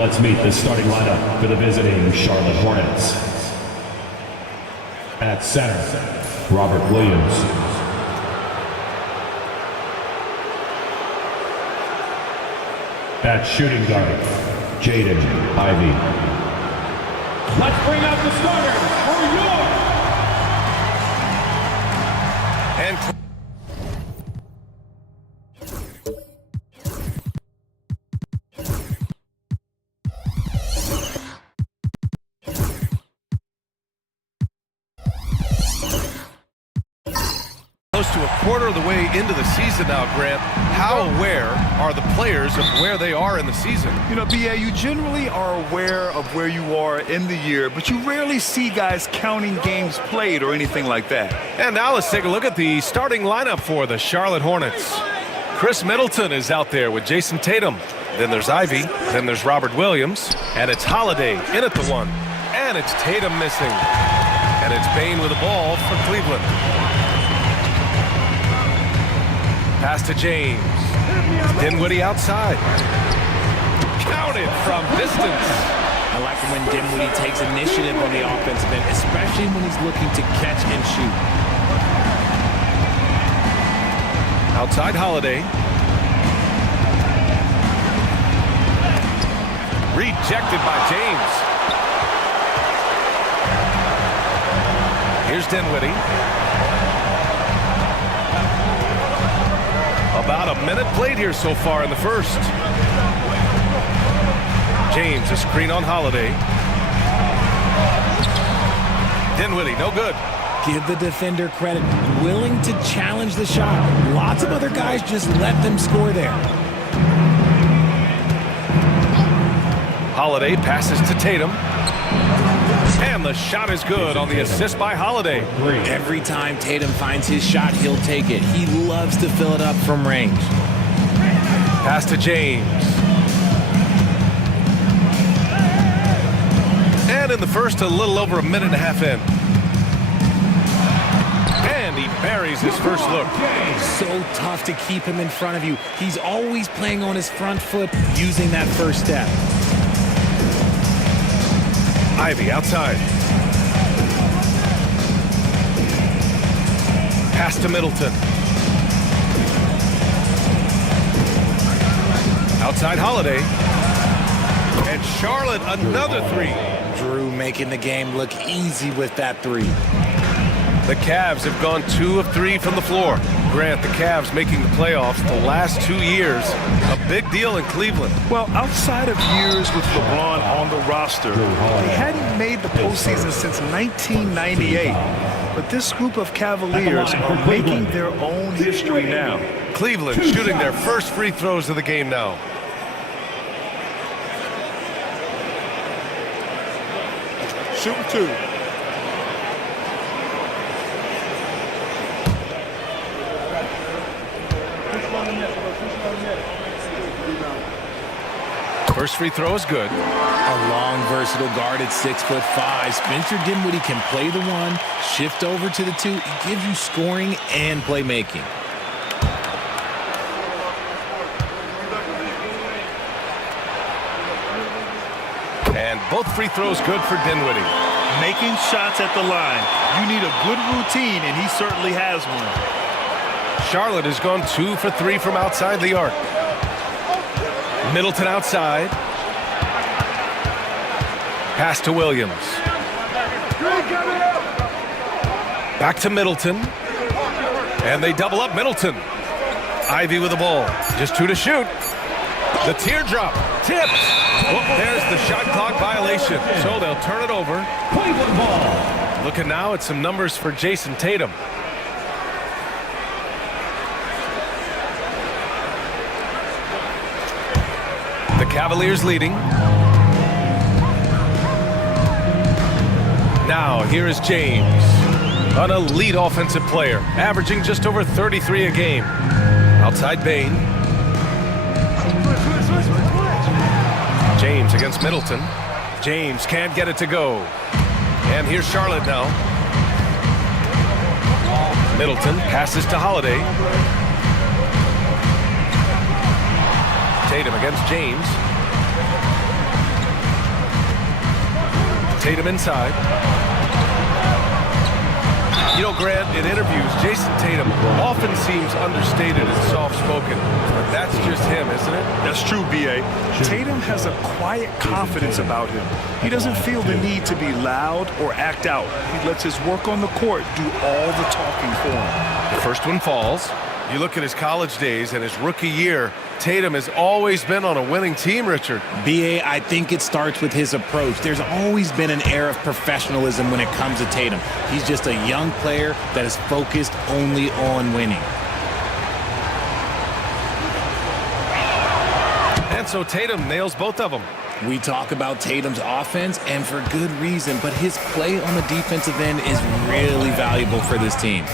Let's meet the starting lineup for the visiting Charlotte Hornets. At center, Robert Williams. At shooting guard, Jaden Ivey. Let's bring out the starters for your... And close to a quarter of the way into the season now, Grant. How aware are the players of where they are in the season? You know, B.A., you generally are aware of where you are in the year, but you rarely see guys counting games played or anything like that. And now let's take a look at the starting lineup for the Charlotte Hornets. Chris Middleton is out there with Jason Tatum. Then there's Ivey. Then there's Robert Williams. And it's Holiday in at the one. And it's Tatum missing. And it's Bane with the ball for Cleveland. Pass to James. Dinwiddie outside. Counted from distance. I like it when Dinwiddie takes initiative on the offensive end, especially when he's looking to catch and shoot. Outside Holiday. Rejected by James. Here's Dinwiddie. About a minute played here so far in the first. James, a screen on Holiday. Dinwiddie, no good. Give the defender credit. Willing to challenge the shot. Lots of other guys just let them score there. Holiday passes to Tatum. And the shot is good on the assist by Holiday. Every time Tatum finds his shot, he'll take it. He loves to fill it up from range. Pass to James. And in the first, a little over a minute and a half in. And he buries his first look. So tough to keep him in front of you. He's always playing on his front foot, using that first step. Ivey outside. Pass to Middleton. Outside Holiday. And Charlotte, another three. Drew making the game look easy with that three. The Cavs have gone 2 of 3 from the floor. Grant, the Cavs making the playoffs the last 2 years. A big deal in Cleveland. Well, outside of years with LeBron on the roster, they hadn't made the postseason since 1998. But this group of Cavaliers are making their own history now. Cleveland shooting their first free throws of the game now. Shooting two. First free throw is good. A long, versatile guard at 6'5". Spencer Dinwiddie can play the one, shift over to the two. It gives you scoring and playmaking. And both free throws good for Dinwiddie. Making shots at the line. You need a good routine, and he certainly has one. Charlotte has gone 2 for 3 from outside the arc. Middleton outside. Pass to Williams. Back to Middleton. And they double up Middleton. Ivey with the ball. Just 2 to shoot. The teardrop. Tipped. There's the shot clock violation. So they'll turn it over. Cleveland ball. Looking now at some numbers for Jason Tatum. The Cavaliers leading. Now, here is James, an elite offensive player, averaging just over 33 a game. Outside Bane. James against Middleton. James can't get it to go. And here's Charlotte now. Middleton passes to Holiday. Tatum against James. Tatum inside. You know, Grant, in interviews, Jason Tatum often seems understated and soft-spoken. But that's just him, isn't it? That's true, B.A. Tatum has a quiet confidence about him. He doesn't feel the need to be loud or act out. He lets his work on the court do all the talking for him. The first one falls. You look at his college days and his rookie year, Tatum has always been on a winning team, Richard. B.A., I think it starts with his approach. There's always been an air of professionalism when it comes to Tatum. He's just a young player that is focused only on winning. And so Tatum nails both of them. We talk about Tatum's offense, and for good reason, but his play on the defensive end is really valuable for this team.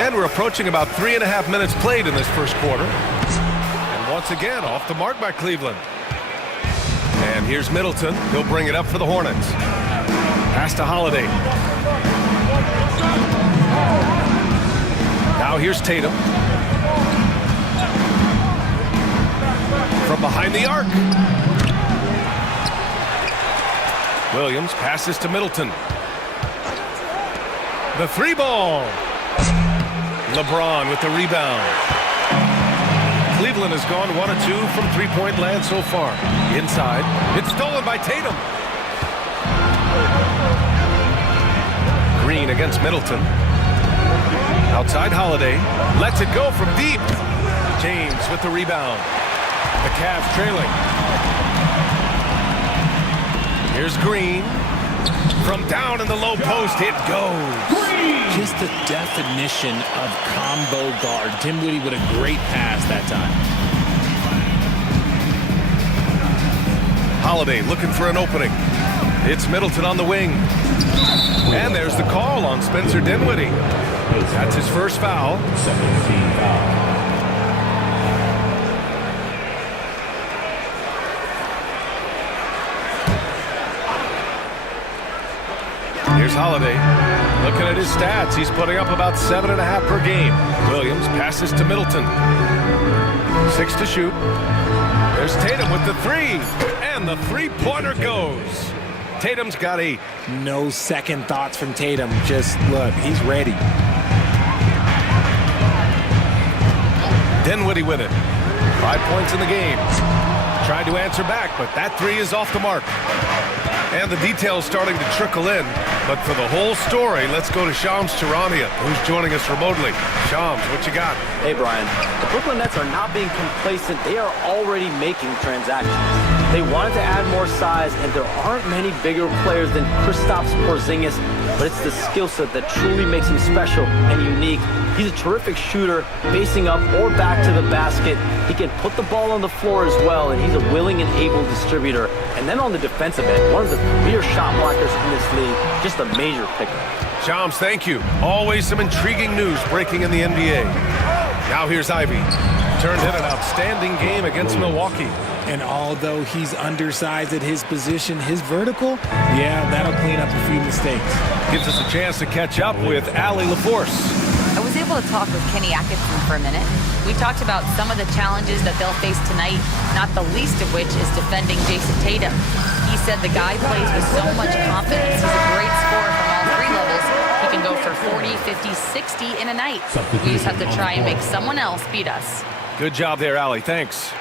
And we're approaching about 3.5 minutes played in this first quarter. And once again, off the mark by Cleveland. And here's Middleton. He'll bring it up for the Hornets. Pass to Holiday. Now here's Tatum. From behind the arc. Williams passes to Middleton. The three ball. LeBron with the rebound. Cleveland has gone 1 of 2 from three-point land so far. Inside. It's stolen by Tatum. Green against Middleton. Outside Holiday. Lets it go from deep. James with the rebound. The Cavs trailing. Here's Green. From down in the low post, it goes. Just the definition of combo guard. Dinwiddie with a great pass that time. Holiday looking for an opening. It's Middleton on the wing. And there's the call on Spencer Dinwiddie. That's his first foul. 17 foul. Here's Holiday. Looking at his stats, he's putting up about 7.5 per game. Williams passes to Middleton. 6 to shoot. There's Tatum with the three. And the three-pointer goes. Tatum's got 8. No second thoughts from Tatum. Just look, he's ready. Dinwiddie with it. 5 points in the game. Tried to answer back, but that three is off the mark. And the details starting to trickle in. But for the whole story, let's go to Shams Charania, who's joining us remotely. Shams, what you got? Hey, Brian. The Brooklyn Nets are not being complacent. They are already making transactions. They wanted to add more size, and there aren't many bigger players than Kristaps Porzingis, but it's the skill set that truly makes him special and unique. He's a terrific shooter, facing up or back to the basket. He can put the ball on the floor as well, and he's a willing and able distributor. And then on the defensive end, one of the premier shot blockers in this league, just a major pickup. Shams, thank you. Always some intriguing news breaking in the NBA. Now here's Ivy. Turned in an outstanding game against Milwaukee. And although he's undersized at his position, his vertical, yeah, that'll clean up a few mistakes. Gives us a chance to catch up with Allie LaForce. I was able to talk with Kenny Atkinson for a minute. We talked about some of the challenges that they'll face tonight, not the least of which is defending Jason Tatum. He said the guy plays with so much confidence. He's a great scorer from all 3 levels. He can go for 40, 50, 60 in a night. We just have to try and make someone else beat us. Good job there, Allie. Thanks.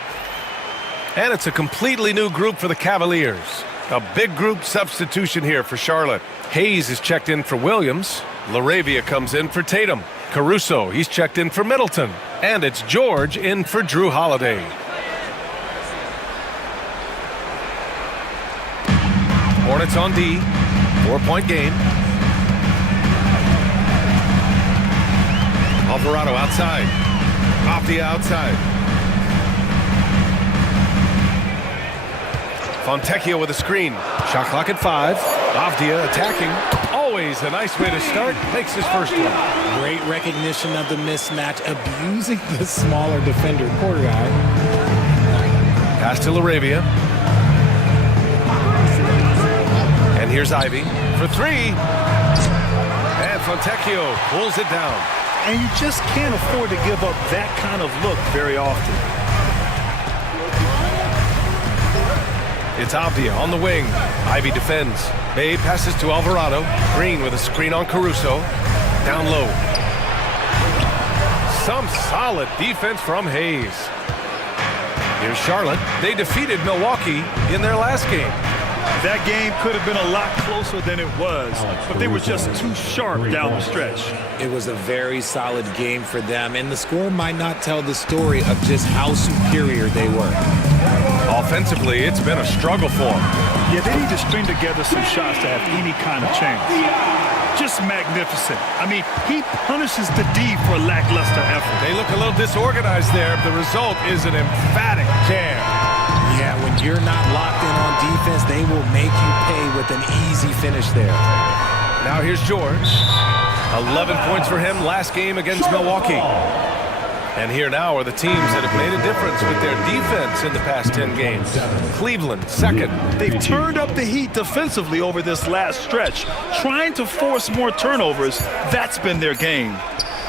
And it's a completely new group for the Cavaliers. A big group substitution here for Charlotte. Hayes is checked in for Williams. LaRavia comes in for Tatum. Caruso, he's checked in for Middleton. And it's George in for Drew Holiday. Hornets on D. 4-point game. Alvarado outside. Off the outside. Fontecchio with a screen. Shot clock at 5. Avdia attacking. Always a nice way to start. Makes his first one. Great recognition of the mismatch, abusing the smaller defender. Poor guy. Pass to LaRavia. And here's Ivy for 3. And Fontecchio pulls it down. And you just can't afford to give up that kind of look very often. It's Avdia on the wing. Ivy defends. Bay passes to Alvarado. Green with a screen on Caruso. Down low. Some solid defense from Hayes. Here's Charlotte. They defeated Milwaukee in their last game. That game could have been a lot closer than it was, but they were just too sharp down the stretch. It was a very solid game for them, and the score might not tell the story of just how superior they were. Offensively, it's been a struggle for them. Yeah, they need to string together some shots to have any kind of chance. Just magnificent. I mean, he punishes the D for lackluster effort. They look a little disorganized there. The result is an emphatic jam. Yeah, when you're not locked in on defense, they will make you pay with an easy finish there. Now here's George. 11 points for him last game against Milwaukee. And here now are the teams that have made a difference with their defense in the past 10 games. Cleveland, second. They've turned up the heat defensively over this last stretch, trying to force more turnovers. That's been their game.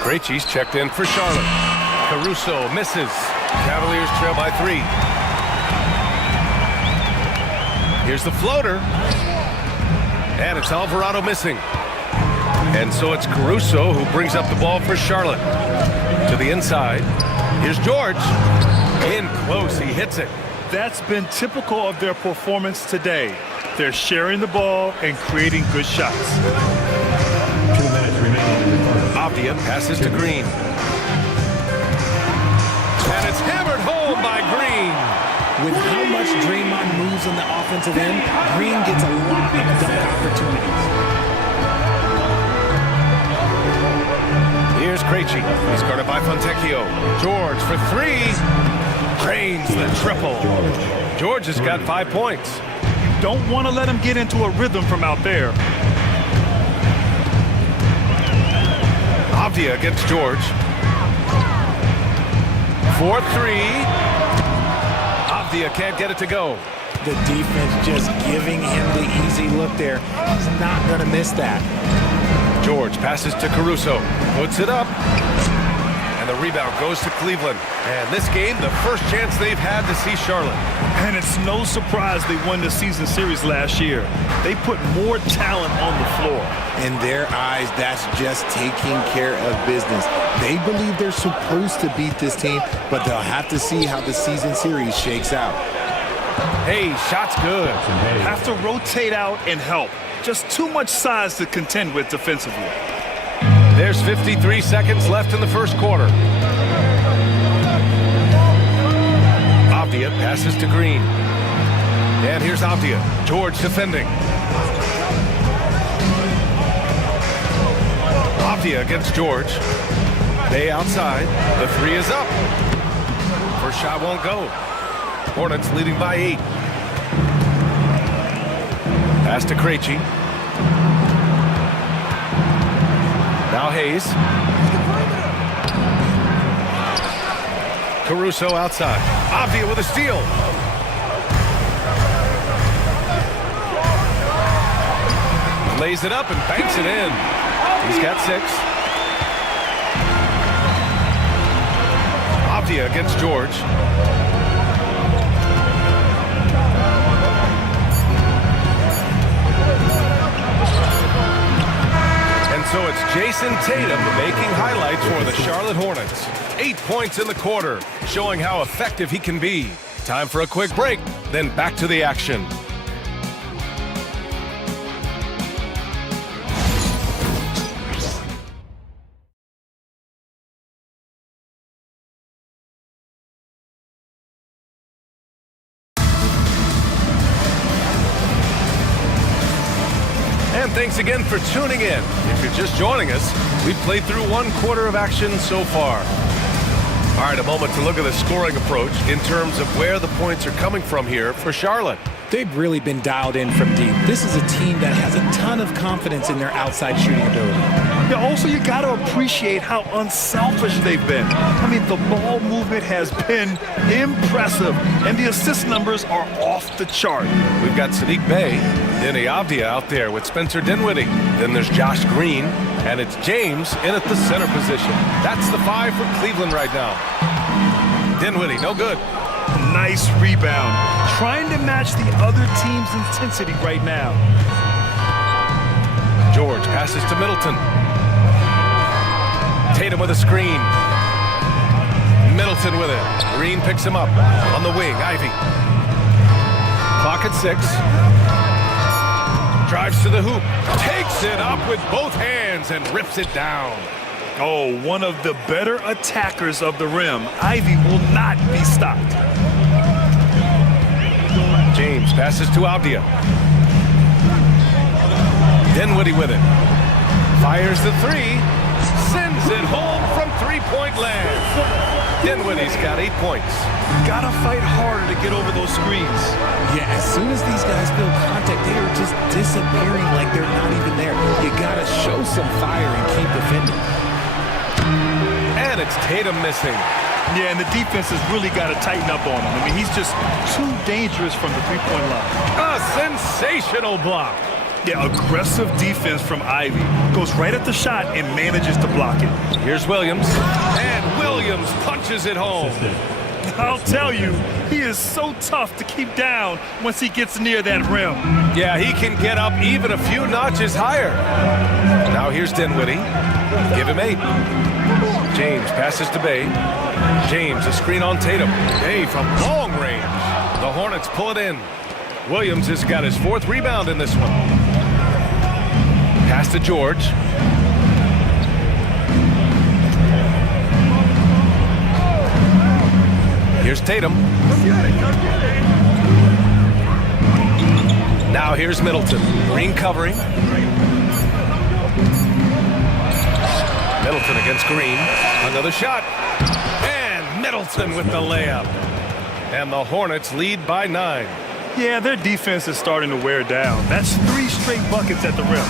Krejci's checked in for Charlotte. Caruso misses. Cavaliers trail by 3. Here's the floater. And it's Alvarado missing. And so it's Caruso who brings up the ball for Charlotte. To the inside. Here's George. In close, he hits it. That's been typical of their performance today. They're sharing the ball and creating good shots. 2 minutes remaining in the first. Avdia passes to Green. And it's hammered home by Green. With how much Draymond moves on the offensive end, Green gets a lot of dunk opportunities. Here's Krejci. He's guarded by Fontecchio. George for 3. Drains the triple. George has got 5 points. Don't want to let him get into a rhythm from out there. Avdia against George. 4-3. Avdia can't get it to go. The defense just giving him the easy look there. He's not going to miss that. George passes to Caruso. Puts it up. And the rebound goes to Cleveland. And this game, the first chance they've had to see Charlotte. And it's no surprise they won the season series last year. They put more talent on the floor. In their eyes, that's just taking care of business. They believe they're supposed to beat this team, but they'll have to see how the season series shakes out. Hey, shot's good. Have to rotate out and help. Just too much size to contend with defensively. There's 53 seconds left in the first quarter. Avdia passes to Green. And here's Avdia. George defending. Avdia against George. Bay outside. The 3 is up. First shot won't go. Hornets leading by 8. Pass to Krejci. Now Hayes. Caruso outside. Avdia with a steal. Lays it up and banks it in. He's got 6. Avdia against George. So it's Jason Tatum making highlights for the Charlotte Hornets. 8 points in the quarter, showing how effective he can be. Time for a quick break, then back to the action. And thanks again for tuning in. If you're just joining us, we've played through 1 quarter of action so far. All right, a moment to look at the scoring approach in terms of where the points are coming from here for Charlotte. They've really been dialed in from deep. This is a team that has a ton of confidence in their outside shooting ability. Yeah, also, you got to appreciate how unselfish they've been. I mean, the ball movement has been impressive, and the assist numbers are off the chart. We've got Sadiq Bey, Denny Avdia out there with Spencer Dinwiddie. Then there's Josh Green, and it's James in at the center position. That's the 5 for Cleveland right now. Dinwiddie, no good. Nice rebound. Trying to match the other team's intensity right now. George passes to Middleton. Tatum with a screen. Middleton with it. Green picks him up on the wing. Ivy. Clock at 6. Drives to the hoop. Takes it up with both hands and rips it down. Oh, one of the better attackers of the rim. Ivy will not be stopped. James passes to Avdia. Dinwiddie with it. Fires the 3. Sends it home from three-point land. Dinwiddie's got 8 points. Gotta fight harder to get over those screens. Yeah, as soon as these guys feel contact, they are just disappearing like they're not even there. You gotta show some fire and keep defending. And it's Tatum missing. Yeah, and the defense has really got to tighten up on him. I mean, he's just too dangerous from the three-point line. A sensational block. Yeah, aggressive defense from Ivy. Goes right at the shot and manages to block it. Here's Williams. And Williams punches it home. I'll tell you, he is so tough to keep down once he gets near that rim. Yeah, he can get up even a few notches higher. Now here's Dinwiddie. Give him 8. James passes to Bay. James, a screen on Tatum. Bay from long range. The Hornets pull it in. Williams has got his 4th rebound in this one. Pass to George. Here's Tatum. Now here's Middleton. Green covering. Middleton against Green. Another shot. And Middleton with the layup. And the Hornets lead by 9. Yeah, their defense is starting to wear down. That's 3 straight buckets at the rim.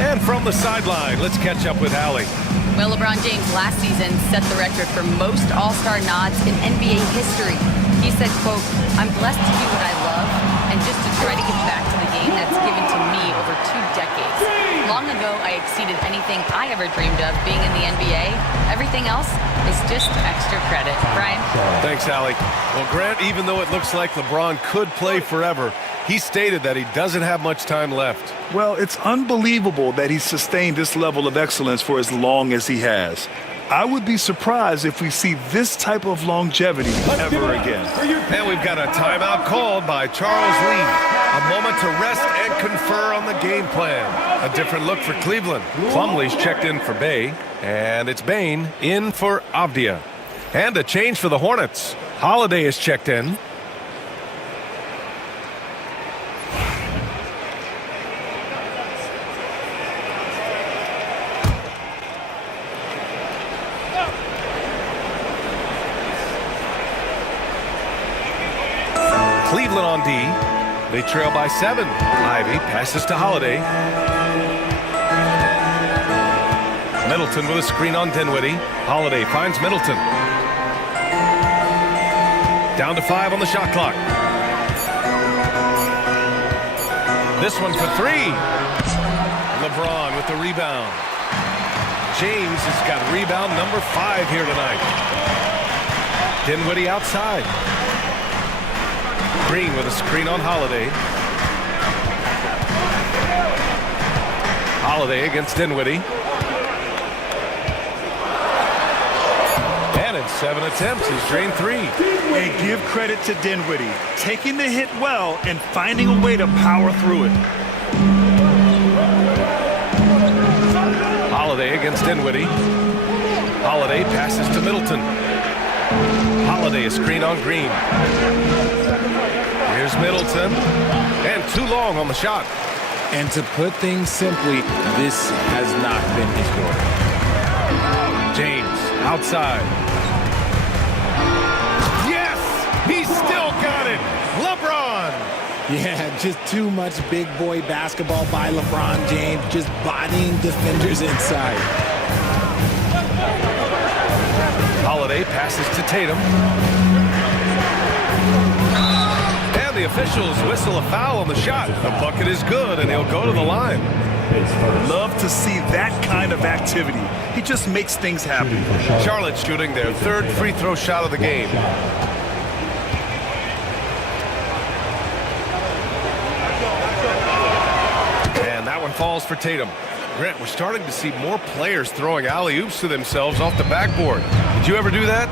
And from the sideline, let's catch up with Allie. Well, LeBron James last season set the record for most All-Star nods in NBA history. He said, quote, "I'm blessed to do what I love and just to try to give back to the game that's given to me over 2 decades. Long ago, I exceeded anything I ever dreamed of being in the NBA. Everything else is just extra credit." Brian? Thanks, Allie. Well, Grant, even though it looks like LeBron could play forever, he stated that he doesn't have much time left. Well, it's unbelievable that he's sustained this level of excellence for as long as he has. I would be surprised if we see this type of longevity ever again. And we've got a timeout called by Charles Lee. A moment to rest and confer on the game plan. A different look for Cleveland. Plumlee's checked in for Bay, and it's Bain in for Avdia. And a change for the Hornets. Holiday is checked in. Cleveland on D. They trail by 7. Ivy passes to Holiday. Middleton with a screen on Dinwiddie. Holiday finds Middleton. Down to 5 on the shot clock. This one for 3. LeBron with the rebound. James has got rebound number 5 here tonight. Dinwiddie outside. Green with a screen on Holiday. Holiday against Dinwiddie. And in 7 attempts, he's drained 3. And give credit to Dinwiddie, taking the hit well and finding a way to power through it. Holiday against Dinwiddie. Holiday passes to Middleton. Holiday a screen on Green. Here's Middleton. And too long on the shot. And to put things simply, this has not been his quarter. James outside. Yes! He still got it! LeBron! Yeah, just too much big boy basketball by LeBron James, just bodying defenders inside. Holiday passes to Tatum. And the officials whistle a foul on the shot. The bucket is good, and he'll go to the line. Love to see that kind of activity. He just makes things happen. Charlotte shooting their 3rd free throw shot of the game. falls for Tatum. Grant, we're starting to see more players throwing alley-oops to themselves off the backboard. Did you ever do that?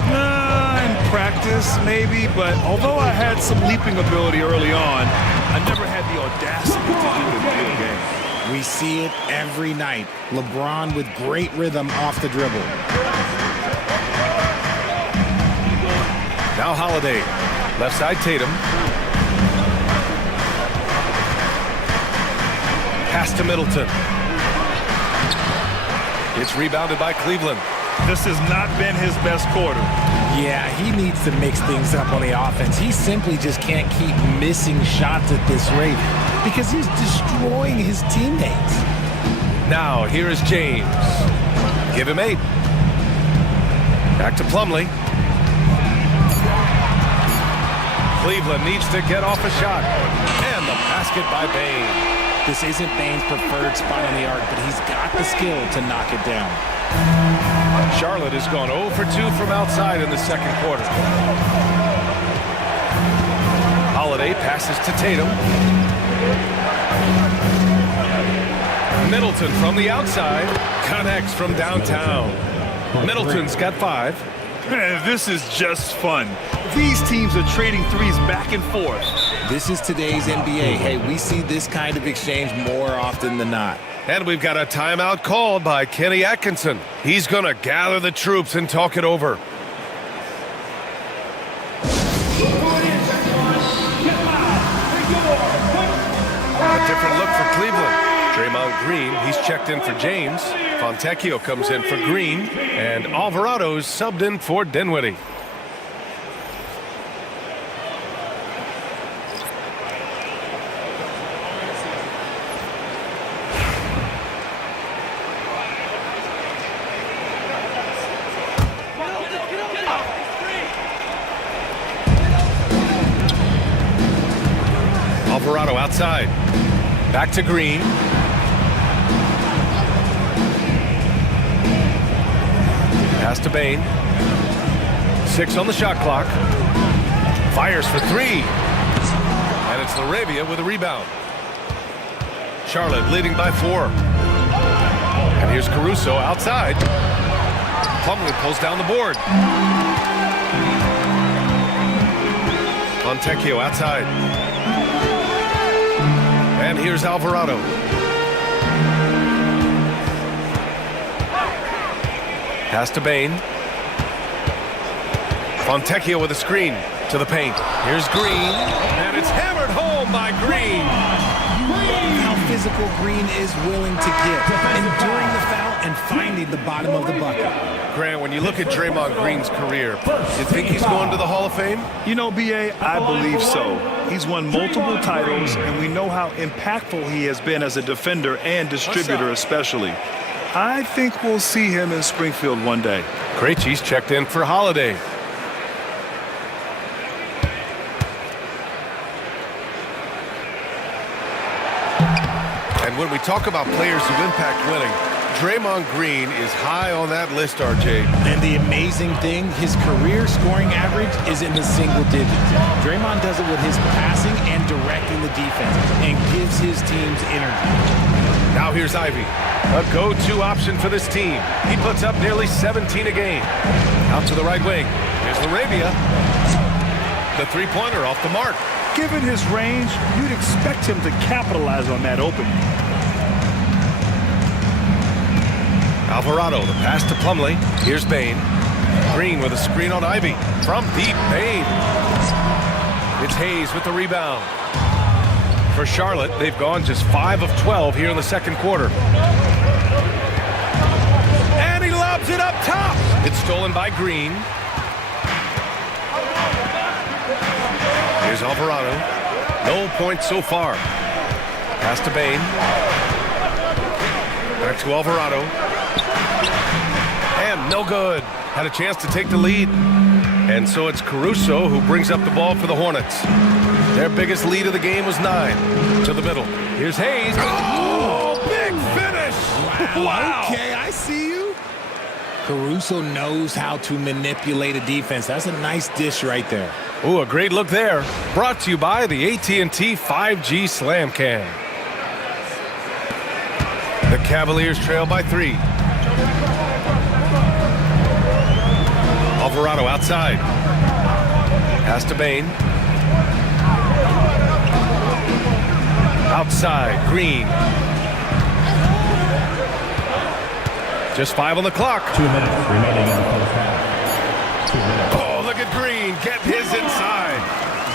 In practice, maybe, but although I had some leaping ability early on, I never had the audacity to do it in the real game. We see it every night. LeBron with great rhythm off the dribble. Now Holiday. Left side Tatum. Pass to Middleton. It's rebounded by Cleveland. This has not been his best quarter. Yeah, he needs to mix things up on the offense. He simply just can't keep missing shots at this rate because he's destroying his teammates. Now, here is James. Give him 8. Back to Plumlee. Cleveland needs to get off a shot. And the basket by Bane. This isn't Bane's preferred spot on the arc, but he's got the skill to knock it down. Charlotte has gone 0 for 2 from outside in the second quarter. Holiday passes to Tatum. Middleton from the outside connects from downtown. Middleton's got 5. Man, this is just fun. These teams are trading threes back and forth. This is today's NBA. Hey, we see this kind of exchange more often than not. And we've got a timeout called by Kenny Atkinson. He's going to gather the troops and talk it over. A different look for Cleveland. Draymond Green, he's checked in for James. Fontecchio comes in for Green. And Alvarado's subbed in for Dinwiddie. Alvarado outside. Back to Green. Pass to Bane. 6 on the shot clock. Fires for 3. And it's Laravia with a rebound. Charlotte leading by 4. And here's Caruso outside. Plumlee pulls down the board. Fontecchio outside. And here's Alvarado. Pass to Bane. Fontecchio with a screen to the paint. Here's Green. And it's hammered home by Green. How physical Green is willing to get, enduring the foul and finding the bottom of the bucket. Grant, when you look at Draymond Green's career, you think he's going to the Hall of Fame? You know, B.A., I believe so. He's won multiple titles, and we know how impactful he has been as a defender and distributor especially. I think we'll see him in Springfield one day. Krejci's checked in for Holiday. And when we talk about players who impact winning, Draymond Green is high on that list, RJ. And the amazing thing, his career scoring average is in the single digits. Draymond does it with his passing and directing the defense and gives his teams energy. Now here's Ivy, a go-to option for this team. He puts up nearly 17 a game. Out to the right wing. Here's Laravia. The three-pointer off the mark. Given his range, you'd expect him to capitalize on that opening. Alvarado, the pass to Plumlee. Here's Bane. Green with a screen on Ivy. From deep, Bane. It's Hayes with the rebound. For Charlotte, they've gone just 5 of 12 here in the second quarter. And he lobs it up top. It's stolen by Green. Here's Alvarado. No points so far. Pass to Bane. Back to Alvarado. And no good. Had a chance to take the lead. And so it's Caruso who brings up the ball for the Hornets. Their biggest lead of the game was 9. To the middle. Here's Hayes. Oh, big finish. Wow. Okay, I see you. Caruso knows how to manipulate a defense. That's a nice dish right there. Ooh, a great look there. Brought to you by the AT&T 5G Slam Cam. Cavaliers trail by 3. Alvarado outside. Pass to Bain. Outside, Green. Just 5 on the clock. 2 minutes remaining in the first half. 2 minutes. Oh, look at Green. Get his inside.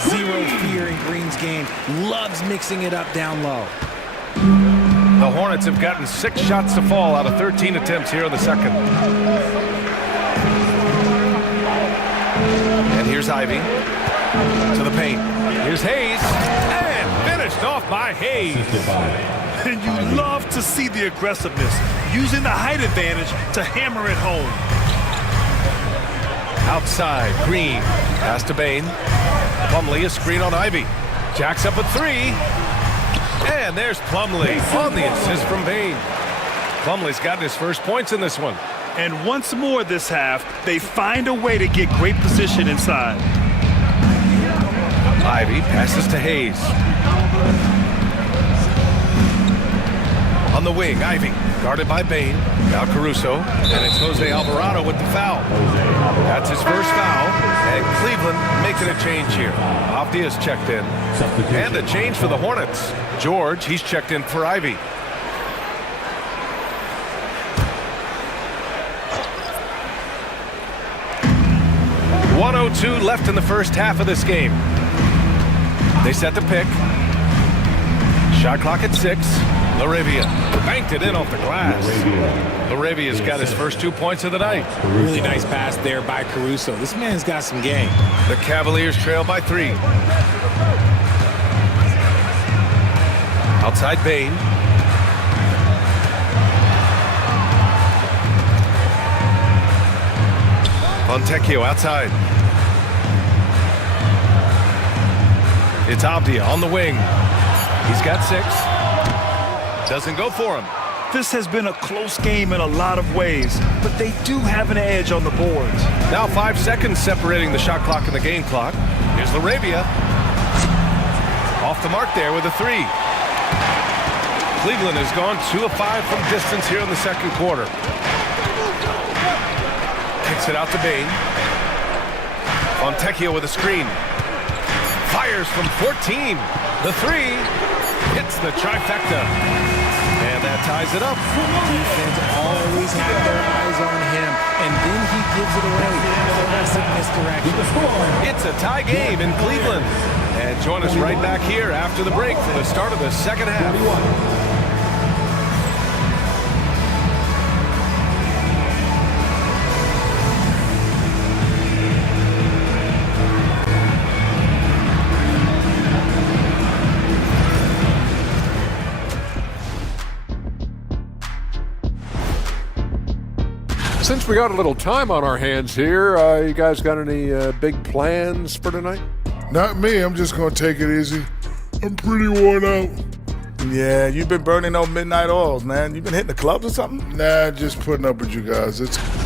Zero fear in Green's game. Loves mixing it up down low. The Hornets have gotten 6 shots to fall out of 13 attempts here in the second. And here's Ivy to the paint. Here's Hayes. And finished off by Hayes. And you love to see the aggressiveness, using the height advantage to hammer it home. Outside, Green. Pass to Bain. Plumlee, a screen on Ivy. Jacks up at 3. And there's Plumlee on the assist from Bain. Plumlee's gotten his first points in this one. And once more this half, they find a way to get great position inside. Ivy passes to Hayes. On the wing, Ivy, guarded by Bain. Now Caruso, and it's Jose Alvarado with the foul. That's his first foul, and Cleveland making a change here. Avdia's checked in. And a change for the Hornets. George, he's checked in for Ivy. .102 left in the first half of this game. They set the pick. Shot clock at 6. Laravia banked it in off the glass. Laravia's got his first 2 points of the night. Really nice pass there by Caruso. This man's got some game. The Cavaliers trail by 3. Outside Bain. Fontecchio outside. It's Avdia on the wing. He's got 6. Doesn't go for him. This has been a close game in a lot of ways, but they do have an edge on the boards. Now 5 seconds separating the shot clock and the game clock. Here's Laravia. Off the mark there with a 3. Cleveland has gone 2 of 5 from distance here in the second quarter. Kicks it out to Bain. Fontecchio with a screen. Fires from 14. The 3 hits the trifecta. And that ties it up. Defense always have their eyes on him, and then he gives it away. Classic misdirection. It's a tie game in Cleveland. And join us right back here after the break for the start of the second half. Since we got a little time on our hands here, you guys got any big plans for tonight? Not me. I'm just going to take it easy. I'm pretty worn out. Yeah, you've been burning those midnight oils, man. You been hitting the clubs or something? Nah, just putting up with you guys.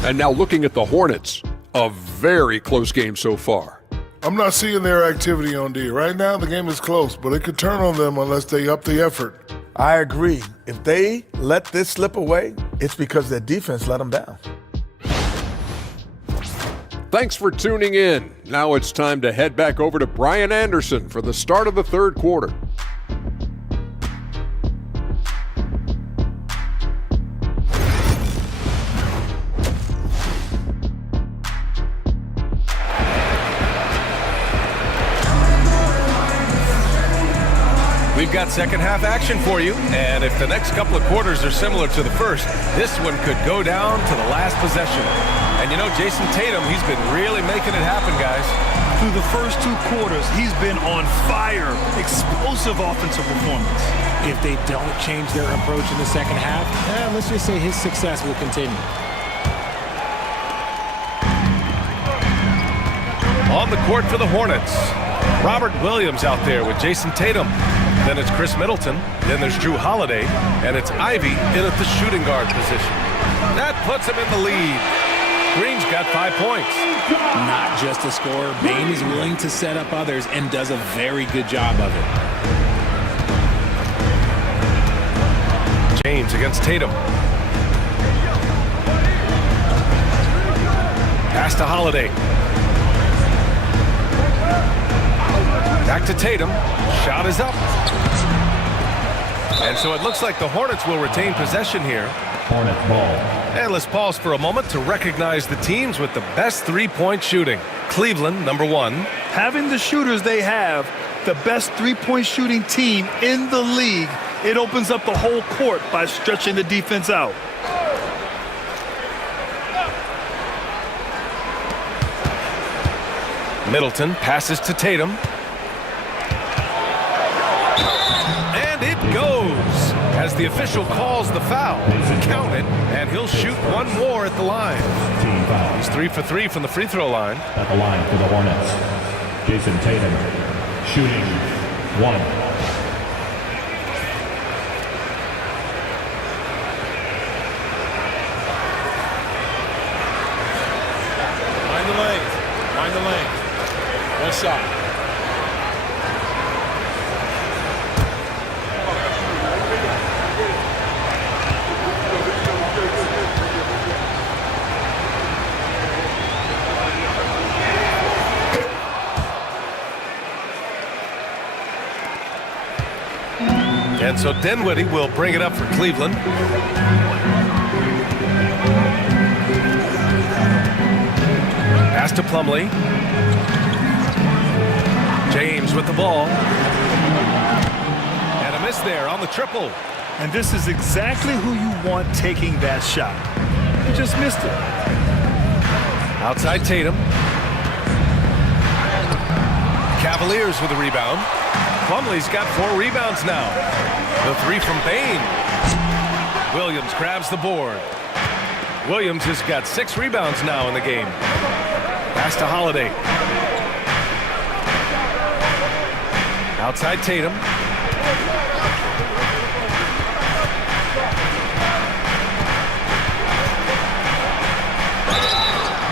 And now looking at the Hornets, a very close game so far. I'm not seeing their activity on D. Right now, the game is close, but it could turn on them unless they up the effort. I agree. If they let this slip away, it's because their defense let them down. Thanks for tuning in. Now it's time to head back over to Brian Anderson for the start of the third quarter. We've got second half action for you, and if the next couple of quarters are similar to the first, this one could go down to the last possession. And you know, Jason Tatum, he's been really making it happen, guys. Through the first 2 quarters, he's been on fire. Explosive offensive performance. If they don't change their approach in the second half, let's just say his success will continue. On the court for the Hornets, Robert Williams out there with Jason Tatum. Then it's Chris Middleton. Then there's Drew Holiday. And it's Ivy in at the shooting guard position. That puts him in the lead. Green's got 5 points. Not just a scorer, Bain is willing to set up others and does a very good job of it. James against Tatum. Pass to Holiday. Back to Tatum. Shot is up. And so it looks like the Hornets will retain possession here. Hornets ball. And let's pause for a moment to recognize the teams with the best three-point shooting. Cleveland, number 1. Having the shooters they have, the best three-point shooting team in the league, it opens up the whole court by stretching the defense out. Middleton passes to Tatum. And it goes as the official calls the foul. Count it, and he'll shoot one more at the line. Team foul. He's 3 for 3 from the free throw line. At the line for the Hornets. Jason Tatum shooting 1. Mind the lane. Mind the lane. One shot. And so Dinwiddie will bring it up for Cleveland. Pass to Plumlee. James with the ball. And a miss there on the triple. And this is exactly who you want taking that shot. He just missed it. Outside Tatum. Cavaliers with a rebound. Plumlee's got 4 rebounds now. The 3 from Bain. Williams grabs the board. Williams has got 6 rebounds now in the game. Pass to Holiday. Outside Tatum.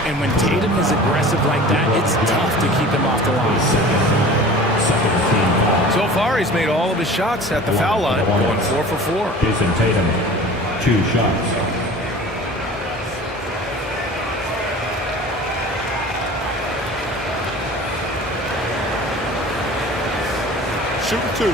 And when Tatum is aggressive like that, it's tough to keep him off the line. Second team foul. So far, he's made all of his shots at the foul line, going 4 for 4. Jason Tatum 2 shots. Shooting 2.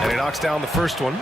And he knocks down the first one.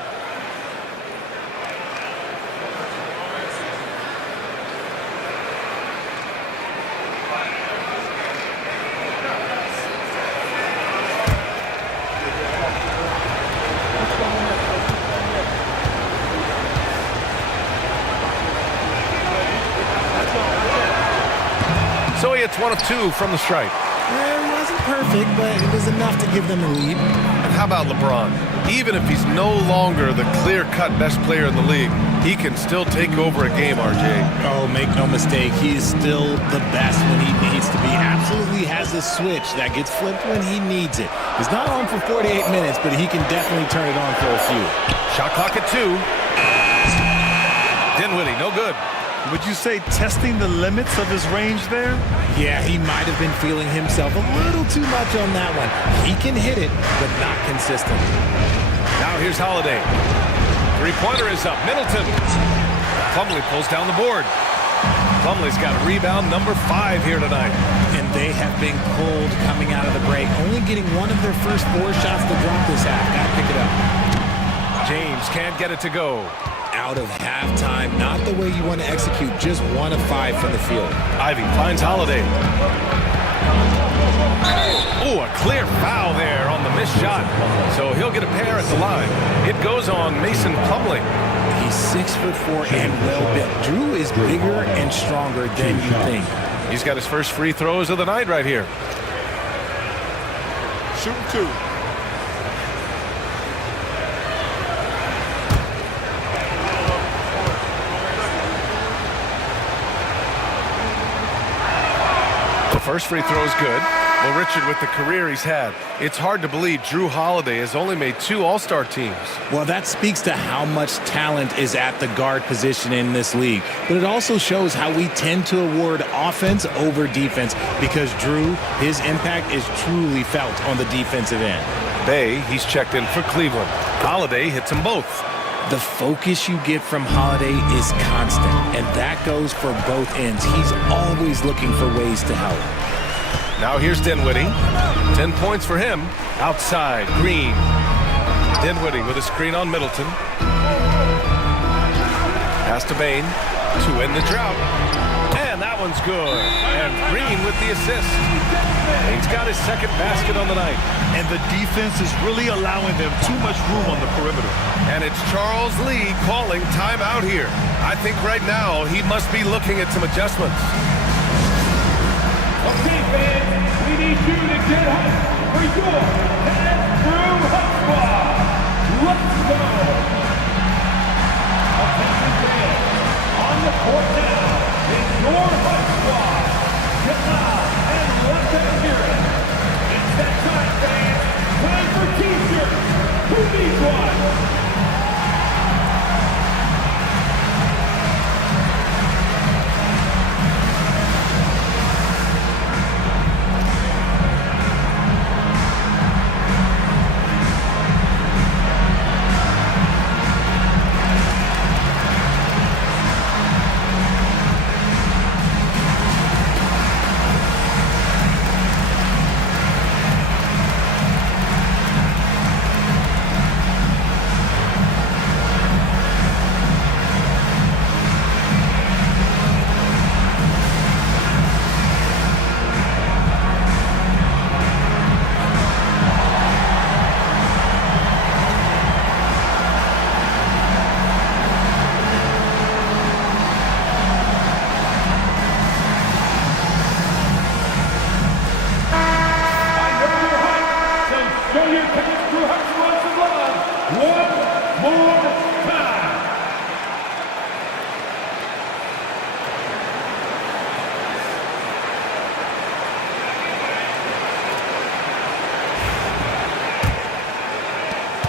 So he hits 1 of 2 from the stripe. It wasn't perfect, but it was enough to give them a lead. And how about LeBron? Even if he's no longer the clear-cut best player in the league, he can still take over a game, RJ. Oh, make no mistake, he is still the best when he needs to be. Absolutely has a switch that gets flipped when he needs it. He's not on for 48 minutes, but he can definitely turn it on for a few. Shot clock at 2. Dinwiddie, no good. Would you say testing the limits of his range there? Yeah, he might have been feeling himself a little too much on that one. He can hit it, but not consistent. Now here's Holiday. Three-pointer is up. Middleton. Plumlee pulls down the board. Plumlee's got rebound number 5 here tonight. And they have been cold coming out of the break, only getting one of their first 4 shots to drop this half. Gotta pick it up. James can't get it to go. Out of halftime, not the way you want to execute, just 1 of 5 from the field. Ivy finds Holiday. Oh, a clear foul there on the missed shot. So he'll get a pair at the line. It goes on Mason Plumlee. He's 6'4" and well-built. Drew is bigger and stronger than you think. He's got his first free throws of the night right here. Shooting 2. The first free throw is good. Well, Richard, with the career he's had, it's hard to believe Drew Holiday has only made 2 All-Star teams. Well, that speaks to how much talent is at the guard position in this league. But it also shows how we tend to award offense over defense because Drew, his impact is truly felt on the defensive end. Bay, he's checked in for Cleveland. Holiday hits them both. The focus you get from Holiday is constant, and that goes for both ends. He's always looking for ways to help. Now here's Dinwiddie. 10 points for him. Outside, Green. Dinwiddie with a screen on Middleton. Pass to Bain to end the drought. And that one's good. And Green with the assist. He's got his second basket on the night. And the defense is really allowing them too much room on the perimeter. And it's Charles Lee calling timeout here. I think right now he must be looking at some adjustments. Okay, fans, we need you to get hyped for your Head Through Hut Squad. Let's go. Attention fans, on the court now is your Hut Squad. Get loud and let them hear it. It's that time, fans. Time for T-shirts. Who needs one?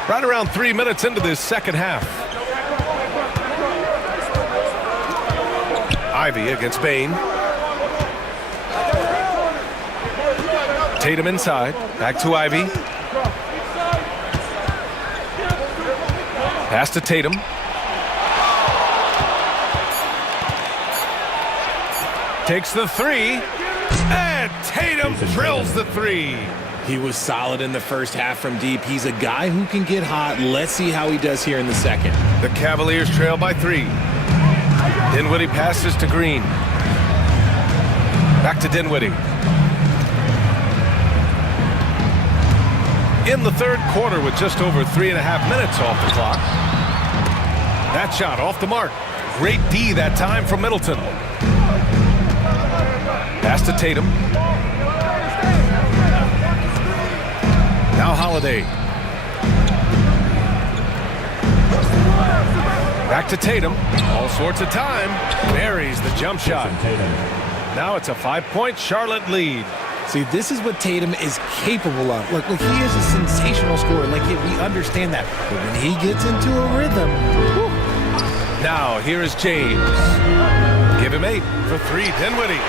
Right around 3 minutes into this second half. Ivy against Bain. Tatum inside. Back to Ivy. Pass to Tatum. Takes the three. And Tatum drills the three. He was solid in the first half from deep. He's a guy who can get hot. Let's see how he does here in the second. The Cavaliers trail by 3. Dinwiddie passes to Green. Back to Dinwiddie. In the third quarter with just over 3.5 minutes off the clock. That shot off the mark. Great D that time from Middleton. Pass to Tatum. Now Holiday. Back to Tatum. All sorts of time. Buries the jump shot. Now it's a 5-point Charlotte lead. See, this is what Tatum is capable of. Look, he is a sensational scorer. We understand that. But when he gets into a rhythm. Whew. Now here is James. Give him 8 for 3. Dinwiddie.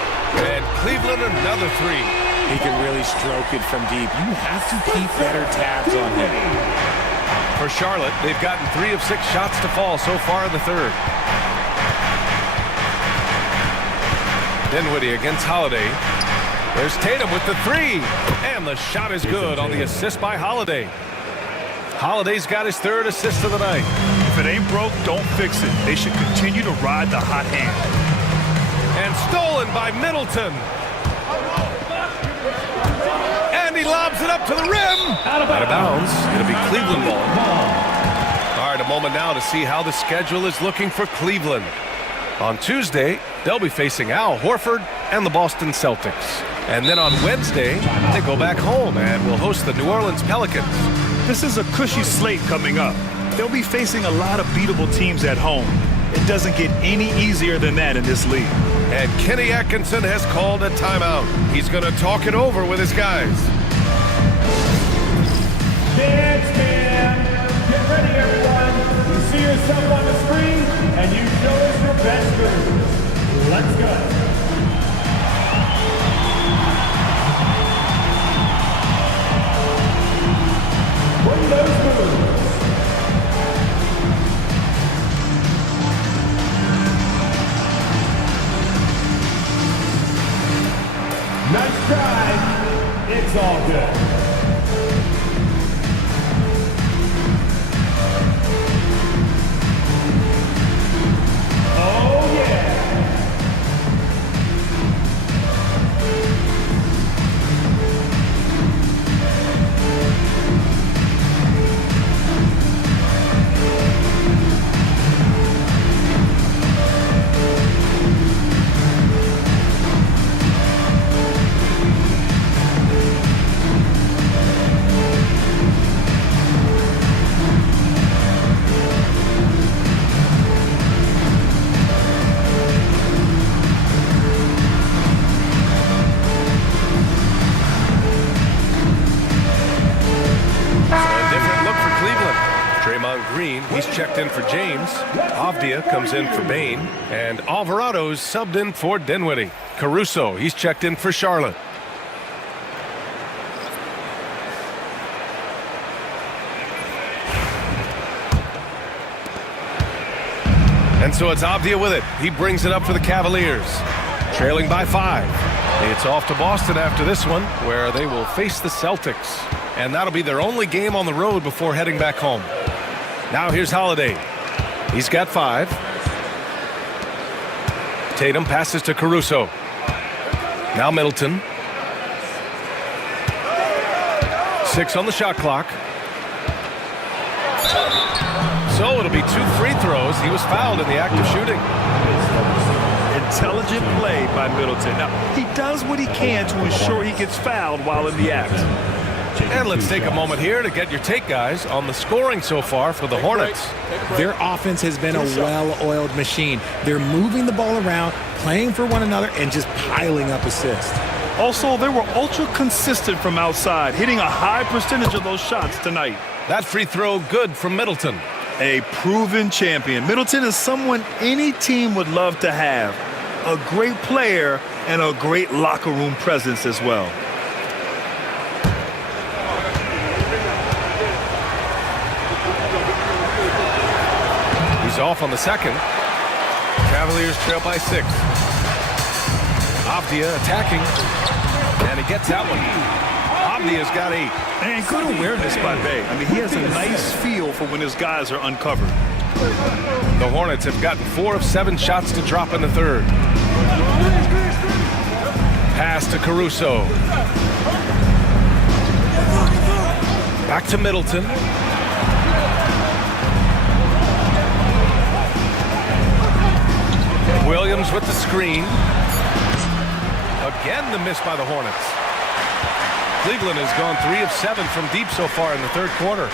And Cleveland another 3. He can really stroke it from deep. You have to keep better tabs on him. For Charlotte, they've gotten 3 of 6 shots to fall so far in the third. Dinwiddie against Holiday. There's Tatum with the 3. And the shot is good on the assist by Holiday. Holiday's got his 3rd assist of the night. If it ain't broke, don't fix it. They should continue to ride the hot hand. And stolen by Middleton. And he lobs it up to the rim. Out of bounds. It'll be Cleveland ball. All right, a moment now to see how the schedule is looking for Cleveland. On Tuesday, they'll be facing Al Horford and the Boston Celtics. And then on Wednesday, they go back home and will host the New Orleans Pelicans. This is a cushy slate coming up. They'll be facing a lot of beatable teams at home. It doesn't get any easier than that in this league. And Kenny Atkinson has called a timeout. He's going to talk it over with his guys. Dance man! Get ready, everyone! You see yourself on the screen, and you show us your best moves. Let's go! Bring those moves! Nice try. It's all good. Oh, yeah. Green, he's checked in for James. Avdia comes in for Bain. And Alvarado's subbed in for Dinwiddie. Caruso, he's checked in for Charlotte. And so it's Avdia with it. He brings it up for the Cavaliers. Trailing by 5. It's off to Boston after this one, where they will face the Celtics. And that'll be their only game on the road before heading back home. Now here's Holiday. He's got 5. Tatum passes to Caruso. Now Middleton. 6 on the shot clock. So it'll be 2 free throws. He was fouled in the act of shooting. Intelligent play by Middleton. Now, he does what he can to ensure he gets fouled while in the act. And let's take a moment here to get your take, guys, on the scoring so far for the Hornets. Their offense has been a well-oiled machine. They're moving the ball around, playing for one another, and just piling up assists. Also, they were ultra consistent from outside, hitting a high percentage of those shots tonight. That free throw good from Middleton. A proven champion. Middleton is someone any team would love to have. A great player and a great locker room presence as well. He's off on the second. Cavaliers trail by 6. Avdia attacking. And he gets that one. Avdia's got 8. And good awareness by Bay. I mean, he has a nice feel for when his guys are uncovered. The Hornets have gotten 4 of 7 shots to drop in the third. Pass to Caruso. Back to Middleton. Williams with the screen. Again, the miss by the Hornets. Cleveland has gone 3 of 7 from deep so far in the third quarter.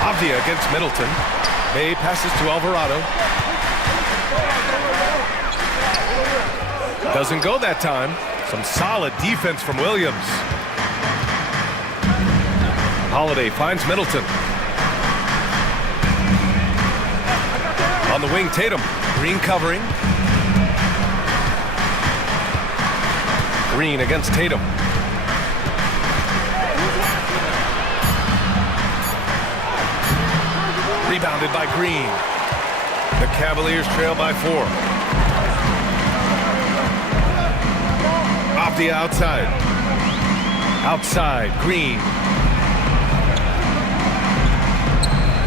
Avdia against Middleton. Bay passes to Alvarado. Doesn't go that time. Some solid defense from Williams. Holiday finds Middleton. On the wing, Tatum. Green covering. Green against Tatum. Rebounded by Green. The Cavaliers trail by 4. Avdia outside. Outside, Green.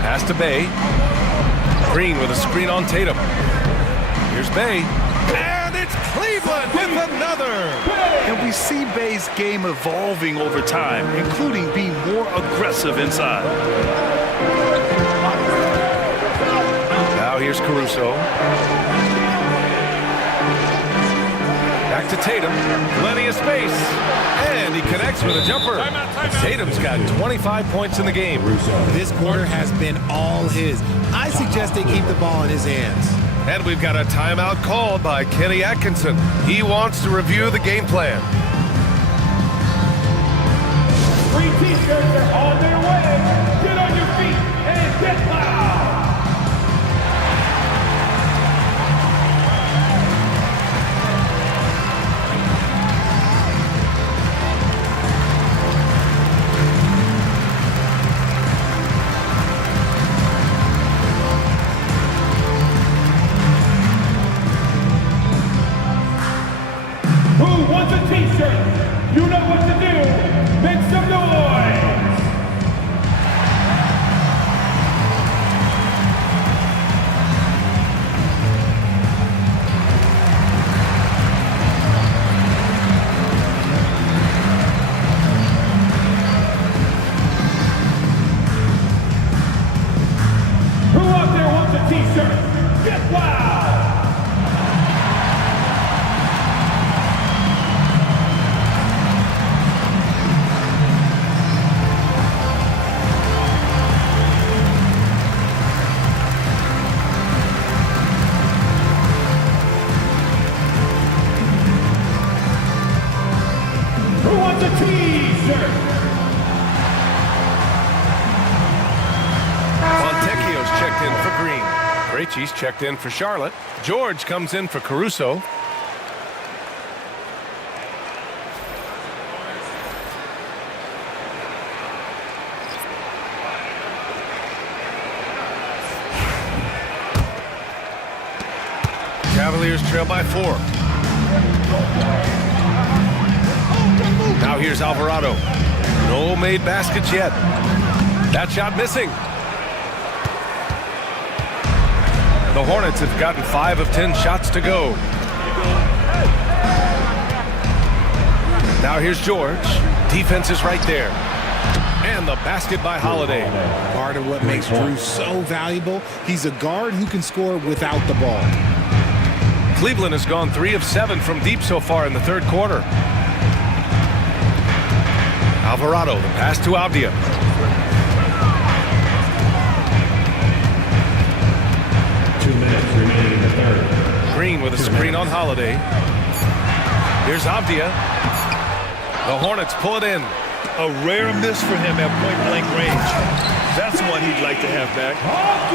Pass to Bay. Green with a screen on Tatum. Here's Bay. And it's Cleveland with another. And we see Bay's game evolving over time, including being more aggressive inside. Now here's Caruso. Back to Tatum. Plenty of space. And he connects with a jumper. Tatum's got 25 points in the game. This quarter has been all his. I suggest they keep the ball in his hands. And we've got a timeout called by Kenny Atkinson. He wants to review the game plan. 3 T-shirts are on their way. Get on your feet and get loud. Who wants a T-shirt? You know what to do. Make some noise. Who out there wants a T-shirt? Get loud. Who wants a T-shirt? Fontecchio's checked in for Green. Krejci's checked in for Charlotte. George comes in for Caruso. Cavaliers trail by 4. Now here's Alvarado. No made baskets yet. That shot missing. The Hornets have gotten 5 of 10 shots to go. Now here's George. Defense is right there. And the basket by Holiday. Part of what makes Drew so valuable, he's a guard who can score without the ball. Cleveland has gone 3 of 7 from deep so far in the third quarter. Alvarado, the pass to Avdia. Green with a screen on Holiday. Here's Avdia. The Hornets pull it in. A rare miss for him at point-blank range. That's one he'd like to have back.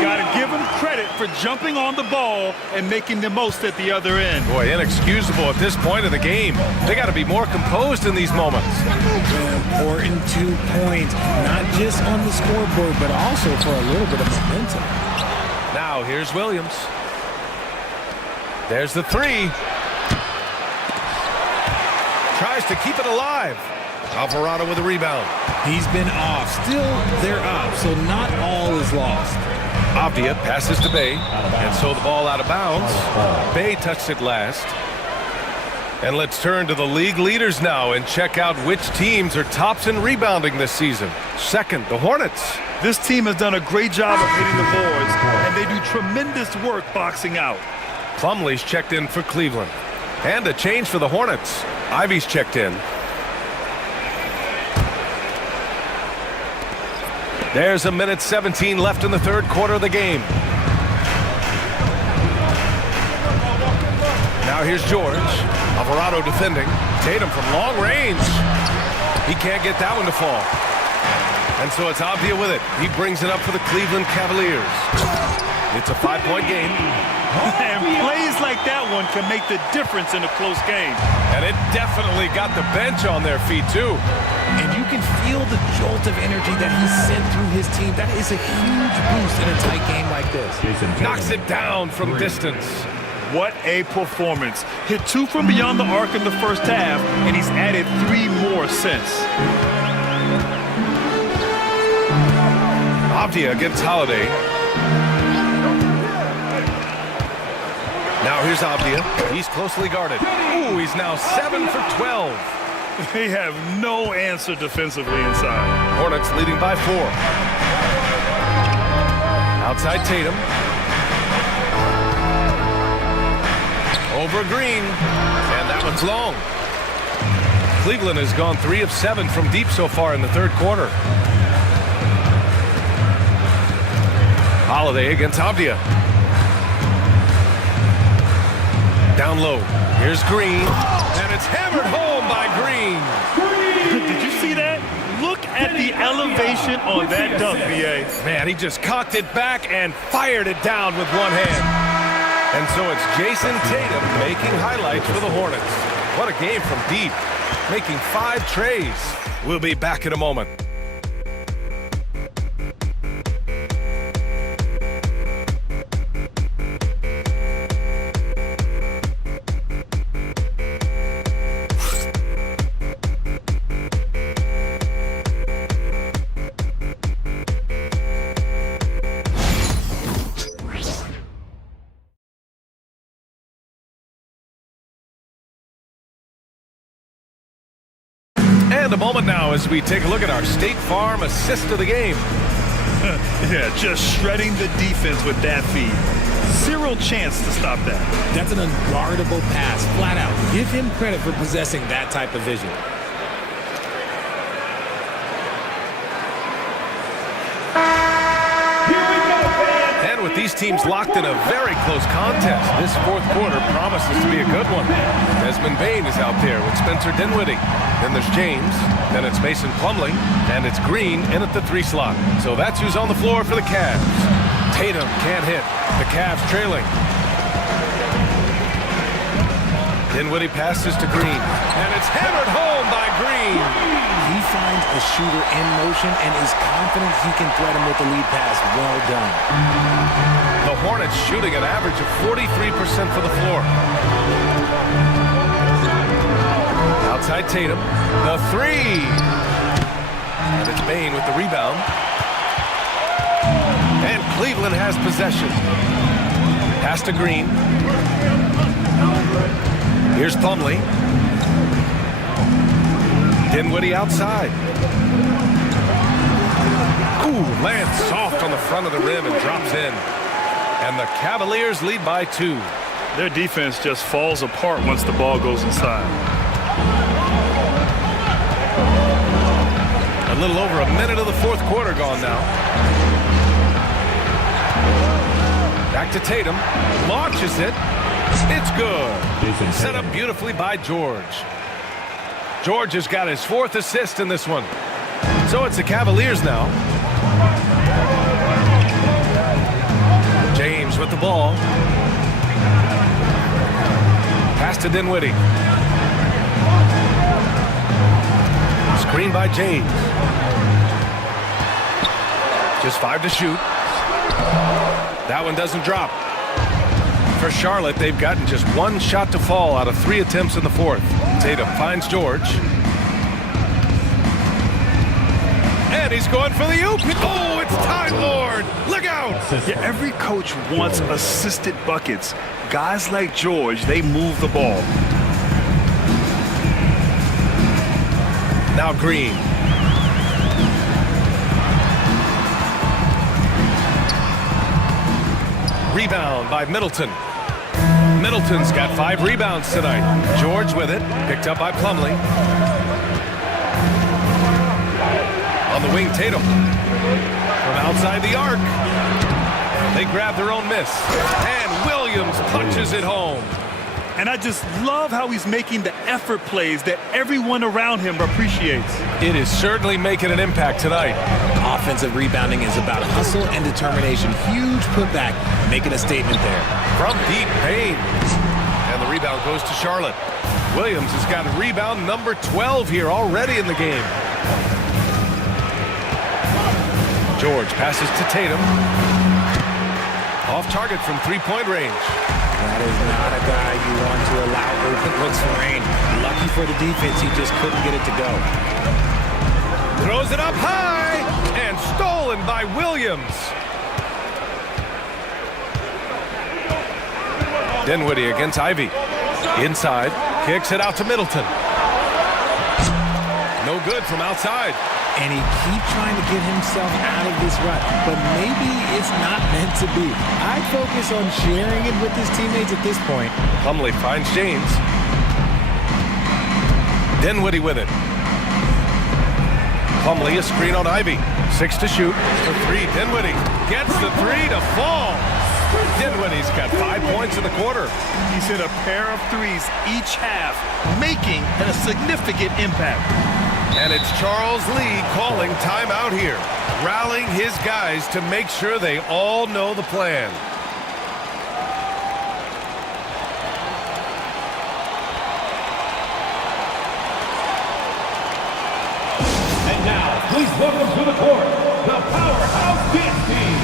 Got to give him credit for jumping on the ball and making the most at the other end. Boy, inexcusable at this point of the game. They got to be more composed in these moments. Important 2 points, not just on the scoreboard, but also for a little bit of momentum. Now here's Williams. There's the 3. Tries to keep it alive. Alvarado with a rebound. He's been off. Still, they're up, so not all is lost. Avdia passes to Bay, and so the ball out of bounds. Bay touched it last. And let's turn to the league leaders now and check out which teams are tops in rebounding this season. Second, the Hornets. This team has done a great job of hitting the boards, and they do tremendous work boxing out. Plumlee's checked in for Cleveland. And a change for the Hornets. Ivy's checked in. There's a minute 17 left in the third quarter of the game. Now here's George. Alvarado defending. Tatum from long range. He can't get that one to fall. And so it's Avdia with it. He brings it up for the Cleveland Cavaliers. It's a 5-point game. And plays like that one can make the difference in a close game. And it definitely got the bench on their feet, too. And you can feel the jolt of energy that he sent through his team. That is a huge boost in a tight game like this. Knocks it down from distance. What a performance. Hit 2 from beyond the arc in the first half, and he's added 3 more since. Avdia against Holiday. Now here's Avdia. He's closely guarded. Ooh, he's now 7 for 12. They have no answer defensively inside. Hornets leading by 4. Outside Tatum. Over Green. And that one's long. Cleveland has gone 3 of 7 from deep so far in the third quarter. Holiday against Avdia. Down low. Here's Green. And it's hammered home by Green. Did you see that? Look at the elevation on that dunk, B.A. Man, he just cocked it back and fired it down with one hand. And so it's Jason Tatum making highlights for the Hornets. What a game from deep, making 5 trays. We'll be back in a moment. And a moment now as we take a look at our State Farm assist of the game. Yeah, just shredding the defense with that feed. Zero chance to stop that. That's an unguardable pass, flat out. Give him credit for possessing that type of vision. And with these teams locked in a very close contest, this fourth quarter promises to be a good one. Desmond Bane is out there with Spencer Dinwiddie. Then there's James, then it's Mason Plumlee, and it's Green in at the 3 slot. So that's who's on the floor for the Cavs. Tatum can't hit. The Cavs trailing. Dinwiddie passes to Green, and it's hammered home by Green. He finds a shooter in motion and is confident he can thread him with the lead pass. Well done. The Hornets shooting an average of 43% for the floor. Outside Tatum, the 3. And it's Bane with the rebound. And Cleveland has possession. Pass to Green. Here's Plumlee. Dinwiddie outside. Ooh, lands soft on the front of the rim and drops in. And the Cavaliers lead by 2. Their defense just falls apart once the ball goes inside. A little over a minute of the fourth quarter gone now. Back to Tatum. Launches it. It's good. Set up beautifully by George. George has got his 4th assist in this one. So it's the Cavaliers now. James with the ball. Pass to Dinwiddie. Screen by James. Just 5 to shoot. That one doesn't drop. For Charlotte, they've gotten just 1 shot to fall out of 3 attempts in the fourth. Tatum finds George. And he's going for the oop. Oh, it's Time Lord. Look out. Yeah, every coach wants assisted buckets. Guys like George, they move the ball. Now Green. Rebound by Middleton. Middleton's got 5 rebounds tonight. George with it, picked up by Plumlee. On the wing, Tatum. From outside the arc. They grab their own miss. And Williams punches it home. And I just love how he's making the effort plays that everyone around him appreciates. It is certainly making an impact tonight. Offensive rebounding is about hustle and determination. Huge putback, making a statement there. From deep, Bane. And the rebound goes to Charlotte. Williams has got rebound number 12 here already in the game. George passes to Tatum. Off target from 3-point range. That is not a guy you want to allow open looks for rain. Lucky for the defense, he just couldn't get it to go. Throws it up high and stolen by Williams. Dinwiddie against Ivy. Inside, kicks it out to Middleton. No good from outside. And he keeps trying to get himself out of this rut, but maybe it's not meant to be. I'd focus on sharing it with his teammates at this point. Plumlee finds James. Dinwiddie with it. Plumlee, a screen on Ivy. 6 to shoot. For 3, Dinwiddie gets the 3 to fall. Dinwiddie's got 5 points in the quarter. He's hit a pair of threes each half, making a significant impact. And it's Charles Lee calling timeout here, rallying his guys to make sure they all know the plan. And now, please welcome to the court, the Powerhouse Dance Team.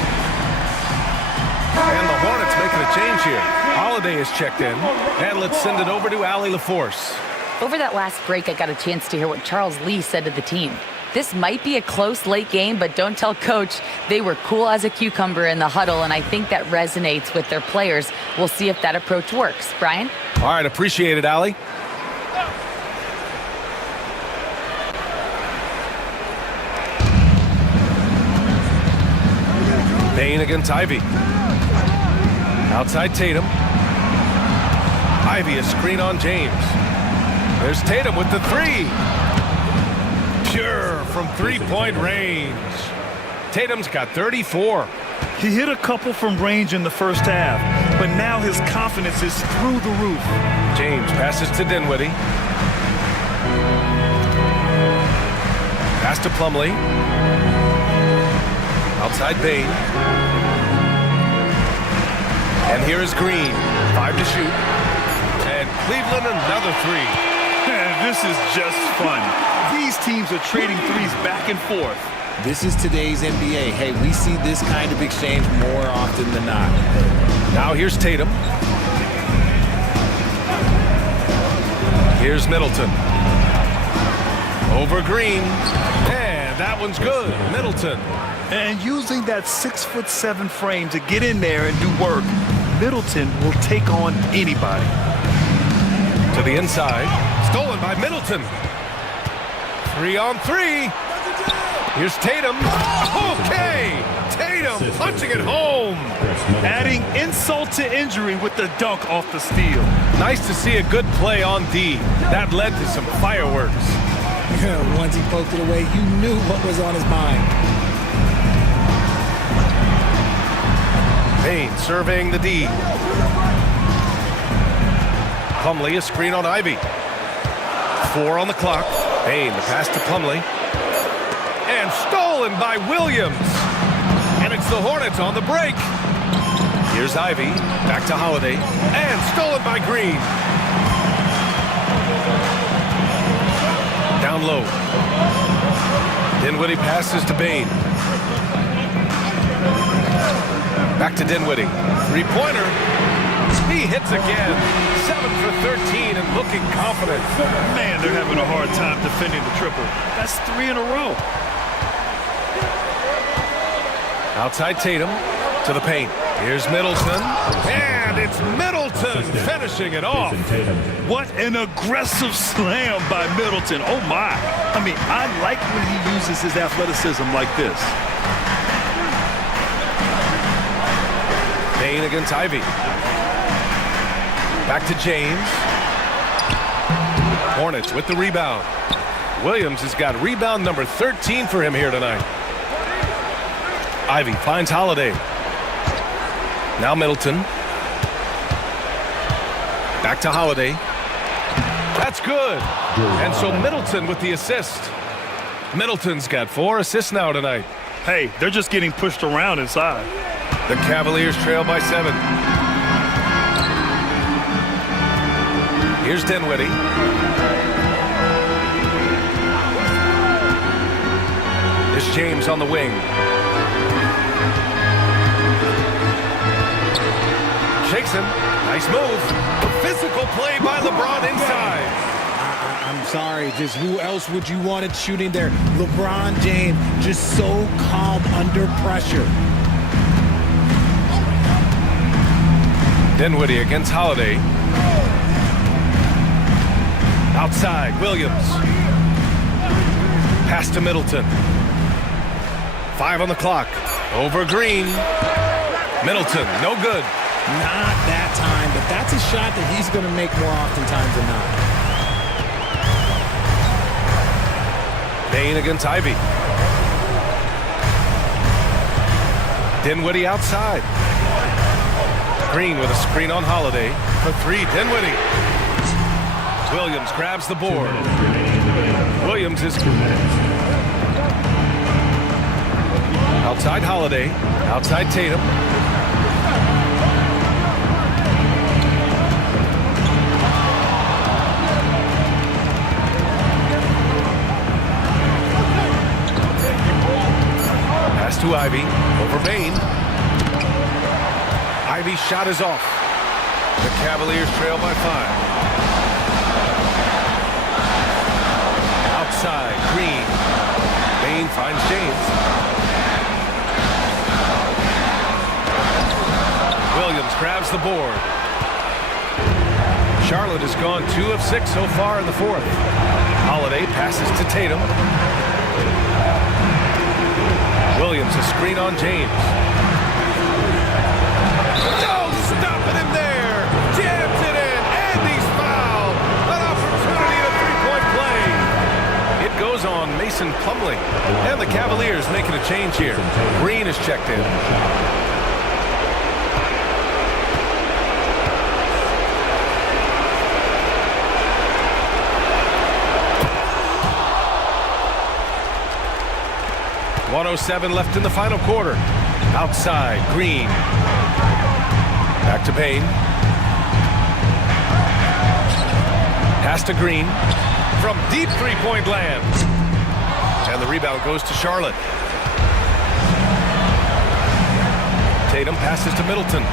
And the Hornets making a change here. Holiday is checked in. And let's send it over to Allie LaForce. Over that last break, I got a chance to hear what Charles Lee said to the team. This might be a close late game, but don't tell Coach. They were cool as a cucumber in the huddle, and I think that resonates with their players. We'll see if that approach works. Brian? All right, appreciate it, Allie. Payne against Ivy. Outside Tatum. Ivy a screen on James. There's Tatum with the three. Pure from three-point range. Tatum's got 34. He hit a couple from range in the first half, but now his confidence is through the roof. James passes to Dinwiddie. Pass to Plumlee. Outside Payne. And here is Green. 5 to shoot. And Cleveland another three. This is just fun. These teams are trading threes back and forth. This is today's NBA. Hey, we see this kind of exchange more often than not. Now here's Tatum. Here's Middleton. Over Green. And that one's good. Middleton. And using that 6'7" frame to get in there and do work, Middleton will take on anybody. To the inside. Stolen by Middleton. 3 on 3. Here's Tatum. Okay. Tatum punching it home. Adding insult to injury with the dunk off the steal. Nice to see a good play on D. That led to some fireworks. Once he poked it away, you knew what was on his mind. Payne surveying the D. Plumlee a screen on Ivy. 4 on the clock. Payne the pass to Plumlee. And stolen by Williams. And it's the Hornets on the break. Here's Ivy. Back to Holiday. And stolen by Green. Down low. Dinwiddie passes to Payne. Back to Dinwiddie. Three-pointer. He hits again. 7 for 13 and looking confident. Man, they're having a hard time defending the triple. That's 3 in a row. Outside Tatum to the paint. Here's Middleton. And it's Middleton finishing it off. What an aggressive slam by Middleton. Oh, my. I mean, I like when he uses his athleticism like this. Payne against Ivy. Back to James. Hornets with the rebound. Williams has got rebound number 13 for him here tonight. Ivy finds Holiday. Now Middleton. Back to Holiday. That's good. And so Middleton with the assist. Middleton's got 4 assists now tonight. Hey, they're just getting pushed around inside. The Cavaliers trail by 7. Here's Dinwiddie. Here's James on the wing. Shakes him. Nice move. Physical play by LeBron inside. I'm sorry, just who else would you want it shooting there? LeBron James, just so calm under pressure. Dinwiddie against Holiday. Outside, Williams. Pass to Middleton. 5 on the clock. Over Green. Middleton, no good. Not that time, but that's a shot that he's going to make more oftentimes than not. Payne against Ivy. Dinwiddie outside. Green with a screen on Holiday. For three, Dinwiddie. Williams grabs the board. Williams is outside Holiday. Outside Tatum. Pass to Ivy. Over Bain. Ivy's shot is off. The Cavaliers trail by 5. Outside, Green. Bain finds James. Williams grabs the board. Charlotte has gone 2 of 6 so far in the fourth. Holiday passes to Tatum. Williams a screen on James. No, stopping him there. Jams it in, and he's fouled. An opportunity at a three-point play. It goes on Mason Plumlee. And the Cavaliers making a change here. Green is checked in. .107 left in the final quarter. Outside, Green. Back to Bain. Pass to Green. From deep three-point land. And the rebound goes to Charlotte. Tatum passes to Middleton.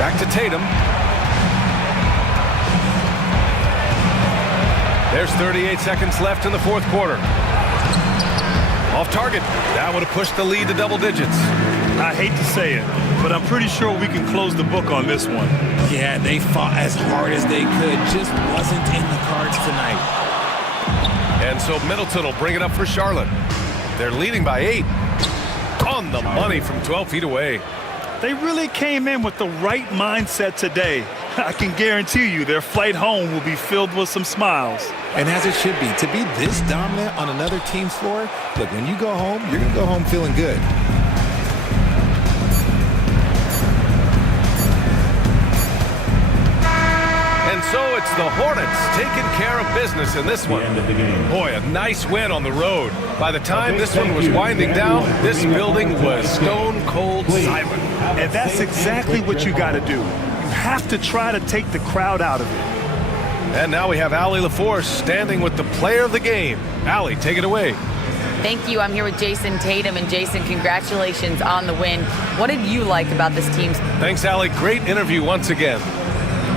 Back to Tatum. There's 38 seconds left in the fourth quarter. Off target. That would have pushed the lead to double digits. I hate to say it, but I'm pretty sure we can close the book on this one. Yeah, they fought as hard as they could. Just wasn't in the cards tonight. And so Middleton will bring it up for Charlotte. They're leading by 8. On the money from 12 feet away. They really came in with the right mindset today. I can guarantee you their flight home will be filled with some smiles. And as it should be. To be this dominant on another team's floor, look, when you go home, you're going to go home feeling good. And so it's the Hornets taking care of business in this one. Boy, a nice win on the road. By the time this one was winding down, this building was stone cold silent. And that's exactly what you got to do. You have to try to take the crowd out of it. And now we have Allie LaForce standing with the player of the game. Allie, take it away. Thank you. I'm here with Jason Tatum. And Jason, congratulations on the win. What did you like about this team's? Thanks, Allie. Great interview once again.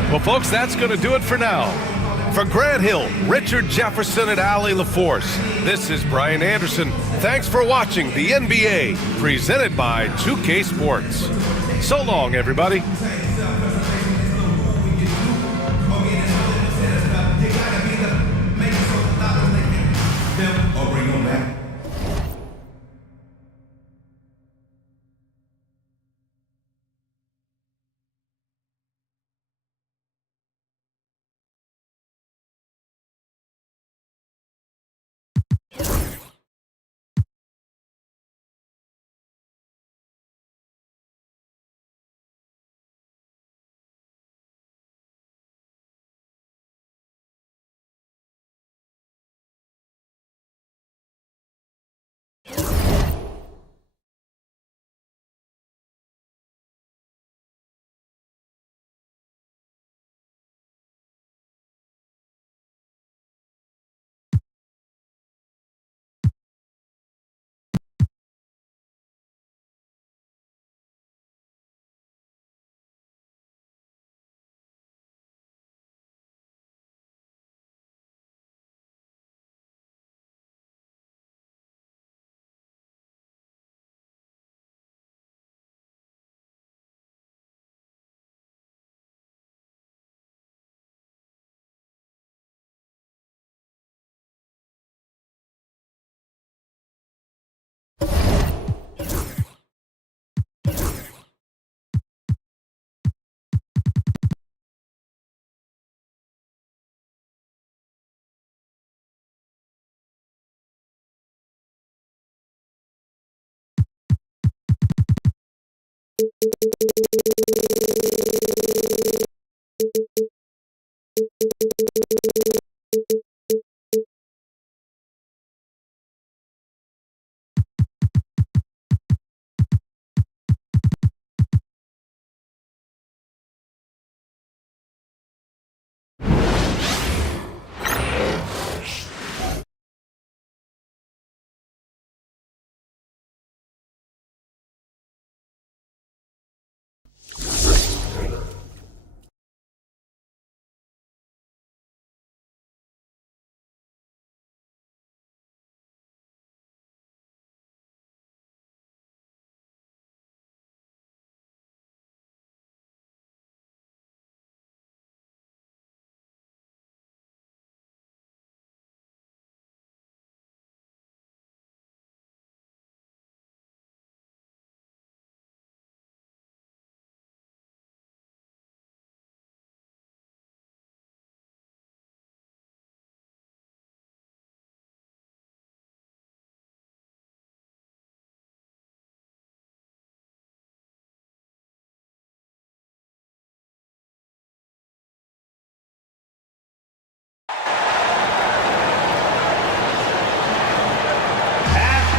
Well, folks, that's going to do it for now. For Grant Hill, Richard Jefferson, and Allie LaForce, this is Brian Anderson. Thanks for watching the NBA, presented by 2K Sports. So long, everybody.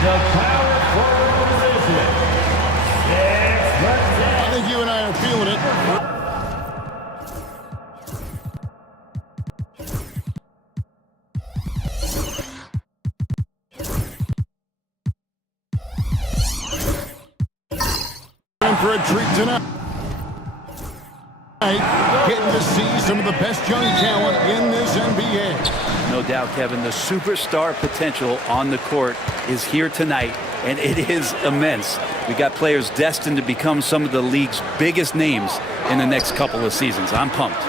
The power forward position. I think you and I are feeling it. In for a treat tonight. Getting to see some of the best young talent in this NBA. No doubt, Kevin, the superstar potential on the court is here tonight, and it is immense. We got players destined to become some of the league's biggest names in the next couple of seasons. I'm pumped.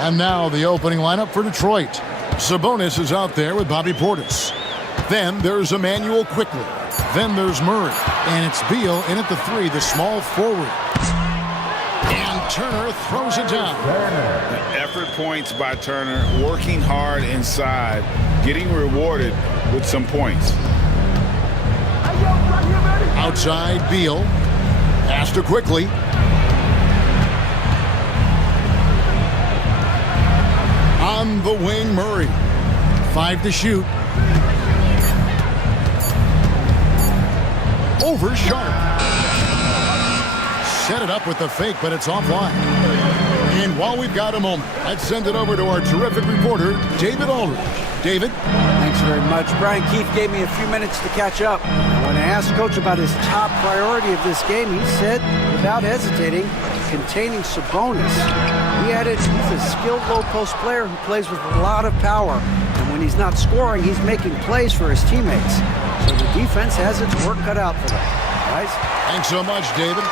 And now the opening lineup for Detroit. Sabonis is out there with Bobby Portis. Then there's Emmanuel quickly. Then there's Murray. And it's Beal in at the 3, the small forward. And Turner throws it down. Effort points by Turner, working hard inside, getting rewarded with some points. Outside Beal. Pass to quickly. On the wing, Murray. 5 to shoot. Over Sharp. Set it up with the fake, but it's offline. And while we've got a moment, let's send it over to our terrific reporter, David Aldridge. David? Thanks very much. Brian Keefe gave me a few minutes to catch up. When I asked Coach about his top priority of this game, he said, without hesitating, containing Sabonis. He added, he's a skilled low-post player who plays with a lot of power. And when he's not scoring, he's making plays for his teammates. So the defense has its work cut out for them. Guys? Thanks so much, David.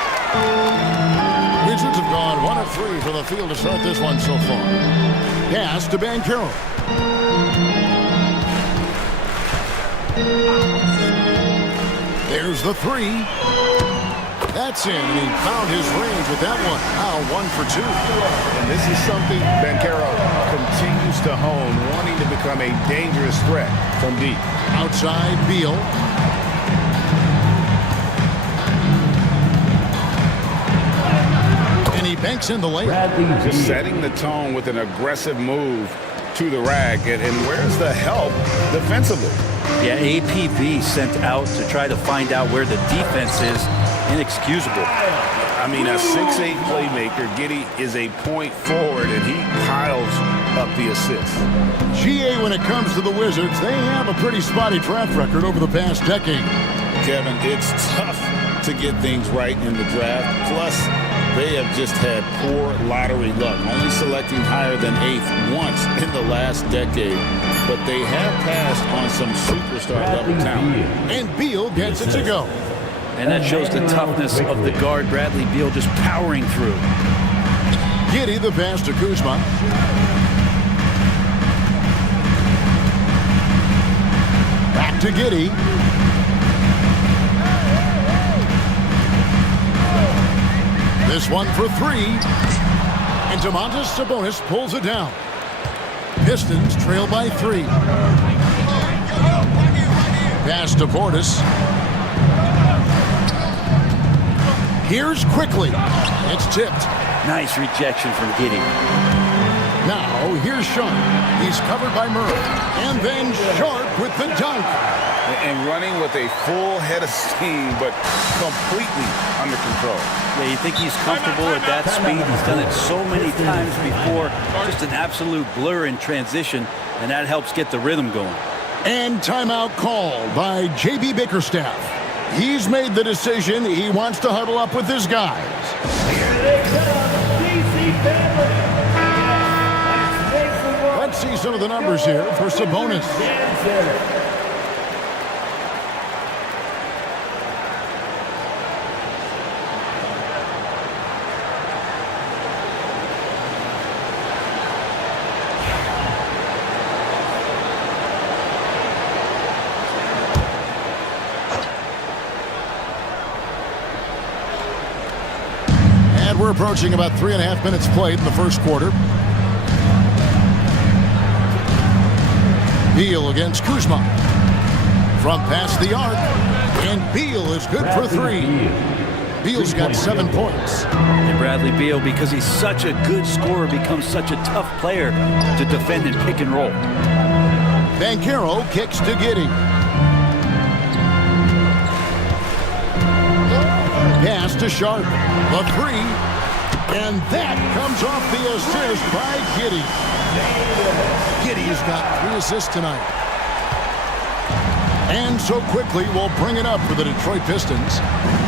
Wizards have gone 1 of 3 for the field to start this one so far. Pass to Banchero. There's the 3. That's in, and he found his range with that one. Now 1 for 2. And this is something Banchero continues to hone, wanting to become a dangerous threat from deep. Outside Beal. And he banks in the layup. Just setting the tone with an aggressive move to the rack. And where's the help defensively? Yeah, APB sent out to try to find out where the defense is. Inexcusable. I mean, a 6'8 playmaker. Giddey is a point forward, and he piles up the assists. GA, when it comes to the Wizards, they have a pretty spotty track record over the past decade. Kevin, it's tough to get things right in the draft. Plus, they have just had poor lottery luck, only selecting higher than 8th once in the last decade. But they have passed on some superstar-level talent. And Beal gets it to go. And that shows the toughness of the guard, Bradley Beal, just powering through. Giddey, the pass to Kuzma. Back to Giddey. This one for 3. And Domantas Sabonis pulls it down. Pistons trail by 3. Pass to Portis. Here's quickly. It's tipped. Nice rejection from Giddey. Now, here's Sharp. He's covered by Murray. And then Sharp with the dunk. And running with a full head of steam, but completely under control. Yeah, you think he's comfortable at that speed. He's done it so many times before. Just an absolute blur in transition, and that helps get the rhythm going. And timeout called by J.B. Bickerstaff. He's made the decision. He wants to huddle up with his guys. Here they come, DC family. Let's see some of the numbers here for Sabonis. And we're approaching about 3.5 minutes played in the first quarter. Beal against Kuzma. From past the arc. And Beal is good for 3. Beal's got 7 points. And Bradley Beal, because he's such a good scorer, becomes such a tough player to defend in pick and roll. Banchero kicks to Giddey. Pass to Sharp. The 3. And that comes off the assist by Giddey. Giddey's got 3 assists tonight. And so quickly we'll bring it up for the Detroit Pistons.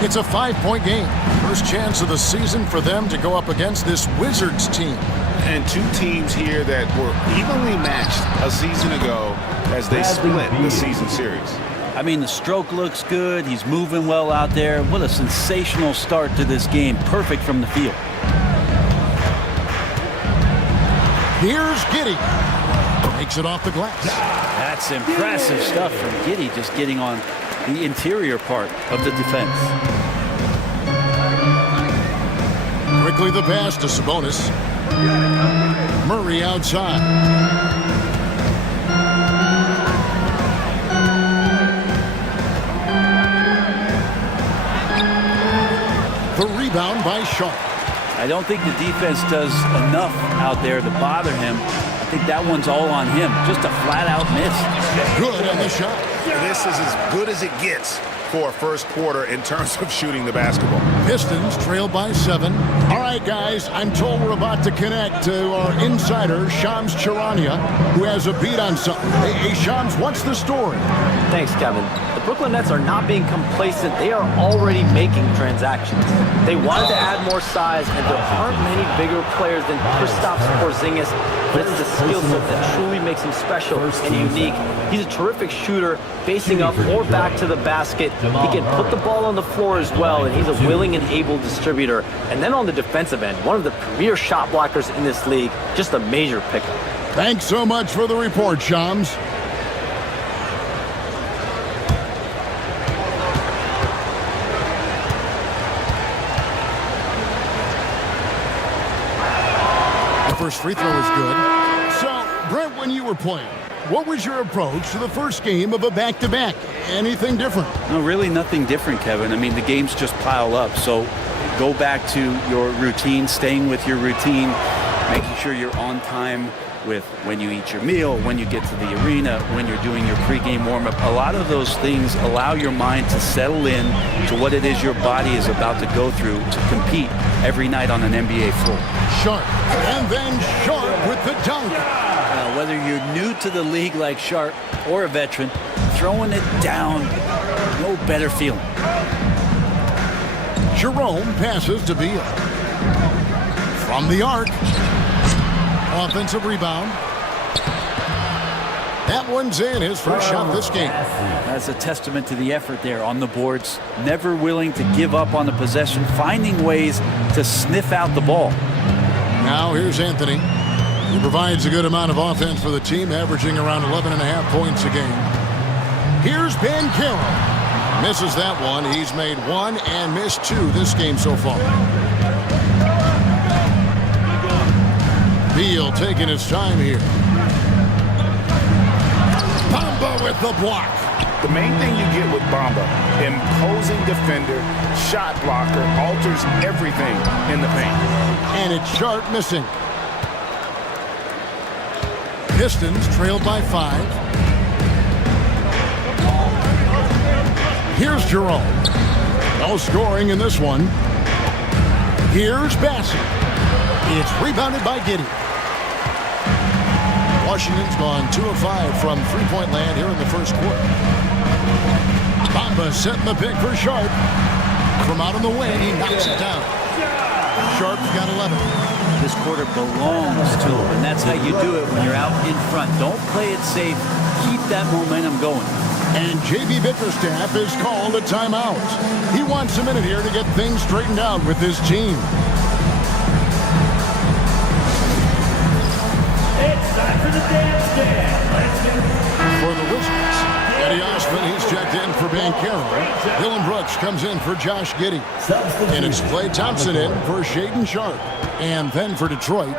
It's a 5-point game. First chance of the season for them to go up against this Wizards team. And 2 teams here that were evenly matched a season ago as they split the season series. I mean, the stroke looks good. He's moving well out there. What a sensational start to this game. Perfect from the field. Here's Giddey. Makes it off the glass. That's impressive stuff from Giddey, just getting on the interior part of the defense. Quickly the pass to Sabonis. Murray outside. The rebound by Sharp. I don't think the defense does enough out there to bother him. I think that one's all on him. Just a flat-out miss. Good on the shot. This is as good as it gets for a first quarter in terms of shooting the basketball. Pistons trail by 7. All right, guys, I'm told we're about to connect to our insider, Shams Charania, who has a beat on something. Hey, Shams, what's the story? Thanks, Kevin. The Brooklyn Nets are not being complacent. They are already making transactions. They wanted to add more size, and there aren't many bigger players than Kristaps Porzingis, but it's the skill set that truly makes him special and unique. He's a terrific shooter, facing up or back to the basket. He can put the ball on the floor as well, and he's a willing and able distributor. And then on the defensive end, one of the premier shot blockers in this league, just a major pickup. Thanks so much for the report, Shams. The first free throw is good. So, Brent, when you were playing, what was your approach to the first game of a back-to-back? Anything different? No, really nothing different, Kevin. I mean, the games just pile up. So go back to your routine, staying with your routine, making sure you're on time with when you eat your meal, when you get to the arena, when you're doing your pregame warm-up. A lot of those things allow your mind to settle in to what it is your body is about to go through to compete every night on an NBA floor. Sharp, and then Sharp with the dunk. Whether you're new to the league like Sharp or a veteran, throwing it down, no better feeling. Jerome passes to Beal. From the arc. Offensive rebound. That one's in, his first shot this game. That's a testament to the effort there on the boards. Never willing to give up on the possession, finding ways to sniff out the ball. Now here's Anthony. He provides a good amount of offense for the team, averaging around 11.5 points a game. Here's Banchero. Misses that one. He's made 1 and missed 2 this game so far. Beal taking his time here. Bamba with the block. The main thing you get with Bamba, imposing defender, shot blocker, alters everything in the paint. And it's Sharp missing. Pistons trailed by 5. Here's Jerome. No scoring in this one. Here's Bassett. It's rebounded by Giddey. Washington's gone 2 of 5 from three-point land here in the first quarter. Bamba setting the pick for Sharp. From out on the wing, he knocks it down. Sharp's got 11. This quarter belongs to him, and that's how you do it when you're out in front. Don't play it safe. Keep that momentum going. And J.B. Bickerstaff is called a timeout. He wants a minute here to get things straightened out with his team. It's time for the dance. For the Wizards, Eddie Osman, he's checked in for Banchero. Dylan Brooks comes in for Josh Giddey. And it's Klay Thompson in for Shaedon Sharp. And then for Detroit,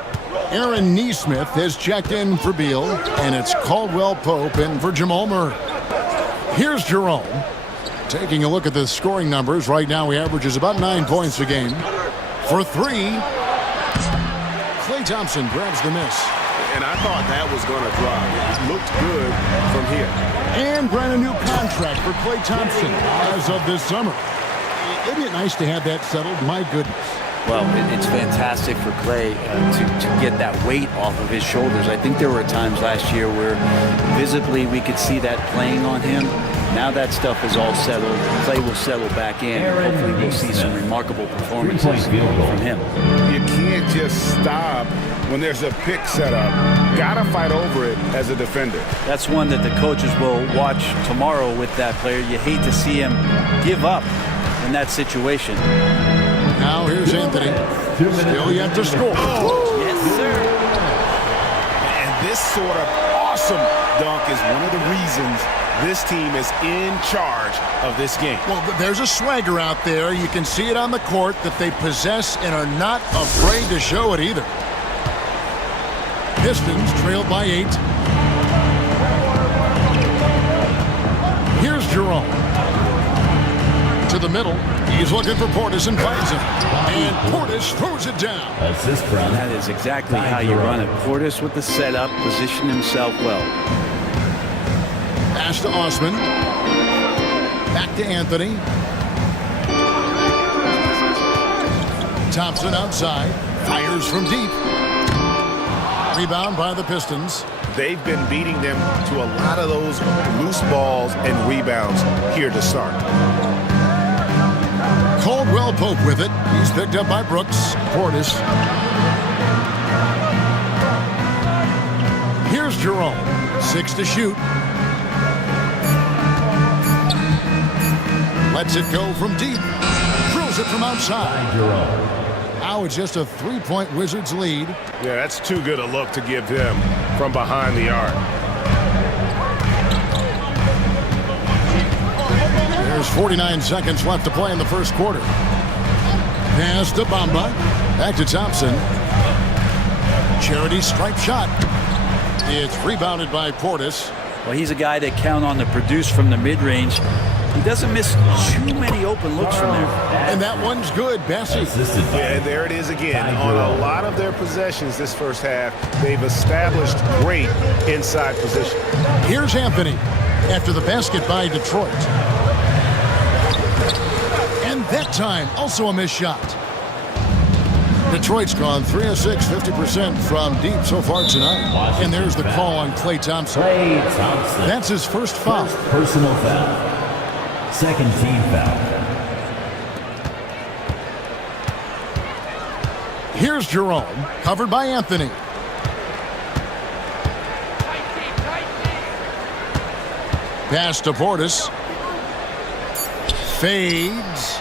Aaron Nesmith has checked in for Beal. And it's Caldwell Pope in for Jamal Murray. Here's Jerome. Taking a look at the scoring numbers, right now he averages about 9 points a game. For 3, Klay Thompson grabs the miss. And I thought that was going to drop. It looked good from here. And brand a new contract for Klay Thompson as of this summer. Isn't it nice to have that settled? My goodness. Well, it's fantastic for Klay to get that weight off of his shoulders. I think there were times last year where visibly we could see that playing on him. Now that stuff is all settled. Klay will settle back in. Hopefully we'll see some remarkable performances from him. You can't just stop when there's a pick set up. Gotta fight over it as a defender. That's one that the coaches will watch tomorrow with that player. You hate to see him give up in that situation. Now here's Anthony. Still yet to score. Yes, sir. And this sort of awesome dunk is one of the reasons this team is in charge of this game. Well, there's a swagger out there. You can see it on the court that they possess and are not afraid to show it either. Pistons trailed by 8. Here's Jerome. To the middle. He's looking for Portis and finds him. And Portis throws it down. That is exactly how you run it. Portis with the setup, position himself well. Pass to Osman. Back to Anthony. Thompson outside. Fires from deep. Rebound by the Pistons. They've been beating them to a lot of those loose balls and rebounds here to start. Caldwell Pope with it. He's picked up by Brooks. Portis. Here's Jerome. 6 to shoot. Lets it go from deep. Drills it from outside. Now it's just a 3-point Wizards lead. Yeah, that's too good a look to give them from behind the arc. There's 49 seconds left to play in the first quarter. Pass to Bamba. Back to Thompson. Charity stripe shot. It's rebounded by Portis. Well, he's a guy that count on to produce from the mid-range. He doesn't miss too many open looks from there. And that one's good, Bessie. Yeah, there it is again. On a lot of their possessions this first half, they've established great inside position. Here's Anthony after the basket by Detroit. And that time, also a missed shot. Detroit's gone 3 of 6, 50% from deep so far tonight. And there's the call on Klay Thompson. That's his first foul. Personal foul. Second team foul. Here's Jerome, covered by Anthony. Pass to Portis. Fades.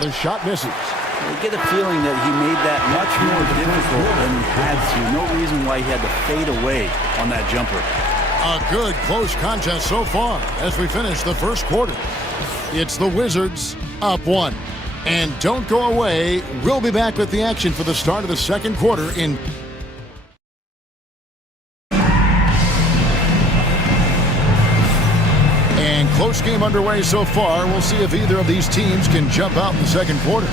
The shot misses. You get a feeling that he made that much more difficult than he had to. No reason why he had to fade away on that jumper. A good close contest so far as we finish the first quarter. It's the Wizards up 1. And don't go away. We'll be back with the action for the start of the second quarter in... And Close game underway so far. We'll see if either of these teams can jump out in the second quarter.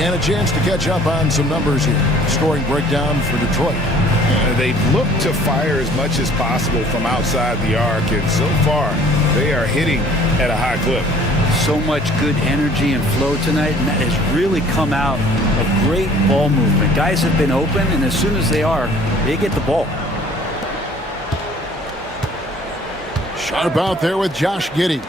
And a chance to catch up on some numbers here. Scoring breakdown for Detroit. They've looked to fire as much as possible from outside the arc, and so far they are hitting at a high clip. So much good energy and flow tonight, and that has really come out of great ball movement. Guys have been open, and as soon as they are, they get the ball. Sharp out there with Josh Giddey.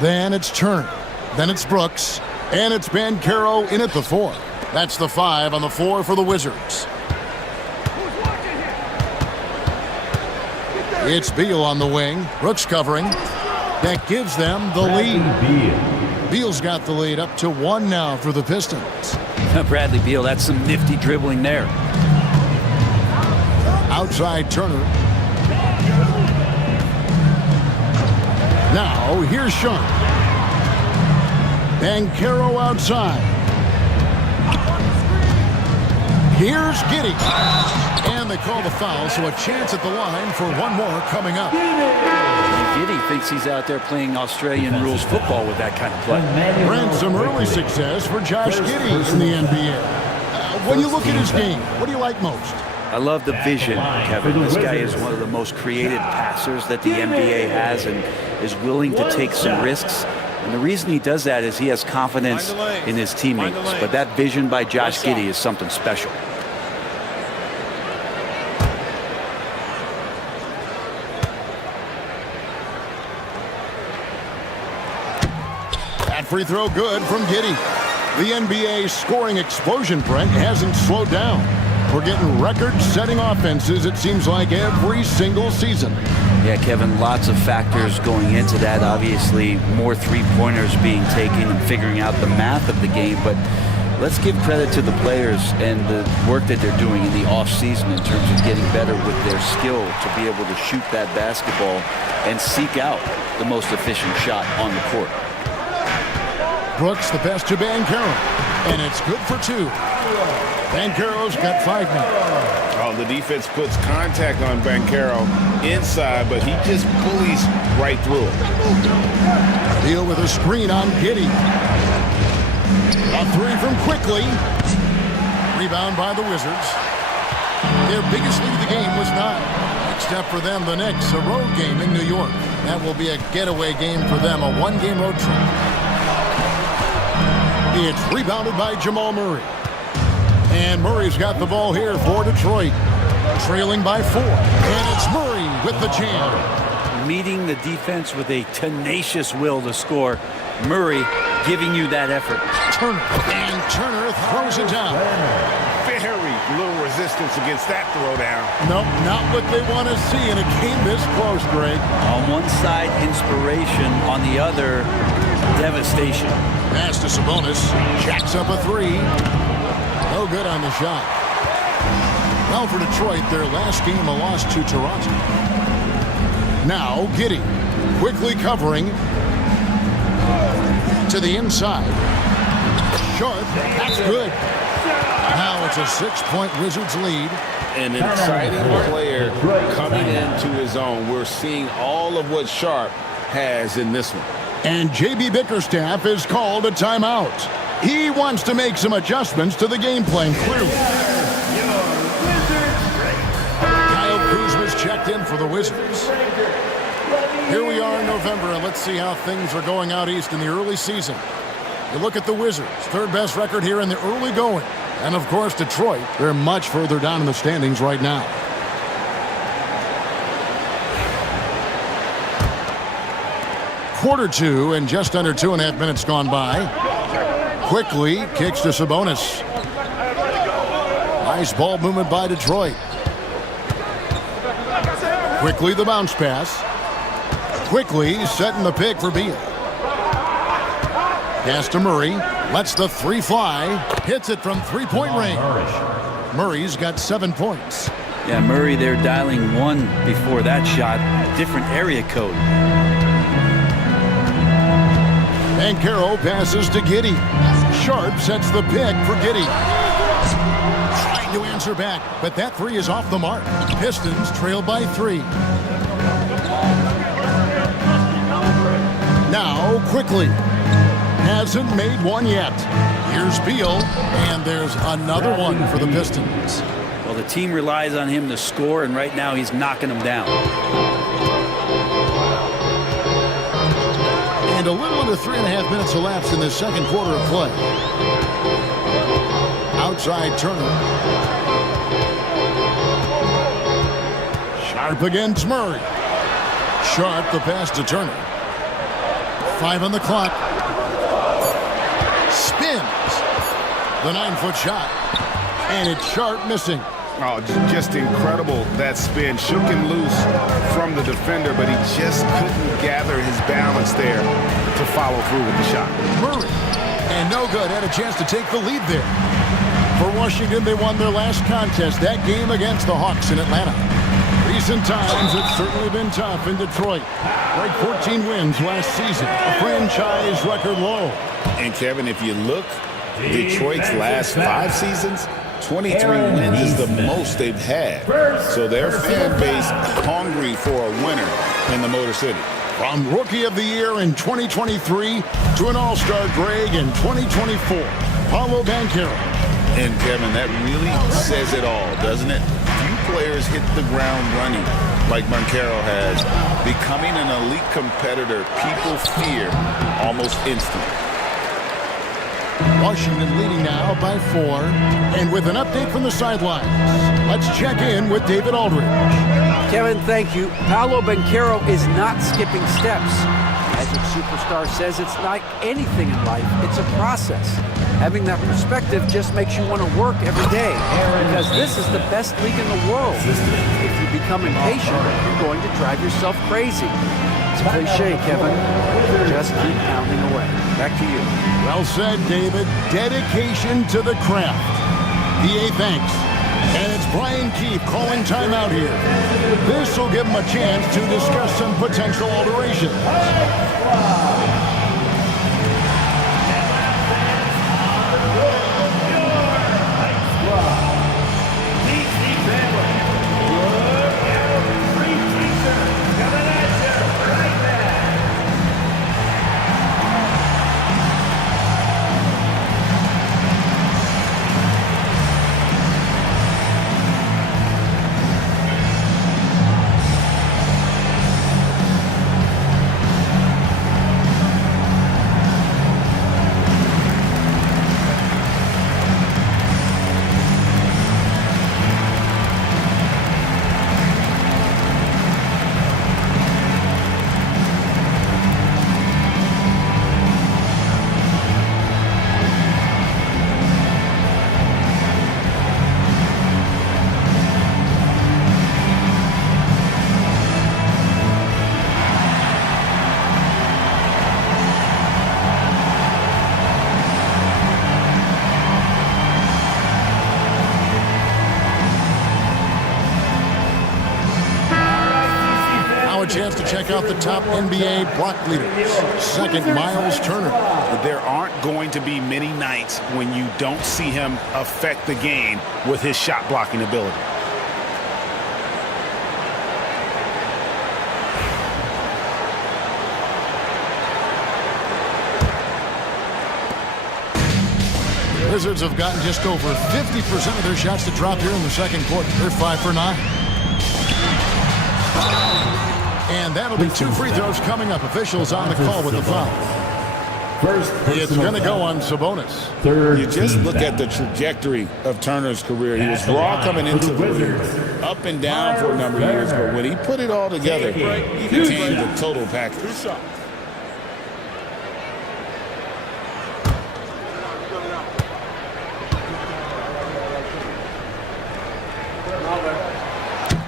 Then it's Turner. Then it's Brooks. And it's Banchero in at the 4. That's the 5 on the 4 for the Wizards. It's Beal on the wing. Brooks covering. That gives them the lead. Beal's got the lead up to 1 now for the Pistons. Bradley Beal, that's some nifty dribbling there. Outside Turner. Now here's Sharp. Banchero outside. Here's Giddey. And they call the foul, so a chance at the line for one more coming up. Giddey thinks he's out there playing Australian rules football with that kind of play. Brent, some early success for Josh Giddey in the NBA. When you look at his game, what do you like most? I love the vision, Kevin. This guy is one of the most creative passers that the NBA has and is willing to take some risks. And the reason he does that is he has confidence in his teammates. But that vision by Josh Giddey is something special. That free throw good from Giddey. The NBA scoring explosion, Brent, hasn't slowed down. We're getting record-setting offenses, it seems like, every single season. Yeah, Kevin, lots of factors going into that. Obviously, more three-pointers being taken and figuring out the math of the game. But let's give credit to the players and the work that they're doing in the off-season in terms of getting better with their skill to be able to shoot that basketball and seek out the most efficient shot on the court. Brooks, the pass to Banchero, and it's good for 2. Banchero's got 5 now. Oh, the defense puts contact on Banchero inside, but he just bullies right through it. Deal with a screen on Giddey. A 3 from Quickly. Rebound by the Wizards. Their biggest lead of the game was 9. Next up for them, the Knicks, a road game in New York. That will be a getaway game for them, a 1-game road trip. It's rebounded by Jamal Murray. And Murray's got the ball here for Detroit. Trailing by 4. And it's Murray with the jam. Meeting the defense with a tenacious will to score. Murray giving you that effort. Turner. And Turner throws it down. Very little resistance against that throwdown. Nope, not what they want to see in a game this close, Greg. On one side, inspiration. On the other, devastation. Pass to Sabonis. Jacks up a 3. No good on the shot. Well, for Detroit, their last game a loss to Toronto. Now, Giddey quickly covering to the inside. Sharp, that's good. Now it's a 6-point Wizards lead. An exciting player coming into his own. We're seeing all of what Sharp has in this one. And J.B. Bickerstaff has called a timeout. He wants to make some adjustments to the game plan, clearly. Kyle Kuzma's checked in for the Wizards. Here we are in November, and let's see how things are going out east in the early season. You look at the Wizards, third best record here in the early going. And, of course, Detroit, they're much further down in the standings right now. Quarter 2 and just under 2.5 minutes gone by. Quickly kicks to Sabonis. Nice ball movement by Detroit. Quickly the bounce pass. Quickly setting the pick for Beal. Pass to Murray. Lets the 3 fly. Hits it from 3-point range. Murray's got 7 points. Yeah, Murray there dialing 1 before that shot. Different area code. Banchero passes to Giddey. Sharp sets the pick for Giddey. Trying to answer back, but that 3 is off the mark. Pistons trail by 3. quickly. Hasn't made one yet. Here's Beal, and there's another one for the Pistons. Well, the team relies on him to score, and right now he's knocking them down. And a little under 3.5 minutes elapsed in this second quarter of play. Outside Turner. Sharp against Murray. Sharp the pass to Turner. 5 on the clock. Spins. The 9-foot shot. And it's Sharp missing. Oh, just incredible, that spin. Shook him loose from the defender, but he just couldn't gather his balance there to follow through with the shot. Murray. And no good. Had a chance to take the lead there. For Washington, they won their last contest, that game against the Hawks in Atlanta. Recent times, it's certainly been tough in Detroit. Like 14 wins last season, a franchise record low. And Kevin, if you look, Detroit's last 5 seasons, 23 wins is the most they've had. So their fan base hungry for a winner in the Motor City. From Rookie of the Year in 2023 to an All-Star Greg in 2024, Paolo Banchero. And Kevin, that really says it all, doesn't it? Few players hit the ground running like Banchero has. Becoming an elite competitor, people fear almost instantly. Washington leading now by 4. And with an update from the sidelines, let's check in with David Aldridge. Kevin, thank you. Paolo Banchero is not skipping steps. Magic Superstar says it's like anything in life. It's a process. Having that perspective just makes you want to work every day because this is the best league in the world. If you become impatient, you're going to drive yourself crazy. It's a cliche, Kevin. Just keep pounding away. Back to you. Well said, David. Dedication to the craft. PA thanks. And it's Brian Keefe calling timeout here. This will give him a chance to discuss some potential alterations. Chance to check out the top NBA block leaders. Second, Miles Turner. There aren't going to be many nights when you don't see him affect the game with his shot blocking ability. The Wizards have gotten just over 50% of their shots to drop here in the second quarter. They're 5 for 9. And that'll be 2 free throws coming up. Officials on the call with the foul. It's going to go on Sabonis. You just look at the trajectory of Turner's career. He was raw coming into the league, up and down for a number of years, but when he put it all together, he became the total package.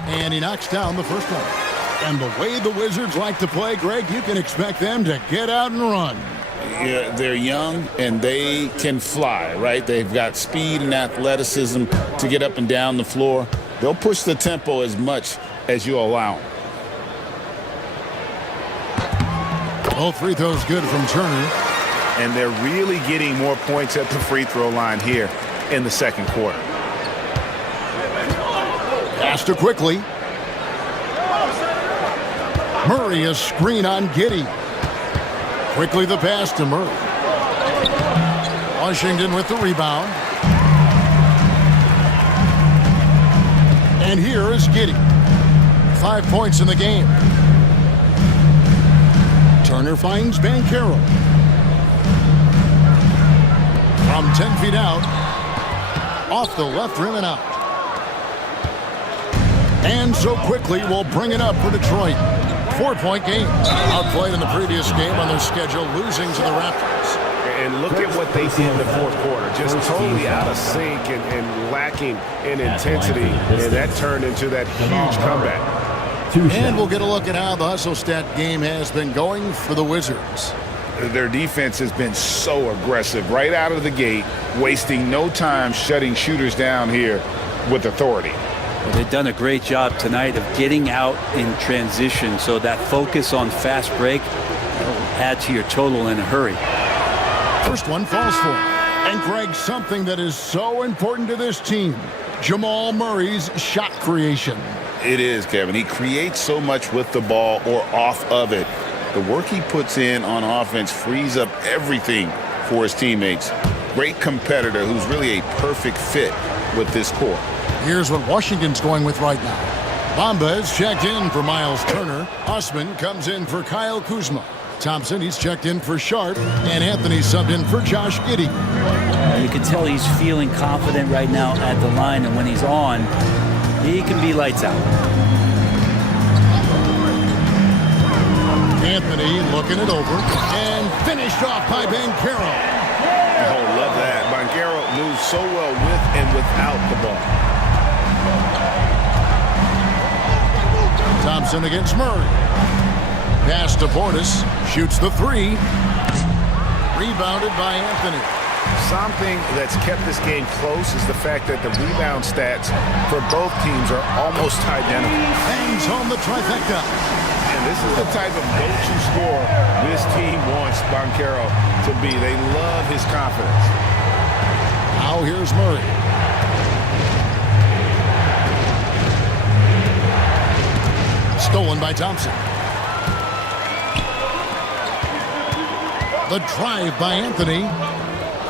And he knocks down the first one. And the way the Wizards like to play, Greg, you can expect them to get out and run. Yeah, they're young and they can fly, right? They've got speed and athleticism to get up and down the floor. They'll push the tempo as much as you allow them. Both free throws good from Turner. And they're really getting more points at the free throw line here in the second quarter. Faster quickly. Murray, a screen on Giddey. Quickly the pass to Murray. Washington with the rebound. And here is Giddey. 5 points in the game. Turner finds Banchero. From 10 feet out. Off the left rim and out. And so quickly will bring it up for Detroit. 4-point game. Outplayed in the previous game on their schedule, losing to the Raptors. And look at what they did in the fourth quarter. Just totally out of sync and lacking in intensity. And that turned into that huge comeback. And we'll get a look at how the hustle stat game has been going for the Wizards. Their defense has been so aggressive right out of the gate, wasting no time shutting shooters down here with authority. Well, they've done a great job tonight of getting out in transition, so that focus on fast break will add to your total in a hurry. First one falls for him. And Greg, something that is so important to this team, Jamal Murray's shot creation. It is, Kevin. He creates so much with the ball or off of it. The work he puts in on offense frees up everything for his teammates. Great competitor who's really a perfect fit with this core. Here's what Washington's going with right now. Bamba is checked in for Miles Turner. Osman comes in for Kyle Kuzma. Thompson, he's checked in for Sharp. And Anthony subbed in for Josh Giddey. You can tell he's feeling confident right now at the line, and when he's on, he can be lights out. Anthony looking it over and finished off by Banchero. Oh, love that. Banchero moves so well with and without the ball. Thompson against Murray. Pass to Portis. Shoots the three. Rebounded by Anthony. Something that's kept this game close is the fact that the rebound stats for both teams are almost identical. Hangs home the trifecta. And this is the type of go-to scorer this team wants Banchero to be. They love his confidence. Now here's Murray. Stolen by Thompson. The drive by Anthony.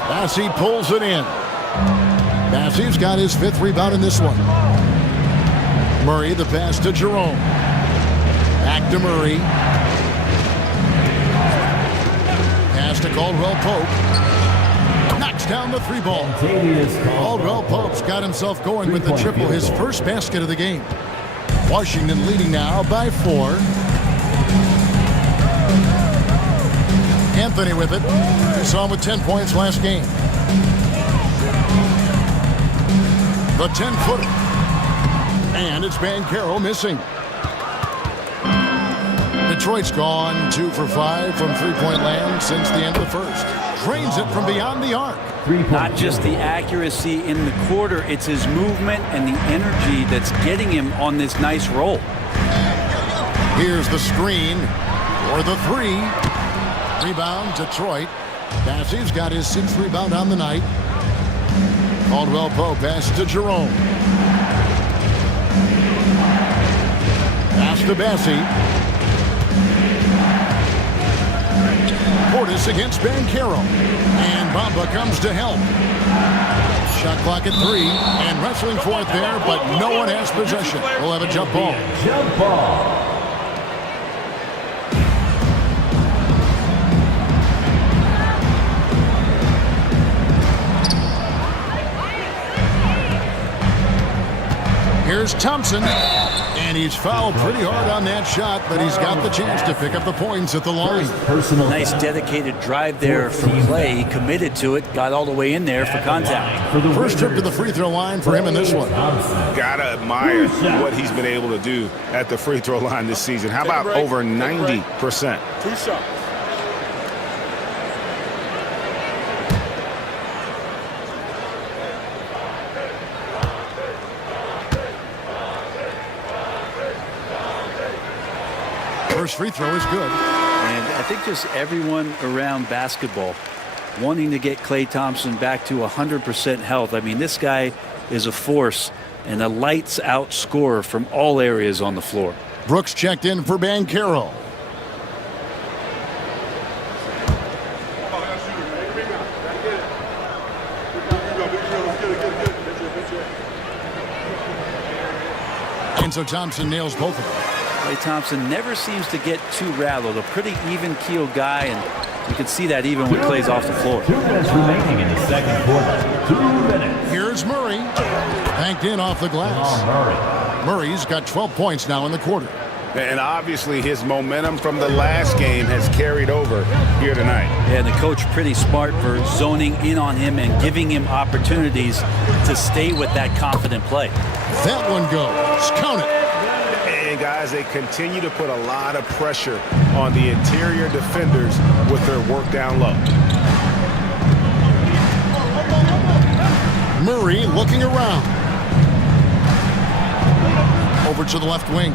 Bassey pulls it in. Bassey's got his 5th rebound in this one. Murray the pass to Jerome. Back to Murray. Pass to Caldwell Pope. Knocks down the 3-ball. Caldwell Pope's got himself going with the triple, his first basket of the game. Washington leading now by 4. Anthony with it. We saw him with 10 points last game. The 10-footer. And it's Banchero missing. Detroit's gone 2 for 5 from three-point land since the end of the first. Drains it from beyond the arc. Not just the accuracy in the quarter, it's his movement and the energy that's getting him on this nice roll. Here's the screen for the 3. Rebound, Detroit. Bassey's got his 6th rebound on the night. Caldwell Pope pass to Jerome. Pass to Bassey. Portis against Banchero. And Bamba comes to help. Shot clock at 3. And wrestling for it there, but no one has possession. We'll have a jump ball. Jump ball. Here's Thompson, and he's fouled pretty hard on that shot, but he's got the chance to pick up the points at the line. Nice dedicated drive there from Clay. He committed to it, got all the way in there for contact. First trip to the free throw line for him in this one. Gotta admire what he's been able to do at the free throw line this season. How about over 90%? 2 shots. First free throw is good. And I think just everyone around basketball wanting to get Klay Thompson back to 100% health. I mean, this guy is a force and a lights-out scorer from all areas on the floor. Brooks checked in for Banchero. And so Thompson nails both of them. Klay Thompson never seems to get too rattled. A pretty even-keeled guy, and you can see that even when Klay's off the floor. 2 minutes remaining in the second quarter. 2 minutes. Here's Murray. Banked in off the glass. Murray's got 12 points now in the quarter. And obviously his momentum from the last game has carried over here tonight. Yeah, and the coach pretty smart for zoning in on him and giving him opportunities to stay with that confident play. That one goes. Count it. And guys, they continue to put a lot of pressure on the interior defenders with their work down low. Murray looking around. Over to the left wing.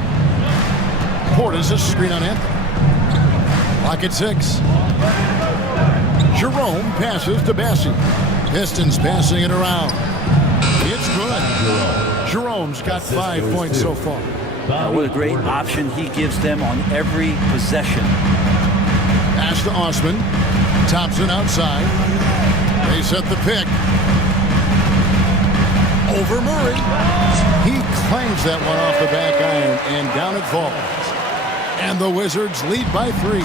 Portis, a screen on Anthony. Pocket 6. Jerome passes to Bassi. Pistons passing it around. It's good. Jerome's got 5 points so far. What a great option he gives them on every possession. Pass to Osman. Thompson outside. They set the pick. Over Murray. He claims that one off the back iron, and down it falls. And the Wizards lead by 3.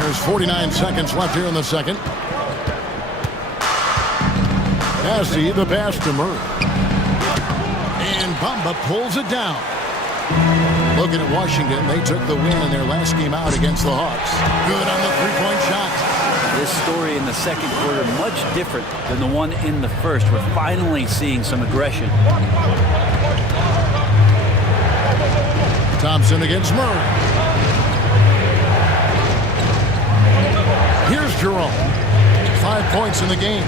There's 49 seconds left here in the second. Bassi, the pass to Murray. And Bamba pulls it down. Looking at Washington, they took the win in their last game out against the Hawks. Good on the three-point shot. This story in the second quarter much different than the one in the first. We're finally seeing some aggression. Thompson against Murray. Here's Jerome. 5 points in the game.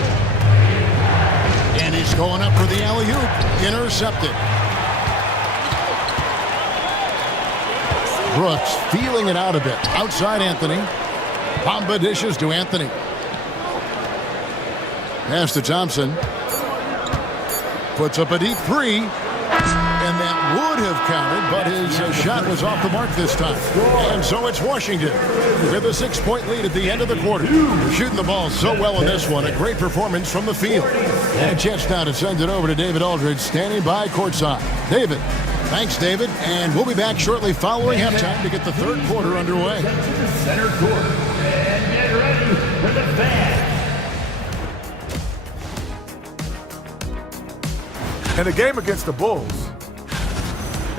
And he's going up for the alley-oop. Intercepted. Brooks feeling it out a bit. Outside Anthony. Bamba dishes to Anthony. Pass to Thompson. Puts up a deep 3. And that would have counted, but his shot was off the mark this time. And so it's Washington with a 6-point lead at the end of the quarter. Shooting the ball so well in this one. A great performance from the field. And a chance now to send it over to David Aldridge, standing by courtside. David. Thanks, David. And we'll be back shortly following halftime to get the third quarter underway. Center court. And get ready for the fans. And the game against the Bulls.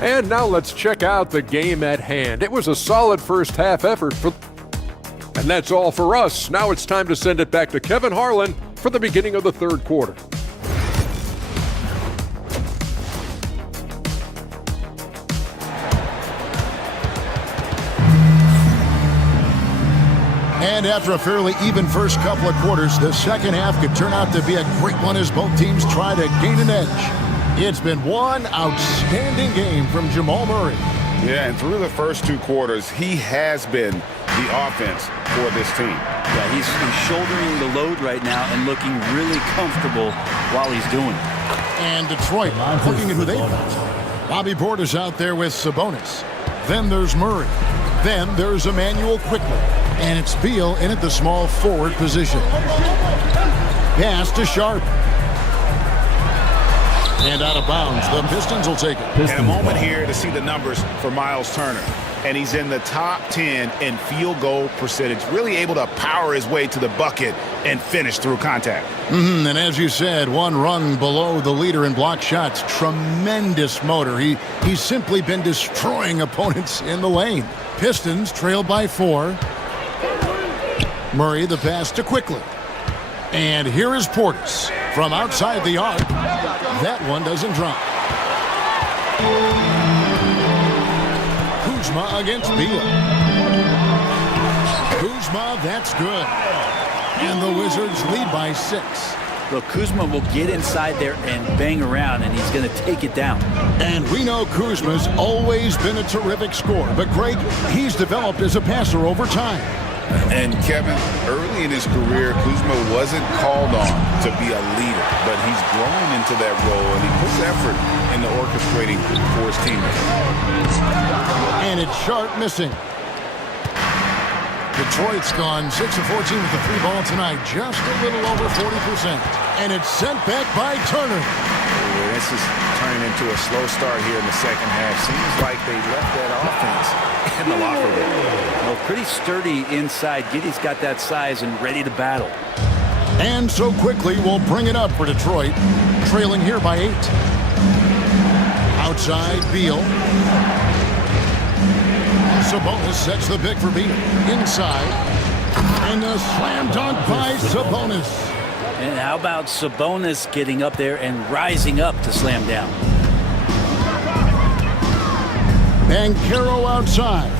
And now let's check out the game at hand. It was a solid first half effort and that's all for us. Now it's time to send it back to Kevin Harlan for the beginning of the third quarter. And after a fairly even first couple of quarters, the second half could turn out to be a great one as both teams try to gain an edge. It's been one outstanding game from Jamal Murray. Yeah, and through the first 2 quarters, he has been the offense for this team. Yeah, he's shouldering the load right now and looking really comfortable while he's doing it. And Detroit looking at who they got. Bobby Portis out there with Sabonis. Then there's Murray. Then there's Emmanuel quickly. And it's Beal in at the small forward position. Pass to Sharp. And out of bounds. The Pistons will take it. And a moment here to see the numbers for Miles Turner. And he's in the top 10 in field goal percentage. Really able to power his way to the bucket and finish through contact. And as you said, one rung below the leader in block shots. Tremendous motor. He's simply been destroying opponents in the lane. Pistons trail by 4. Murray the pass to quickly. And here is Portis from outside the arc. That one doesn't drop. Kuzma against Beal. Kuzma, that's good. And the Wizards lead by 6. Look, Kuzma will get inside there and bang around, and he's going to take it down. And we know Kuzma's always been a terrific scorer. But, Greg, he's developed as a passer over time. And Kevin, early in his career, Kuzma wasn't called on to be a leader, but he's grown into that role, and he puts effort into orchestrating for his teammates. And it's Sharp missing. Detroit's gone 6 of 14 with the 3 ball tonight, just a little over 40%. And it's sent back by Turner. This is turning into a slow start here in the second half. Seems like they left that offense in the locker room. Well, pretty sturdy inside. Giddey's got that size and ready to battle. And so quickly we'll bring it up for Detroit, trailing here by 8. Outside, Beal. Sabonis sets the pick for Beal. Inside. And a slam dunk by Sabonis. And how about Sabonis getting up there and rising up to slam down? Banchero outside.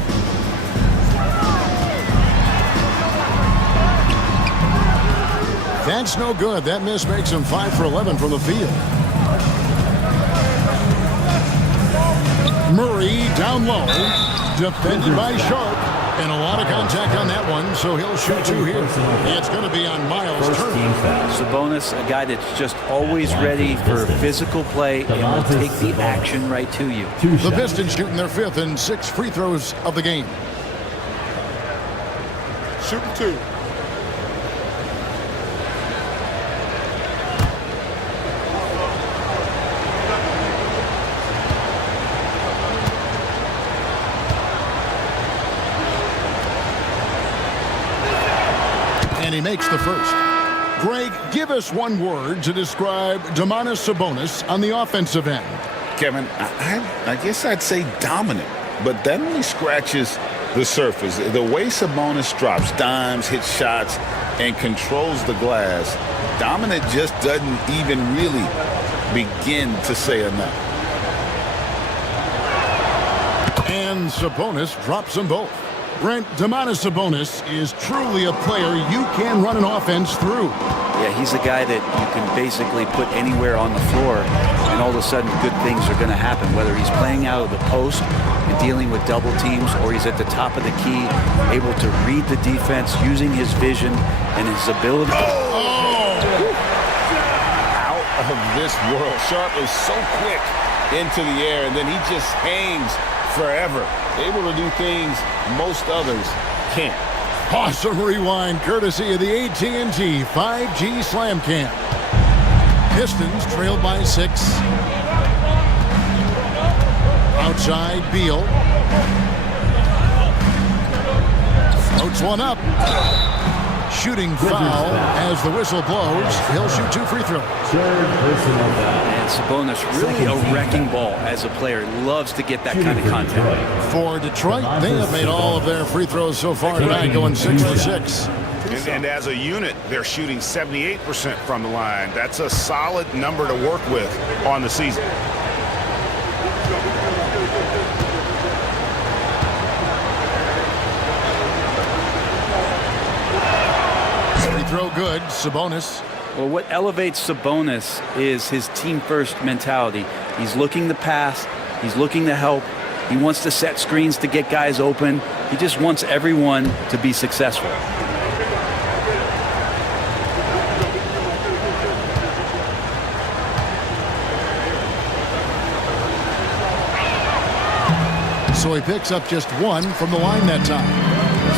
That's no good. That miss makes him 5 for 11 from the field. Murray down low. Defended by Sharp. And a lot of contact on that one, so he'll shoot 2 here. It's going to be on Miles Turner. Sabonis, a guy that's just always ready for physical play and will take the action right to you. The Pistons shooting their 5th and 6th free throws of the game. Shooting 2. And he makes the first. Greg, give us one word to describe Domantas Sabonis on the offensive end. Kevin, I guess I'd say dominant, but that only scratches the surface. The way Sabonis drops dimes, hits shots, and controls the glass, dominant just doesn't even really begin to say enough. And Sabonis drops them both. Brent, Domantas Sabonis is truly a player you can run an offense through. Yeah, he's a guy that you can basically put anywhere on the floor, and all of a sudden good things are going to happen, whether he's playing out of the post and dealing with double teams, or he's at the top of the key, able to read the defense using his vision and his ability. Out of this world. Sharp is so quick into the air, and then he just hangs forever, able to do things most others can't. Awesome rewind courtesy of the AT&T 5G Slam Cam. Pistons trailed by 6. Outside, Beal. Floats one up. Shooting foul as the whistle blows. He'll shoot 2 free throws. And Sabonis really a wrecking ball as a player. Loves to get that kind of contact. For Detroit, they have made all of their free throws so far tonight, going 6 for 6. And as a unit, they're shooting 78% from the line. That's a solid number to work with on the season. Free throw good, Sabonis. Well, what elevates Sabonis is his team-first mentality. He's looking to pass. He's looking to help. He wants to set screens to get guys open. He just wants everyone to be successful. So he picks up just 1 from the line that time.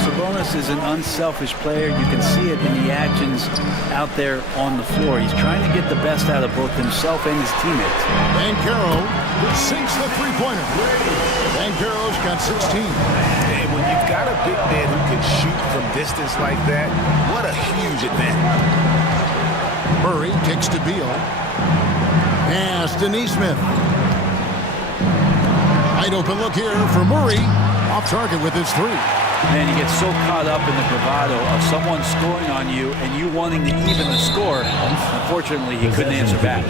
Sabonis is an unselfish player. You can see it in the actions out there on the floor. He's trying to get the best out of both himself and his teammates. Banchero sinks the three-pointer. Banchero's got 16. And when you've got a big man who can shoot from distance like that, what a huge advantage. Murray kicks to Beal. Pass to Neesmith. Wide open look here for Murray. Off target with his 3. And you get so caught up in the bravado of someone scoring on you and you wanting to even the score. Unfortunately, he couldn't answer back.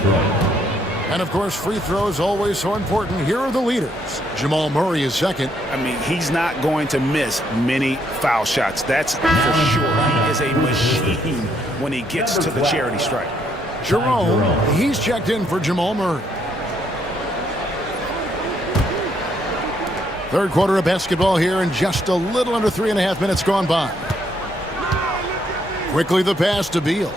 And, of course, free throws always so important. Here are the leaders. Jamal Murray is second. I mean, he's not going to miss many foul shots. That's for sure. He is a machine when he gets to the charity stripe. Jerome, he's checked in for Jamal Murray. Third quarter of basketball here, and just a little under 3.5 minutes gone by. Quickly the pass to Beal.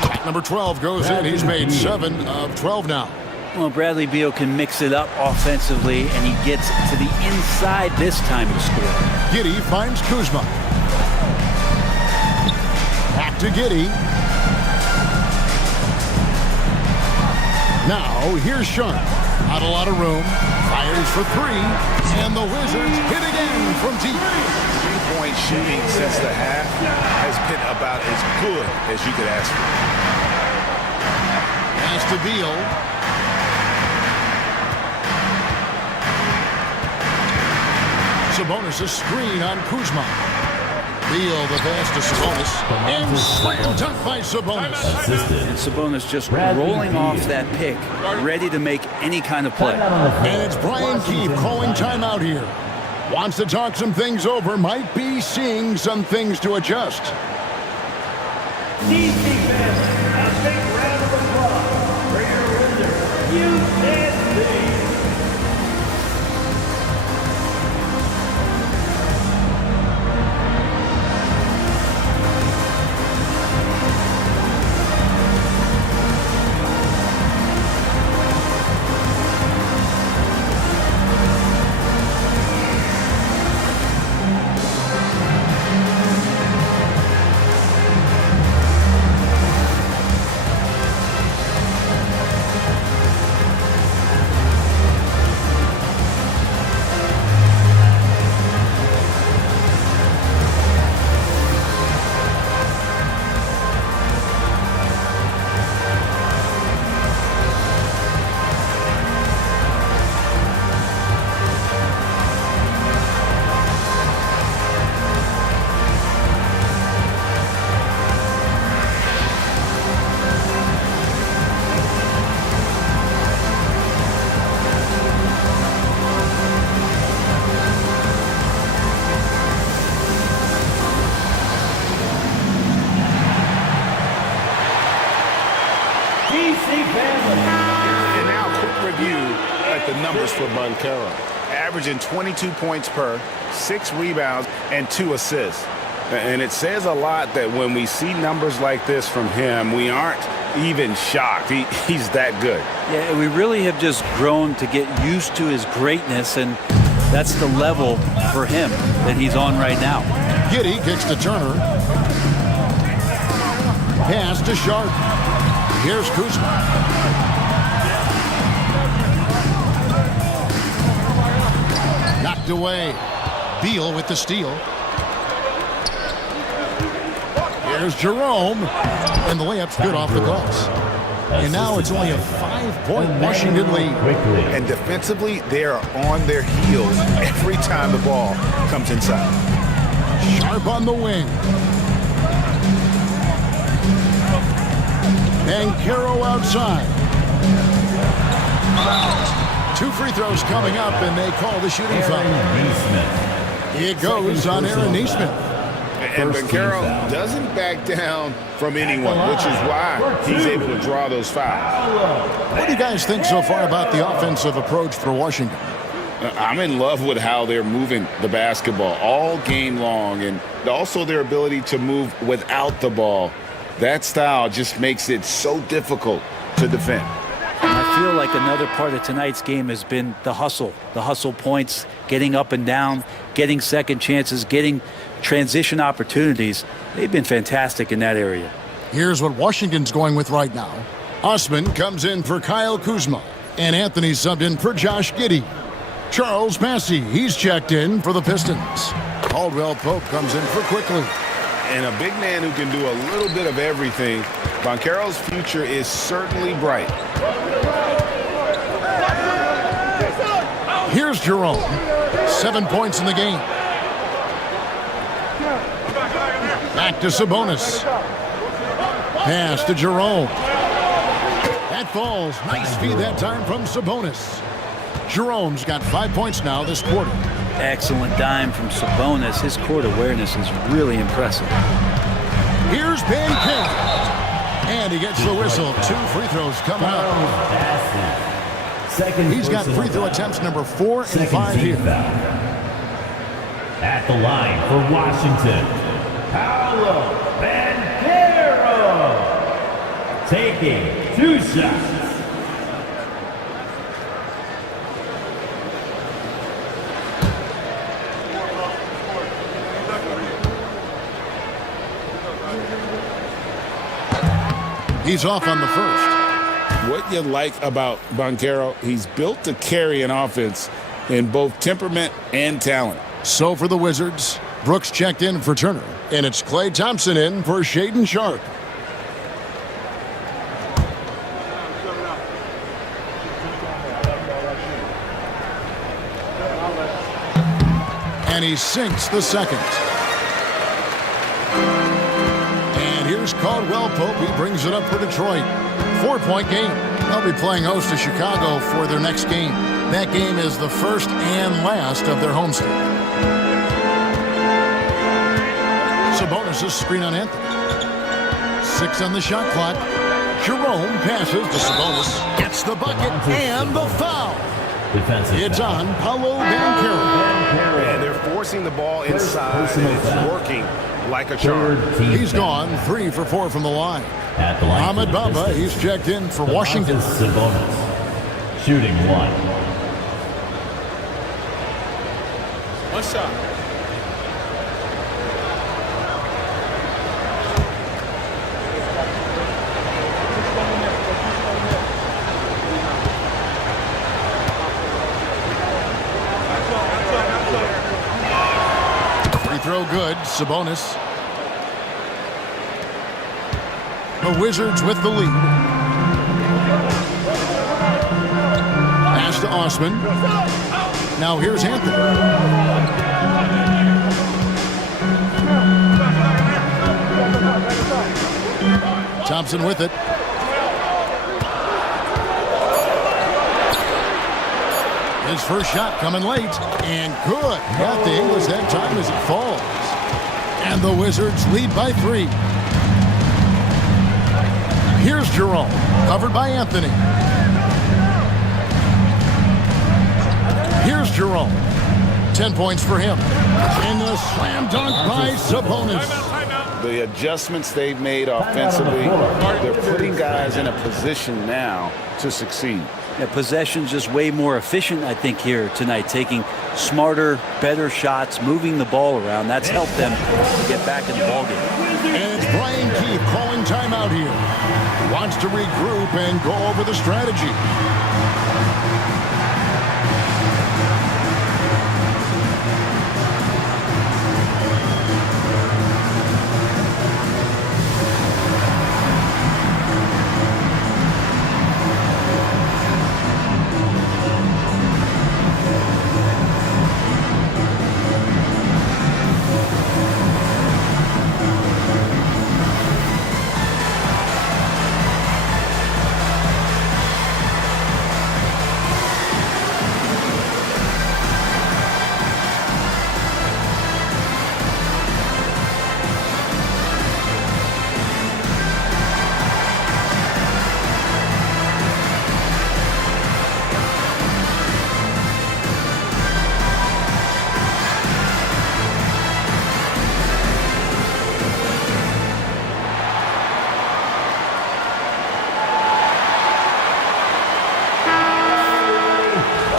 Shot number 12 goes in. He's made 7 of 12 now. Well, Bradley Beal can mix it up offensively, and he gets to the inside this time to score. Giddey finds Kuzma. Back to Giddey. Now, here's Sharp. Not a lot of room. Fires for three. And the Wizards hit again from deep. Three-point shooting since the half has been about as good as you could ask for. Pass to Beal. Sabonis a screen on Kuzma. Beal the pass to Sabonis. And slam dunk by Sabonis. And Sabonis just rolling off that pick, ready to make any kind of play. And it's Brian Keefe calling timeout here. Wants to talk some things over. Might be seeing some things to adjust. These defense, a big round of applause for your Wizards, UNC. And now a quick review at the numbers for Banchero. Averaging 22 points per, 6 rebounds, and 2 assists. And it says a lot that when we see numbers like this from him, we aren't even shocked. He's that good. Yeah, we really have just grown to get used to his greatness, and that's the level for him that he's on right now. Giddey kicks to Turner. Pass to Sharp. Here's Kuzma. Knocked away. Beal with the steal. Here's Jerome. And the layup's good off the glass. And now it's only a 5-point Washington lead. And defensively, they are on their heels every time the ball comes inside. Sharp on the wing. Banchero outside. 2 free throws coming up, and they call the shooting foul. It goes on Aaron Neesmith. And Banchero doesn't back down from anyone, which is why he's able to draw those fouls. What do you guys think so far about the offensive approach for Washington? I'm in love with how they're moving the basketball all game long, and also their ability to move without the ball. That style just makes it so difficult to defend. I feel like another part of tonight's game has been the hustle points, getting up and down, getting second chances, getting transition opportunities. They've been fantastic in that area. Here's what Washington's going with right now. Osman comes in for Kyle Kuzma, and Anthony subbed in for Josh Giddey. Charles Massey, he's checked in for the Pistons. Caldwell Pope comes in for Quickly. And a big man who can do a little bit of everything. Banchero's future is certainly bright. Here's Jerome. 7 points in the game. Back to Sabonis. Pass to Jerome. That falls. Nice feed that time from Sabonis. Jerome's got 5 points now this quarter. Excellent dime from Sabonis. His court awareness is really impressive. Here's Banchero. And he gets the whistle. 2 free throws coming up. He's got free throw attempts number 4 and 5 here. At the line for Washington, Paolo Banchero taking 2 shots. He's off on the first. What you like about Banchero, he's built to carry an offense in both temperament and talent. So for the Wizards, Brooks checked in for Turner, and it's Klay Thompson in for Shaedon Sharpe. And he sinks the second. And here's Caldwell Pope. He brings it up for Detroit. 4-point game. They'll be playing host to Chicago for their next game. That game is the first and last of their homestand. Sabonis' screen on Anthony. 6 on the shot clock. Jerome passes to Sabonis. Gets the bucket and the foul. It's on Paolo Banchero. And they're forcing the ball inside, and it's working like a charm. He's gone 3 for 4 from the line. Ahmed Bamba, he's checked in for Washington. Sabonis, shooting 1. One shot. Free throw good, Sabonis. The Wizards with the lead. Pass to Osman. Now here's Anthony. Thompson with it. His first shot coming late. And good. Got the English that time as it falls. And the Wizards lead by 3. Here's Jerome, covered by Anthony. Here's Jerome. 10 points for him. And the slam dunk by Sabonis. The adjustments they've made offensively, they're putting guys in a position now to succeed. Yeah, possession's just way more efficient, I think, here tonight. Taking smarter, better shots, moving the ball around. That's helped them get back in the ballgame. And it's Brian Keefe calling timeout here. Wants to regroup and go over the strategy.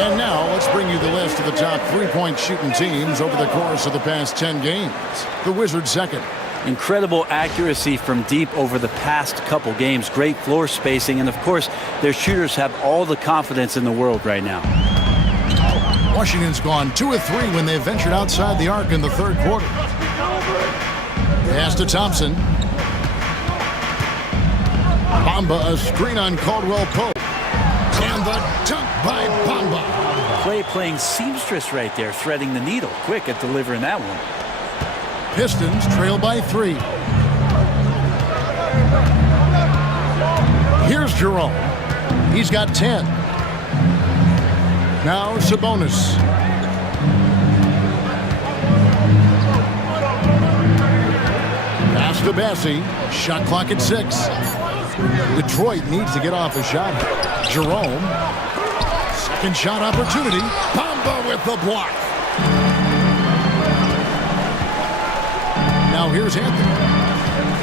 And now let's bring you the list of the top three-point shooting teams over the course of the past 10 games. The Wizards second. Incredible accuracy from deep over the past couple games. Great floor spacing. And, of course, their shooters have all the confidence in the world right now. Washington's gone 2 of 3 when they ventured outside the arc in the third quarter. Pass to Thompson. Bamba, a screen on Caldwell Pope. And the dunk by Bamba. Klay playing seamstress right there, threading the needle. Quick at delivering that one. Pistons trail by 3. Here's Jerome. He's got 10. Now Sabonis. Pass to Bassi. Shot clock at 6. Detroit needs to get off a shot. Jerome. Second shot opportunity. Bamba with the block. Now here's Anthony.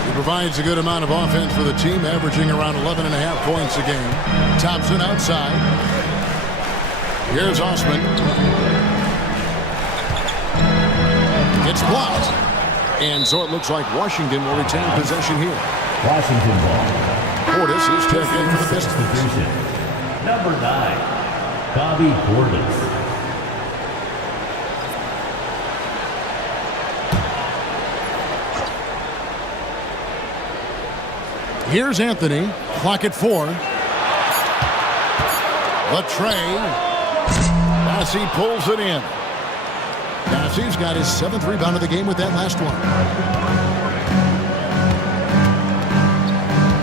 He provides a good amount of offense for the team, averaging around 11.5 points a game. Thompson outside. Here's Osman. It's blocked. And so it looks like Washington will retain possession here. Washington ball. Portis is checked in for the Pistons. Substitution. Number 9, Bobby Portis. Here's Anthony. Clock at 4. Latrey. Massey pulls it in. Massey's got his 7th rebound of the game with that last one.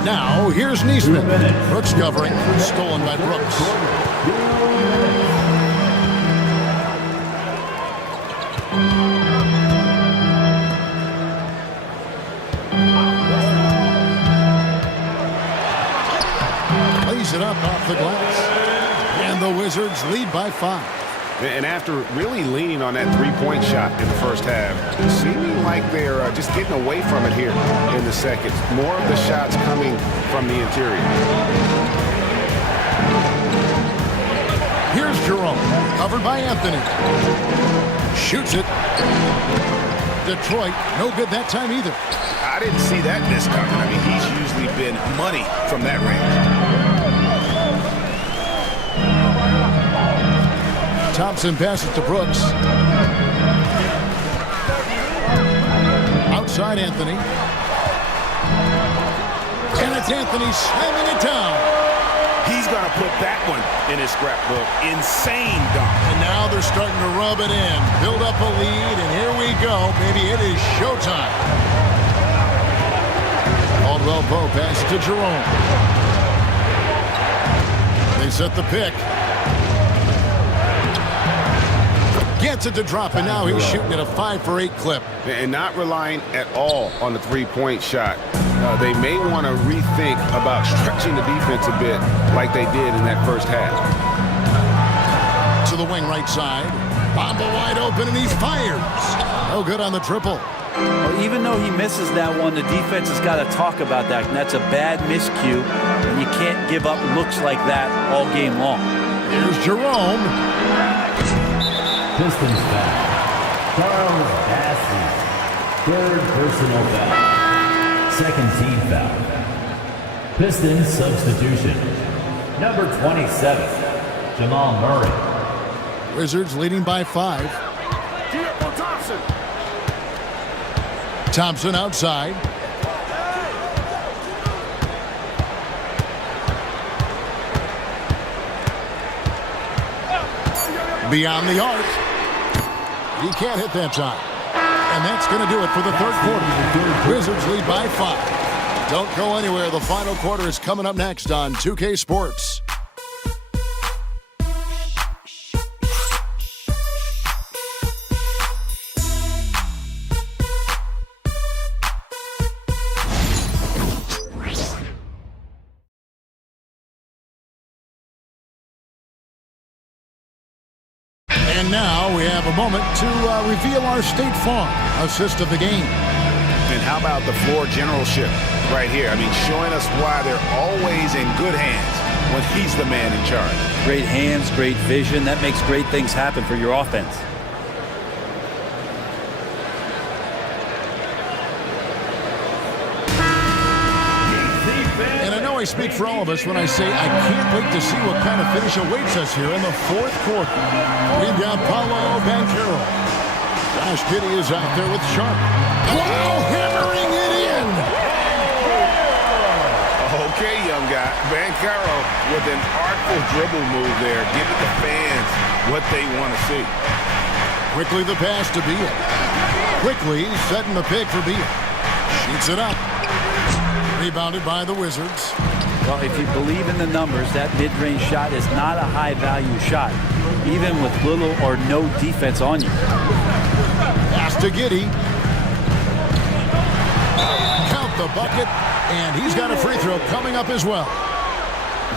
Now, here's Neesmith. Brooks covering. Stolen by Brooks. Lays it up off the glass. And the Wizards lead by 5. And after really leaning on that three-point shot in the first half, seeming like they're just getting away from it here in the second. More of the shots coming from the interior. Here's Jerome, covered by Anthony. Shoots it. Detroit, no good that time either. I didn't see that miss coming. I mean, he's usually been money from that range. Thompson passes to Brooks. Outside Anthony. And it's Anthony slamming it down. He's going to put that one in his scrapbook. Insane dunk. And now they're starting to rub it in. Build up a lead, and here we go. Maybe it is showtime. Caldwell Pope passes to Jerome. They set the pick. Gets it to drop, and now he's shooting at a 5-for-8 clip. And not relying at all on the three-point shot. They may want to rethink about stretching the defense a bit like they did in that first half. To the wing right side. Bamba wide open, and he fires. No good on the triple. Well, even though he misses that one, the defense has got to talk about that. And that's a bad miscue, and you can't give up looks like that all game long. Here's Jerome. Pistons foul. Charles Bassey. 3rd personal foul. 2nd team foul. Pistons substitution. Number 27, Jamal Murray. Wizards leading by 5. Thompson outside. Beyond the arc. He can't hit that time. And that's going to do it for the 3rd quarter. Wizards lead by 5. Don't go anywhere. The final quarter is coming up next on 2K Sports. And now we have a moment to reveal our State Farm assist of the game. And how about the floor generalship right here? I mean, showing us why they're always in good hands when he's the man in charge. Great hands, great vision. That makes great things happen for your offense. And I know I speak for all of us when I say I can't wait to see what kind of finish awaits us here in the 4th quarter. We've got Paolo Banchero. Josh Giddey is out there with Sharp. Wow, hammering it in! Okay, young guy. Banchero with an artful dribble move there, giving the fans what they want to see. Quickly the pass to Beal. Quickly setting the pick for Beal. Shoots it up. Rebounded by the Wizards. Well, if you believe in the numbers, that mid-range shot is not a high-value shot, even with little or no defense on you. Pass to Giddey. Count the bucket, and he's got a free throw coming up as well.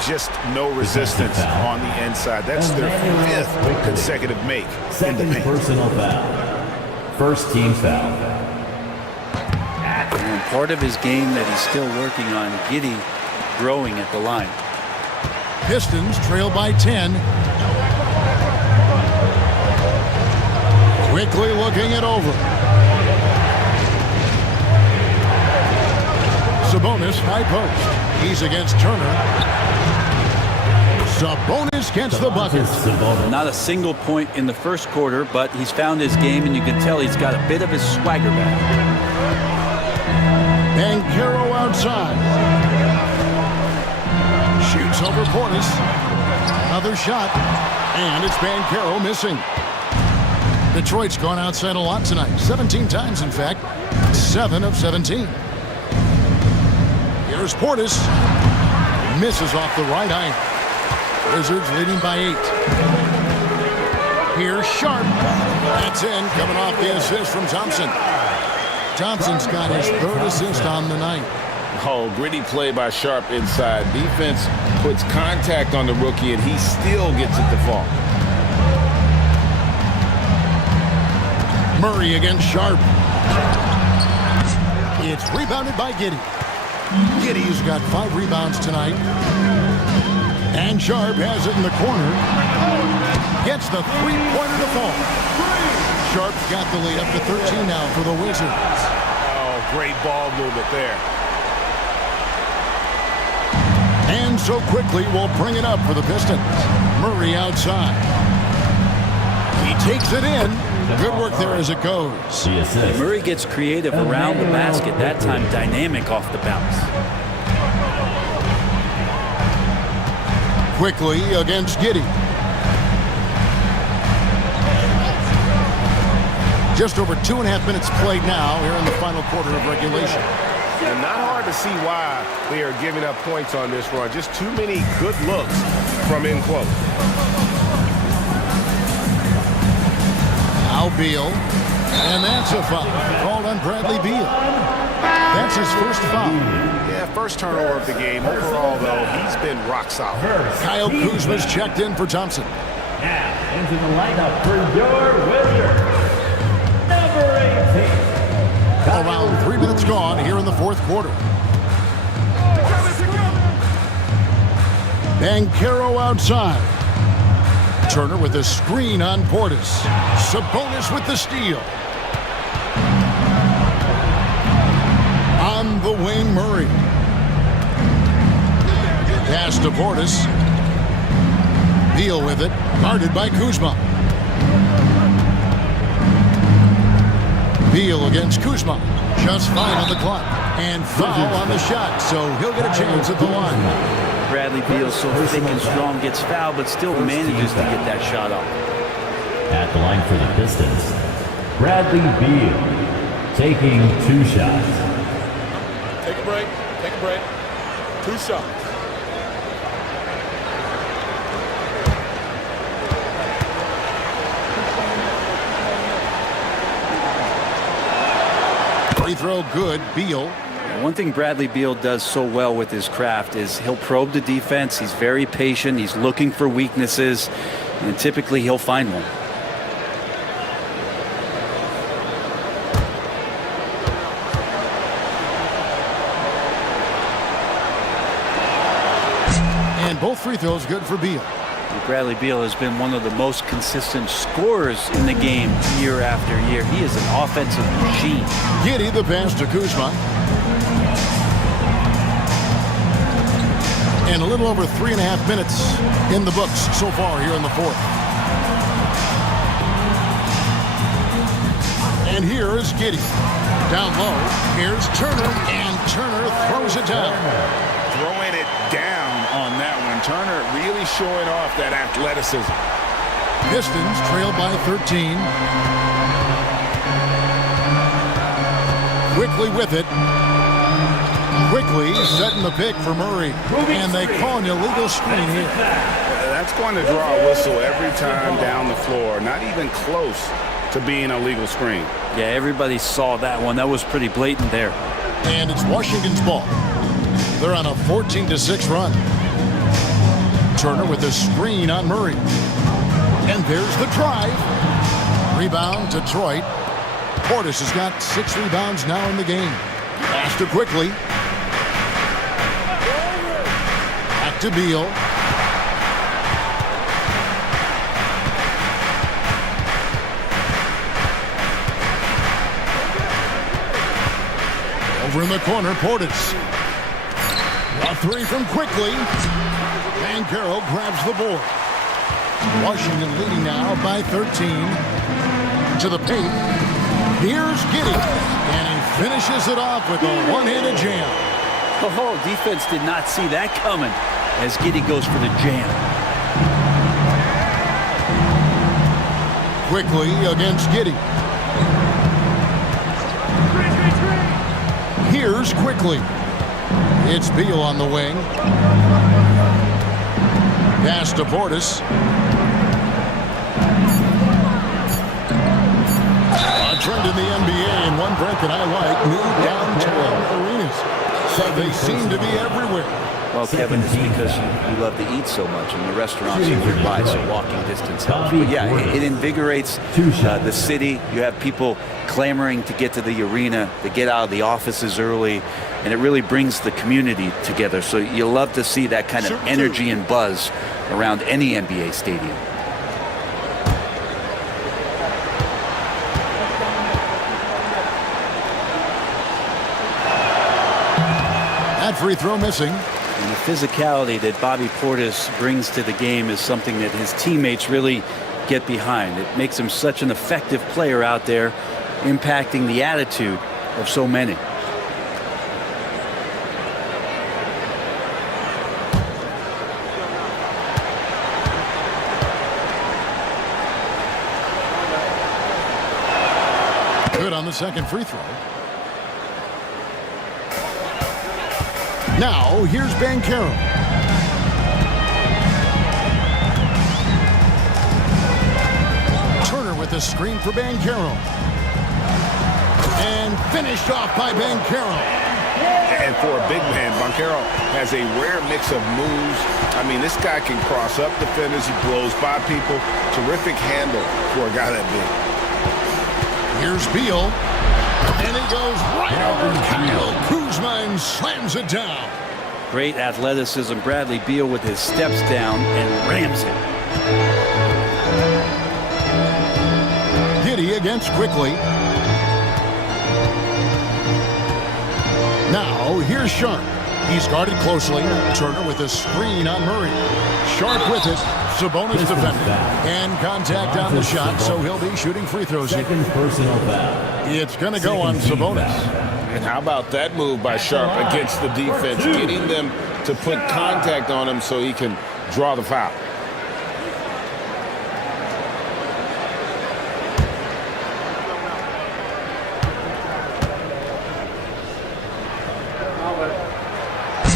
Just no resistance on the inside. That's their 5th consecutive make. 2nd personal foul. 1st team foul. And part of his game that he's still working on, Giddey growing at the line. Pistons trail by 10. Quickly looking it over. Sabonis high post. He's against Turner. Sabonis gets the bucket. Not a single point in the first quarter, but he's found his game, and you can tell he's got a bit of his swagger back. Banchero outside. Shoots over Portis. Another shot, and it's Banchero missing. Detroit's gone outside a lot tonight. 17 times, in fact. 7 of 17. Here's Portis. Misses off the right iron. Wizards leading by 8. Here's Sharp. That's in, coming off the assist from Thompson. Thompson's got his 3rd assist on the night. Oh, gritty play by Sharp inside. Defense puts contact on the rookie, and he still gets it to fall. Murray against Sharp. It's rebounded by Giddey. Giddey's got 5 rebounds tonight. And Sharp has it in the corner. Gets the 3-pointer to fall. Sharp's got the lead up to 13 now for the Wizards. Oh, great ball movement there. And so quickly we'll bring it up for the Pistons. Murray outside. He takes it in. Good work there as it goes. Murray gets creative around the basket. That time dynamic off the bounce. Quickly against Giddey. Just over 2.5 minutes played now here in the final quarter of regulation. And not hard to see why they are giving up points on this run. Just too many good looks from in close. Now Beal. And that's a foul called on Bradley Beal. That's his first foul. Yeah, first turnover of the game. Overall, though, he's been rock solid. Kyle Kuzma's checked in for Thompson. Now into the lineup for your Wizards, number 18. Around 3 minutes gone here in the 4th quarter. Banchero outside. Turner with a screen on Portis. Sabonis with the steal. On the wing, Murray. Pass to Portis. Beal with it. Guarded by Kuzma. Beal against Kuzma. Just 5 on the clock. And foul on the shot, so he'll get a chance at the line. Bradley Beal, so thick and strong, gets fouled, but still manages to get that shot off. At the line for the Pistons, Bradley Beal taking 2 shots. Take a break. Take a break. 2 shots. Free throw good. Beal. One thing Bradley Beal does so well with his craft is he'll probe the defense. He's very patient. He's looking for weaknesses, and typically he'll find one. And both free throws good for Beal. Bradley Beal has been one of the most consistent scorers in the game year after year. He is an offensive machine. Giddey the pass to Kuzma. And a little over 3.5 minutes in the books so far here in the 4th. And here is Giddey. Down low. Here's Turner. And Turner throws it down. Throwing it down on that one. Turner really showing off that athleticism. Pistons trail by 13. Quickly with it. Quickly setting the pick for Murray. And they call an illegal screen here. That's going to draw a whistle every time down the floor. Not even close to being a legal screen. Yeah, everybody saw that one. That was pretty blatant there. And it's Washington's ball. They're on a 14-6 run. Turner with a screen on Murray. And there's the drive. Rebound to Detroit. Portis has got 6 rebounds now in the game. Pass to Quickly. Back to Beal. Over in the corner, Portis. A three from Quickly. Bancaro grabs the board. Washington leading now by 13. To the paint. Here's Giddey. And he finishes it off with a one-handed jam. Oh, defense did not see that coming as Giddey goes for the jam. Quickly against Giddey. Here's Quickly. It's Beal on the wing. Pass to Portis. A trend in the NBA, and one break that I like, new downtown arenas. So they seem to be everywhere. Well, Kevin, it's because you love to eat so much, and the restaurants are nearby, so walking distance helps. But yeah, it invigorates the city. You have people clamoring to get to the arena, to get out of the offices early, and it really brings the community together. So you love to see that kind of energy and buzz around any NBA stadium. That free throw missing. And the physicality that Bobby Portis brings to the game is something that his teammates really get behind. It makes him such an effective player out there, impacting the attitude of so many. Good on the second free throw. Now, here's Bancaro. Turner with the screen for Bancaro. And finished off by Bancaro. And for a big man, Bancaro has a rare mix of moves. I mean, this guy can cross up defenders. He blows by people. Terrific handle for a guy that big. Here's Beal. And he goes right over Kyle Kuzma and slams it down. Great athleticism. Bradley Beal with his steps down and rams it. Giddey against Quickly. Now, here's Sharp. He's guarded closely. Turner with a screen on Murray. Sharp with it. Sabonis defending. And contact on the shot, so he'll be shooting free throws. It's going to go on Sabonis. And how about that move by Sharp against the defense, getting them to put contact on him so he can draw the foul.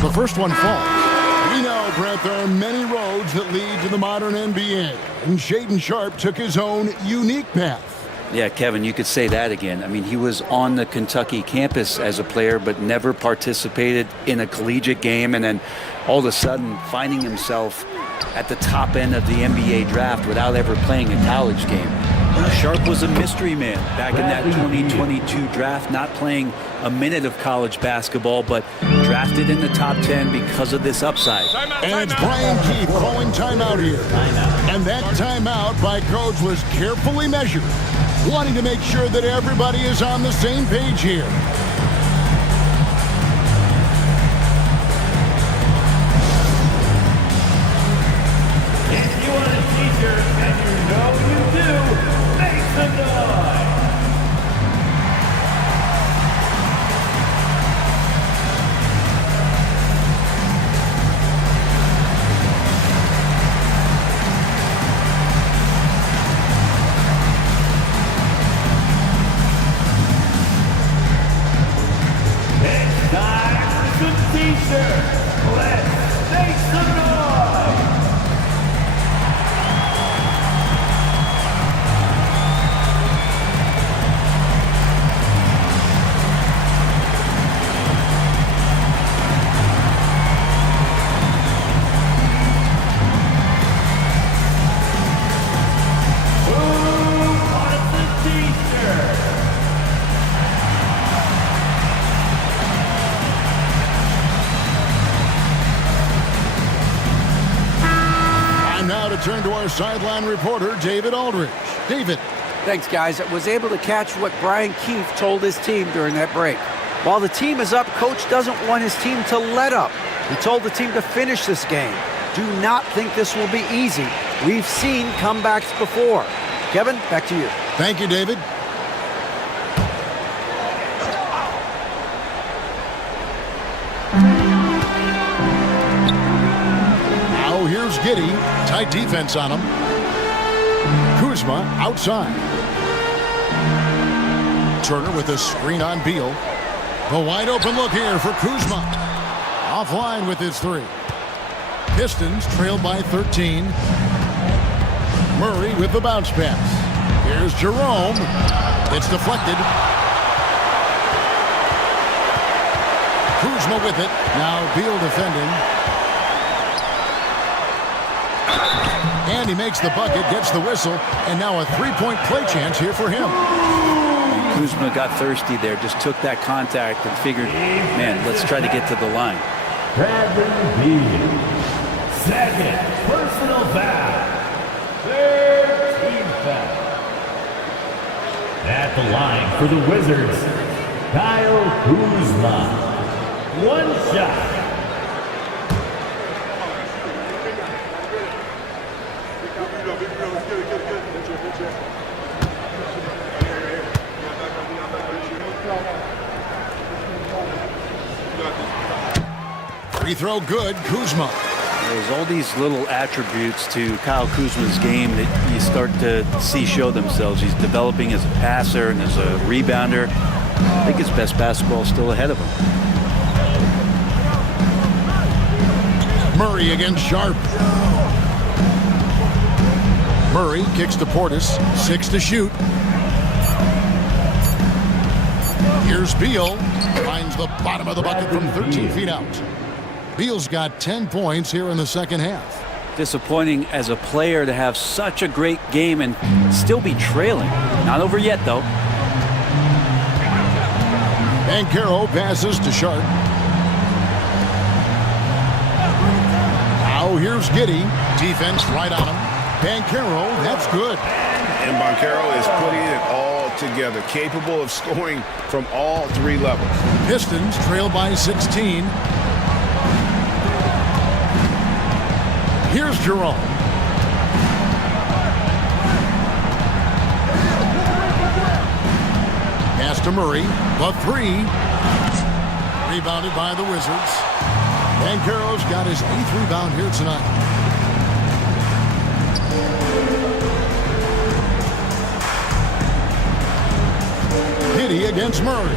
The first one falls. We know, Brett, there are many roads that lead to the modern NBA. And Shaedon Sharp took his own unique path. Yeah, Kevin, you could say that again. I mean, he was on the Kentucky campus as a player, but never participated in a collegiate game. And then all of a sudden finding himself at the top end of the NBA draft without ever playing a college game. Sharp was a mystery man back in that 2022 draft, not playing a minute of college basketball, but drafted in the top 10 because of this upside. And it's Brian Keith calling timeout here. And that timeout by coach was carefully measured, wanting to make sure that everybody is on the same page here. If you want a t-shirt, and you know you do, make some noise! It's time for some t-shirts! Let's make some noise! Turn to our sideline reporter, David Aldridge. David. Thanks, guys. I was able to catch what Brian Keith told his team during that break. While the team is up, Coach doesn't want his team to let up. He told the team to finish this game. Do not think this will be easy. We've seen comebacks before. Kevin, back to you. Thank you, David. Now here's Giddey. Tight defense on him. Kuzma outside. Turner with a screen on Beal. The wide open look here for Kuzma. Offline with his three. Pistons trailed by 13. Murray with the bounce pass. Here's Jerome. It's deflected. Kuzma with it. Now Beal defending. And he makes the bucket, gets the whistle, and now a three-point play chance here for him. Kuzma got thirsty there, just took that contact and figured, man, let's try to get to the line. Bradley Beal. Second personal foul. Third team foul. At the line for the Wizards, Kyle Kuzma. One shot. Free throw good, Kuzma. There's all these little attributes to Kyle Kuzma's game that you start to see show themselves. He's developing as a passer and as a rebounder. I think his best basketball is still ahead of him. Murray against Sharp. Murray kicks to Portis. 6 to shoot. Here's Beal. Finds the bottom of the bucket from 13 feet out. Beal's got 10 points here in the second half. Disappointing as a player to have such a great game and still be trailing. Not over yet, though. Banchero passes to Sharp. Now here's Giddey. Defense right on him. Banchero, that's good. And Banchero is putting it all together, capable of scoring from all three levels. Pistons trail by 16. Here's Jerome. Pass to Murray. The three. Rebounded by the Wizards. Banchero's got his 8th rebound here tonight. Giddey against Murray.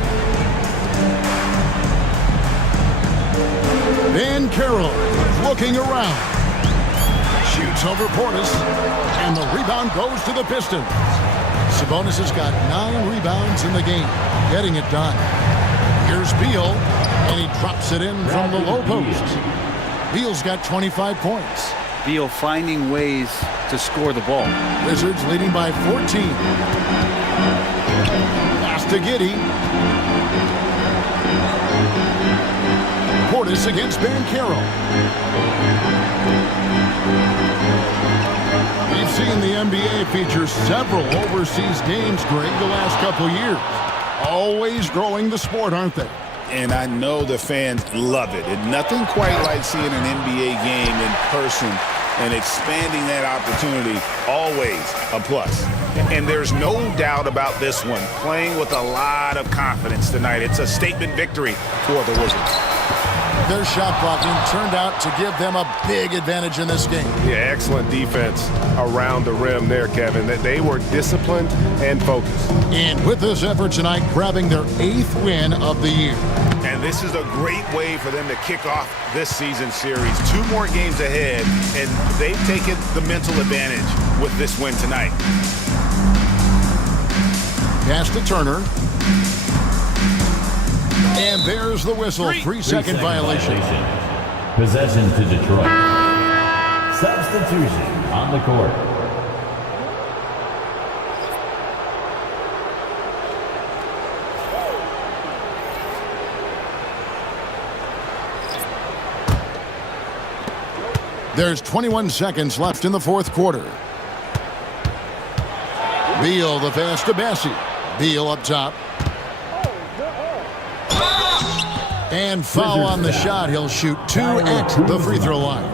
Banchero looking around. Shoots over Portis, and the rebound goes to the Pistons. Sabonis has got 9 rebounds in the game, getting it done. Here's Beal, and he drops it in from the low post. Beal's got 25 points. Beal finding ways to score the ball. Wizards leading by 14. Pass to Giddey. Portis against Banchero. We've seen the NBA feature several overseas games, Greg, the last couple years. Always growing the sport, aren't they? And I know the fans love it. And nothing quite like seeing an NBA game in person and expanding that opportunity, always a plus. And there's no doubt about this one. Playing with a lot of confidence tonight. It's a statement victory for the Wizards. Their shot blocking turned out to give them a big advantage in this game. Yeah, excellent defense around the rim there, Kevin. That they were disciplined and focused. And with this effort tonight, grabbing their 8th win of the year. And this is a great way for them to kick off this season series. 2 more games ahead, and they've taken the mental advantage with this win tonight. Pass to Turner. And there's the whistle. 3-second violation. Possession to Detroit. Substitution on the court. There's 21 seconds left in the 4th quarter. Beal the pass to Bessie. Beal up top. And foul on the shot. He'll shoot 2 at the free throw line.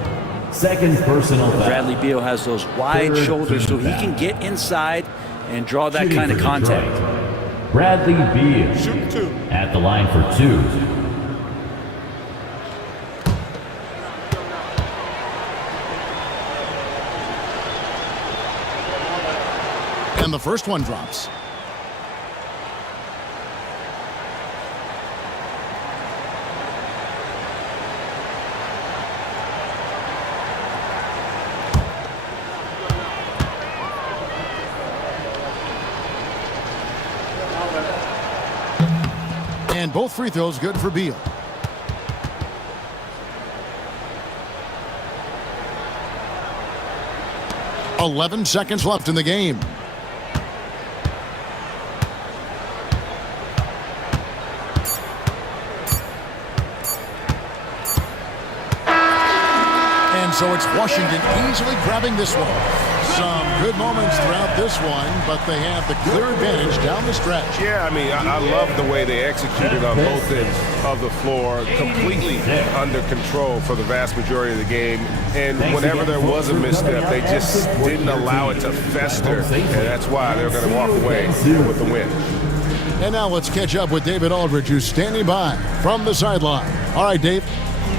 Second personal foul. Bradley Beal has those wide Third shoulders, so team he foul. can get inside and draw that Shooting kind of for contact. Detroit, Bradley Beal at the line for 2. And the first one drops. And both free throws good for Beal. "11 seconds left in the game. And so it's Washington easily grabbing this one. Some good moments throughout this one, but they have the clear advantage down the stretch. Yeah, I mean, I love the way they executed on both ends of the floor, completely under control for the vast majority of the game. And whenever there was a misstep, they just didn't allow it to fester, and that's why they're going to walk away with the win. And now let's catch up with David Aldridge, who's standing by from the sideline. All right, Dave.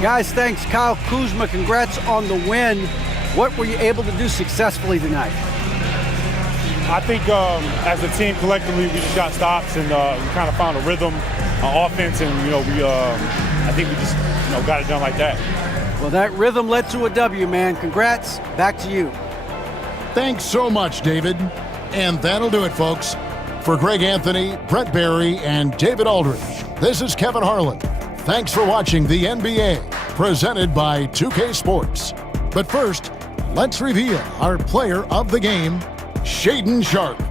Guys, thanks. Kyle Kuzma, congrats on the win. What were you able to do successfully tonight? I think as a team collectively, we just got stops and we kind of found a rhythm on offense, and I think we just got it done like that. Well, that rhythm led to a W, man. Congrats. Back to you. Thanks so much, David. And that'll do it, folks. For Greg Anthony, Brett Barry, and David Aldridge, this is Kevin Harlan. Thanks for watching the NBA, presented by 2K Sports. But first, let's reveal our player of the game, Shaedon Sharpe.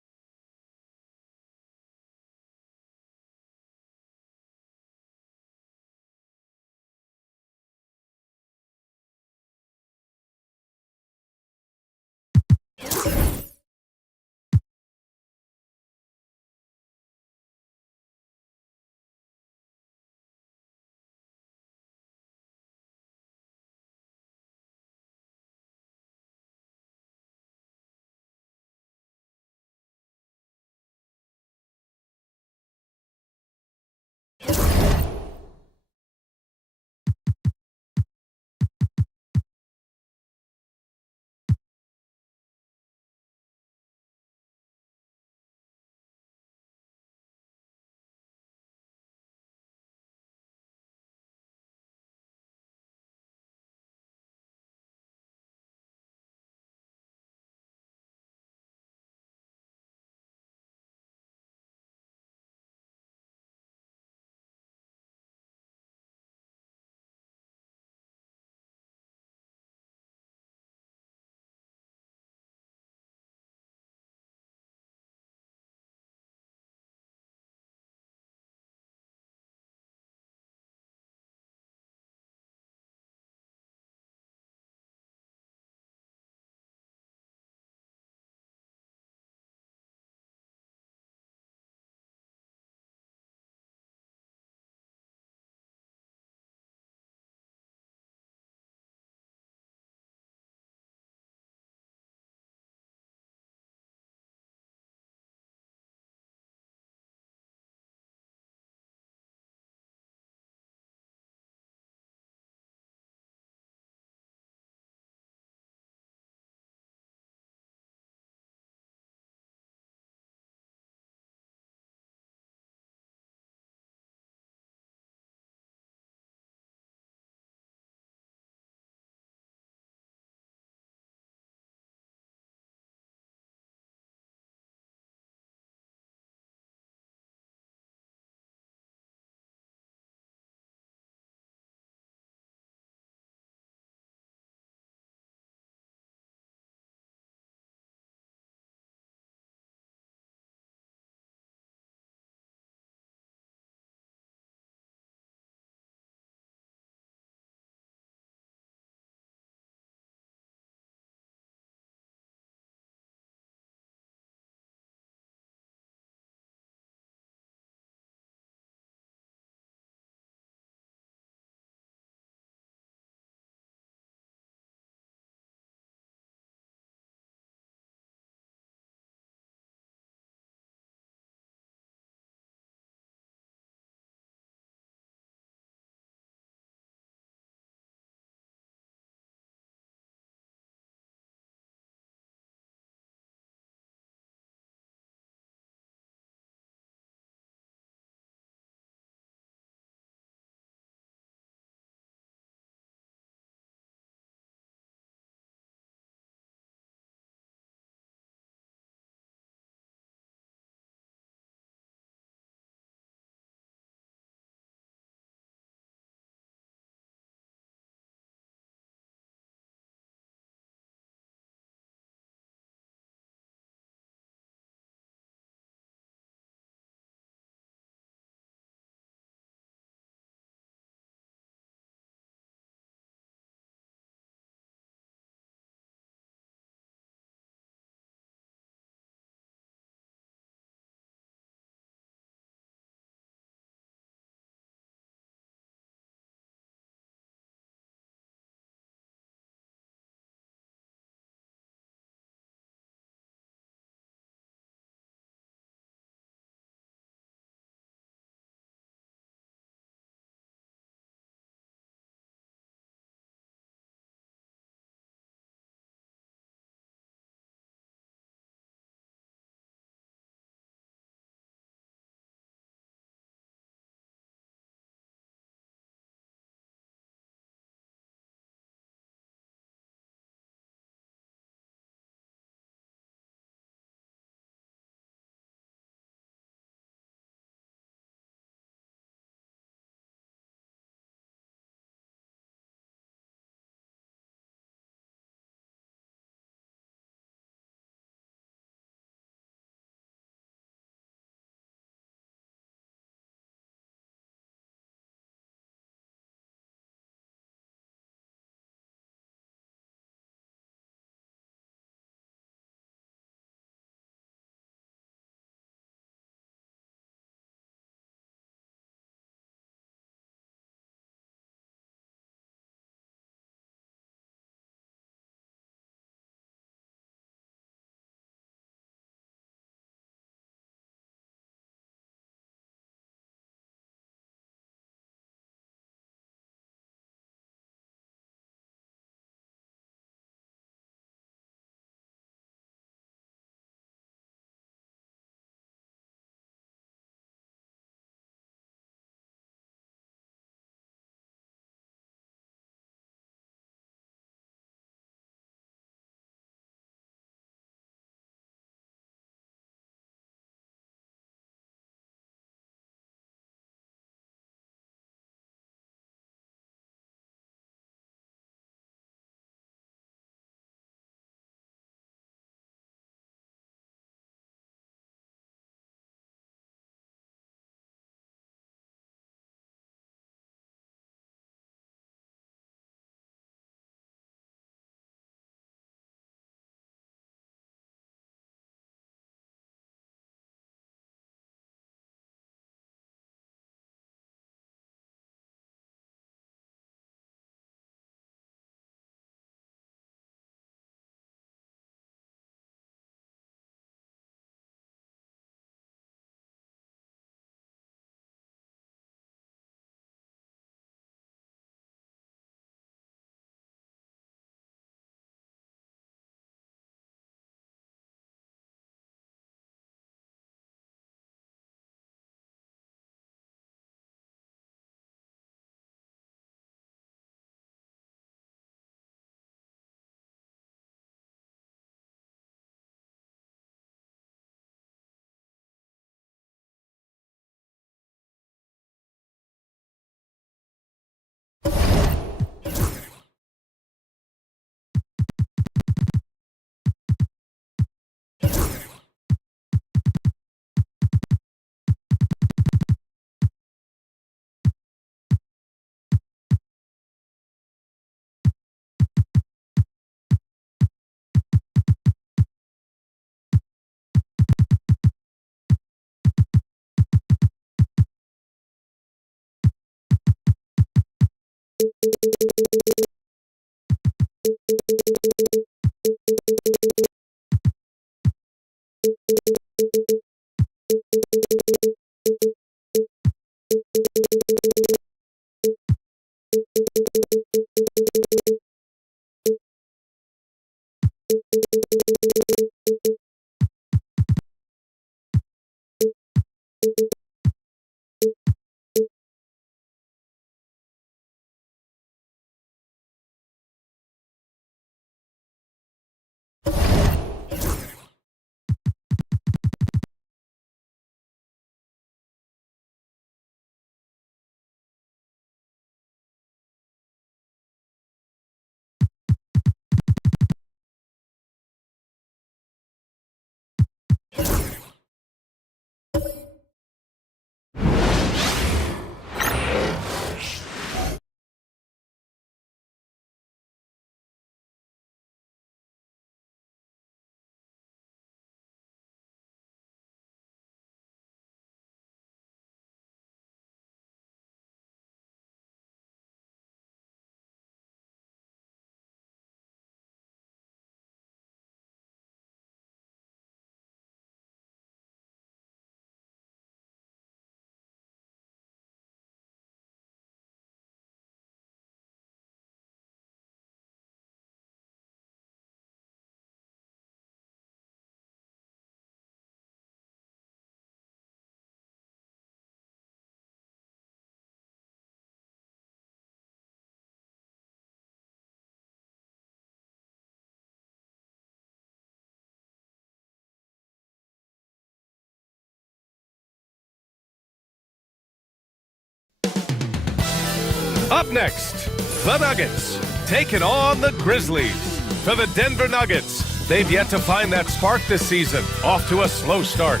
Up next, the Nuggets taking on the Grizzlies. For the Denver Nuggets, they've yet to find that spark this season. Off to a slow start.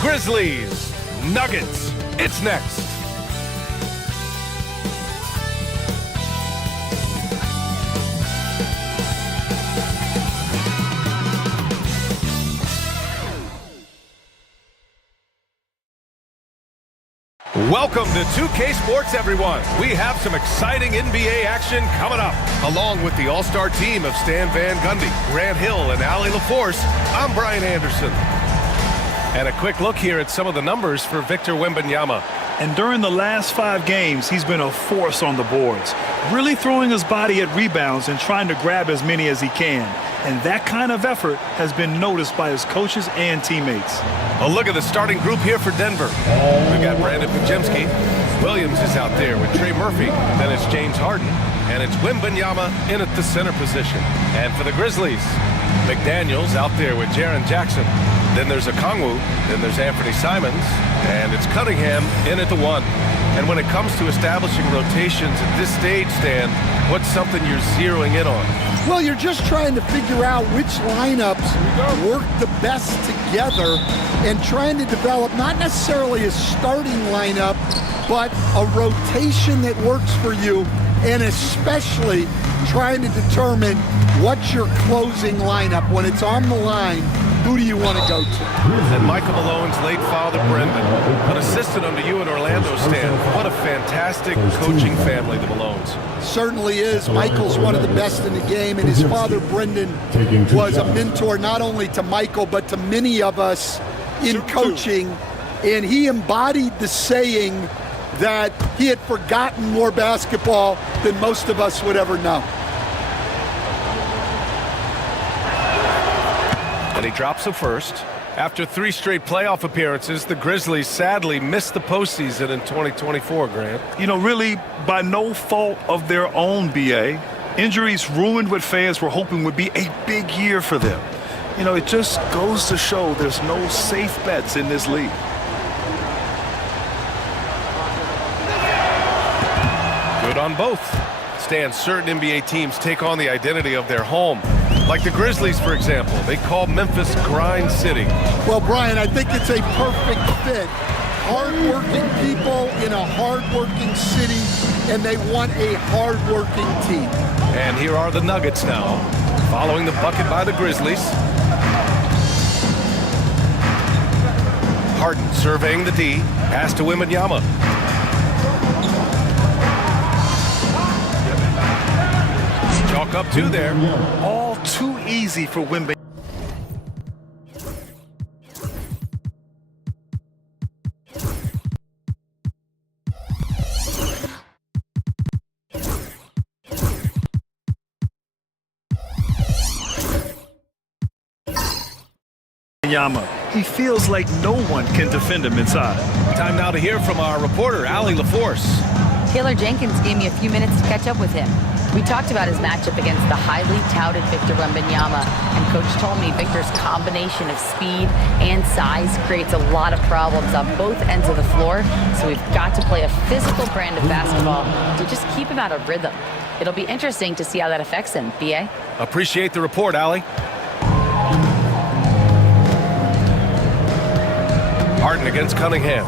Grizzlies, Nuggets, it's next. Welcome to 2K Sports, everyone. We have some exciting NBA action coming up. Along with the all-star team of Stan Van Gundy, Grant Hill, and Allie LaForce, I'm Brian Anderson. And a quick look here at some of the numbers for Victor Wembanyama. And during the last 5 games, he's been a force on the boards, really throwing his body at rebounds and trying to grab as many as he can. And that kind of effort has been noticed by his coaches and teammates. A look at the starting group here for Denver. We've got Brandon Pajemski. Williams is out there with Trey Murphy. Then it's James Harden. And it's Wembanyama in at the center position. And for the Grizzlies, McDaniels out there with Jaren Jackson. Then there's Okongwu. Then there's Anthony Simons. And it's Cunningham in at the 1. And when it comes to establishing rotations at this stage, Stan, what's something you're zeroing in on? Well, you're just trying to figure out which lineups work the best together and trying to develop not necessarily a starting lineup, but a rotation that works for you, and especially trying to determine what's your closing lineup. When it's on the line, who do you want to go to? And Michael Malone's late father, Brendan, an assistant under you in Orlando, Stan. What a fantastic coaching family, the Malones. Certainly is. Michael's one of the best in the game, and his father, Brendan, was a mentor not only to Michael, but to many of us in coaching. And he embodied the saying that he had forgotten more basketball than most of us would ever know. And he drops the first. After 3 straight playoff appearances, the Grizzlies sadly missed the postseason in 2024, Grant. You know, really by no fault of their own, BA. Injuries ruined what fans were hoping would be a big year for them. You know, it just goes to show there's no safe bets in this league. Good on both. Stan, certain NBA teams take on the identity of their home. Like the Grizzlies, for example. They call Memphis Grind City. Well, Brian, I think it's a perfect fit. Hard-working people in a hard-working city, and they want a hard-working team. And here are the Nuggets now, following the bucket by the Grizzlies. Harden surveying the D. Pass to Wembanyama. Chalk up 2 there. All too easy for Wembanyama. Wembanyama. He feels like no one can defend him inside. Time now to hear from our reporter, Allie LaForce. Taylor Jenkins gave me a few minutes to catch up with him. We talked about his matchup against the highly touted Victor Wembanyama, and Coach told me Victor's combination of speed and size creates a lot of problems on both ends of the floor, so we've got to play a physical brand of basketball to just keep him out of rhythm. It'll be interesting to see how that affects him, B.A. Appreciate the report, Allie. Harden against Cunningham.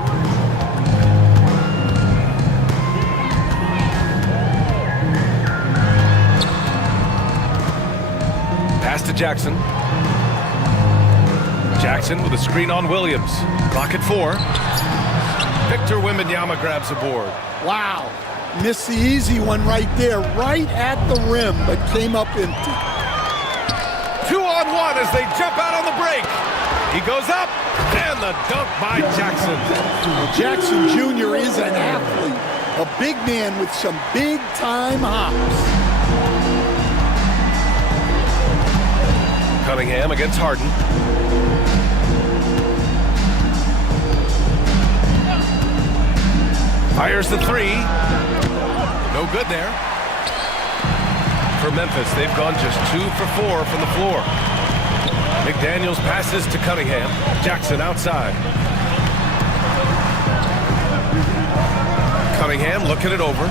Pass to Jackson. Jackson with a screen on Williams. Clock at 4. Victor Wembanyama grabs a board. Wow. Missed the easy one right there, right at the rim, but came up empty. 2-on-1 as they jump out on the break. He goes up, and the dunk by Jackson. Well, Jackson Jr. is an athlete, a big man with some big-time hops. Cunningham against Harden. Fires the 3. No good there. For Memphis, they've gone just 2 for 4 from the floor. McDaniels passes to Cunningham. Jackson outside. Cunningham looking it over.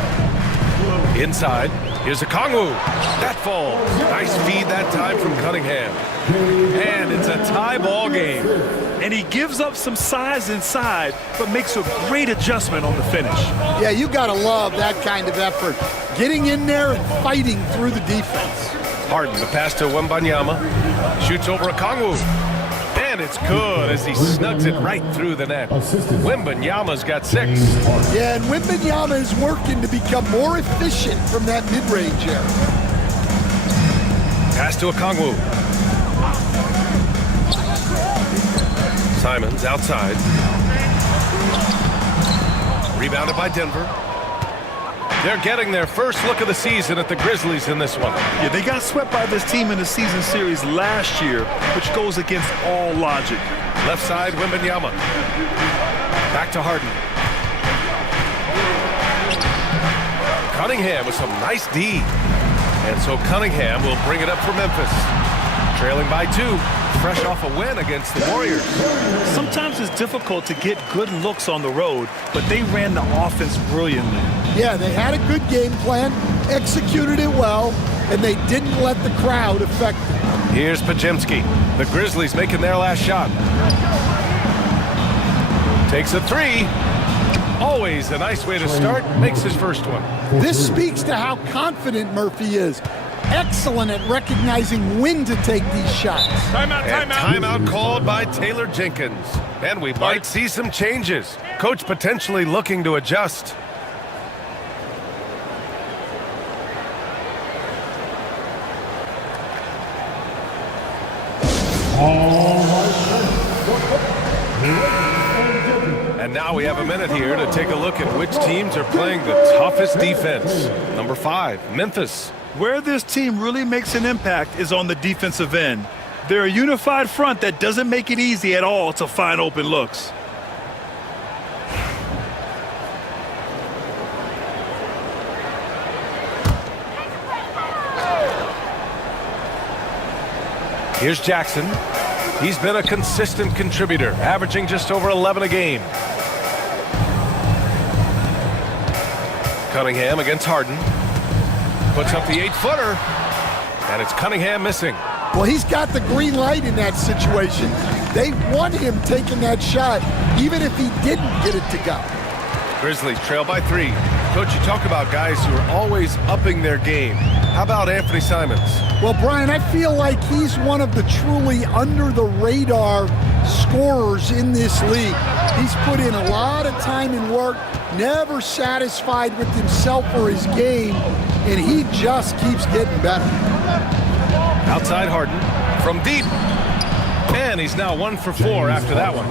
Inside. Here's a Kongwu. That falls. Nice feed that time from Cunningham. And it's a tie ball game. And he gives up some size inside, but makes a great adjustment on the finish. Yeah, you got to love that kind of effort. Getting in there and fighting through the defense. Harden, the pass to Wembanyama. Shoots over a Kongwu. And it's good as he snugs it right through the net. Wembanyama's got 6. Yeah, and Wembanyama is working to become more efficient from that mid-range area. Pass to a Kongwu. Simons outside. Rebounded by Denver. They're getting their first look of the season at the Grizzlies in this one. Yeah, they got swept by this team in the season series last year, which goes against all logic. Left side, Wembanyama. Back to Harden. Cunningham with some nice D. And so Cunningham will bring it up for Memphis. Trailing by 2. Fresh off a win against the Warriors. Sometimes it's difficult to get good looks on the road, but they ran the offense brilliantly. Yeah, they had a good game plan, executed it well, and they didn't let the crowd affect them. Here's Pajemski. The Grizzlies making their last shot. Takes a 3. Always a nice way to start. Makes his first one. This speaks to how confident Murphy is. Excellent at recognizing when to take these shots. Timeout called by Taylor Jenkins. And we might see some changes. Coach potentially looking to adjust. And now we have a minute here to take a look at which teams are playing the toughest defense. Number 5, Memphis. Where this team really makes an impact is on the defensive end. They're a unified front that doesn't make it easy at all to find open looks. Here's Jackson. He's been a consistent contributor, averaging just over 11 a game. Cunningham against Harden. Puts up the 8-footer. And it's Cunningham missing. Well, he's got the green light in that situation. They want him taking that shot, even if he didn't get it to go. Grizzlies trail by 3. Coach, you talk about guys who are always upping their game. How about Anthony Simons? Well, Brian, I feel like he's one of the truly under-the-radar scorers in this league. He's put in a lot of time and work, never satisfied with himself or his game, and he just keeps getting better. Outside Harden from deep. And he's now 1 for 4 after that one.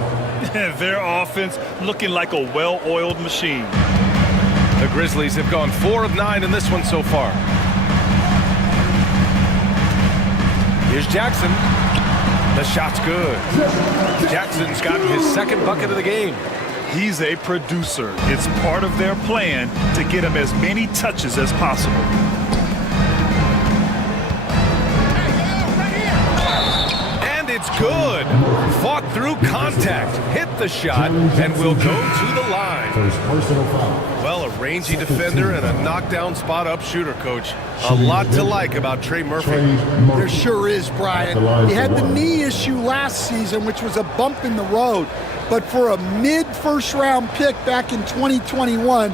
Their offense looking like a well-oiled machine. The Grizzlies have gone 4 of 9 in this one so far. Here's Jackson. The shot's good. Jackson's gotten his second bucket of the game. He's a producer. It's part of their plan to get him as many touches as possible. And it's good. Fought through contact, hit the shot, and will go to the line. First personal foul. Well, a rangy defender and a knockdown spot-up shooter, Coach. A lot to like about Trey Murphy. There sure is, Brian. He had the knee issue last season, which was a bump in the road. But for a mid-first-round pick back in 2021,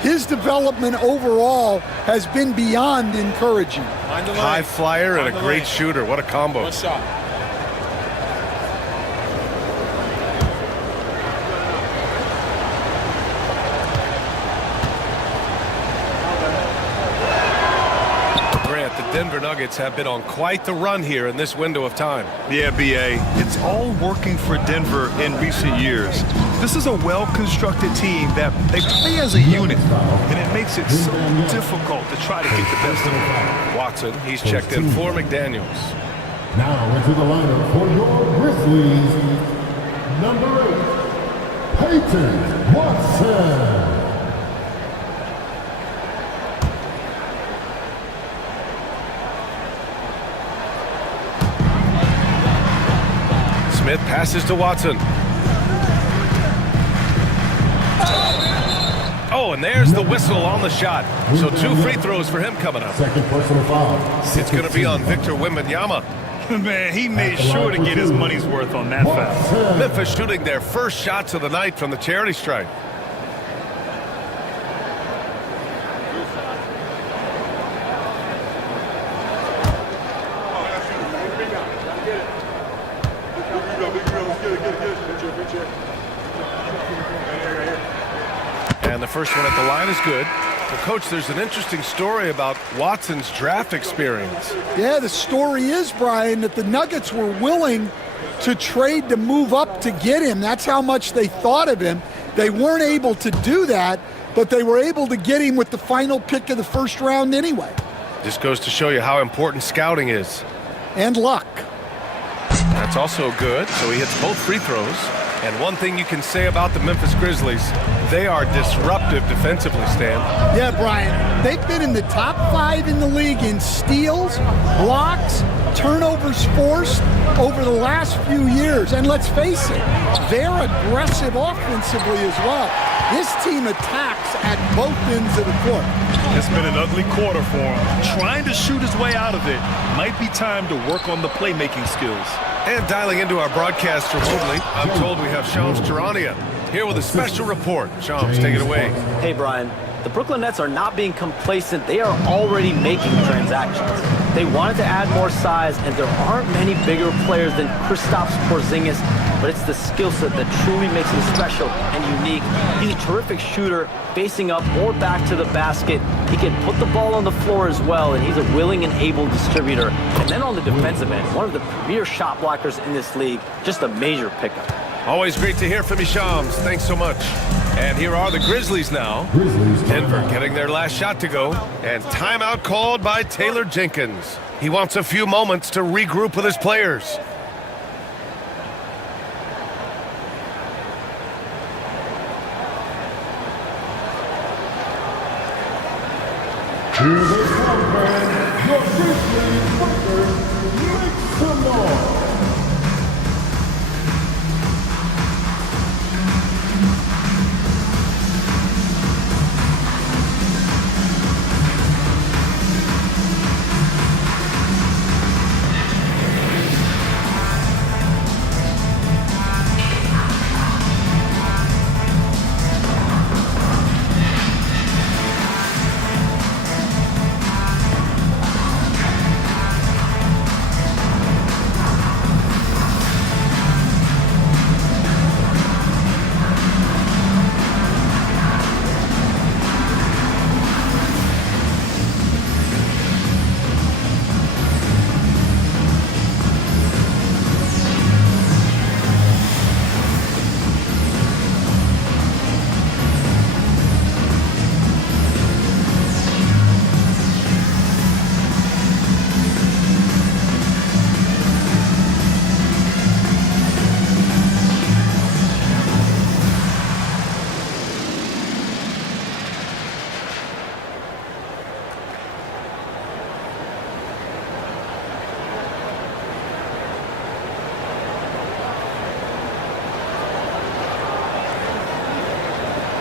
his development overall has been beyond encouraging. High flyer and a great shooter. What a combo. One shot. The Denver Nuggets have been on quite the run here in this window of time. Yeah, B.A., it's all working for Denver in recent years. This is a well-constructed team that they play as a unit, and it makes it so difficult to try to get the best of them. Watson, he's checked in for McDaniels. Now into the lineup for your Grizzlies, number 8, Peyton Watson. Smith passes to Watson. Oh, and there's the whistle on the shot. So 2 free throws for him coming up. Second personal foul. It's going to be on Victor Wembanyama. Man, he made sure to get his money's worth on that foul. Memphis shooting their first shots of the night from the charity stripe. And the first one at the line is good. Well, Coach, there's an interesting story about Watson's draft experience. Yeah, the story is, Brian, that the Nuggets were willing to trade to move up to get him. That's how much they thought of him. They weren't able to do that, but they were able to get him with the final pick of the first round anyway. Just goes to show you how important scouting is. And luck. That's also good, so he hits both free throws. And one thing you can say about the Memphis Grizzlies, they are disruptive defensively, Stan. Yeah, Brian, they've been in the top 5 in the league in steals, blocks, turnovers forced over the last few years. And let's face it, they're aggressive offensively as well. This team attacks at both ends of the court. It's been an ugly quarter for him. Trying to shoot his way out of it. Might be time to work on the playmaking skills. And dialing into our broadcast remotely, I'm told we have Shams Charania here with a special report. Shams, take it away. Hey, Brian. The Brooklyn Nets are not being complacent. They are already making transactions. They wanted to add more size, and there aren't many bigger players than Kristaps Porzingis, but it's the skill set that truly makes him special and unique. He's a terrific shooter, facing up or back to the basket. He can put the ball on the floor as well, and he's a willing and able distributor. And then on the defensive end, one of the premier shot blockers in this league, just a major pickup. Always great to hear from you, Shams. Thanks so much. And here are the Grizzlies now. Denver getting their last shot to go. And timeout called by Taylor Jenkins. He wants a few moments to regroup with his players. Here they come, fans. Your Grizzlies workers, make some noise.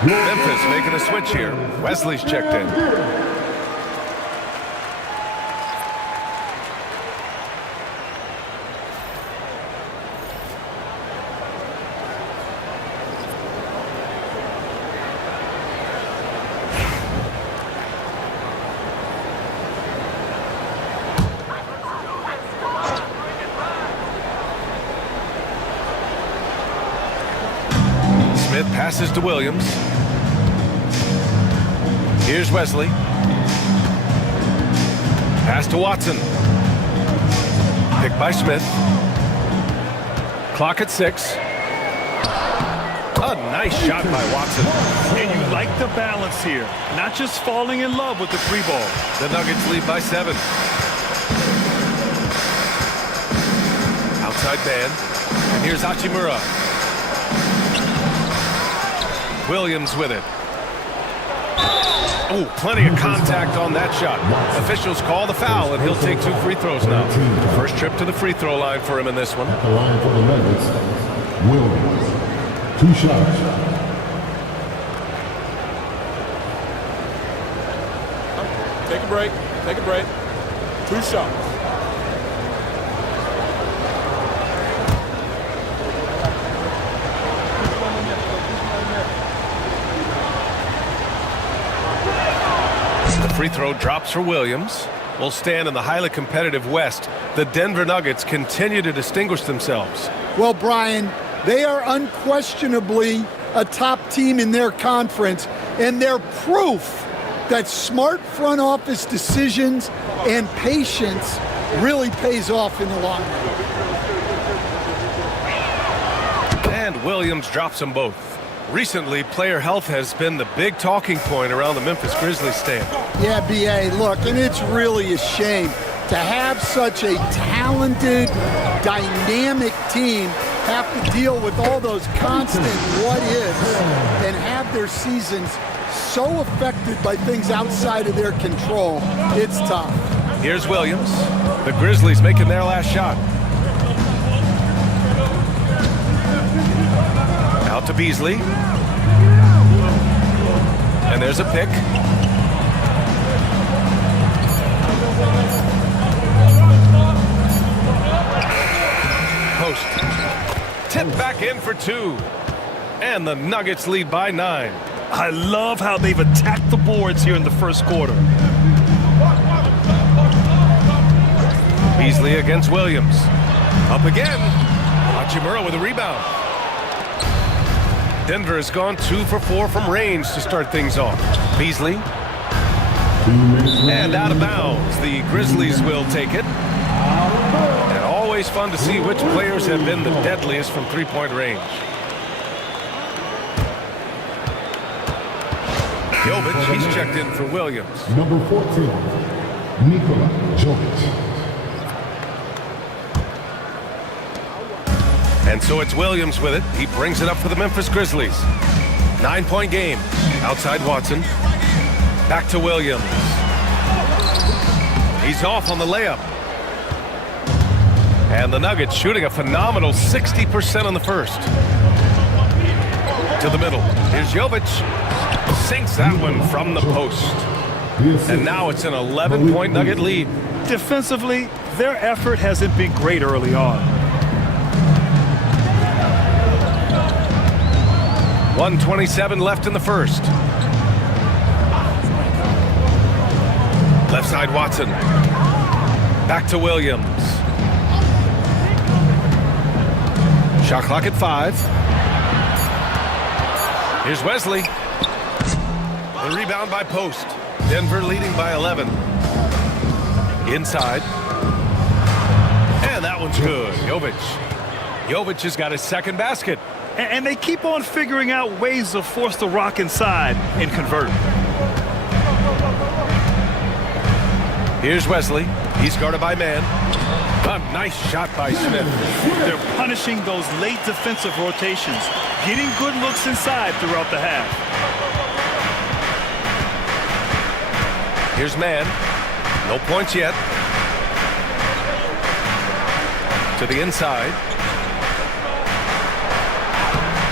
Memphis making a switch here. Wesley's checked in. Smith passes to Williams. Here's Wesley. Pass to Watson. Picked by Smith. Clock at 6. A nice shot by Watson. And you like the balance here. Not just falling in love with the 3 ball. The Nuggets lead by 7. Outside band. And here's Hachimura. Williams with it. Oh, plenty of contact on that shot. Officials call the foul, and he'll take 2 free throws now. First trip to the free throw line for him in this one. At the line for the Nuggets, Williams. 2 shots. Take a break. Take a break. 2 shots. Free throw drops for Williams. Will stand in the highly competitive West. The Denver Nuggets continue to distinguish themselves. Well, Brian, they are unquestionably a top team in their conference, and they're proof that smart front office decisions and patience really pays off in the long run. And Williams drops them both. Recently, player health has been the big talking point around the Memphis Grizzlies stand. Yeah, B.A., look, and it's really a shame to have such a talented, dynamic team have to deal with all those constant what-ifs and have their seasons so affected by things outside of their control. It's tough. Here's Williams. The Grizzlies making their last shot. Out to Beasley. And there's a pick. Post. Tip back in for 2. And the Nuggets lead by 9. I love how they've attacked the boards here in the first quarter. Beasley against Williams. Up again. Hachimura with a rebound. Denver has gone 2 for 4 from range to start things off. Beasley. And out of bounds. The Grizzlies will take it. And always fun to see which players have been the deadliest from 3-point range. Jovic, he's checked in for Williams. Number 14, Nikola Jovic. And so it's Williams with it. He brings it up for the Memphis Grizzlies. 9-point game. Outside Watson. Back to Williams. He's off on the layup. And the Nuggets shooting a phenomenal 60% on the first. To the middle. Here's Jovic. Sinks that one from the post. And now it's an 11-point Nugget lead. Defensively, their effort hasn't been great early on. 1:27 left in the first. Left side Watson. Back to Williams. Shot clock at 5. Here's Wesley. The rebound by Post. Denver leading by 11. Inside. And that one's good. Jovic has got his second basket. And they keep on figuring out ways to force the rock inside and convert. Here's Wesley. He's guarded by man. A nice shot by Smith. They're punishing those late defensive rotations, getting good looks inside throughout the half. Here's man. No points yet. To the inside.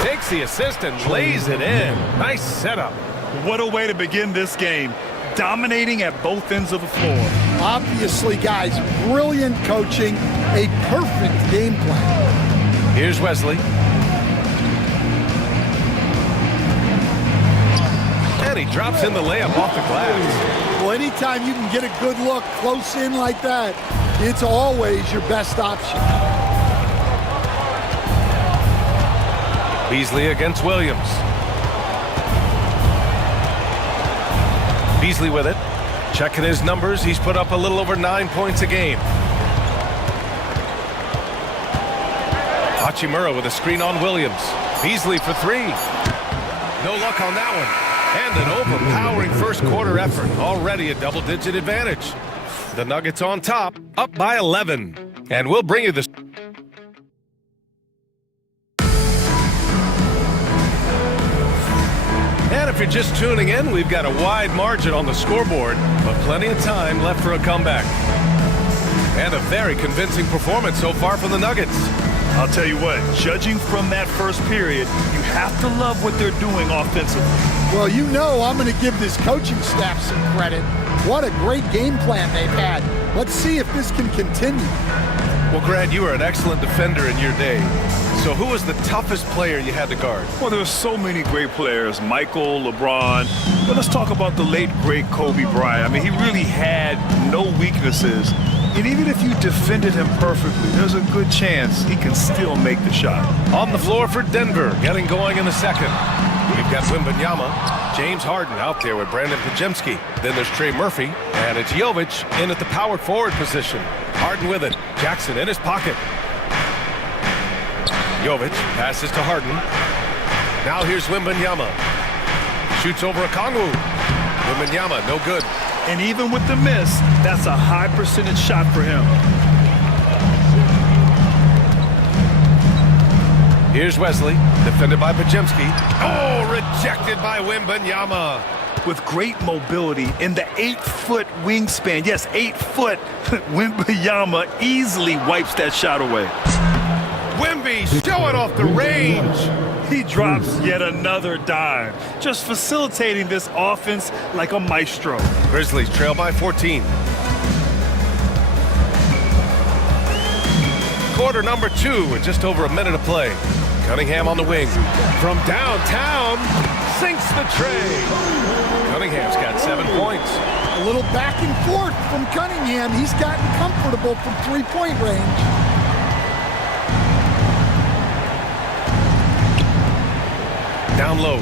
Takes the assist and lays it in. Nice setup. What a way to begin this game. Dominating at both ends of the floor. Obviously, guys, brilliant coaching, a perfect game plan. Here's Wesley. And he drops in the layup off the glass. Well, anytime you can get a good look close in like that, it's always your best option. Beasley against Williams. Beasley with it. Checking his numbers. He's put up a little over 9 points a game. Hachimura with a screen on Williams. Beasley for three. No luck on that one. And an overpowering first quarter effort. Already a double-digit advantage. The Nuggets on top, up by 11. And we'll bring you this. And if you're just tuning in, we've got a wide margin on the scoreboard, but plenty of time left for a comeback. And a very convincing performance so far from the Nuggets. I'll tell you what, judging from that first period, you have to love what they're doing offensively. Well, you know I'm going to give this coaching staff some credit. What a great game plan they've had. Let's see if this can continue. Well, Grant, you were an excellent defender in your day. So who was the toughest player you had to guard? Well, there were so many great players, Michael, LeBron. But let's talk about the late, great Kobe Bryant. I mean, he really had no weaknesses. And even if you defended him perfectly, there's a good chance he can still make the shot. On the floor for Denver, getting going in the second. We've got Wembanyama, James Harden out there with Brandon Pajemski. Then there's Trey Murphy, and it's Jovic in at the power forward position. Harden with it. Jackson in his pocket. Jovic passes to Harden. Now here's Wembanyama. Shoots over Okongwu. Wembanyama, no good. And even with the miss, that's a high percentage shot for him. Here's Wesley, defended by Pajemski. Oh, rejected by Wembanyama. With great mobility in the 8-foot wingspan, yes, 8 foot, Wembanyama easily wipes that shot away. Wemby showing off the range. He drops yet another dime, just facilitating this offense like a maestro. Grizzlies trail by 14. Quarter number 2 with just over a minute of play. Cunningham on the wing. From downtown, sinks the tray. Cunningham's got 7 points. A little back and forth from Cunningham. He's gotten comfortable from three-point range. Down low.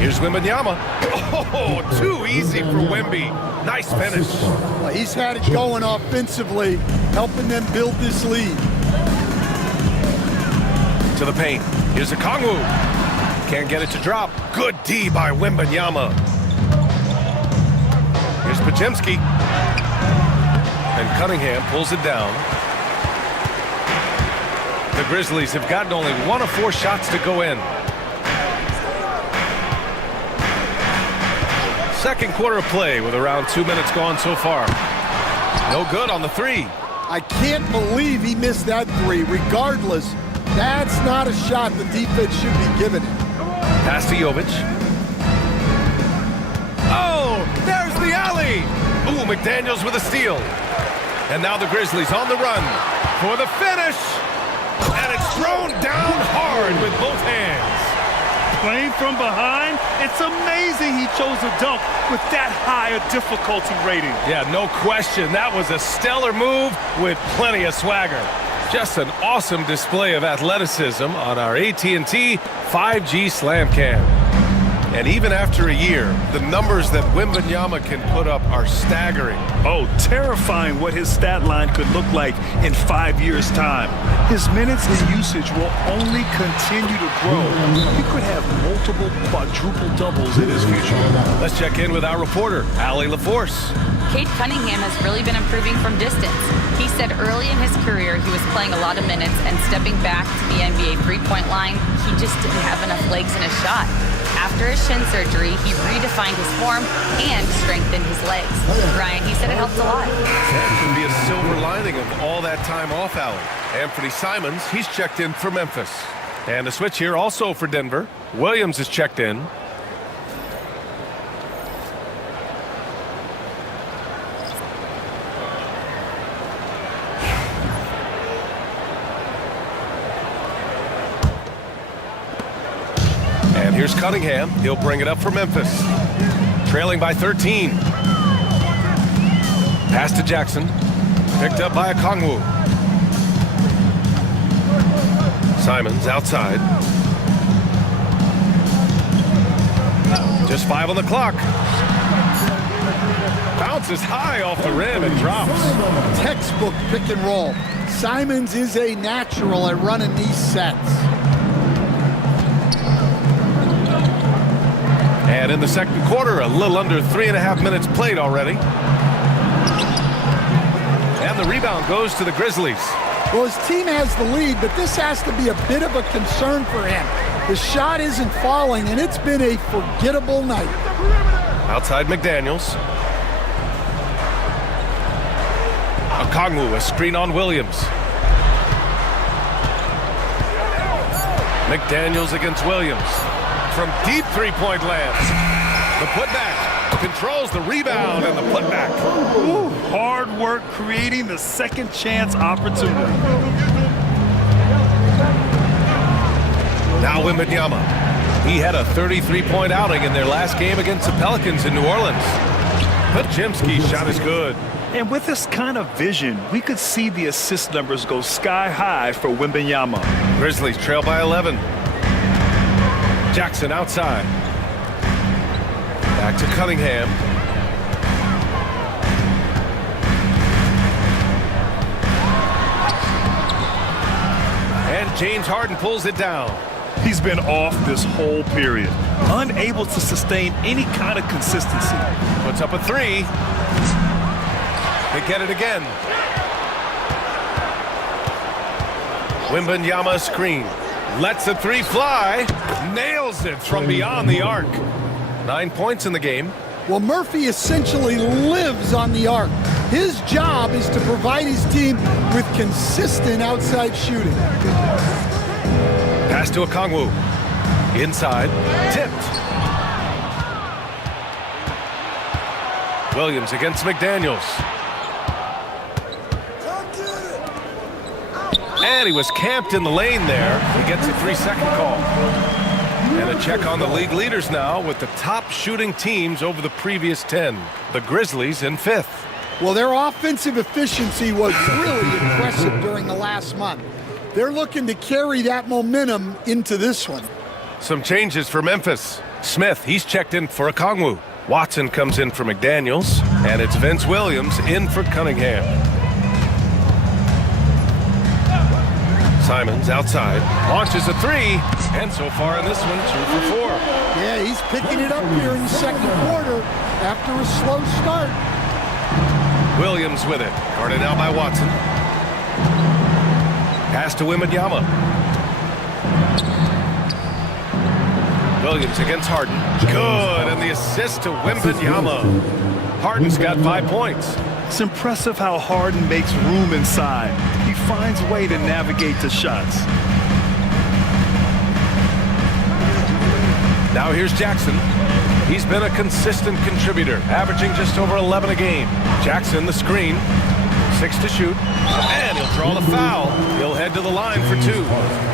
Here's Wembanyama. Oh, too easy for Wemby. Nice finish. Well, he's had it going offensively, helping them build this lead. To the paint. Here's Okongwu. Can't get it to drop. Good D by Wembanyama. Here's Pajemski. And Cunningham pulls it down. The Grizzlies have gotten only 1 of 4 shots to go in. Second quarter of play with around 2 minutes gone so far. No good on the three. I can't believe he missed that three. Regardless, that's not a shot the defense should be giving him. Pass to Jovic. Oh, there's the alley. Ooh, McDaniels with a steal. And now the Grizzlies on the run for the finish. And it's thrown down hard with both hands. Playing from behind, it's amazing he chose a dunk with that high a difficulty rating. Yeah, no question. That was a stellar move with plenty of swagger. Just an awesome display of athleticism on our AT&T 5G Slam Cam. And even after a year, the numbers that Wembanyama can put up are staggering. Oh, terrifying what his stat line could look like in 5 years' time. His minutes and usage will only continue to grow. He could have multiple quadruple doubles in his future. Let's check in with our reporter, Allie LaForce. Cade Cunningham has really been improving from distance. He said early in his career he was playing a lot of minutes, and stepping back to the NBA three-point line, he just didn't have enough legs in his shot. After his shin surgery, he redefined his form and strengthened his legs. Ryan, he said it helped a lot. That can be a silver lining of all that time off, Allie. Anthony Simons, he's checked in for Memphis. And a switch here also for Denver. Williams is checked in. And here's Cunningham. He'll bring it up for Memphis. Trailing by 13. Pass to Jackson. Picked up by Okongwu. Simons outside. Just 5 on the clock. Bounces high off the rim and drops. Textbook pick and roll. Simons is a natural at running these sets. And in the second quarter, a little under 3.5 minutes played already. And the rebound goes to the Grizzlies. Well, his team has the lead, but this has to be a bit of a concern for him. The shot isn't falling, and it's been a forgettable night. Outside McDaniels. Okongwu, a screen on Williams. McDaniels against Williams. From deep three-point land. The putback controls the rebound and the putback. Ooh, hard work creating the second chance opportunity. Now Wembanyama. He had a 33-point outing in their last game against the Pelicans in New Orleans. Podziemski's shot is good. And with this kind of vision, we could see the assist numbers go sky high for Wembanyama. Grizzlies trail by 11. Jackson outside. Back to Cunningham. And James Harden pulls it down. He's been off this whole period, unable to sustain any kind of consistency. Puts up a three. They get it again. Wembanyama screen. Lets a three fly. Nails it from beyond the arc. 9 points in the game. Well, Murphy essentially lives on the arc. His job is to provide his team with consistent outside shooting. Pass to Okongwu. Inside. Tipped. Williams against McDaniels. And he was camped in the lane there. He gets a 3-second call. And a check on the league leaders now with the top shooting teams over the previous 10. The Grizzlies in 5th. Well, their offensive efficiency was really impressive during the last month. They're looking to carry that momentum into this one. Some changes for Memphis. Smith, he's checked in for Okongwu. Watson comes in for McDaniels. And it's Vince Williams in for Cunningham. Simons outside, launches a three, and so far in this one, 2 for 4. Yeah, he's picking it up here in the second quarter after a slow start. Williams with it, guarded out by Watson. Pass to Wembanyama. Williams against Harden. Good, and the assist to Wembanyama. Harden's got 5 points. It's impressive how Harden makes room inside. He finds a way to navigate the shots. Now here's Jackson. He's been a consistent contributor, averaging just over 11 a game. Jackson, the screen. 6 to shoot. And he'll draw the foul. He'll head to the line for 2.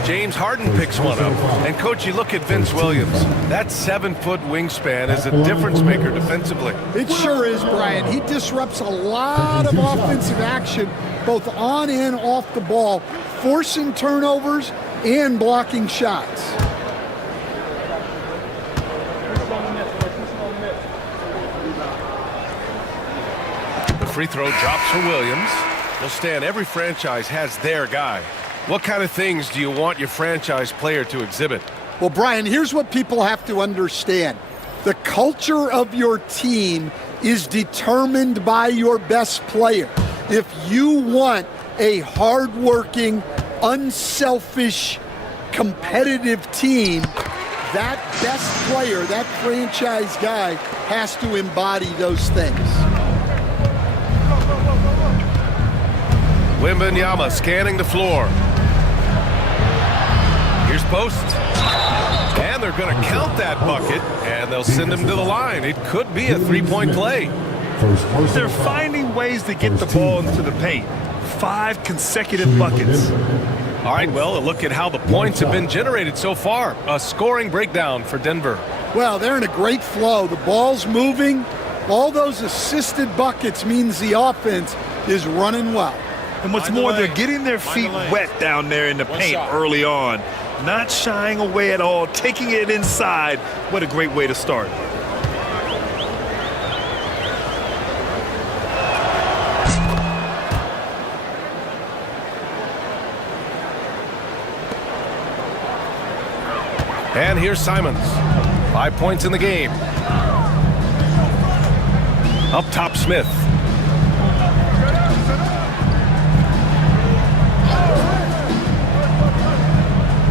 James Harden picks one up. And, Coach, you look at Vince Williams. That 7-foot wingspan is a difference maker defensively. It sure is, Brian. He disrupts a lot of offensive action, both on and off the ball, forcing turnovers and blocking shots. Free throw drops for Williams. Well, Stan, every franchise has their guy. What kind of things do you want your franchise player to exhibit? Well, Brian, here's what people have to understand. The culture of your team is determined by your best player. If you want a hardworking, unselfish, competitive team, that best player, that franchise guy, has to embody those things. Wembanyama scanning the floor. Here's post. And they're going to count that bucket, and they'll send him to the line. It could be a three-point play. They're finding ways to get the ball into the paint. 5 consecutive buckets. All right, well, a look at how the points have been generated so far. A scoring breakdown for Denver. Well, they're in a great flow. The ball's moving. All those assisted buckets means the offense is running well. And what's more, they're getting their feet wet down there in the paint early on. Not shying away at all, taking it inside. What a great way to start. And here's Simons. 5 points in the game. Up top, Smith.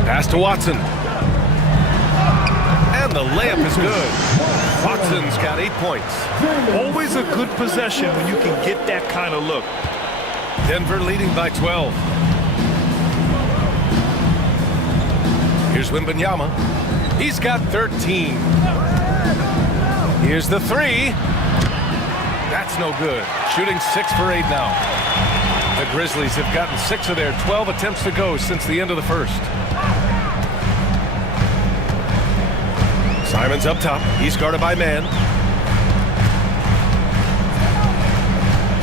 Pass to Watson. And the layup is good. Watson's got 8 points. Always a good possession when you can get that kind of look. Denver leading by 12. Here's Wembanyama. He's got 13. Here's the three. That's no good. Shooting 6 for 8 now. The Grizzlies have gotten 6 of their 12 attempts to go since the end of the first. Simons up top. He's guarded by man.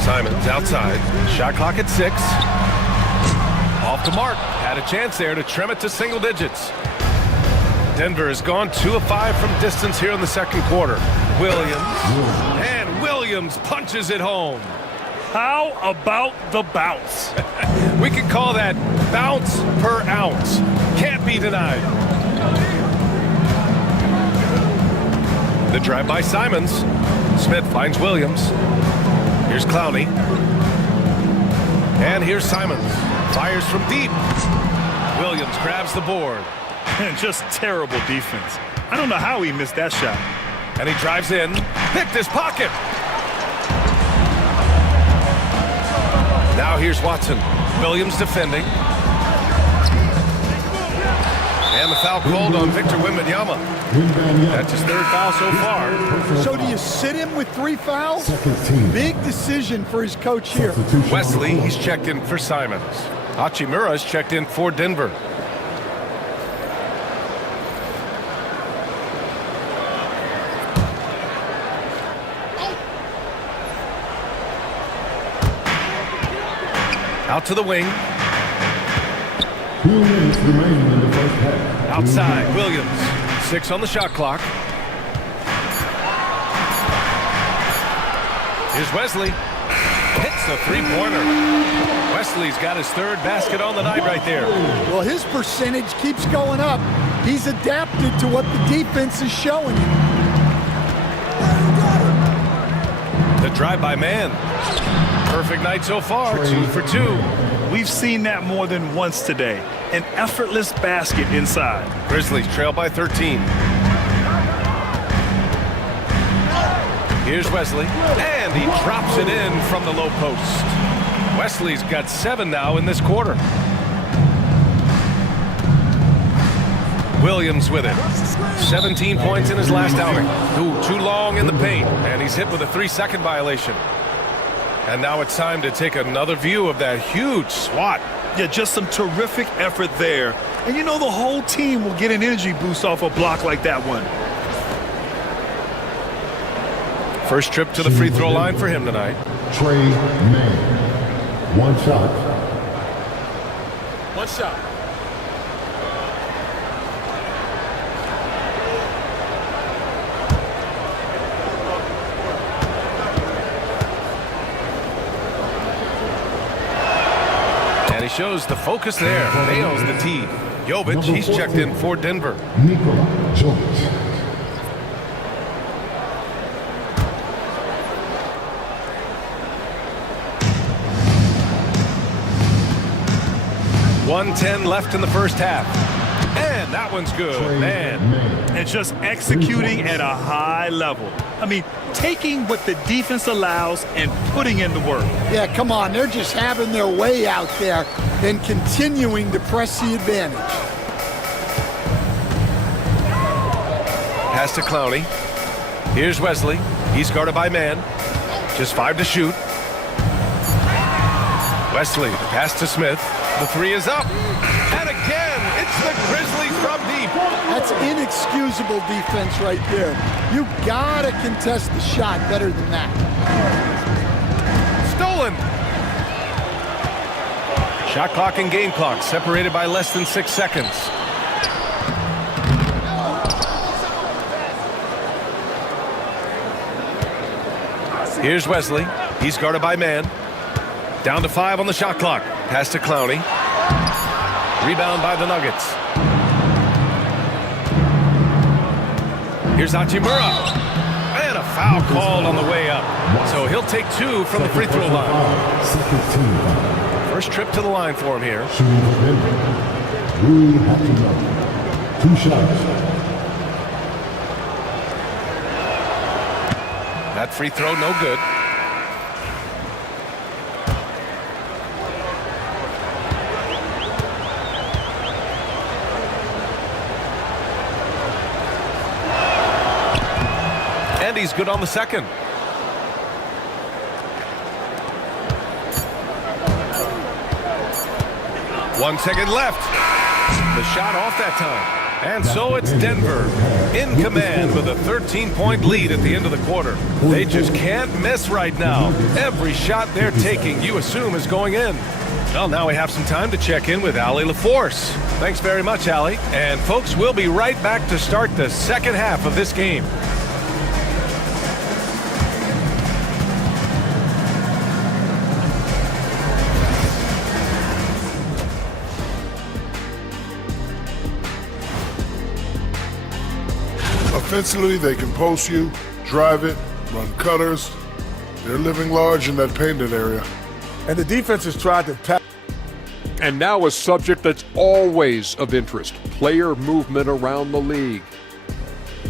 Simons outside. Shot clock at 6. Off the mark. Had a chance there to trim it to single digits. Denver has gone 2 of 5 from distance here in the second quarter. Williams punches it home. How about the bounce? We could call that bounce per ounce. Can't be denied. The drive by Simons. Smith finds Williams. Here's Clowney. And here's Simons. Fires from deep. Williams grabs the board. And just terrible defense. I don't know how he missed that shot. And he drives in. Picked his pocket. Now here's Watson. Williams defending. And the foul called on Victor Wembanyama. That's his 3rd foul so far. So do you sit him with 3 fouls? Big decision for his coach here. Wesley, he's checked in for Simons. Hachimura's checked in for Denver. Out to the wing. 2 minutes remaining in the first half. Outside, Williams. 6 on the shot clock. Here's Wesley. Hits a three-pointer. Wesley's got his 3rd basket on the night right there. Well, his percentage keeps going up. He's adapted to what the defense is showing him. The drive by man. Perfect night so far, 2 for 2. We've seen that more than once today. An effortless basket inside. Grizzlies trail by 13. Here's Wesley, and he drops it in from the low post. Wesley's got 7 now in this quarter. Williams with it. 17 points in his last outing. Too long in the paint, and he's hit with a 3-second violation. And now it's time to take another view of that huge swat. Yeah, just some terrific effort there. And you know the whole team will get an energy boost off a block like that one. First trip to the free throw line for him tonight. Trey Mann. 1 shot. 1 shot. And he shows the focus there. Nails the tee. Jovic, he's checked in for Denver. Nikola Jovic. .110 left in the first half. And that one's good, man. And just executing at a high level. I mean, taking what the defense allows and putting in the work. Yeah, come on. They're just having their way out there and continuing to press the advantage. pass to Clowney. Here's Wesley. He's guarded by man. Just 5 to shoot. Wesley, the pass to Smith. The 3 is up. And again, it's the Grizzlies from deep. That's inexcusable defense right there. You gotta contest the shot better than that. Stolen. Shot clock and game clock separated by less than 6 seconds. Here's Wesley. He's guarded by man. Down to 5 on the shot clock. Pass to Clowney. Rebound by the Nuggets. Here's Hachimura. And a foul called on the way up. So he'll take 2 from the free throw line. First trip to the line for him here. 2 shots. That free throw, no good. And he's good on the second. One second left. The shot off that time. And so it's Denver in command with a 13-point lead at the end of the quarter. They just can't miss right now. Every shot they're taking, you assume, is going in. Well, now we have some time to check in with Allie LaForce. Thanks very much, Allie. And folks, we'll be right back to start the second half of this game. Offensively, they can post you, drive it, run cutters. They're living large in that painted area. And the defense has tried to tap. And now a subject that's always of interest, player movement around the league.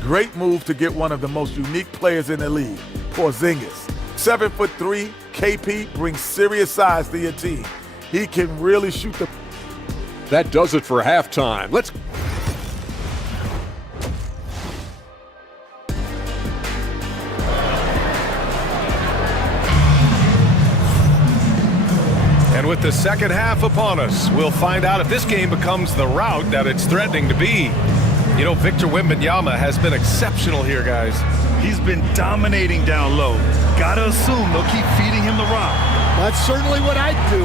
Great move to get one of the most unique players in the league, Porzingis. 7'3", KP brings serious size to your team. He can really shoot the... That does it for halftime. Let's... And with the second half upon us, we'll find out if this game becomes the rout that it's threatening to be. You know, Victor Wembanyama has been exceptional here, guys. He's been dominating down low. Gotta assume they'll keep feeding him the rock. That's certainly what I'd do.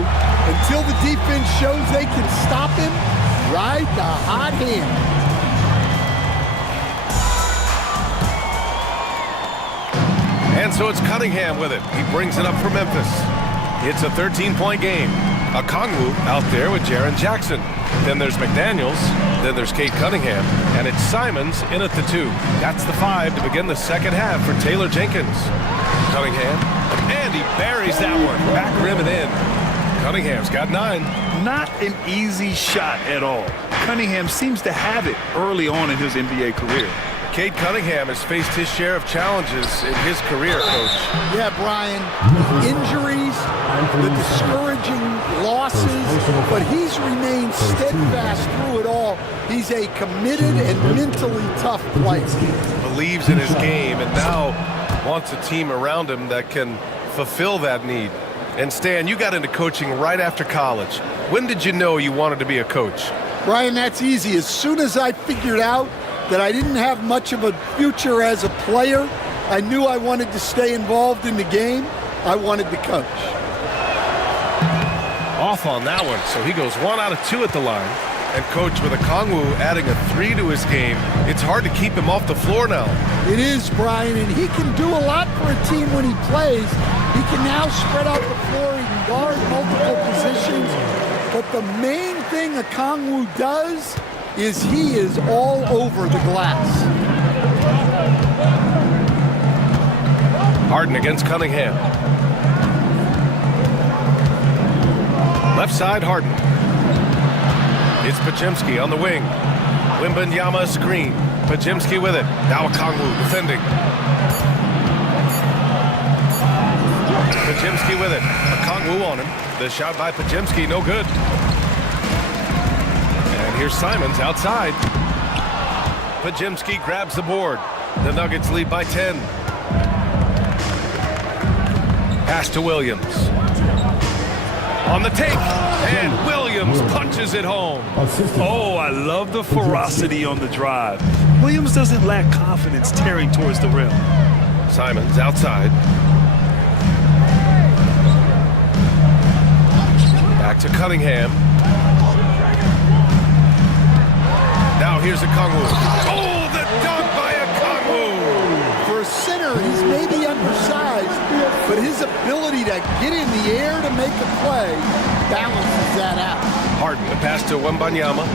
Until the defense shows they can stop him, ride the hot hand. And so it's Cunningham with it. He brings it up for Memphis. It's a 13-point game. Okongwu out there with Jaren Jackson. Then there's McDaniels. Then there's Kate Cunningham. And it's Simons in at the 2. That's the 5 to begin the second half for Taylor Jenkins. Cunningham. And he buries that one. Back rim and in. Cunningham's got 9. Not an easy shot at all. Cunningham seems to have it early on in his NBA career. Cade Cunningham has faced his share of challenges in his career, Coach. Yeah, Brian, injuries, the discouraging losses, but he's remained steadfast through it all. He's a committed and mentally tough player. Believes in his game and now wants a team around him that can fulfill that need. And Stan, you got into coaching right after college. When did you know you wanted to be a coach? Brian, that's easy. As soon as I figured out that I didn't have much of a future as a player, I knew I wanted to stay involved in the game. I wanted to coach. Off on that one, so he goes 1 out of 2 at the line. And Coach, with Okongwu adding a 3 to his game, it's hard to keep him off the floor now. It is, Brian, and he can do a lot for a team when he plays. He can now spread out the floor, he can guard multiple positions. But the main thing Okongwu does is he is all over the glass. Harden against Cunningham. Left side, Harden. It's Podziemski on the wing. Wembanyama screen. Podziemski with it. Now Okongwu defending. Podziemski with it. Okongwu on him. The shot by Podziemski, no good. Here's Simons outside. Pajemski grabs the board. The Nuggets lead by 10. Pass to Williams. On the take, and Williams punches it home. Oh, I love the ferocity on the drive. Williams doesn't lack confidence tearing towards the rim. Simons outside. Back to Cunningham. Now here's a Kongwu. Oh, the dunk by a Kongwu! For a center, he's maybe undersized, but his ability to get in the air to make a play balances that out. Harden, the pass to Wembanyama.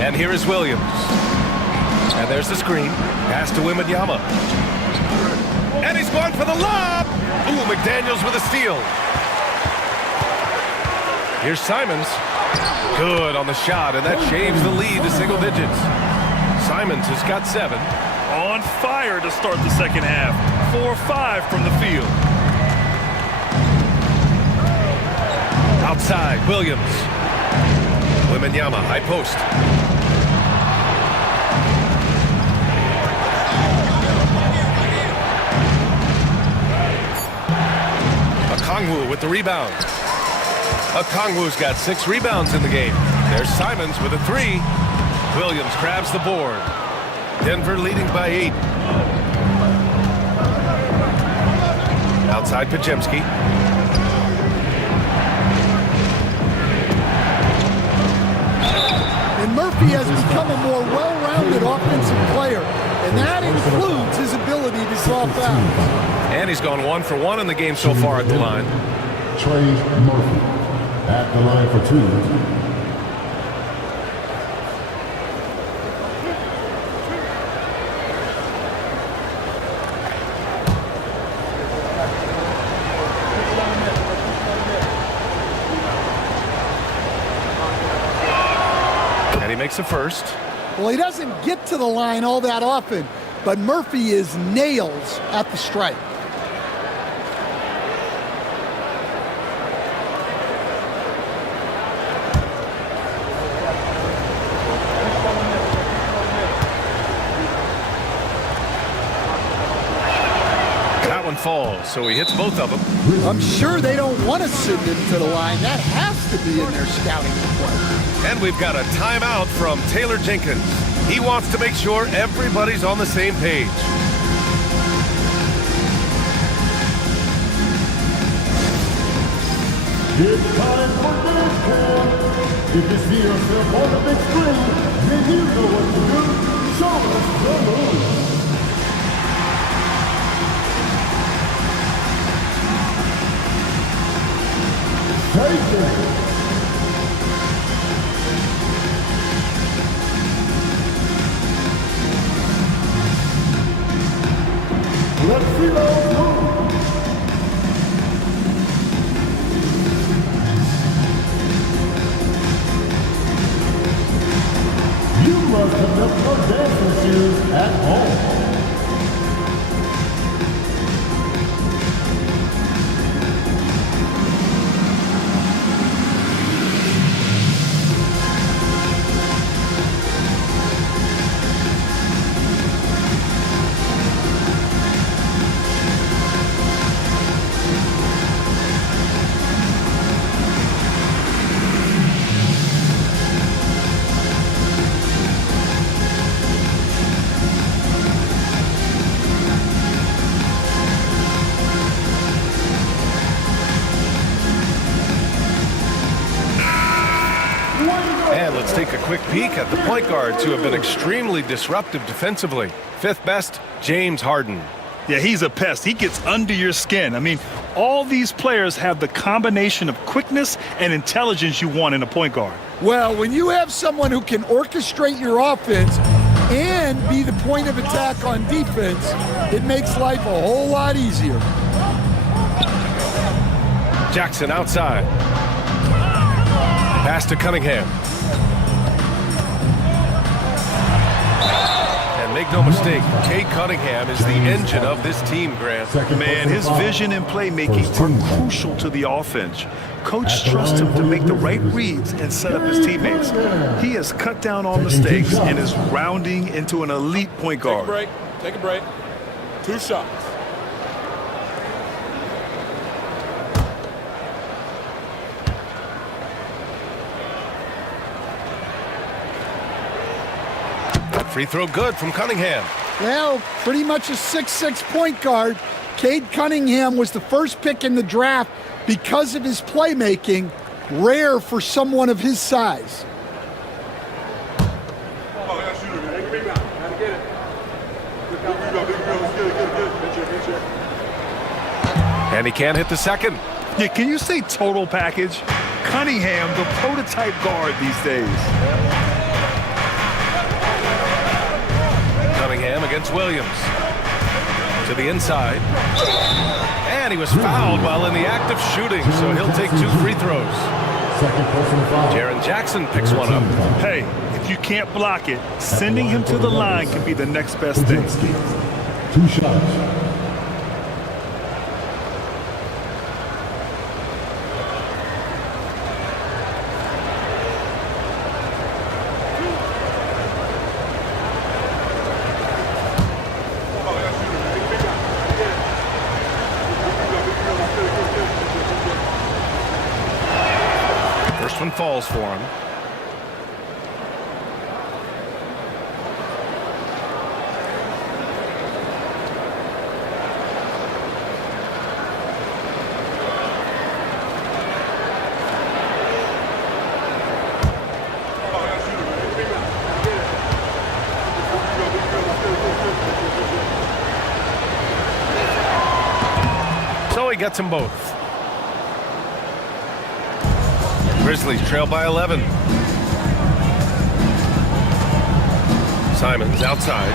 And here is Williams. And there's the screen. Pass to Wembanyama. And he's going for the lob! Ooh, McDaniels with a steal. Here's Simons. Good on the shot, and that shaves the lead to single digits. Simons has got 7. On fire to start the second half. 4-5 from the field. Outside, Williams. Wembanyama, high post. Okongwu with the rebound. Okongwu's got 6 rebounds in the game. There's Simons with a 3. Williams grabs the board. Denver leading by 8. Outside Pajemski. And Murphy has become a more well-rounded offensive player, and that includes his ability to draw fouls. And he's gone 1 for 1 in the game so far at the line. Trey Murphy at the line for 2. And he makes the first. Well, he doesn't get to the line all that often, but Murphy is nails at the stripe. That one falls, so he hits both of them. I'm sure they don't want to send him to the line. That has to be in their scouting report. And we've got a timeout from Taylor Jenkins. He wants to make sure everybody's on the same page. It's time for dance. If you see yourself on the big screen, then you know what to do. Show us the move. Take it. Let's see those moves. You must have left your dancing shoes at home. And let's take a quick peek at the point guards who have been extremely disruptive defensively. 5th best, James Harden. Yeah, he's a pest. He gets under your skin. I mean, all these players have the combination of quickness and intelligence you want in a point guard. Well, when you have someone who can orchestrate your offense and be the point of attack on defense, it makes life a whole lot easier. Jackson outside. Pass to Cunningham. And Make no mistake, Cade Cunningham is the engine of this team, Grant. Man, his vision and playmaking are crucial to the offense. Coach trusts him to make the right reads and set up his teammates. He has cut down on mistakes and is rounding into an elite point guard. Take a break. 2 shots. Free throw good from Cunningham. Well, pretty much a 6'6" point guard. Cade Cunningham was the first pick in the draft because of his playmaking, rare for someone of his size. And he can't hit the second. Yeah, can you say total package? Cunningham, the prototype guard these days. Cunningham against Williams. To the inside. And he was fouled while in the act of shooting, so he'll take 2 free throws. Jaren Jackson picks one up. Hey, if you can't block it, sending him to the line can be the next best thing. 2 shots. First one falls for him. So he gets them both. Grizzlies trail by 11. Simons outside.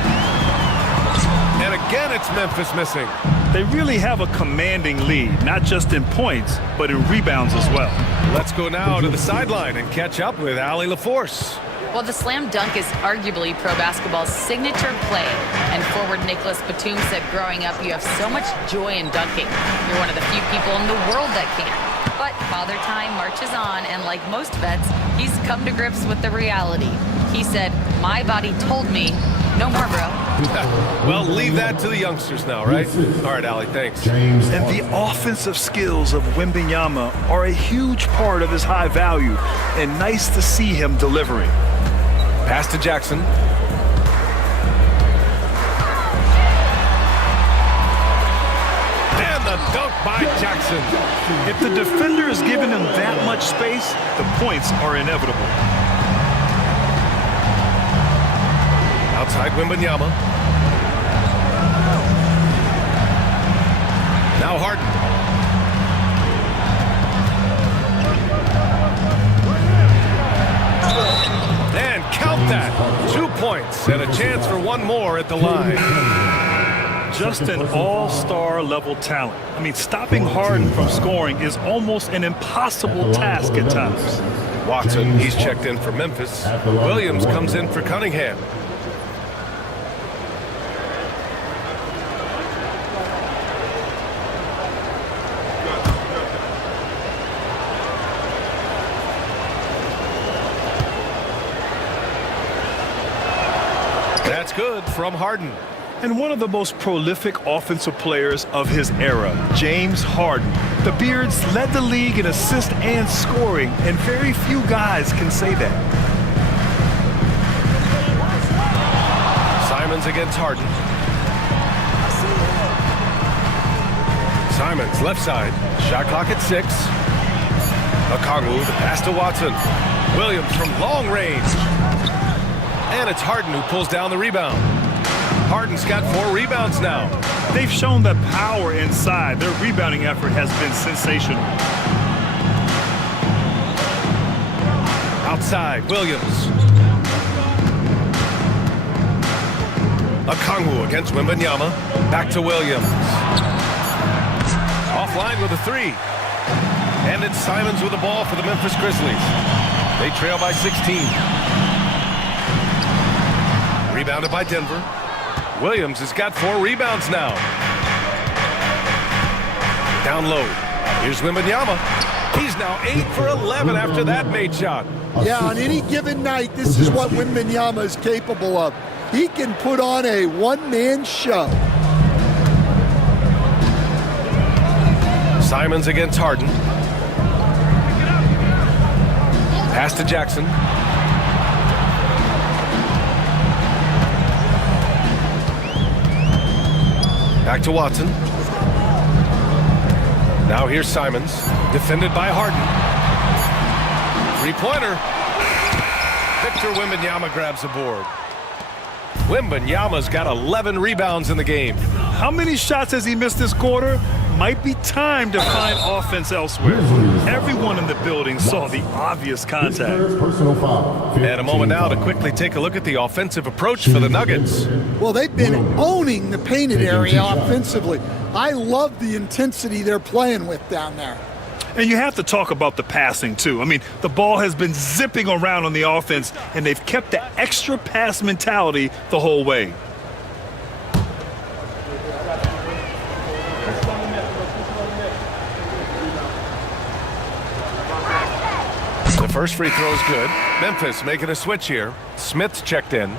And again, it's Memphis missing. They really have a commanding lead, not just in points, but in rebounds as well. Let's go now to the sideline and catch up with Allie LaForce. Well, the slam dunk is arguably pro basketball's signature play. And forward Nicholas Batum said growing up, you have so much joy in dunking. You're one of the few people in the world that can. But Father Time marches on, and like most vets, he's come to grips with the reality. He said, my body told me, no more, bro. Well, leave that to the youngsters now, right? All right, Allie, thanks. And the offensive skills of Wembanyama are a huge part of his high value, and nice to see him delivering. Pass to Jackson. And the dunk by Jackson. If the defender is giving him that much space, the points are inevitable. Outside Wembanyama. Now Harden. And count that. 2 points and a chance for one more at the line. Just an all-star level talent. I mean, stopping Harden from scoring is almost an impossible task at times. Watson, he's checked in for Memphis. Williams comes in for Cunningham. That's good from Harden. And one of the most prolific offensive players of his era, James Harden. The Beards led the league in assists and scoring, and very few guys can say that. Simons against Harden. Simons left side. Shot clock at 6. Okongwu, the pass to Watson. Williams from long range. And it's Harden who pulls down the rebound. Harden's got 4 rebounds now. They've shown that power inside. Their rebounding effort has been sensational. Outside, Williams. Okongwu against Wembanyama. Back to Williams. Offline with a 3. And it's Simons with the ball for the Memphis Grizzlies. They trail by 16. Rebounded by Denver. Williams has got 4 rebounds now. Down low. Here's Wembanyama. He's now 8 for 11 after that made shot. Yeah, on any given night, this is what Wembanyama is capable of. He can put on a one-man show. Simons against Harden. Pass to Jackson. Back to Watson. Now here's Simons, defended by Harden. 3-pointer. Victor Wembanyama grabs the board. Wembanyama's got 11 rebounds in the game. How many shots has he missed this quarter? Might be time to find offense elsewhere. Everyone in the building saw the obvious contact. And a moment now to quickly take a look at the offensive approach for the Nuggets. Well, they've been owning the painted area offensively. I love the intensity they're playing with down there. And you have to talk about the passing, too. I mean, the ball has been zipping around on the offense, and they've kept the extra pass mentality the whole way. The first free throw is good. Memphis making a switch here. Smith's checked in.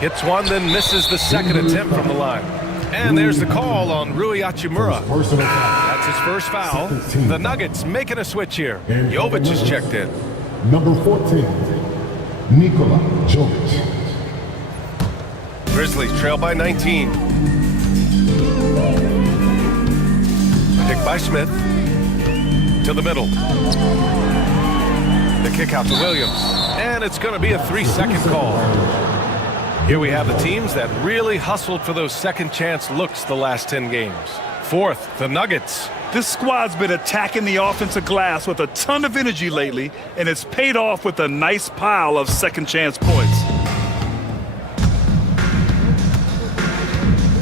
Hits one, then misses the second attempt from the line. And there's the call on Rui Hachimura. That's his first foul. The Nuggets making a switch here. Jovic is checked in. Number 14, Nikola Jovic. Grizzlies trail by 19. Pick by Smith. To the middle. The kick out to Williams. And it's going to be a 3-second call. Here we have the teams that really hustled for those second chance looks the last 10 games. Fourth, the Nuggets. This squad's been attacking the offensive glass with a ton of energy lately, and it's paid off with a nice pile of second chance points.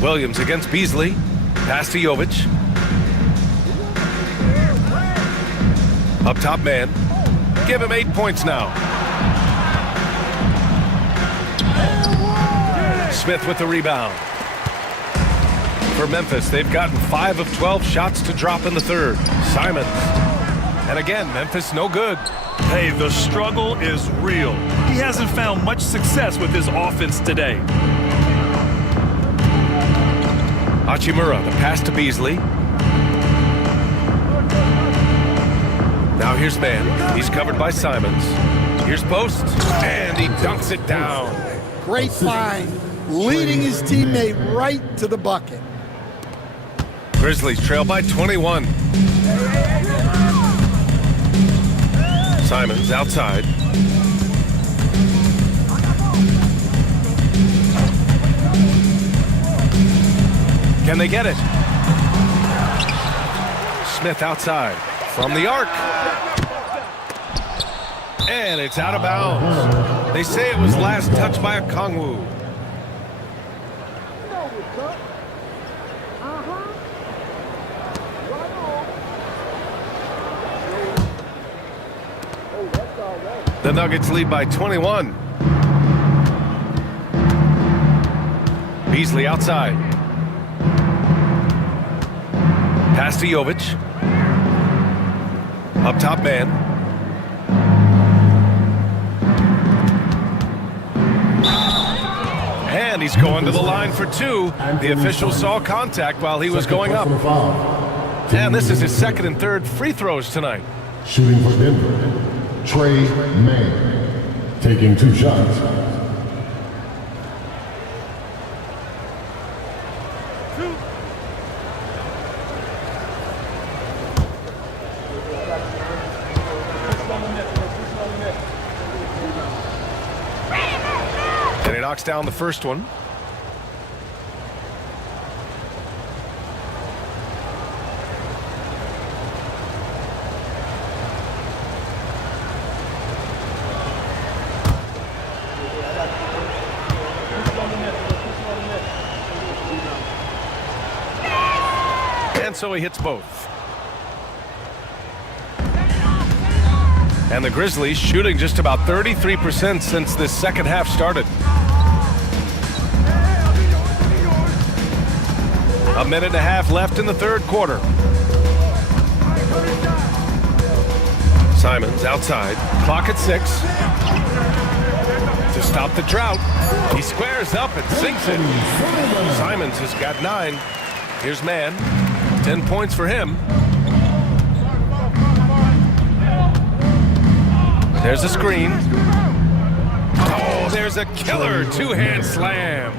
Williams against Beasley. Pass to Jovic. Up top man. Give him 8 points now. Smith with the rebound. For Memphis, they've gotten 5 of 12 shots to drop in the third. Simons. And again, Memphis no good. Hey, the struggle is real. He hasn't found much success with his offense today. Hachimura, the pass to Beasley. Now here's man. He's covered by Simons. Here's Post. And he dunks it down. Great find. Leading his teammate right to the bucket. Grizzlies trail by 21. Simons outside. Can they get it? Smith outside from the arc. And it's out of bounds. They say it was last touched by a Kongwu. The Nuggets lead by 21. Beasley outside. Pass to Jovic. Up top man. And he's going to the line for 2. The official saw contact while he was going up. And this is his second and third free throws tonight. Shooting for Denver, Trey Mann, taking 2 shots. And he knocks down the first one. And so he hits both. And the Grizzlies shooting just about 33% since this second half started. A minute and a half left in the third quarter. Simons outside. Clock at 6. To stop the drought. He squares up and sinks it. Simons has got 9. Here's Mann. 10 points for him. There's a screen. Oh, there's a killer two-hand slam.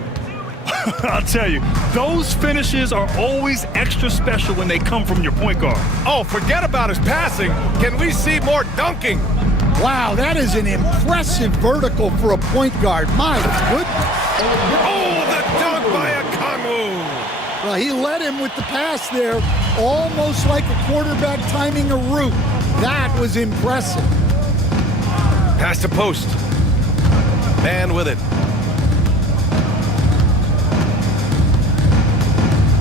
I'll tell you, those finishes are always extra special when they come from your point guard. Oh, forget about his passing. Can we see more dunking? Wow, that is an impressive vertical for a point guard. My goodness. Oh, the dunk by Okongwu. Well, he led him with the pass there, almost like a quarterback timing a route. That was impressive. Pass to post. Mann with it.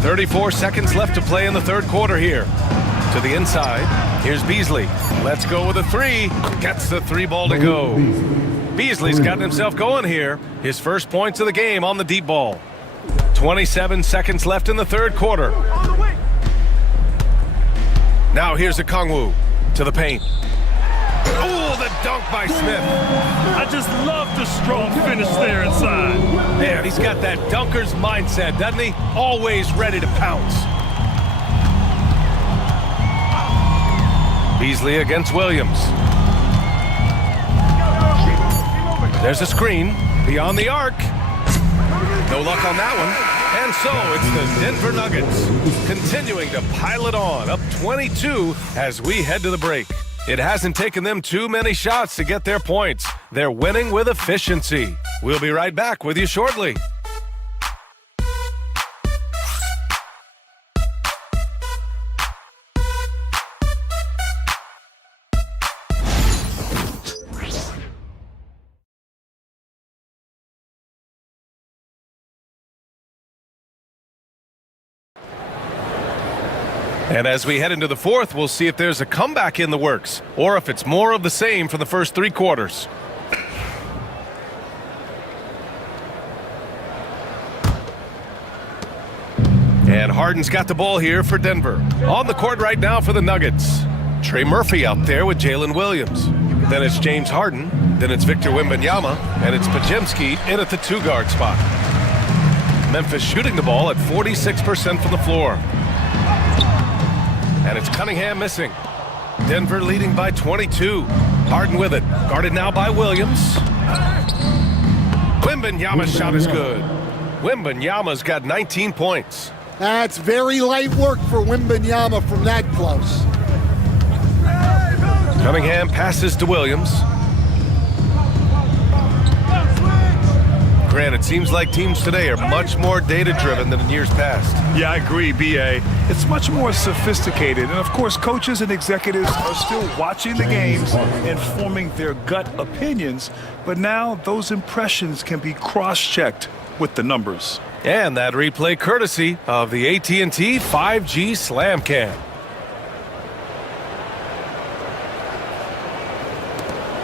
34 seconds left to play in the third quarter here. To the inside. Here's Beasley. Let's go with a 3. Gets the 3 ball to go. Beasley's gotten himself going here. His first points of the game on the deep ball. 27 seconds left in the third quarter. Now here's Okongwu to the paint. Oh, the dunk by Smith. I just love the strong finish there inside. Man, he's got that dunker's mindset, doesn't he? Always ready to pounce. Beasley against Williams. There's a screen beyond the arc. No luck on that one. And so it's the Denver Nuggets continuing to pile it on, up 22 as we head to the break. It hasn't taken them too many shots to get their points. They're winning with efficiency. We'll be right back with you shortly. And as we head into the fourth, we'll see if there's a comeback in the works or if it's more of the same for the first 3 quarters. And Harden's got the ball here for Denver. On the court right now for the Nuggets. Trey Murphy out there with Jalen Williams. Then it's James Harden. Then it's Victor Wembanyama. And it's Podziemski in at the 2-guard spot. Memphis shooting the ball at 46% from the floor. And it's Cunningham missing. Denver leading by 22. Harden with it. Guarded now by Williams. Wembanyama's shot is good. Wembanyama's got 19 points. That's very light work for Wembanyama from that close. Cunningham passes to Williams. Grant, it seems like teams today are much more data-driven than in years past. Yeah, I agree, B.A. It's much more sophisticated. And, of course, coaches and executives are still watching the games and forming their gut opinions. But now those impressions can be cross-checked with the numbers. And that replay courtesy of the AT&T 5G Slam Cam.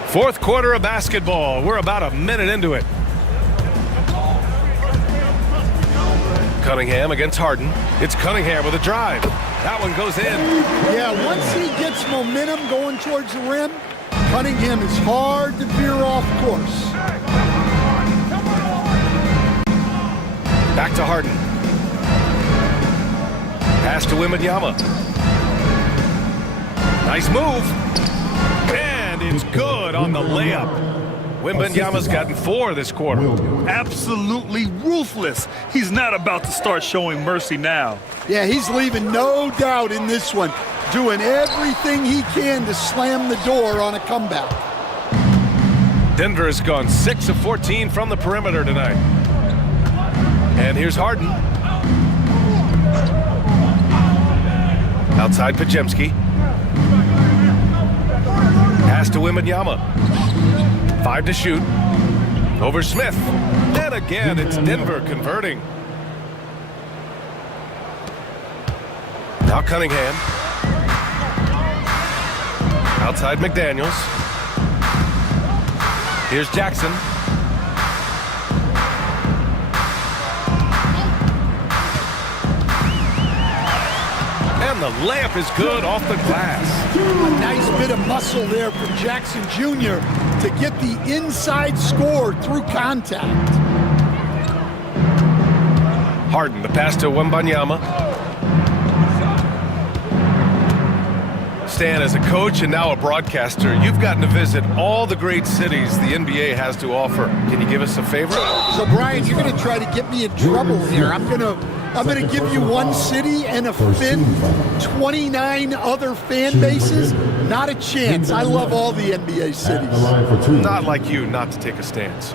Fourth quarter of basketball. We're about a minute into it. Cunningham against Harden. It's Cunningham with a drive. That one goes in. Yeah, once he gets momentum going towards the rim, Cunningham is hard to veer off course. Back to Harden. Pass to Wembanyama. Nice move. And it's good on the layup. Wembanyama's gotten 4 this quarter. Absolutely ruthless. He's not about to start showing mercy now. Yeah, he's leaving no doubt in this one. Doing everything he can to slam the door on a comeback. Denver has gone 6 of 14 from the perimeter tonight. And here's Harden. Outside Podziemski. Pass to Wembanyama. 5 to shoot. Over Smith. And again, it's Denver converting. Now Cunningham. Outside McDaniels. Here's Jackson. And the layup is good off the glass. A nice bit of muscle there from Jackson Jr. to get the inside score through contact. Harden, the pass to Wembanyama. Stan, as a coach and now a broadcaster, you've gotten to visit all the great cities the NBA has to offer. Can you give us a favor? So, Brian, you're going to try to get me in trouble here. I'm going to give you one city and offend 29 other fan bases. Not a chance. I love all the NBA cities. Not like you not to take a stance.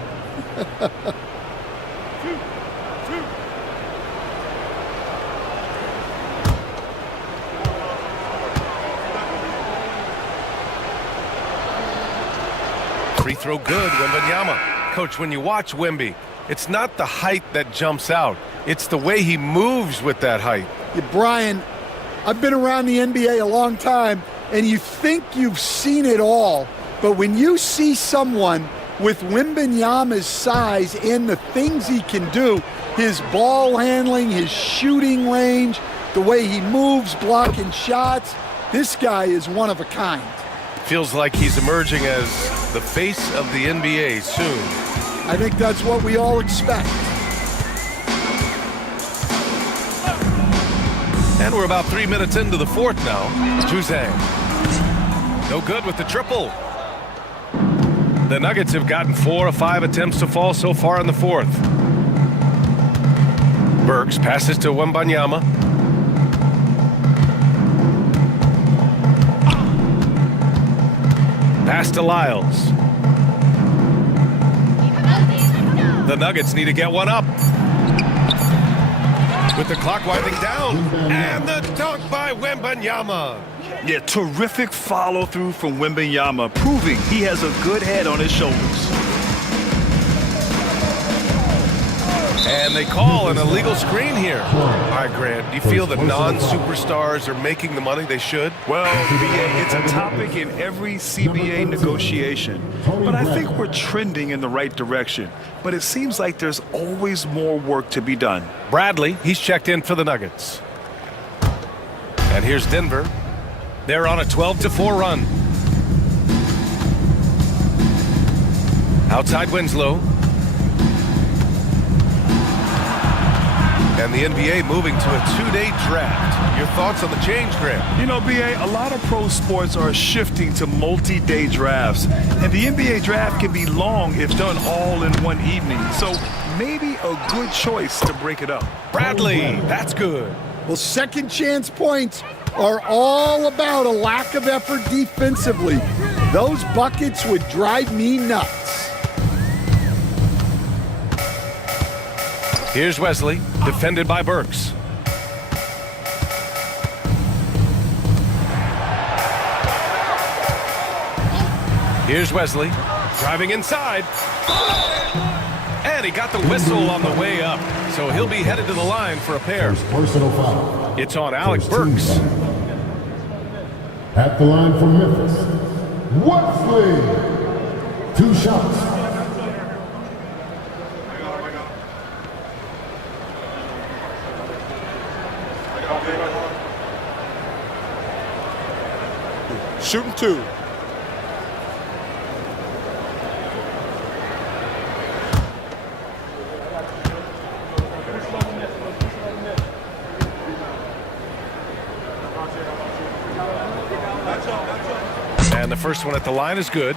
Free throw good, Wembanyama. Coach, when you watch Wemby, it's not the height that jumps out. It's the way he moves with that height. Yeah, Brian, I've been around the NBA a long time, and you think you've seen it all, but when you see someone with Wembanyama's size and the things he can do, his ball handling, his shooting range, the way he moves, blocking shots, this guy is one of a kind. Feels like he's emerging as the face of the NBA soon. I think that's what we all expect. And we're about 3 minutes into the fourth now. Juzang. No good with the triple. The Nuggets have gotten 4 of 5 attempts to fall so far in the fourth. Burks passes to Wembanyama. Pass to Lyles. The Nuggets need to get one up. With the clock winding down. And the dunk by Wembanyama. Yeah, terrific follow-through from Wembanyama, proving he has a good head on his shoulders. And they call an illegal screen here. All right, Grant, do you feel that non-superstars are making the money they should? Well, it's a topic in every CBA negotiation. But I think we're trending in the right direction. But it seems like there's always more work to be done. Bradley, he's checked in for the Nuggets. And here's Denver. They're on a 12-4 run. Outside Winslow. And the NBA moving to a 2-day draft. Your thoughts on the change, Grant? You know, BA, a lot of pro sports are shifting to multi-day drafts. And the NBA draft can be long if done all in one evening. So maybe a good choice to break it up. Bradley, that's good. Well, second chance points are all about a lack of effort defensively. Those buckets would drive me nuts. Here's Wesley, defended by Burks. Here's Wesley, driving inside. And he got the whistle on the way up, so he'll be headed to the line for a pair. Personal foul. It's on Alec Burks. At the line for Memphis, Wesley. 2 shots. Shooting 2. And the first one at the line is good.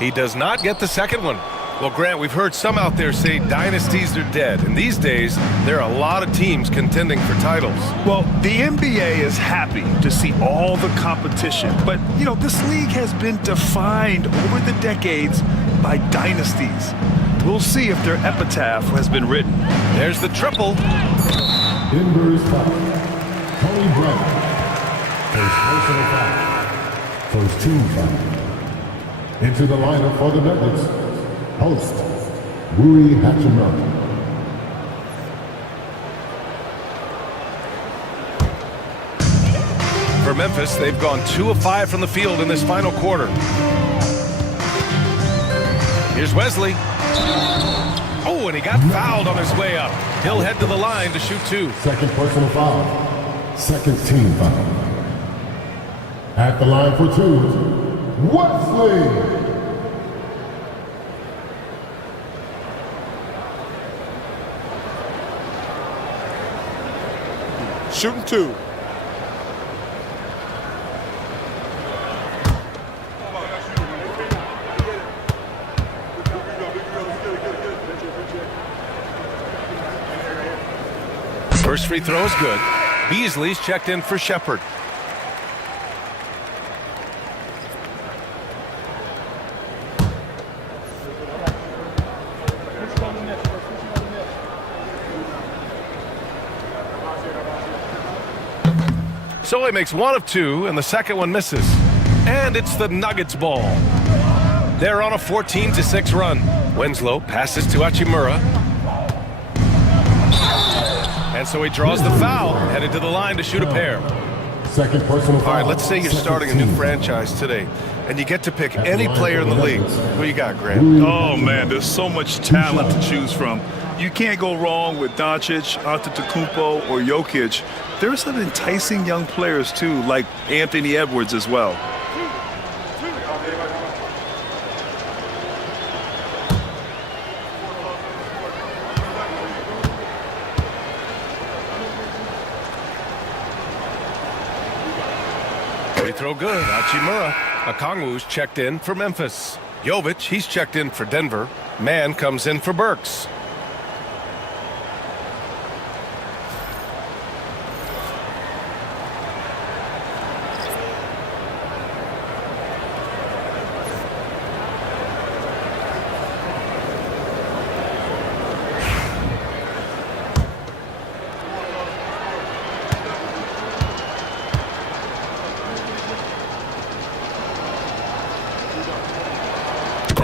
He does not get the second one. Well, Grant, we've heard some out there say dynasties are dead. And these days, there are a lot of teams contending for titles. Well, the NBA is happy to see all the competition. But, you know, this league has been defined over the decades by dynasties. We'll see if their epitaph has been written. There's the triple. Denver's foul. Tony Brown. First personal foul. First team foul. Into the lineup for the Nuggets. Host, Rui Hachimura. For Memphis, they've gone 2 of 5 from the field in this final quarter. Here's Wesley. Oh, and he got fouled on his way up. He'll head to the line to shoot 2. Second personal foul. Second team foul. At the line for 2, Wesley. Shooting 2. First free throw is good. Beasley's checked in for Shepard. So he makes 1 of 2, and the second one misses. And it's the Nuggets ball. They're on a 14-6 run. Winslow passes to Hachimura. And so he draws the foul, headed to the line to shoot a pair. Second personal foul. All right, let's say you're starting a new franchise today, and you get to pick any player in the league. Who you got, Grant? Oh, man, there's so much talent to choose from. You can't go wrong with Doncic, Antetokounmpo, or Jokic. There's some enticing young players, too, like Anthony Edwards as well. Free throw good. Hachimura. Okongwu's checked in for Memphis. Jovic, he's checked in for Denver. Mann comes in for Burks.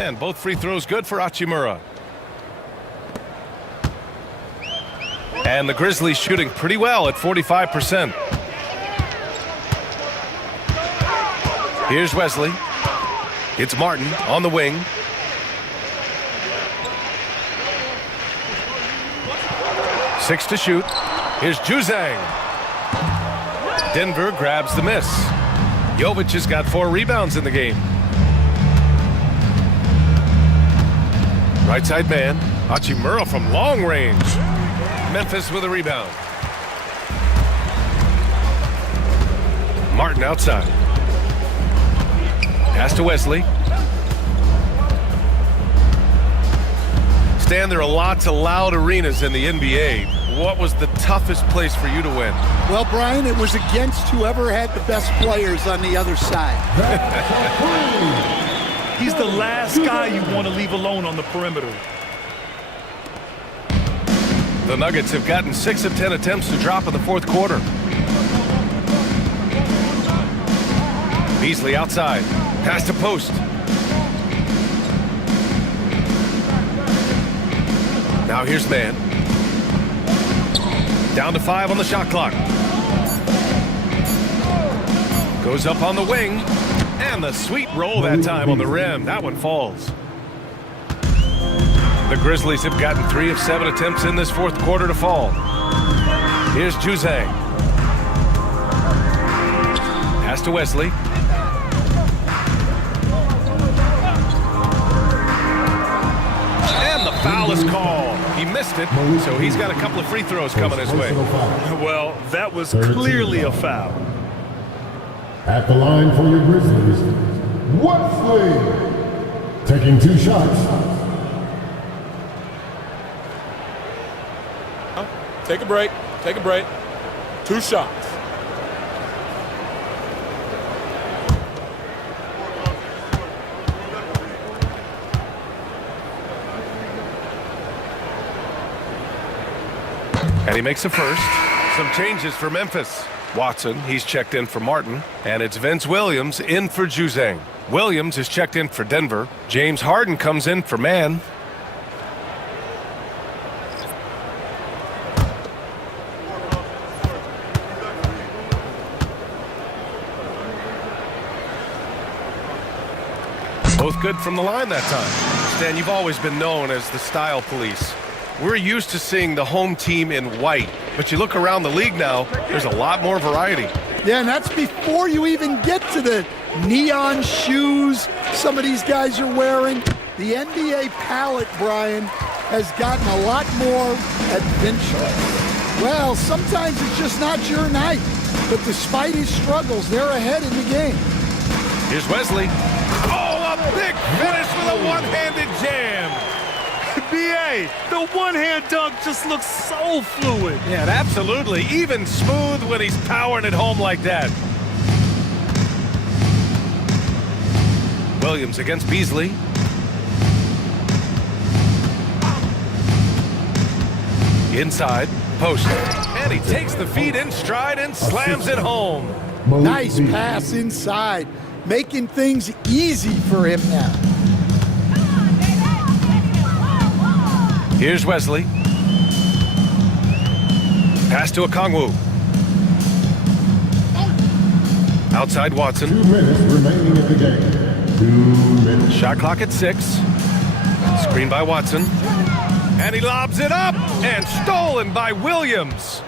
And both free throws good for Hachimura. And the Grizzlies shooting pretty well at 45%. Here's Wesley. It's Martin on the wing. Six to shoot. Here's Juzang. Denver grabs the miss. Jovic has got 4 rebounds in the game. Right side man, Hachimura from long range. Memphis with a rebound. Martin outside. Pass to Wesley. Stan, there are lots of loud arenas in the NBA. What was the toughest place for you to win? Well, Brian, it was against whoever had the best players on the other side. He's the last guy you want to leave alone on the perimeter. The Nuggets have gotten 6 of 10 attempts to drop in the fourth quarter. Beasley outside. Pass to post. Now here's Mann. Down to 5 on the shot clock. Goes up on the wing. And the sweet roll that time on the rim. That one falls. The Grizzlies have gotten 3 of 7 attempts in this fourth quarter to fall. Here's Juzang. Pass to Wesley. And the foul is called. He missed it, so he's got a couple of free throws coming his way. Well, that was clearly a foul. At the line for your Grizzlies, Wesley. Taking 2 shots. Take a break. Take a break. 2 shots. And he makes a first. Some changes for Memphis. Watson, he's checked in for Martin. And it's Vince Williams in for Juzang. Williams is checked in for Denver. James Harden comes in for Mann. Both good from the line that time. Stan, you've always been known as the style police. We're used to seeing the home team in white, but you look around the league now, there's a lot more variety. Yeah, and that's before you even get to the neon shoes some of these guys are wearing. The NBA palette, Brian, has gotten a lot more adventurous. Well, sometimes it's just not your night, but despite his struggles, they're ahead in the game. Here's Wesley. Oh, a big finish with a one-handed jam. B.A., the one-hand dunk just looks so fluid. Yeah, absolutely. Even smooth when he's powering it home like that. Williams against Beasley. Inside, post. And he takes the feed in stride and slams it home. Nice pass inside, making things easy for him now. Here's Wesley. Pass to Okongwu. Outside Watson. 2 minutes remaining in the game. 2 minutes. Shot clock at 6. Screen by Watson. And he lobs it up and stolen by Williams.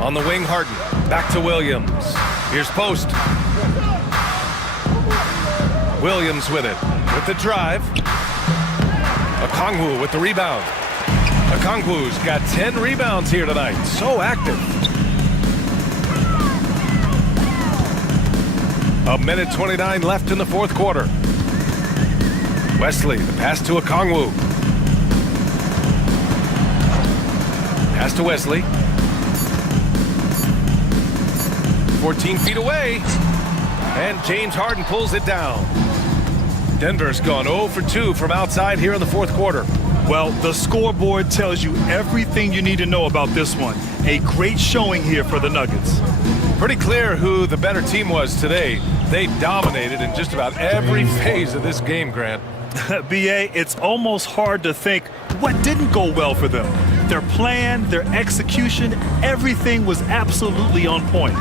On the wing, Harden. Back to Williams. Here's post. Williams with it. With the drive. Okongwu with the rebound. Okongwu's got 10 rebounds here tonight. So active. A minute 29 left in the fourth quarter. Wesley, the pass to Okongwu. Pass to Wesley. 14 feet away. And James Harden pulls it down. Denver's gone 0 for 2 from outside here in the fourth quarter. Well, the scoreboard tells you everything you need to know about this one. A great showing here for the Nuggets. Pretty clear who the better team was today. They dominated in just about every phase of this game, Grant. B.A., it's almost hard to think what didn't go well for them. Their plan, their execution, everything was absolutely on point.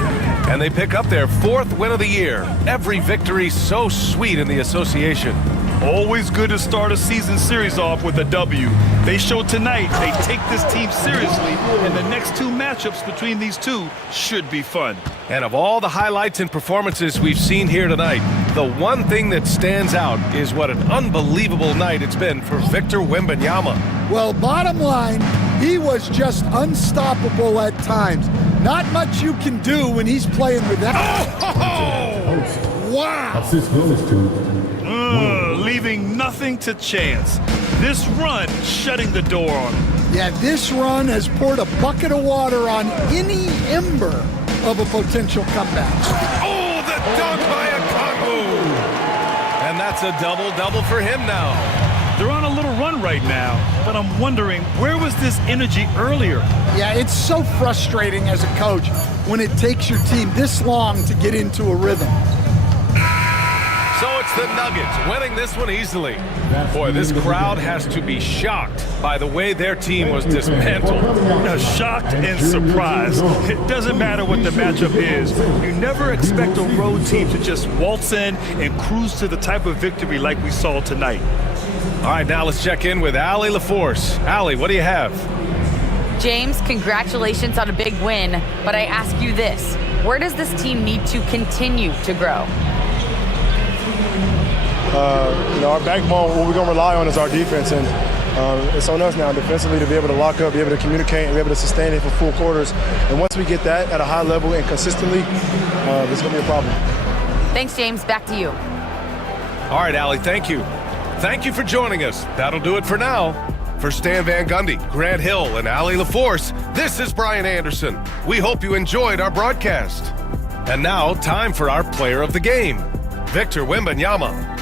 And they pick up their 4th win of the year. Every victory so sweet in the association. Always good to start a season series off with a W. They showed tonight they take this team seriously, and the next 2 matchups between these two should be fun. And of all the highlights and performances we've seen here tonight, the one thing that stands out is what an unbelievable night it's been for Victor Wembanyama. Well, bottom line, he was just unstoppable at times. Not much you can do when he's playing with that. Oh! Wow! Assist bonus to leaving nothing to chance. This run shutting the door on him. Yeah, this run has poured a bucket of water on any ember of a potential comeback. Oh, the dunk by Okongwu! And that's a double-double for him now. They're on a little run right now, but I'm wondering, where was this energy earlier? Yeah, it's so frustrating as a coach when it takes your team this long to get into a rhythm. So it's the Nuggets winning this one easily. Boy, this crowd has to be shocked by the way their team was dismantled. Shocked and surprised. It doesn't matter what the matchup is. You never expect a road team to just waltz in and cruise to the type of victory like we saw tonight. All right, now let's check in with Allie LaForce. Allie, what do you have? James, congratulations on a big win, but I ask you this. Where does this team need to continue to grow? Our backbone, what we're going to rely on is our defense, and it's on us now defensively to be able to lock up, be able to communicate, and be able to sustain it for full quarters. And once we get that at a high level and consistently, it's going to be a problem. Thanks, James. Back to you. All right, Allie, thank you. Thank you for joining us. That'll do it for now. For Stan Van Gundy, Grant Hill, and Allie LaForce, this is Brian Anderson. We hope you enjoyed our broadcast. And now, time for our player of the game, Victor Wembanyama.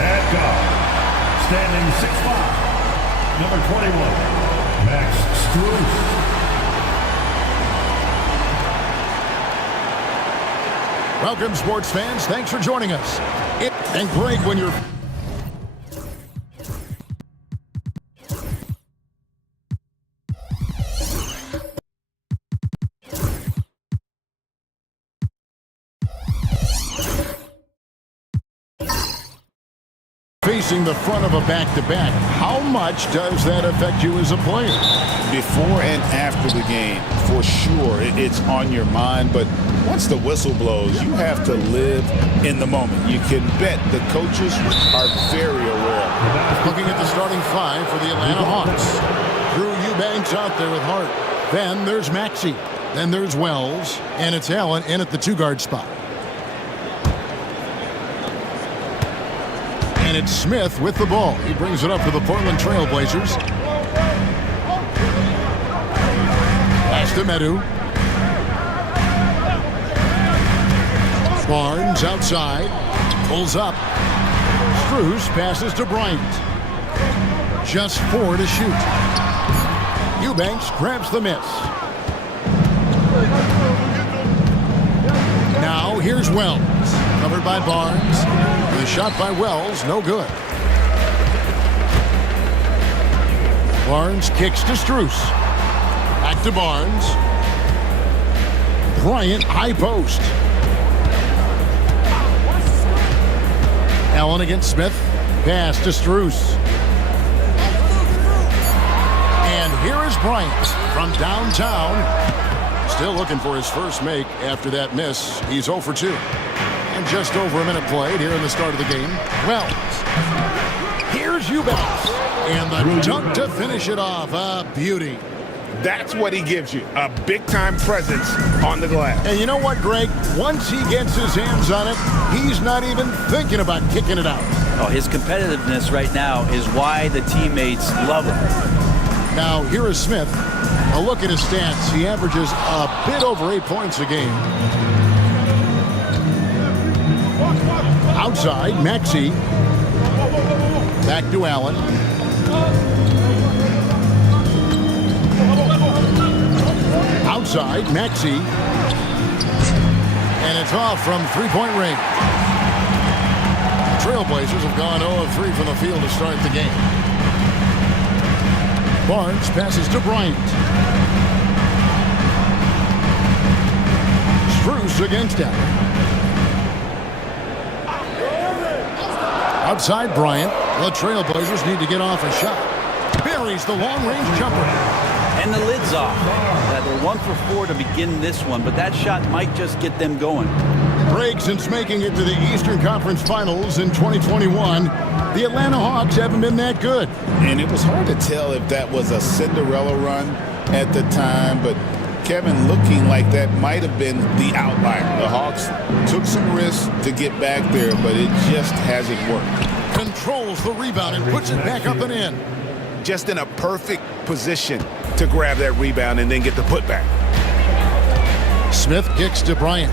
At guard, standing 6'5", number 21, Max Strus. Welcome, sports fans. Thanks for joining us. And great when you're... facing the front of a back-to-back. How much does that affect you as a player? Before and after the game, for sure, it's on your mind. But once the whistle blows, you have to live in the moment. You can bet the coaches are very aware. Looking at the starting five for the Atlanta Hawks. Drew Eubanks out there with Hart. Then there's Maxey. Then there's Wells. And it's Allen in at the two-guard spot. And it's Smith with the ball. He brings it up to the Portland Trail Blazers. Pass to Medu. Barnes outside. Pulls up. Strus passes to Bryant. Just 4 to shoot. Eubanks grabs the miss. Now here's Wells. Covered by Barnes. The shot by Wells, no good. Barnes kicks to Strus. Back to Barnes. Bryant, high post. Allen against Smith. Pass to Strus. And here is Bryant from downtown. Still looking for his first make after that miss. He's 0 for 2. And just over a minute played here in the start of the game. Wells. Here's Eubanks. And the dunk to finish it off. A beauty. That's what he gives you, a big-time presence on the glass. And you know what, Greg? Once he gets his hands on it, he's not even thinking about kicking it out. Oh, his competitiveness right now is why the teammates love him. Now, here is Smith. A look at his stats. He averages a bit over 8 points a game. Outside, Maxey. Back to Allen. Outside, Maxey. And it's off from three-point range. Trailblazers have gone 0 of 3 from the field to start the game. Barnes passes to Bryant. Strus against Allen. Outside Bryant. The Trailblazers need to get off a shot. Buries the long-range jumper. And the lid's off. They're 1 for 4 to begin this one, but that shot might just get them going. Greg, since making it to the Eastern Conference Finals in 2021, the Atlanta Hawks haven't been that good. And it was hard to tell if that was a Cinderella run at the time, but Kevin, looking like that might have been the outlier. The Hawks took some risks to get back there, but it just hasn't worked. Controls the rebound and puts it back up and in. Just in a perfect position to grab that rebound and then get the putback. Smith kicks to Bryant.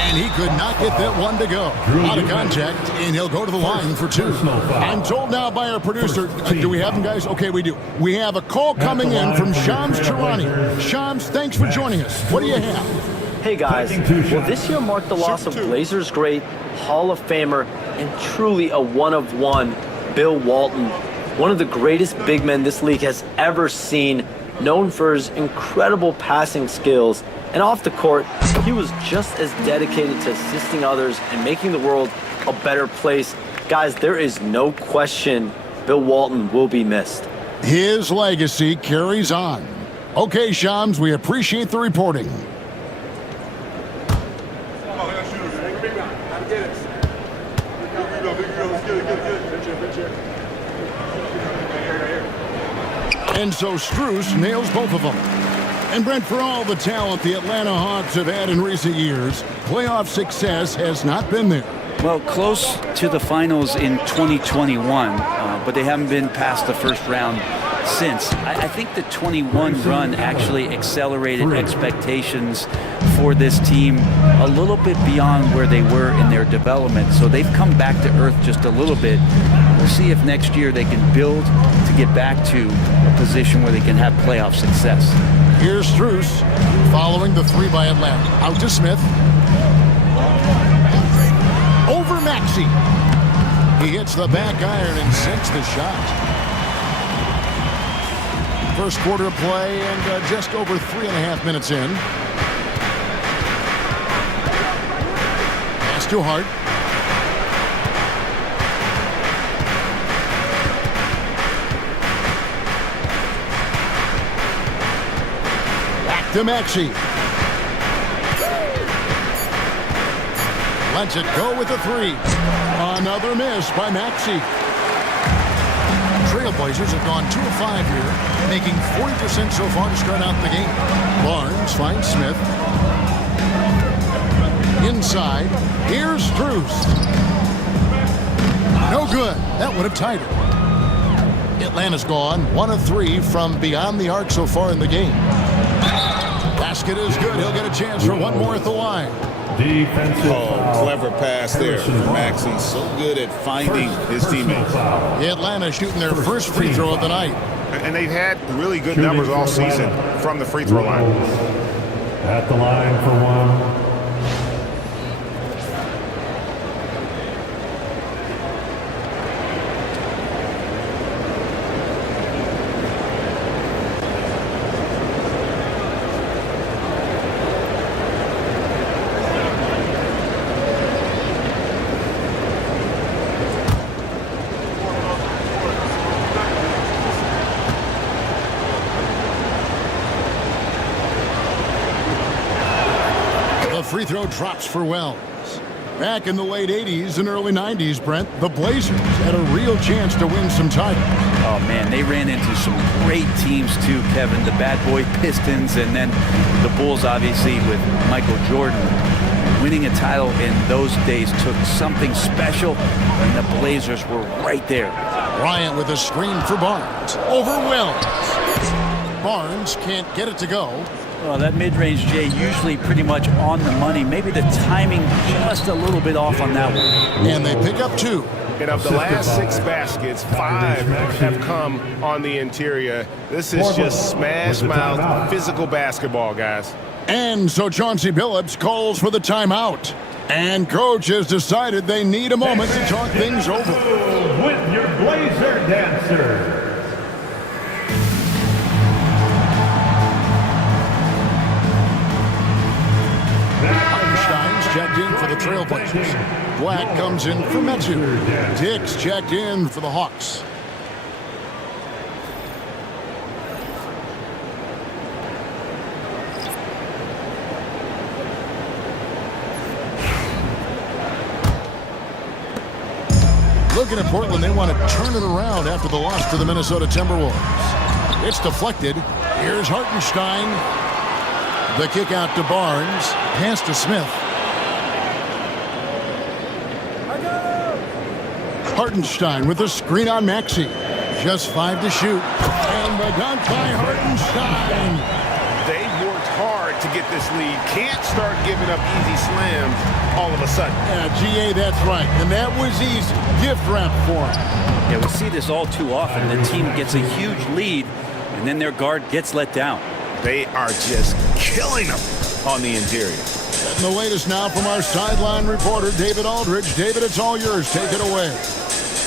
And he could not get that one to go. Out of contact, and he'll go to the line for 2. I'm told now by our producer, do we have him, guys? Okay, we do. We have a call coming in from Shams Charani. Shams, thanks for joining us. What do you have? Hey guys, well this year marked the loss of Blazers great, Hall of Famer, and truly a one-of-one, Bill Walton. One of the greatest big men this league has ever seen, known for his incredible passing skills. And off the court, he was just as dedicated to assisting others and making the world a better place. Guys, there is no question Bill Walton will be missed. His legacy carries on. Okay, Shams, we appreciate the reporting. And so Strus nails both of them. And Brent, for all the talent the Atlanta Hawks have had in recent years, playoff success has not been there. Well, close to the finals in 2021, but they haven't been past the first round since. I think the 21 run actually accelerated expectations for this team a little bit beyond where they were in their development. So they've come back to earth just a little bit. We'll see if next year they can build to get back to a position where they can have playoff success. Here's Strus following the 3 by Atlanta. Out to Smith. Over Maxey. He hits the back iron and sinks the shot. First quarter of play and just over 3.5 minutes in. Pass to Hart. Back to Maxey. Lets it go with the 3. Another miss by Maxey. Trailblazers have gone 2 of 5 here, making 40% so far to start out the game. Barnes finds Smith. Inside, here's Strus. No good. That would have tied it. Atlanta's gone 1 of 3 from beyond the arc so far in the game. Basket is good. He'll get a chance for one more at the line. Clever pass there from Maxey. So good at finding his teammates. Atlanta shooting their first free throw of the night. And they've had really good numbers all season from the free throw line. At the line for 1. free throw drops for Wells. Back in the late 80s and early 90s, Brent, the Blazers had a real chance to win some titles. Oh, man, they ran into some great teams, too, Kevin. The bad boy Pistons and then the Bulls, obviously, with Michael Jordan. Winning a title in those days took something special, and the Blazers were right there. Bryant with a screen for Barnes. Over Wells. Barnes can't get it to go. Well, that mid-range, Jay, usually pretty much on the money. Maybe the timing just a little bit off on that one. And they pick up 2. And of the last 6 baskets, 5 have come on the interior. This is just smash-mouth physical basketball, guys. And so Chauncey Billups calls for the timeout. And coach has decided they need a moment to talk things over. With your Blazer dancer. Stein's checked in for the Trailblazers. Black comes in for Metsu. Dix checked in for the Hawks. Looking at Portland, they want to turn it around after the loss to the Minnesota Timberwolves. It's deflected. Here's Hartenstein. The kick out to Barnes. Pass to Smith. Hartenstein with the screen on Maxey. Just 5 to shoot. And the dunk by Hartenstein. They worked hard to get this lead. Can't start giving up easy slams all of a sudden. Yeah, GA, that's right. And that was easy. Gift wrap for him. Yeah, we see this all too often. The team gets a huge lead, and then their guard gets let down. They are just killing them on the interior. And the latest now from our sideline reporter, David Aldridge. David, it's all yours. Take it away.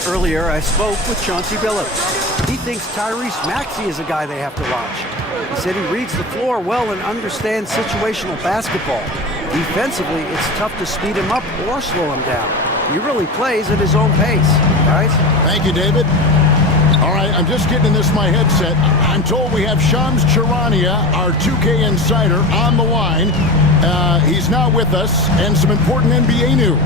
Earlier, I spoke with Chauncey Billups. He thinks Tyrese Maxey is a guy they have to watch. He said he reads the floor well and understands situational basketball. Defensively, it's tough to speed him up or slow him down. He really plays at his own pace, guys. Thank you, David. All right, I'm just getting this my headset. I'm told we have Shams Charania, our 2K insider, on the line. He's now with us, and some important NBA news.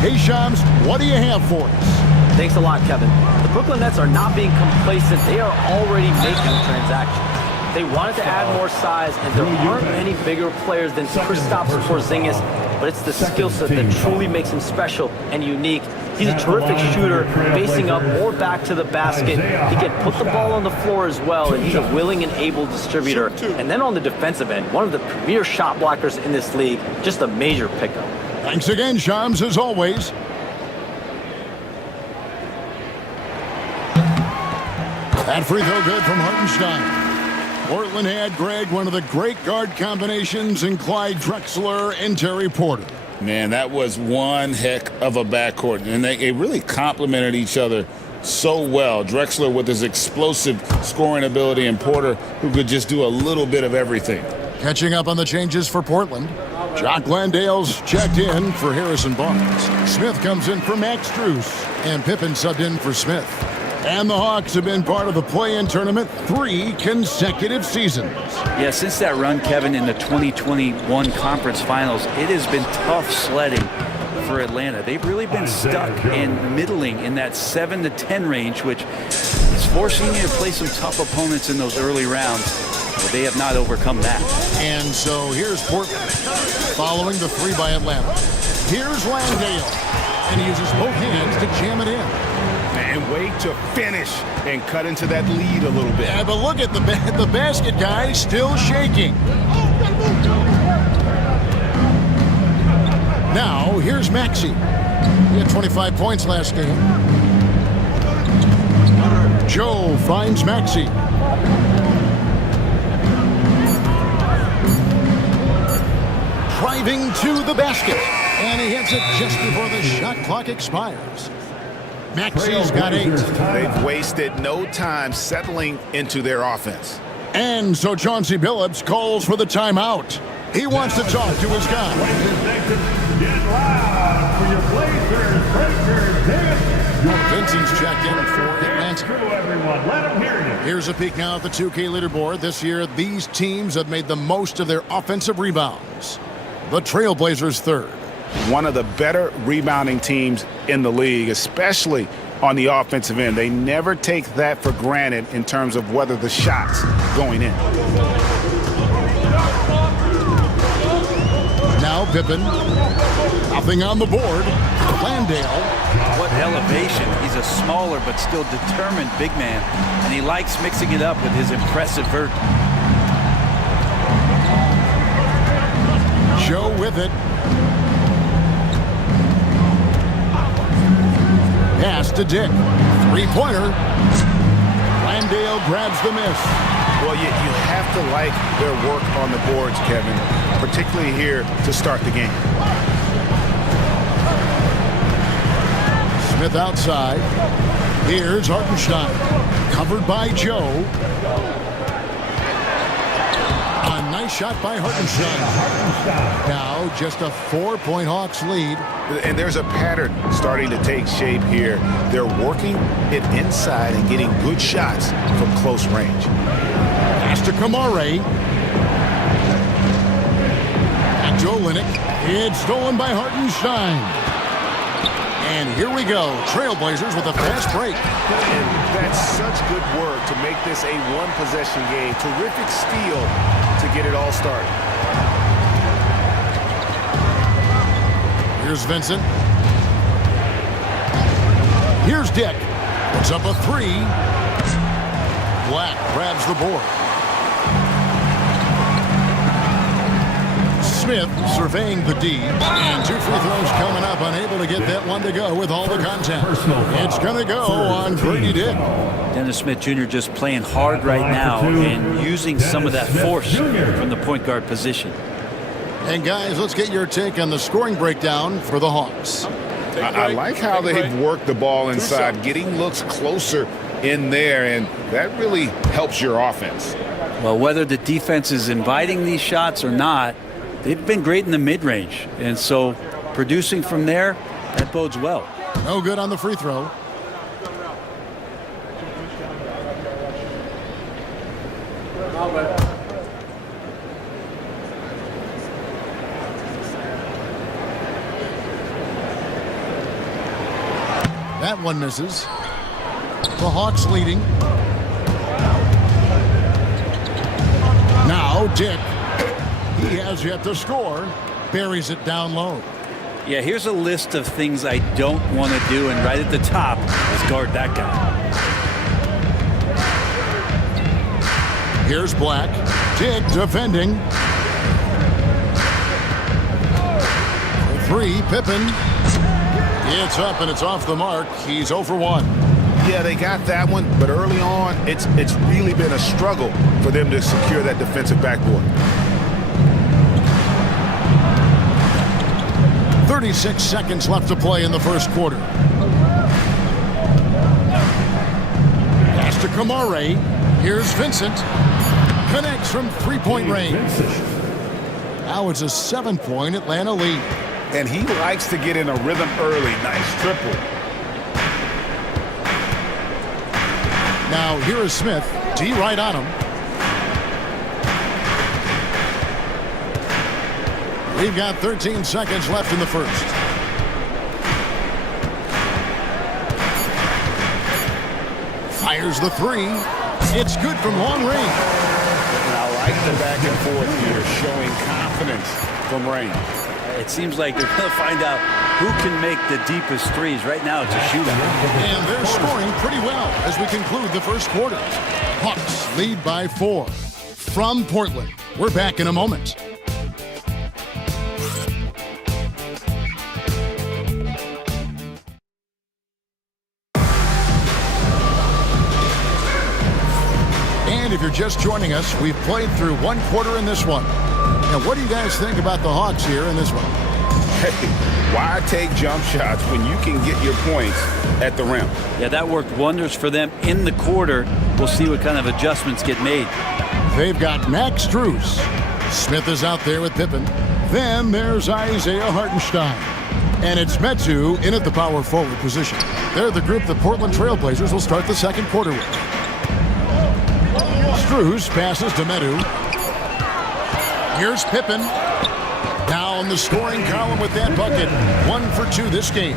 Hey, Shams, what do you have for us? Thanks a lot, Kevin. The Brooklyn Nets are not being complacent. They are already making transactions. They wanted to add more size, and there aren't many bigger players than Kristaps Porzingis, but it's the skill set that truly makes him special and unique. He's a terrific shooter, facing up or back to the basket. He can put the ball on the floor as well, and he's a willing and able distributor. And then on the defensive end, one of the premier shot blockers in this league, just a major pickup. Thanks again, Shams, as always. That free throw good from Hartenstein. Portland had, Greg, one of the great guard combinations in Clyde Drexler and Terry Porter. Man, that was one heck of a backcourt, and they really complemented each other so well. Drexler with his explosive scoring ability, and Porter who could just do a little bit of everything. Catching up on the changes for Portland. Jock Landale's checked in for Harrison Barnes. Smith comes in for Max Strus, and Pippen subbed in for Smith. And the Hawks have been part of the play-in tournament 3 consecutive seasons. Yeah, since that run, Kevin, in the 2021 conference finals, it has been tough sledding for Atlanta. They've really been stuck in middling in that 7 to 10 range, which is forcing you to play some tough opponents in those early rounds. But they have not overcome that. And so here's Portland following the 3 by Atlanta. Here's Landale, and he uses both hands to jam it in. And wait to finish and cut into that lead a little bit. Yeah, but look at the basket guy still shaking. Now, here's Maxey. He had 25 points last game. Joe finds Maxey. Driving to the basket. And he hits it just before the shot clock expires. Maxey's got 8. They've wasted no time settling into their offense. And so Chauncey Billups calls for the timeout. He wants to talk to his guy. Get loud for your Blazers. Vincent's checked in for Atlanta. Everyone, let him hear you. Here's a peek now at the 2K leaderboard. This year, these teams have made the most of their offensive rebounds. the Trailblazers' third. One of the better rebounding teams in the league, especially on the offensive end. They never take that for granted in terms of whether the shot's going in. Now Pippen. Nothing on the board. Landale. What elevation. He's a smaller but still determined big man, and he likes mixing it up with his impressive vert. Joe with it. Pass to Dick. Three-pointer. Landale grabs the miss. Well, you have to like their work on the boards, Kevin, particularly here to start the game. Smith outside. Here's Hartenstein. Covered by Joe. A nice shot by Hartenstein. Now just a 4-point Hawks lead. And there's a pattern starting to take shape here. They're working it inside and getting good shots from close range. Pass to Kamare. Back to Olynyk. It's stolen by Hartenstein. And here we go. Trailblazers with a fast break. And that's such good work to make this a one-possession game. Terrific steal to get it all started. Here's Vincent. Here's Dick. Puts up a three. Black grabs the board. Smith surveying the D. And 2 free throws coming up. Unable to get that one to go with all the contact. It's going to go on Grady Dick. Dennis Smith Jr. just playing hard right now and using some of that force from the point guard position. And guys, let's get your take on the scoring breakdown for the Hawks. I like how they've worked the ball inside, getting looks closer in there, and that really helps your offense. Well, whether the defense is inviting these shots or not, they've been great in the mid-range. And so producing from there, that bodes well. No good on the free throw. That one misses. The Hawks leading. Now Dick. He has yet to score. Buries it down low. Yeah, here's a list of things I don't want to do, and right at the top is guard that guy. Here's Black. Dick defending. For three, Pippen. It's up and it's off the mark. He's 0 for 1. Yeah, they got that one, but early on, it's really been a struggle for them to secure that defensive backboard. 36 seconds left to play in the first quarter. Pass to Kamare. Here's Vincent. Connects from three-point range. Now it's a 7-point Atlanta lead. And he likes to get in a rhythm early. Nice triple. Now here is Smith. D right on him. We've got 13 seconds left in the first. Fires the three. It's good from long range. And I like the back and forth here, showing confidence from range. It seems like they're going to find out who can make the deepest threes. Right now, it's a shootout. And they're scoring pretty well as we conclude the first quarter. Hawks lead by 4. From Portland, we're back in a moment. And if you're just joining us, we've played through one quarter in this one. Now, what do you guys think about the Hawks here in this one? Hey, why take jump shots when you can get your points at the rim? Yeah, that worked wonders for them in the quarter. We'll see what kind of adjustments get made. They've got Max Strus. Smith is out there with Pippen. Then there's Isaiah Hartenstein. And it's Metu in at the power forward position. They're the group the Portland Trailblazers will start the second quarter with. Strus passes to Metu. Here's Pippen. Now in the scoring column with that bucket. 1 for 2 this game.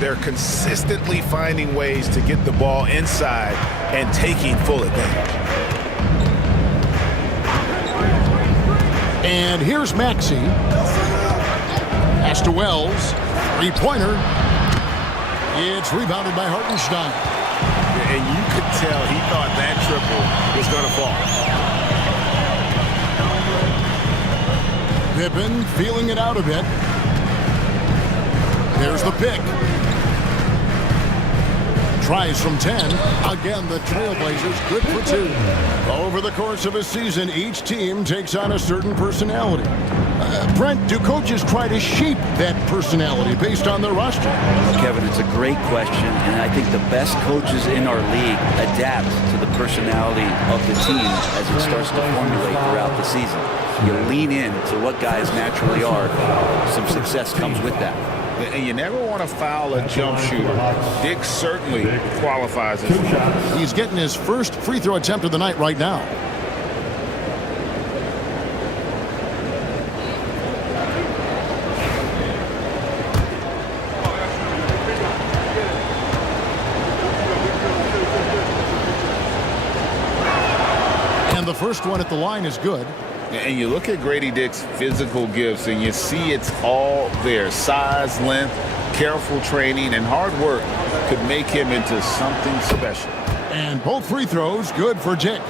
They're consistently finding ways to get the ball inside and taking full advantage. And here's Maxey. Pass to Wells. Three-pointer. It's rebounded by Hartenstein. And you could tell he thought that triple was going to fall. Pippen feeling it out a bit. There's the pick. Tries from 10. Again, the Trailblazers good for 2. Over the course of a season, each team takes on a certain personality. Brent, do coaches try to shape that personality based on their roster? Kevin, it's a great question, and I think the best coaches in our league adapt to the personality of the team as it starts to formulate throughout the season. You lean in to what guys naturally are. Some success comes with that. And you never want to foul a jump shooter. Dick certainly qualifies as one. He's getting his first free throw attempt of the night right now. And the first one at the line is good. And you look at Grady Dick's physical gifts, and you see it's all there. Size, length, careful training, and hard work could make him into something special. And both free throws good for Dick.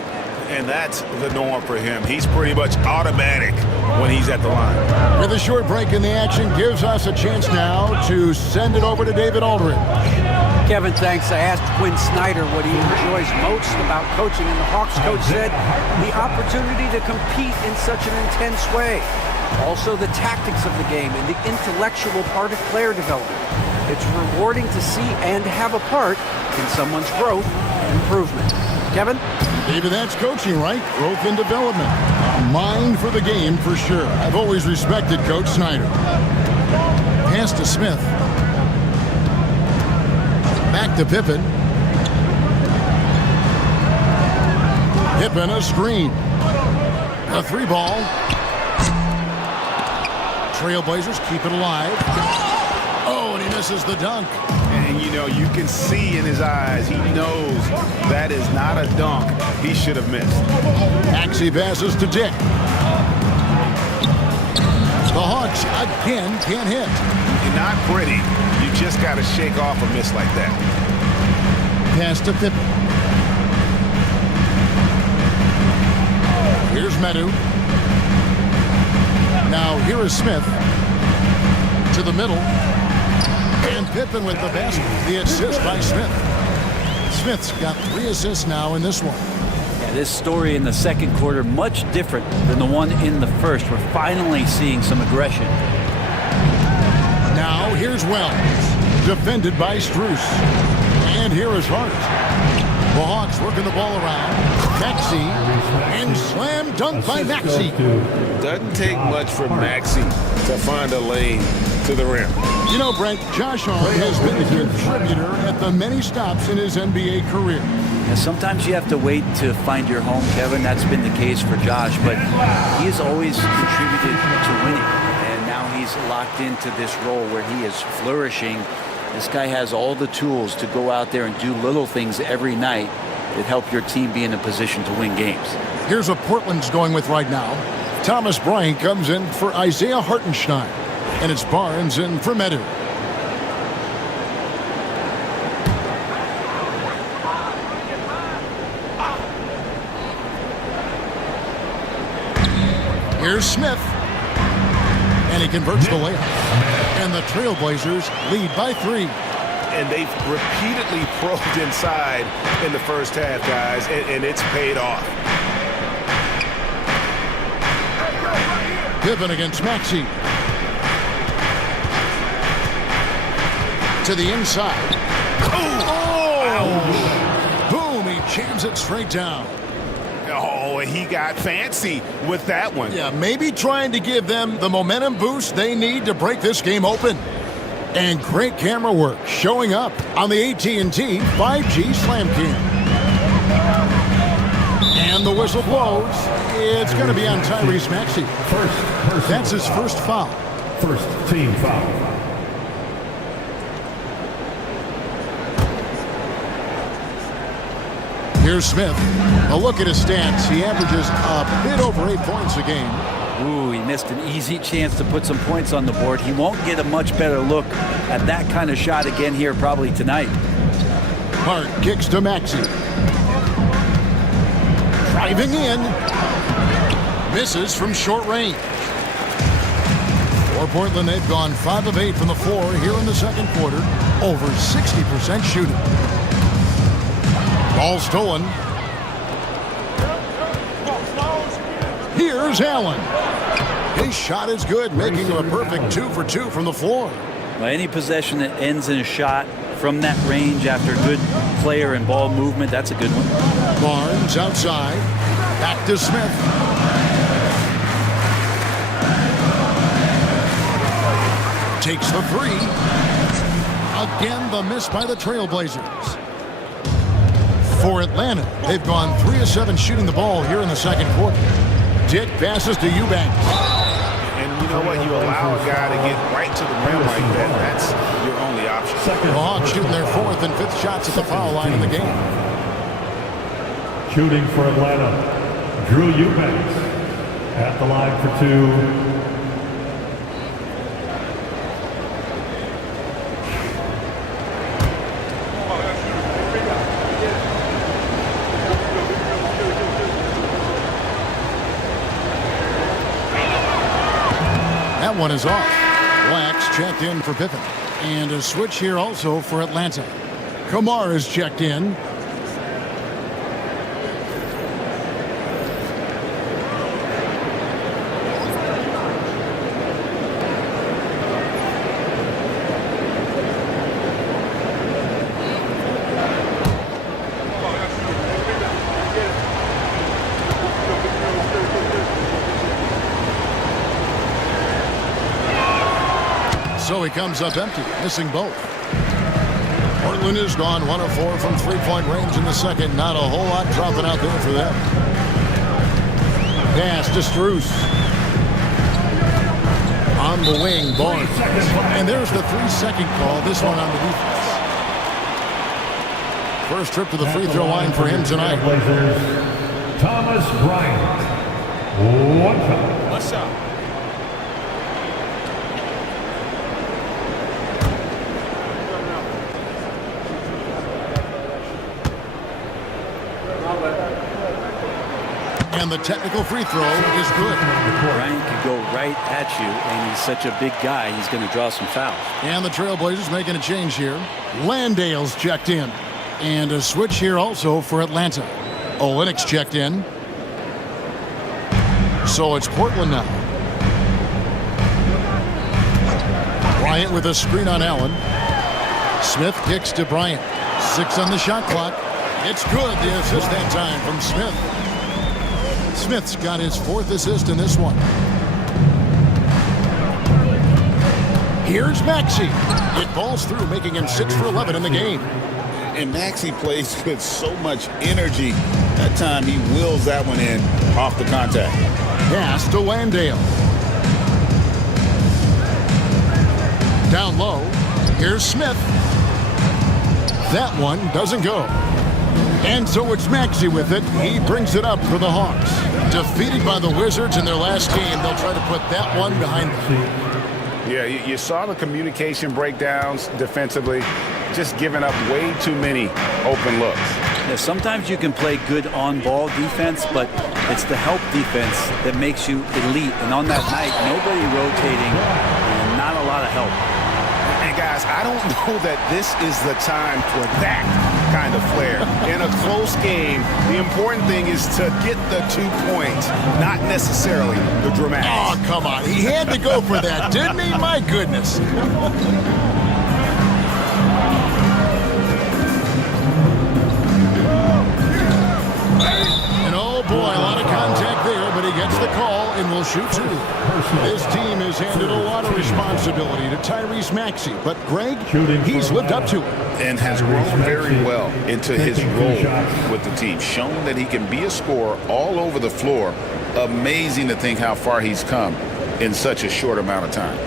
And that's the norm for him. He's pretty much automatic when he's at the line. With a short break in the action gives us a chance now to send it over to David Aldridge. Kevin, thanks. I asked Quinn Snyder what he enjoys most about coaching, and the Hawks coach said the opportunity to compete in such an intense way. Also the tactics of the game and the intellectual part of player development. It's rewarding to see and have a part in someone's growth and improvement. Kevin? Maybe that's coaching, right? Growth and development. A mind for the game for sure. I've always respected Coach Snyder. Pass to Smith. Back to Pippen. Pippen a screen. A 3-ball. Trailblazers keep it alive. Oh, and he misses the dunk. And, you know, you can see in his eyes, he knows that is not a dunk he should have missed. Maxey passes to Dick. The Hawks again can't hit. You're not pretty. You just got to shake off a miss like that. Pass to Pippen. Here's Medu. Now here is Smith. To the middle. And Pippen with the basket. The assist by Smith. Smith's got 3 assists now in this one. Yeah, this story in the second quarter, much different than the one in the first. We're finally seeing some aggression. Now here's Wells. Defended by Strus. And here is Hart. The Hawks working the ball around. Maxey. And slam dunk by Maxey. Doesn't take much for Maxey to find a lane to the rim. You know, Brent, Josh Hart has been a contributor at the many stops in his NBA career. And sometimes you have to wait to find your home, Kevin. That's been the case for Josh, but he has always contributed to winning. And now he's locked into this role where he is flourishing. This guy has all the tools to go out there and do little things every night that help your team be in a position to win games. Here's what Portland's going with right now. Thomas Bryant comes in for Isaiah Hartenstein. And it's Barnes in for Medu. Here's Smith. And he converts the layup. And the Trailblazers lead by 3. And they've repeatedly probed inside in the first half, guys, and it's paid off. Pippen against Maxey. To the inside. Oh! Boom! He jams it straight down. Oh, and he got fancy with that one. Yeah, maybe trying to give them the momentum boost they need to break this game open. And great camera work showing up on the AT&T 5G Slam Cam. And the whistle blows. It's going to be on Tyrese Maxey. That's his first foul. First team foul. Here's Smith. A look at his stats. He averages a bit over 8 points a game. Ooh, he missed an easy chance to put some points on the board. He won't get a much better look at that kind of shot again here probably tonight. Hart kicks to Maxey. Driving in. Misses from short range. For Portland, they've gone 5 of 8 from the floor here in the second quarter. Over 60% shooting. Ball stolen. Here's Allen. His shot is good, making him a perfect 2 for 2 from the floor. Well, any possession that ends in a shot from that range after good player and ball movement, that's a good one. Barnes outside. Back to Smith. Takes the 3. Again, the miss by the Trailblazers. For Atlanta, they've gone 3 of 7 shooting the ball here in the second quarter. Dick passes to Eubanks. And you know what? You allow a guy to get right to the rim like that. That's your only option. The Hawks shooting their 4th and 5th shots at the foul line in the game. Shooting for Atlanta, Drew Eubanks at the line for 2. That one is off. Blacks checked in for Pippen. And a switch here also for Atlanta. Kamar is checked in. So he comes up empty, missing both. Portland has gone 1 of 4 from 3-point range in the second. Not a whole lot dropping out there for them. Pass to Strus. On the wing, Barnes. And there's the 3-second call, this one on the defense. First trip to the free throw line for him tonight. Thomas Bryant. 1 foul. What's up? And the technical free throw is good. Bryant could go right at you, and he's such a big guy, he's going to draw some fouls. And the Trailblazers making a change here. Landale's checked in. And a switch here also for Atlanta. Olynyk's checked in. So it's Portland now. Bryant with a screen on Allen. Smith kicks to Bryant. 6 on the shot clock. It's good. The assist that time from Smith. Smith's got his 4th assist in this one. Here's Maxey. It balls through, making him 6 for 11 in the game. And Maxey plays with so much energy. That time he wills that one in off the contact. Pass to Landale. Down low. Here's Smith. That one doesn't go. And so it's Maxey with it. He brings it up for the Hawks. Defeated by the Wizards in their last game, they'll try to put that one behind them. Yeah, you saw the communication breakdowns defensively, just giving up way too many open looks. Yeah, sometimes you can play good on-ball defense, but it's the help defense that makes you elite. And on that night, nobody rotating and not a lot of help. And guys, I don't know that this is the time for that kind of flair. In a close game, the important thing is to get the 2 points, not necessarily the dramatic. Oh, come on. He had to go for that, didn't he? My goodness. And oh boy, a lot of contact there, but he gets the call and will will shoot 2. This team has handed a lot of responsibility to Tyrese Maxey, but Greg, he's lived up to it. And has grown very well into his role with the team, shown that he can be a scorer all over the floor. Amazing to think how far he's come in such a short amount of time.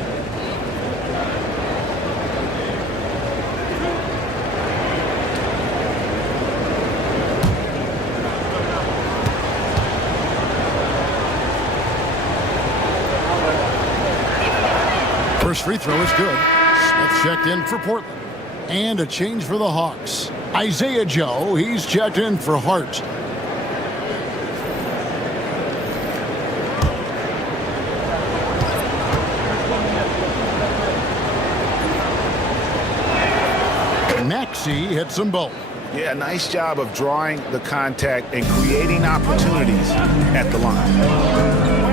First free throw is good. Smith checked in for Portland. And a change for the Hawks. Isaiah Joe, he's checked in for Hart. Maxey hits them both. Yeah, nice job of drawing the contact and creating opportunities at the line.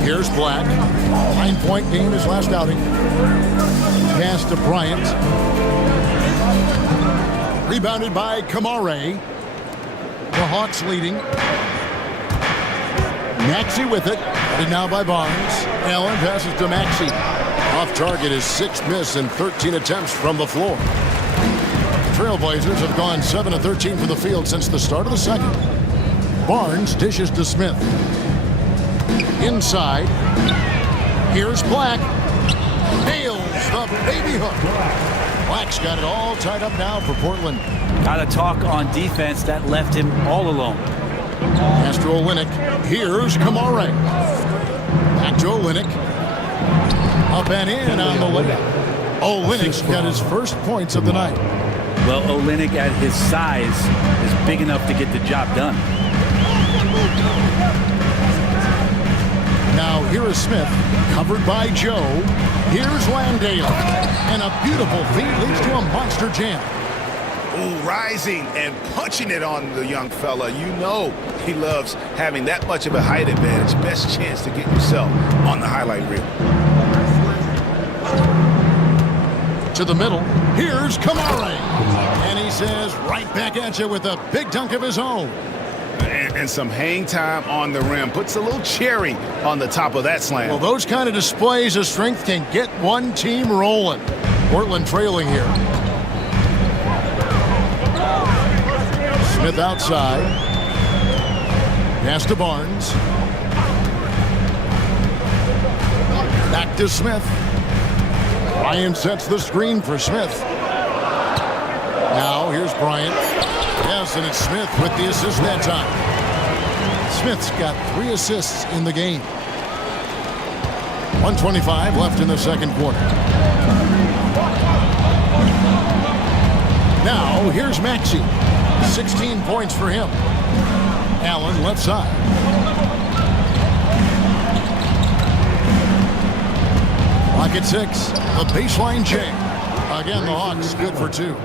Here's Black. 9-point game his last outing. Pass to Bryant. Rebounded by Kamare. The Hawks leading. Maxey with it. Headed now by Barnes. Allen passes to Maxey. Off target, his 6th miss in 13 attempts from the floor. Trailblazers have gone 7 of 13 from the field since the start of the second. Barnes dishes to Smith. Inside. Here's Black. Nails the baby hook. Black's got it all tied up now for Portland. Got to talk on defense that left him all alone. Pass to Olynyk. Here's Kamare. Back to Olynyk. Up and in on the layup. Olynyk's got his first points of the night. Well, Olynyk at his size is big enough to get the job done. Now here is Smith, covered by Joe. Here's Landale. And a beautiful feed leads to a monster jam. Ooh, rising and punching it on the young fella. You know he loves having that much of a height advantage. Best chance to get yourself on the highlight reel. To the middle. Here's Kamare. And he says right back at you with a big dunk of his own. And some hang time on the rim. Puts a little cherry on the top of that slam. Well, those kind of displays of strength can get one team rolling. Portland trailing here. Smith outside. Pass to Barnes. Back to Smith. Bryant sets the screen for Smith. Now here's Bryant. Yes, and it's Smith with the assist that time. Smith's got 3 assists in the game. 1:25 left in the second quarter. Now here's Maxey. 16 points for him. Allen left side. Clock at 6. The baseline jam. Again, the Hawks good for 2.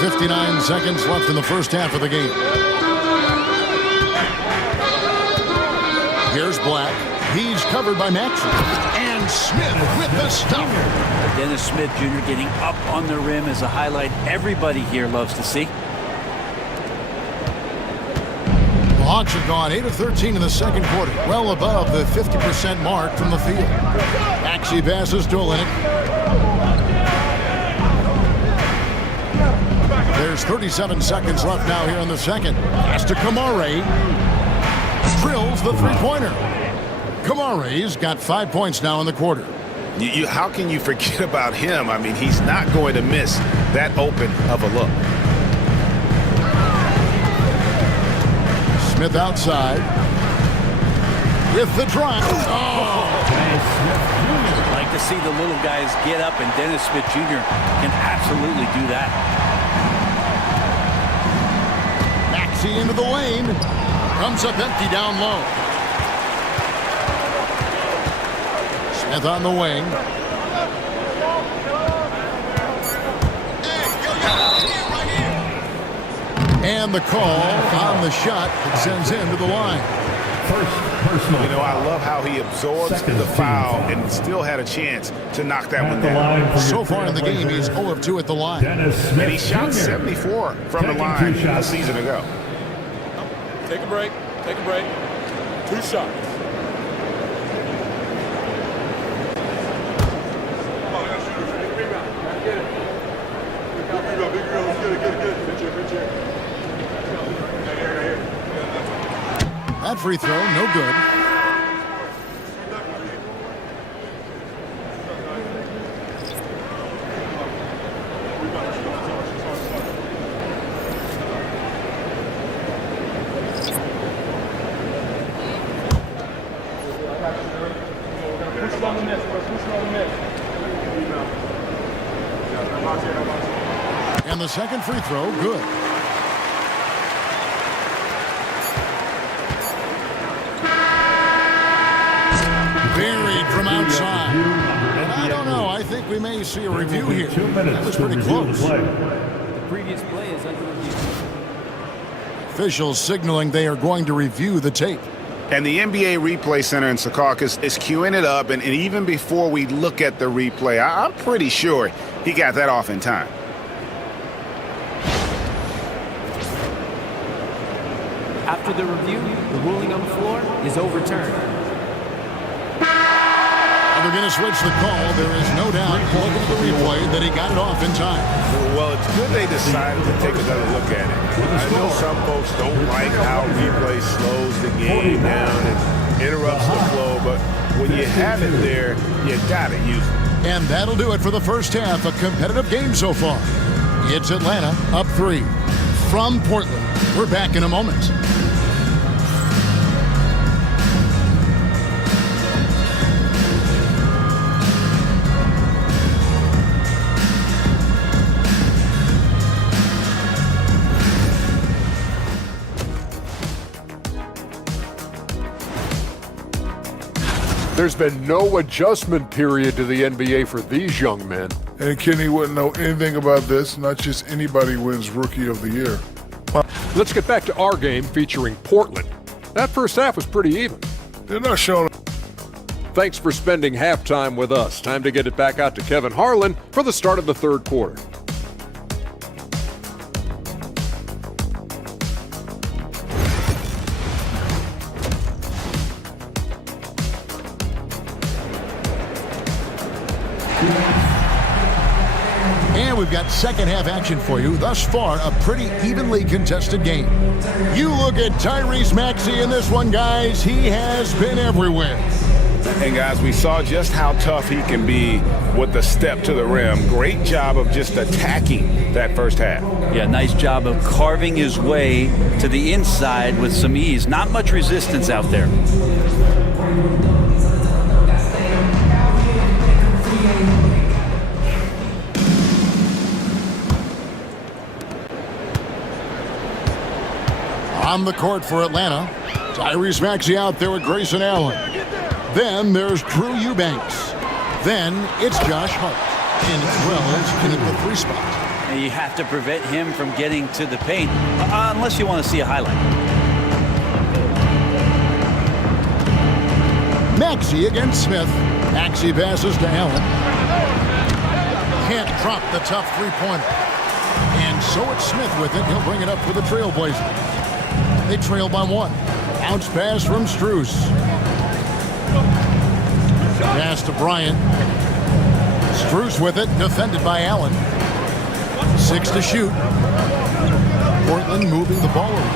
59 seconds left in the first half of the game. Here's Black. He's covered by Maxey. And Smith with the stopper. Dennis Smith Jr. getting up on the rim is a highlight everybody here loves to see. The Hawks have gone 8 of 13 in the second quarter, well above the 50% mark from the field. Maxey passes to Olynyk. There's 37 seconds left now here in the second. Pass to Kamare. Drills the three-pointer. Kamare's got 5 points now in the quarter. How can you forget about him? I mean, he's not going to miss that open of a look. Smith outside. With the drive. Oh! Like to see the little guys get up, and Dennis Smith Jr. can absolutely do that. Maxey into the lane. Comes up empty down low. Smith on the wing. And the call on the shot that sends him to the line. personal. You know, I love how he absorbs the foul and still had a chance to knock that one down. So far in the game, he's 0 of 2 at the line. And he shot 74 from the line a season ago. Take a break. Take a break. 2 shots. That free throw, no good. And the second free throw, good. Buried from outside. And I don't know. I think we may see a review here. That was pretty close. The previous play is under review. Officials signaling they are going to review the tape. And the NBA Replay Center in Secaucus is queuing it up. And even before we look at the replay, I'm pretty sure he got that off in time. After the review, the ruling on the floor is overturned. They're going to switch the call. There is no doubt, looking at the replay, that he got it off in time. Well, it's good they decided to take another look at it. I know some folks don't like how replay slows the game down and interrupts the flow, but when you have it there, you got to use it. And that'll do it for the first half. A competitive game so far. It's Atlanta up 3 from Portland. We're back in a moment. There's been no adjustment period to the NBA for these young men. And Kenny wouldn't know anything about this. Not just anybody wins Rookie of the Year. Let's get back to our game featuring Portland. That first half was pretty even. They're not showing. Thanks for spending halftime with us. Time to get it back out to Kevin Harlan for the start of the third quarter. And we've got second half action for you. Thus far, a pretty evenly contested game. You look at Tyrese Maxey in this one, guys. He has been everywhere. And guys, we saw just how tough he can be with the step to the rim. Great job of just attacking that first half. Yeah, nice job of carving his way to the inside with some ease. Not much resistance out there. On the court for Atlanta, Tyrese Maxey out there with Grayson Allen. Then there's Drew Eubanks. Then it's Josh Hart. And as well as in the 3 spot. And you have to prevent him from getting to the paint, unless you want to see a highlight. Maxey against Smith. Maxey passes to Allen. Can't drop the tough 3-pointer. And so it's Smith with it. He'll bring it up for the Trailblazers. They trail by 1. Bounce pass from Strus. Pass to Bryant. Strus with it, defended by Allen. 6 to shoot. Portland moving the ball around.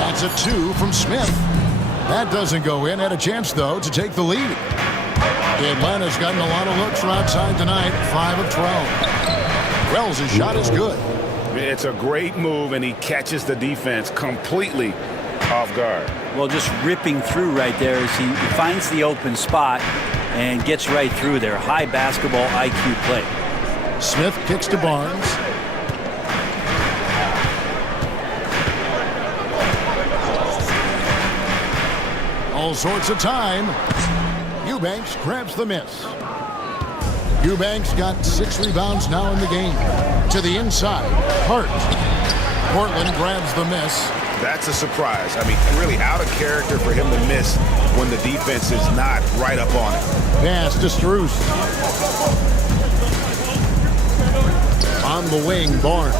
That's a 2 from Smith. That doesn't go in. Had a chance, though, to take the lead. Atlanta's gotten a lot of looks from outside tonight. 5 of 12. Wells' shot is good. It's a great move, and he catches the defense completely off guard. Well, just ripping through right there as he finds the open spot and gets right through there. High basketball IQ play. Smith kicks to Barnes. All sorts of time. Eubanks grabs the miss. Eubanks got 6 rebounds now in the game. To the inside, Hart. Portland grabs the miss. That's a surprise. I mean, really out of character for him to miss when the defense is not right up on it. Pass to Strus. On the wing, Barnes.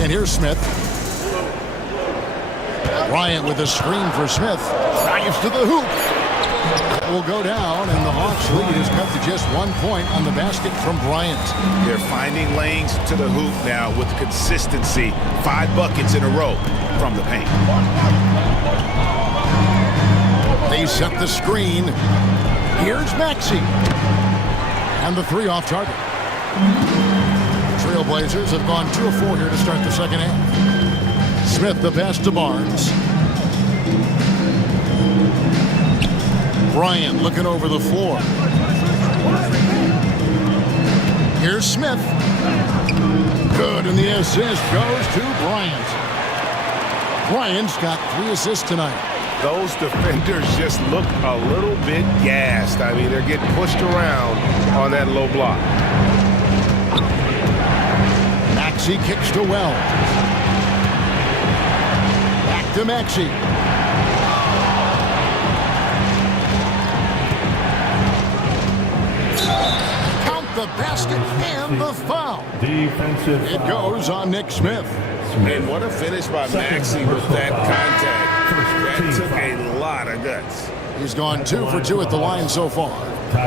And here's Smith. Bryant with a screen for Smith. Drives to the hoop. That will go down, and the Hawks lead is cut to just 1 point on the basket from Bryant. They're finding lanes to the hoop now with consistency. 5 buckets in a row from the paint. They set the screen. Here's Maxey. And the 3 off target. Trailblazers have gone 2 of 4 here to start the second half. Smith the pass to Barnes. Bryant looking over the floor. Here's Smith. Good, and the assist goes to Bryant. Bryant's got 3 assists tonight. Those defenders just look a little bit gassed. I mean, they're getting pushed around on that low block. Maxey kicks to Wells. Back to Maxey. The basket and the foul. Defensive It goes on Nick Smith. And what a finish by Maxey with that contact. That took a lot of guts. He's gone 2 for 2 at the line so far.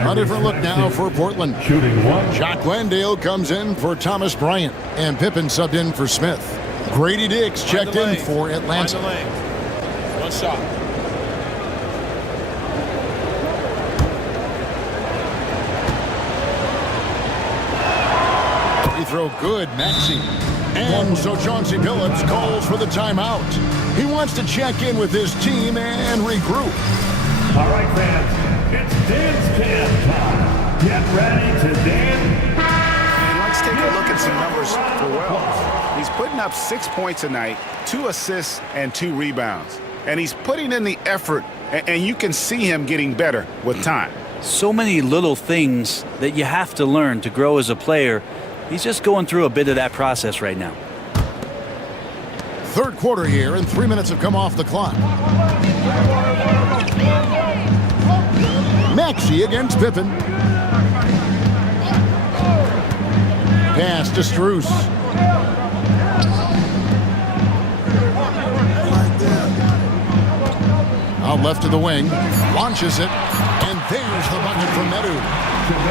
A different look now for Portland. Shooting 1. Jock Landale comes in for Thomas Bryant, and Pippen subbed in for Smith. Grady Diggs checked in for Atlanta. One shot. Throw good, Maxey. And so Chauncey Billups calls for the timeout. He wants to check in with his team and regroup. All right, fans, it's dance cam time. Get ready to dance. And let's take a look at some numbers for Wells. He's putting up 6 points tonight, 2 assists, and 2 rebounds. And he's putting in the effort, and you can see him getting better with time. So many little things that you have to learn to grow as a player. He's just going through a bit of that process right now. Third quarter here, and 3 minutes have come off the clock. Maxey against Pippen. Pass to Strus. Out left to the wing. Launches it. And there's the bucket from Medu.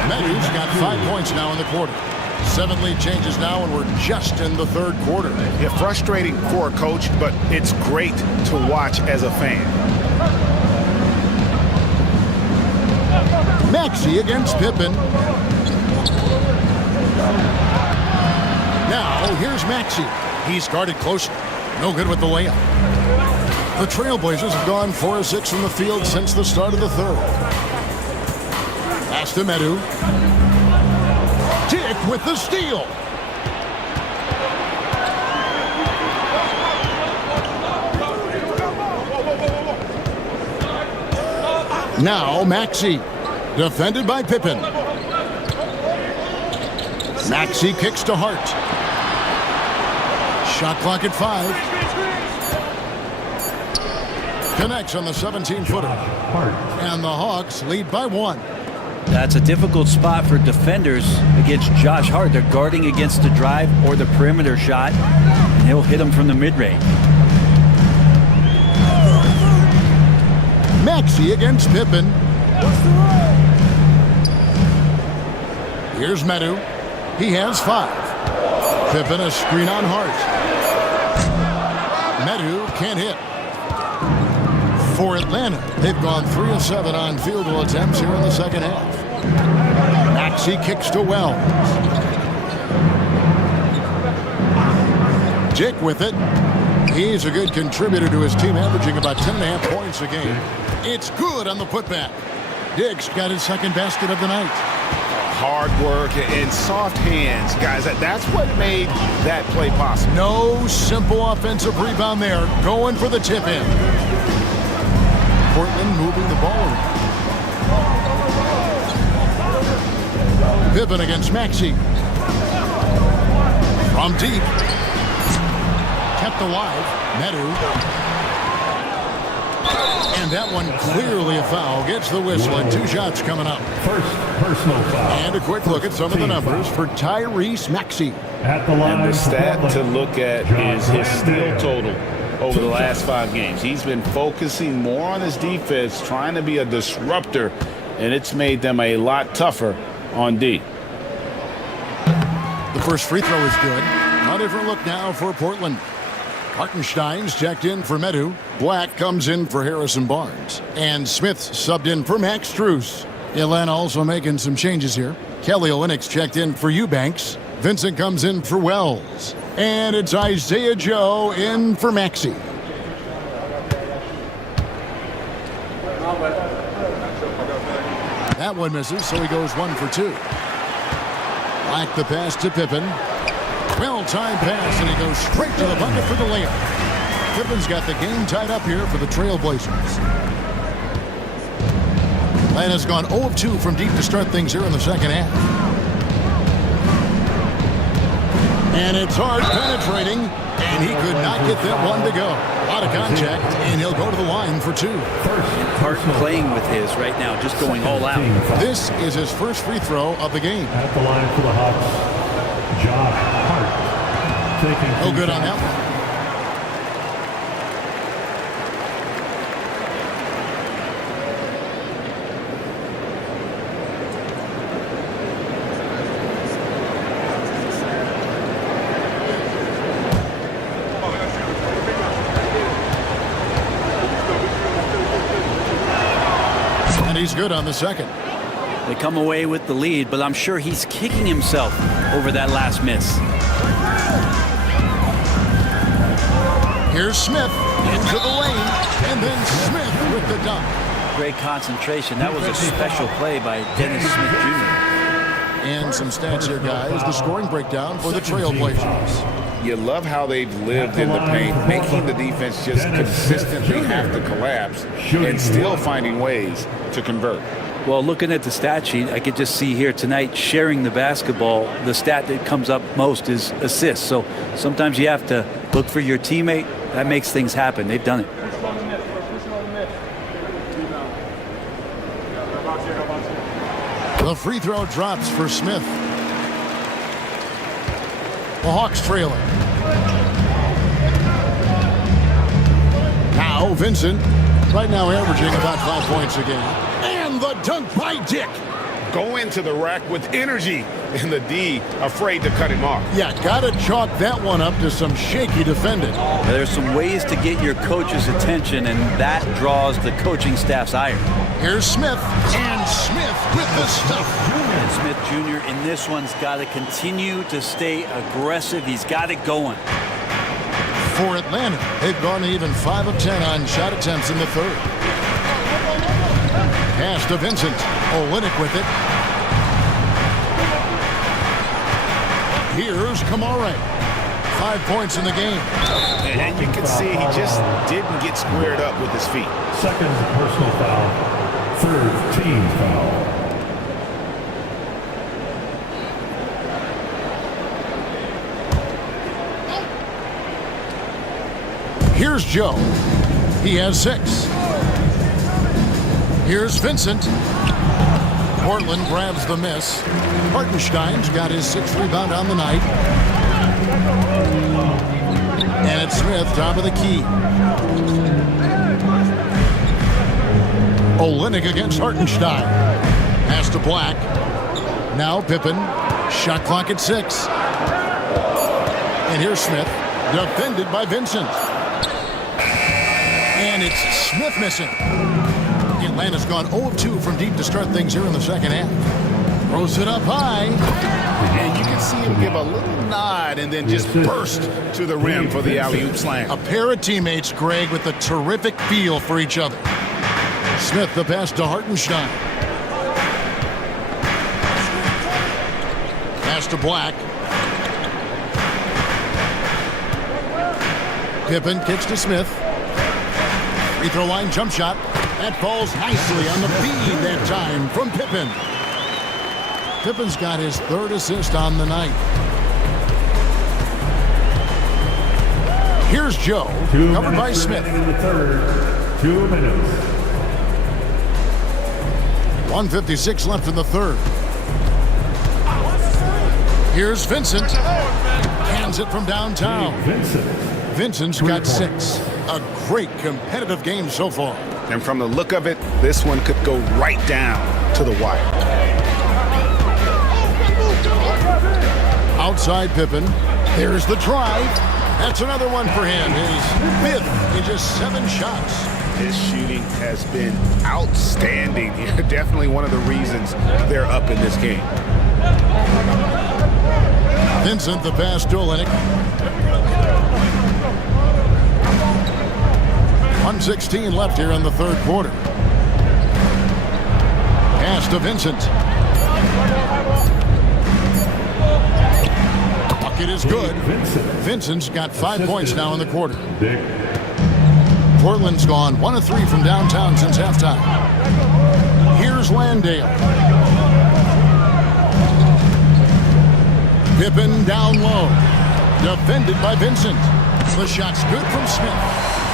Medu's got 5 points now in the quarter. 7 lead changes now, and we're just in the third quarter. Yeah, frustrating for a coach, but it's great to watch as a fan. Maxey against Pippen. Now, here's Maxey. He's guarded closely. No good with the layup. The Trailblazers have gone 4 of 6 from the field since the start of the third. Pass to Medu. Dick with the steal. Now Maxey, defended by Pippen. Maxey kicks to Hart. Shot clock at 5. Connects on the 17-footer. And the Hawks lead by 1. That's a difficult spot for defenders against Josh Hart. They're guarding against the drive or the perimeter shot, and he'll hit them from the mid-range. Maxey against Pippen. Here's Medu. He has 5. Pippen a screen on Hart. Medu can't hit. For Atlanta, they've gone 3 of 7 on field goal attempts here in the second half. Maxey kicks to Wells. Dick with it. He's a good contributor to his team, averaging about 10.5 points a game. It's good on the putback. Dick's got his second basket of the night. Hard work and soft hands, guys. That's what made that play possible. No simple offensive rebound there. Going for the tip-in. Portland moving the ball around. Pippen against Maxey. From deep. Kept kept alive. Medu. And that one clearly a foul. Gets the whistle and 2 shots coming up. First personal foul. And a quick look at some of the numbers for Tyrese Maxey. At the line, and the stat Portland, to look at is his steal total over the last 5 games. He's been focusing more on his defense, trying to be a disruptor, and it's made them a lot tougher on D. The first free throw is good. A different look now for Portland. Hartenstein's checked in for Medu. Black comes in for Harrison Barnes. And Smith's subbed in for Max Strus. Atlanta also making some changes here. Kelly Olynyk's checked in for Eubanks. Vincent comes in for Wells. And it's Isaiah Joe in for Maxey. That one misses, so he goes 1 for 2. Black the pass to Pippen. Well-timed pass, and he goes straight to the bucket for the layup. Pippen's got the game tied up here for the Trailblazers. Atlanta's gone 0 of 2 from deep to start things here in the second half. And it's hard penetrating, and he could not get that one to go. A lot of contact, and he'll go to the line for 2. Hart playing with his right now, just going all out. This is his first free throw of the game. At the line for the Hawks, Josh Hart. No good on that one. And he's good on the second. They come away with the lead, but I'm sure he's kicking himself over that last miss. Here's Smith into the lane, and then Smith with the dunk. Great concentration. That was a special play by Dennis Smith Jr. And some stats here, guys. The scoring breakdown for the Trailblazers. You love how they've lived in the paint, making the defense just consistently have to collapse and still finding ways to convert. Well, looking at the stat sheet, I could just see here tonight sharing the basketball. The stat that comes up most is assists. So sometimes you have to look for your teammate. That makes things happen. They've done it. The free throw drops for Smith. The Hawks trailing. Now Vincent, right now averaging about 5 points a game. And the dunk by Dick. Go into the rack with energy, and the D afraid to cut him off. Yeah, gotta chalk that one up to some shaky defending. There's some ways to get your coach's attention, and that draws the coaching staff's ire. Here's Smith, and Smith with the stuff. And Smith Jr. in this one's got to continue to stay aggressive. He's got it going. For Atlanta, they've gone even 5 of 10 on shot attempts in the third. Pass to Vincent. Olynyk with it. Here's Kamara. 5 points in the game. And you can see he just didn't get squared up with his feet. Second personal foul. Third team foul. Here's Joe. He has 6. Here's Vincent. Portland grabs the miss. Hartenstein's got his 6th rebound on the night. And it's Smith, top of the key. Olynyk against Hartenstein. Pass to Black. Now Pippen. Shot clock at 6. And here's Smith. Defended by Vincent. And it's Smith missing. Atlanta's gone 0 of 2 from deep to start things here in the second half. Throws it up high. And you can see him give a little nod and then just burst to the rim for the alley-oop slam. A pair of teammates, Greg, with a terrific feel for each other. Smith the pass to Hartenstein. Pass to Black. Pippen kicks to Smith. Free throw line jump shot. That falls nicely on the feed that time from Pippen. Pippen's got his 3rd assist on the night. Here's Joe, covered by Smith. In the third, 2 minutes. 1:56 left in the third. Here's Vincent. Hands it from downtown. Vincent's got 6. A great competitive game so far. And from the look of it, this one could go right down to the wire. Outside Pippen. There's the drive. That's another one for him. His 5th in just 7 shots. His shooting has been outstanding. Definitely one of the reasons they're up in this game. Vincent, the pass to Olynyk. 1:16 left here in the third quarter. Pass to Vincent. Bucket is good. Vincent's got 5 points now in the quarter. Portland's gone 1 of 3 from downtown since halftime. Here's Landale. Pippen down low. Defended by Vincent. The shot's good from Smith.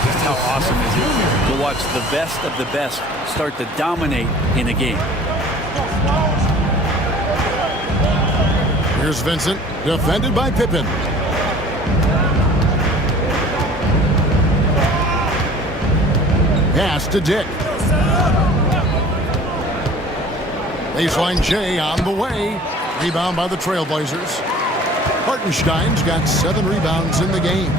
Just how awesome is it to watch the best of the best start to dominate in a game. Here's Vincent. Defended by Pippen. Pass to Dick. Baseline J on the way. Rebound by the Trailblazers. Hartenstein's got 7 rebounds in the game.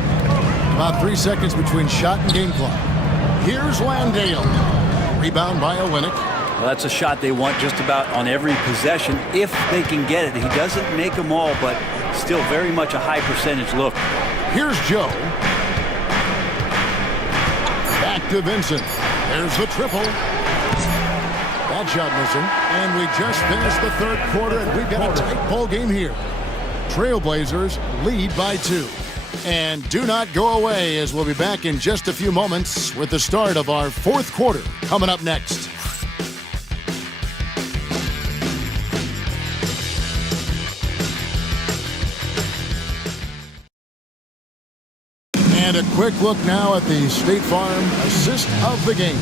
About 3 seconds between shot and game clock. Here's Landale. Rebound by Olynyk. Well, that's a shot they want just about on every possession if they can get it. He doesn't make them all, but still very much a high percentage look. Here's Joe. Back to Vincent. There's the triple. That shot missing. And we just finished the third quarter, and we've got a tight ball game here. Trailblazers lead by 2. And do not go away, as we'll be back in just a few moments with the start of our fourth quarter coming up next. And a quick look now at the State Farm assist of the game.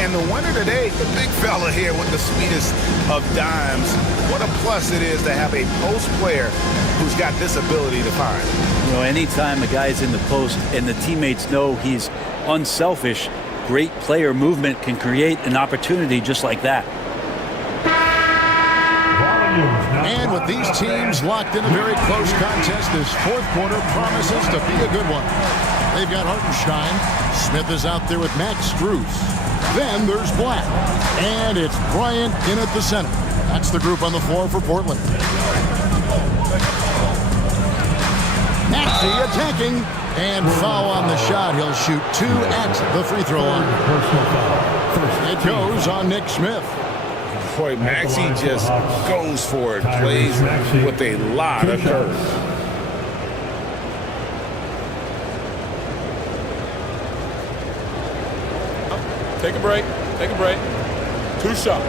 And the winner today, the big fella here with the sweetest of dimes. What a plus it is to have a post player who's got this ability to find. You know, anytime a guy's in the post and the teammates know he's unselfish, great player movement can create an opportunity just like that. And with these teams locked in a very close contest, this fourth quarter promises to be a good one. They've got Hartenstein. Smith is out there with Max Strus. Then there's Black. And it's Bryant in at the center. That's the group on the floor for Portland. Maxey attacking. And foul on the shot. He'll shoot 2 at the free throw line. It goes on Nick Smith. Boy, Maxey just goes for it. Plays with a lot of curve. Take a break. Take a break. 2 shots.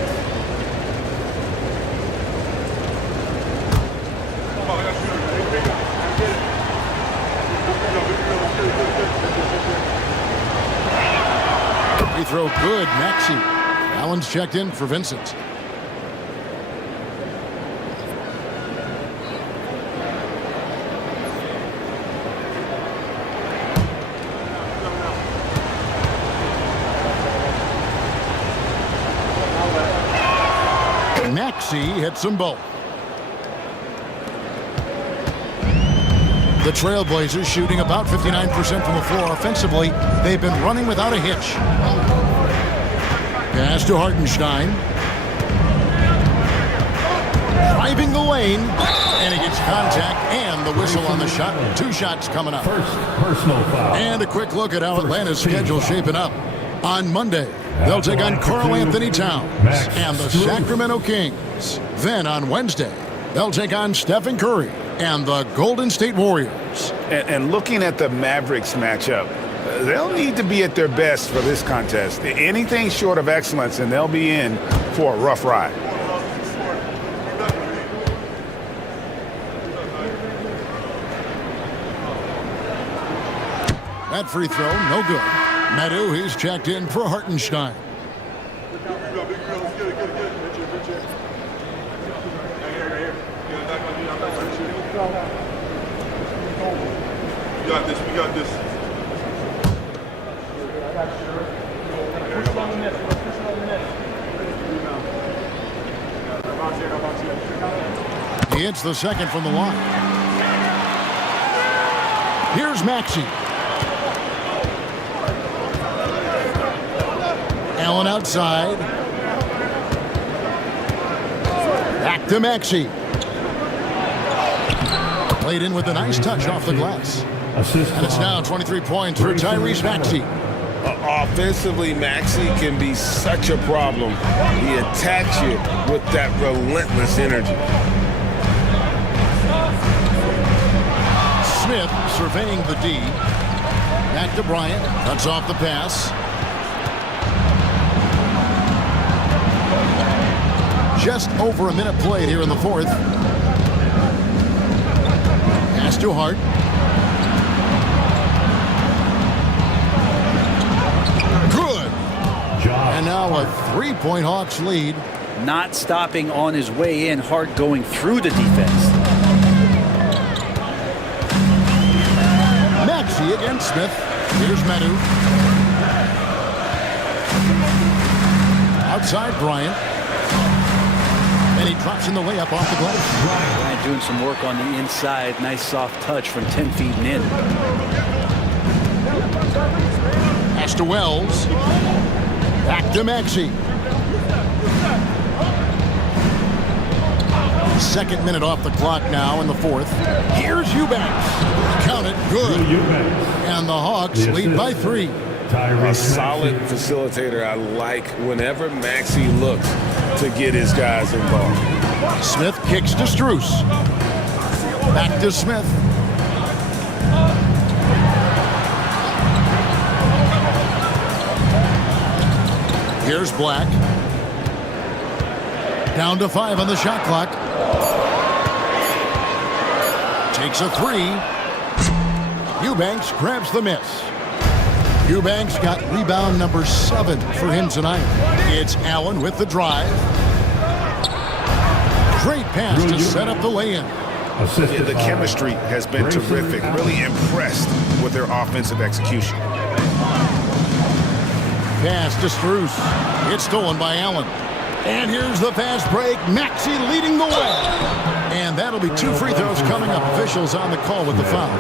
Free throw good, Maxey. Allen's checked in for Vincent. Maxey hits them both. The Trailblazers shooting about 59% from the floor offensively. They've been running without a hitch. Pass to Hartenstein. Driving the lane. And he gets contact and the whistle on the shot. 2 shots coming up. First personal foul. And a quick look at how Atlanta's schedule shaping up. On Monday, they'll take on Karl Anthony Towns and the Sacramento Kings. Then on Wednesday, they'll take on Stephen Curry and the Golden State Warriors. And looking at the Mavericks matchup, they'll need to be at their best for this contest. Anything short of excellence, and they'll be in for a rough ride. That free throw, no good. Meadow, he's checked in for Hartenstein. We got this. We got this. He hits the second from the line. Here's Maxey. Allen outside. Back to Maxey. Played in with a nice touch off the glass. And it's now 23 points for Tyrese Maxey. Offensively, Maxey can be such a problem. He attacks you with that relentless energy. Smith surveying the D. Back to Bryant. Cuts off the pass. Just over a minute played here in the fourth. Pass to Hart. Good. And now a three-point Hawks lead. Not stopping on his way in. Hart going through the defense. Maxey against Smith. Here's Meadow. Outside Bryant. And he drops in the layup off the glass. Bryant doing some work on the inside. Nice soft touch from 10 feet and in. Pass to Wells. Back to Maxey. Second minute off the clock now in the fourth. Here's Eubanks. Count it. Good. And the Hawks lead by 3. A solid facilitator. I like whenever Maxey looks to get his guys involved. Smith kicks to Strus. Back to Smith. Here's Black. Down to 5 on the shot clock. Takes a 3. Eubanks grabs the miss. Eubanks got rebound number 7 for him tonight. It's Allen with the drive. Great pass to set up the lay-in. Yeah, the chemistry has been terrific. Really impressed with their offensive execution. Pass to Strus. It's stolen by Allen. And here's the fast break. Maxey leading the way. And that'll be 2 free throws coming up. Officials on the call with the foul.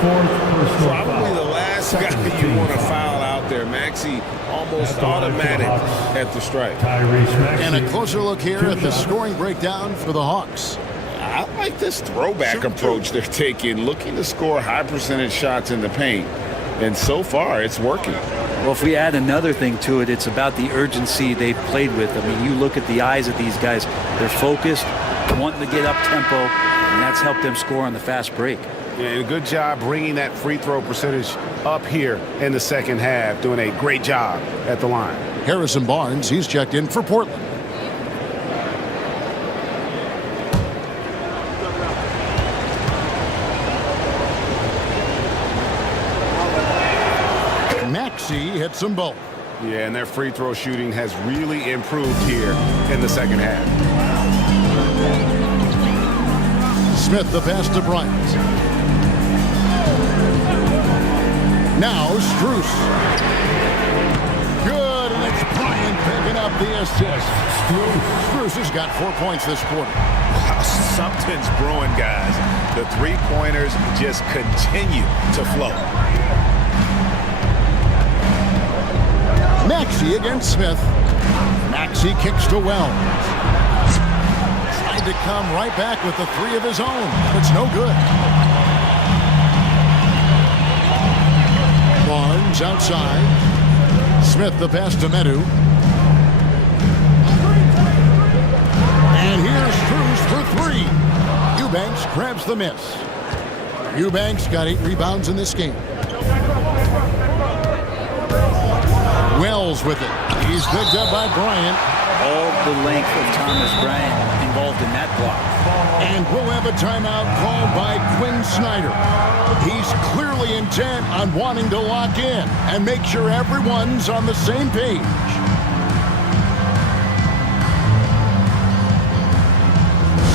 Probably the last guy you want to foul out there. Maxey almost automatic at the strike. And a closer look here at the scoring breakdown for the Hawks. I like this throwback approach they're taking, looking to score high percentage shots in the paint. And so far, it's working. Well, if we add another thing to it, it's about the urgency they've played with. I mean, you look at the eyes of these guys. They're focused, wanting to get up tempo, and that's helped them score on the fast break. And good job bringing that free throw percentage up here in the second half, doing a great job at the line. Harrison Barnes, he's checked in for Portland. Maxey hits them both. Yeah, and their free throw shooting has really improved here in the second half. Smith the pass to Bryant. Now Strus. Good, and it's Bryant picking up the assist. Strus has got 4 points this quarter. Wow, something's brewing, guys. The three-pointers just continue to flow. Maxey against Smith. Maxey kicks to Wells. Tried to come right back with the 3 of his own. It's no good. Barnes outside. Smith the pass to Meadow. And here's Strus for 3. Eubanks grabs the miss. Eubanks got 8 rebounds in this game. Wells with it. He's picked up by Bryant. All the length of Thomas Bryant involved in that block. And we'll have a timeout called by Quinn Snyder. He's clearly intent on wanting to lock in and make sure everyone's on the same page.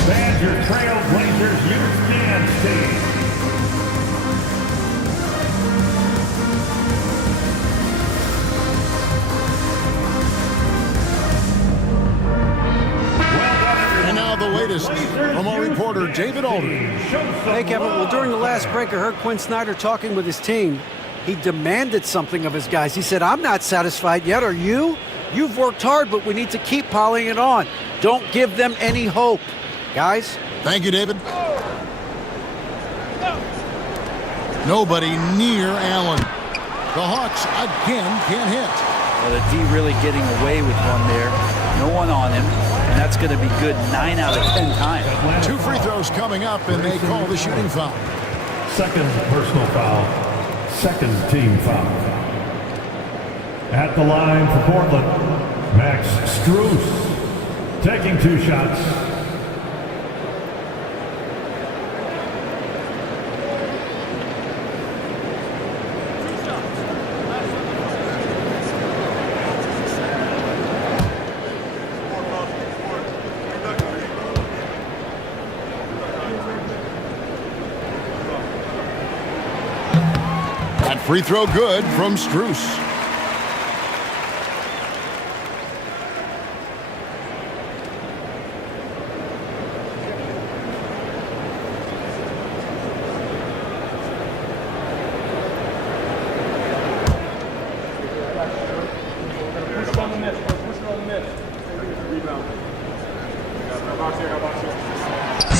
Badger Trailblazers Youth Dance Team. And now the latest from our reporter, David Aldridge. Hey, Kevin. Well, during the last break, I heard Quinn Snyder talking with his team. He demanded something of his guys. He said, I'm not satisfied yet. Are you? You've worked hard, but we need to keep piling it on. Don't give them any hope. Guys? Thank you, David. Nobody near Allen. The Hawks again can't hit. Well, the D really getting away with one there. No one on him, and that's going to be good 9 out of 10 times. 2 free throws coming up, and they call the shooting foul. Second personal foul. Second team foul. At the line for Portland, Max Strus taking 2 shots. Free throw good from Strus.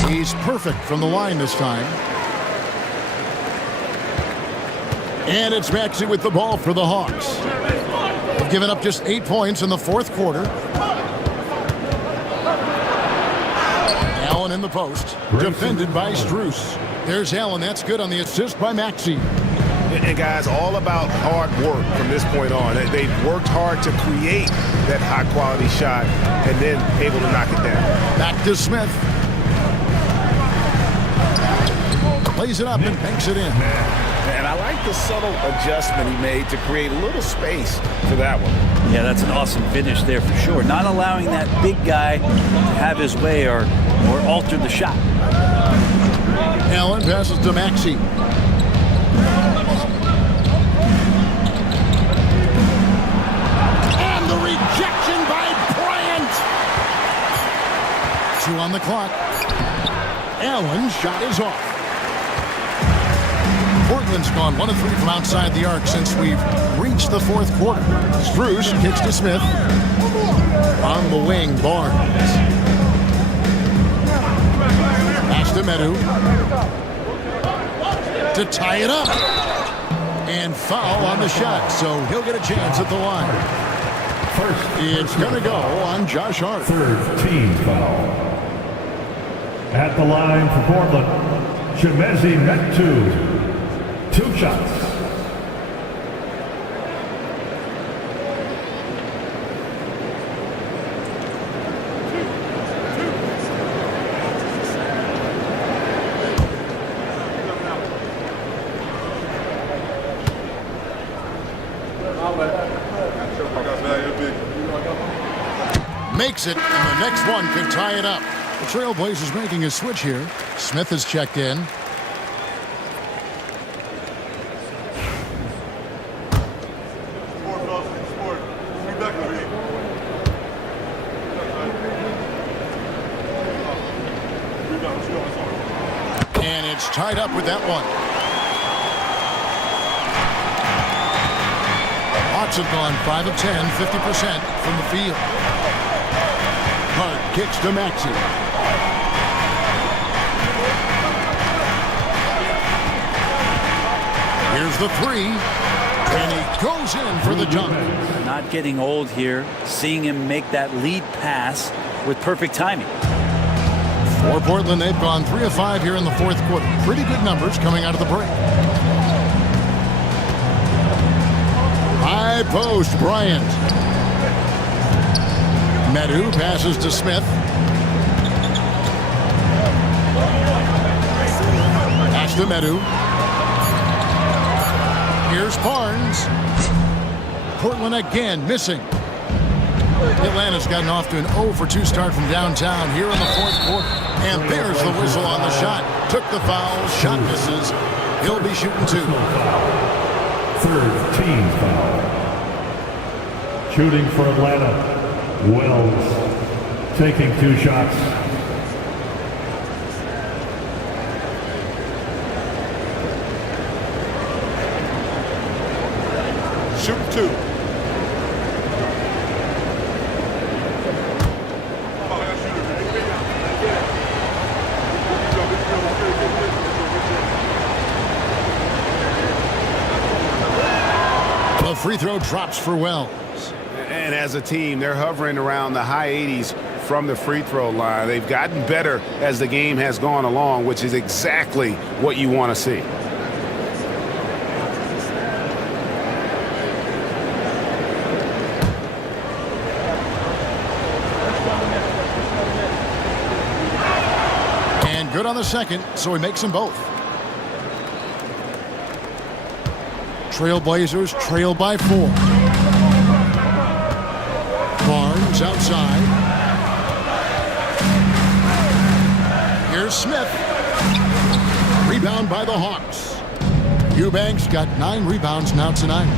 He's perfect from the line this time. And it's Maxey with the ball for the Hawks. They've given up just 8 points in the fourth quarter. Allen in the post, defended by Strus. There's Allen. That's good on the assist by Maxey. And guys, all about hard work from this point on. They've worked hard to create that high-quality shot and then able to knock it down. Back to Smith. Plays it up and banks it in. And I like the subtle adjustment he made to create a little space for that one. Yeah, that's an awesome finish there for sure. Not allowing that big guy to have his way or alter the shot. Allen passes to Maxey. And the rejection by Bryant. 2 on the clock. Allen's shot is off. Portland's gone 1 of 3 from outside the arc since we've reached the fourth quarter. Strus kicks to Smith. On the wing, Barnes. Pass to Medu. To tie it up. And foul on the shot, so he'll get a chance at the line. It's going to go on Josh Hart. Third team foul. At the line for Portland, Chemezi Metu. 2 shots. Makes it, and the next one could tie it up. The Trailblazers making a switch here. Smith has checked in. And it's tied up with that one. Hawks have gone 5 of 10, 50% from the field. Hart kicks to Maxey. Here's the 3. And he goes in for the dunk. Not getting old here. Seeing him make that lead pass with perfect timing. For Portland, they've gone 3 of 5 here in the fourth quarter. Pretty good numbers coming out of the break. High post, Bryant. Medu passes to Smith. Pass to Medu. Here's Barnes. Portland again missing. Atlanta's gotten off to an 0-for-2 start from downtown here in the fourth quarter. And there's the whistle on the shot. Took the foul. Shot misses. He'll be shooting 2. Third team foul. Shooting for Atlanta, Wells taking 2 shots. Shoot 2. The free throw drops for Wells. And as a team, they're hovering around the high 80s from the free throw line. They've gotten better as the game has gone along, which is exactly what you want to see. And good on the second, so he makes them both. Trailblazers trail by 4. Barnes outside. Here's Smith. Rebound by the Hawks. Eubanks got 9 rebounds now tonight.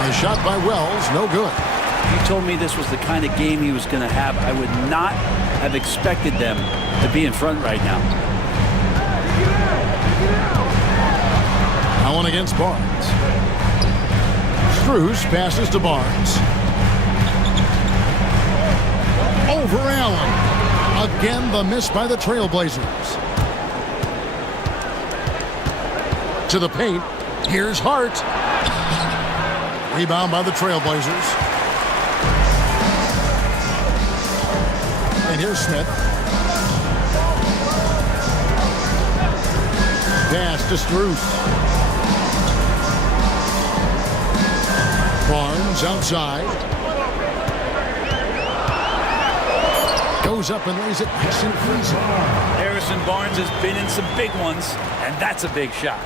A shot by Wells, no good. If you told me this was the kind of game he was going to have, I would not have expected them to be in front right now. Now one against Barnes. Strus passes to Barnes. Over Allen. Again, the miss by the Trailblazers. To the paint. Here's Hart. Rebound by the Trailblazers. And here's Smith. Pass to Strus. Barnes outside. Goes up and lays it nice and easy. Harrison Barnes has been in some big ones, and that's a big shot.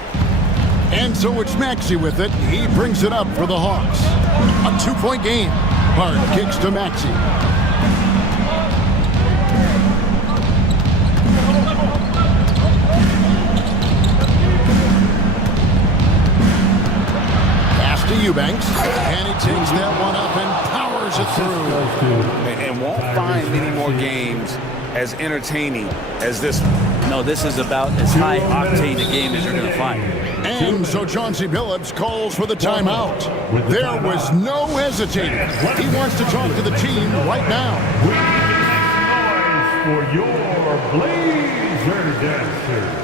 And so it's Maxey with it. He brings it up for the Hawks. A 2-point game. Hart kicks to Maxey. To Eubanks, and he takes that one up and powers it through. And won't find many more games as entertaining as this one. No, this is about as high octane a game as you're going to find. And so Chauncey Billups calls for the timeout. There was no hesitating. He wants to talk to the team right now. For your Blazer Dancers.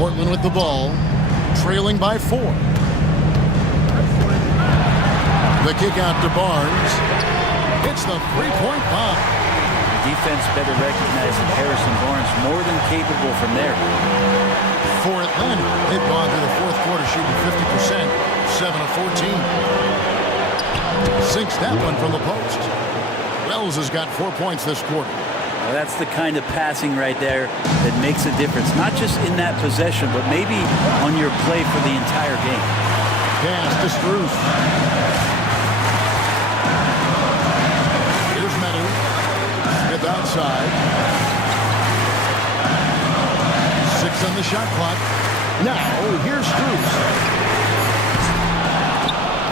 Portland with the ball, trailing by 4. The kick out to Barnes. It's the 3-point bomb. Defense better recognize that Harrison Barnes more than capable from there. For Atlanta, they've gone through the fourth quarter shooting 50%, 7 of 14. Sinks that one from the post. Wells has got 4 points this quarter. Well, that's the kind of passing right there that makes a difference, not just in that possession, but maybe on your play for the entire game. Pass to Strus. Here's Medu. Smith outside. 6 on the shot clock. Now, here's Strus.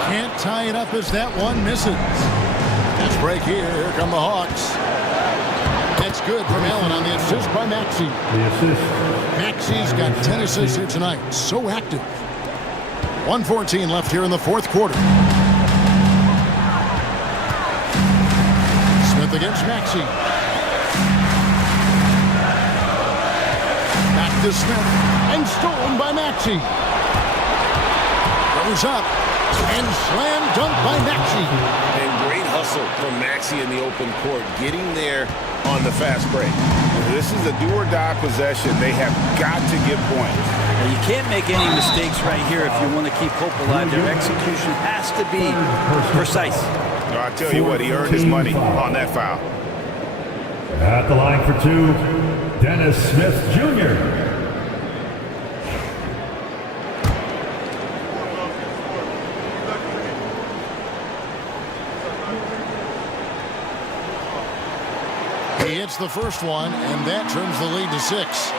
Can't tie it up as that one misses. Let's break here. Here come the Hawks. That's good from Allen on the assist by Maxey. The assist. Maxey's got 10 assists here tonight. So active. 1:14 left here in the fourth quarter. Smith against Maxey. Back to Smith. And stolen by Maxey. Goes up. And slam dunk by Maxey. And great hustle from Maxey in the open court, getting there on the fast break. This is a do-or-die possession. They have got to get points. Well, you can't make any mistakes right here if you want to keep hope alive. Their execution has to be precise. No, I tell you what, he earned his money on that foul. At the line for two, Dennis Smith Jr. He hits the first one, and that trims the lead to 6.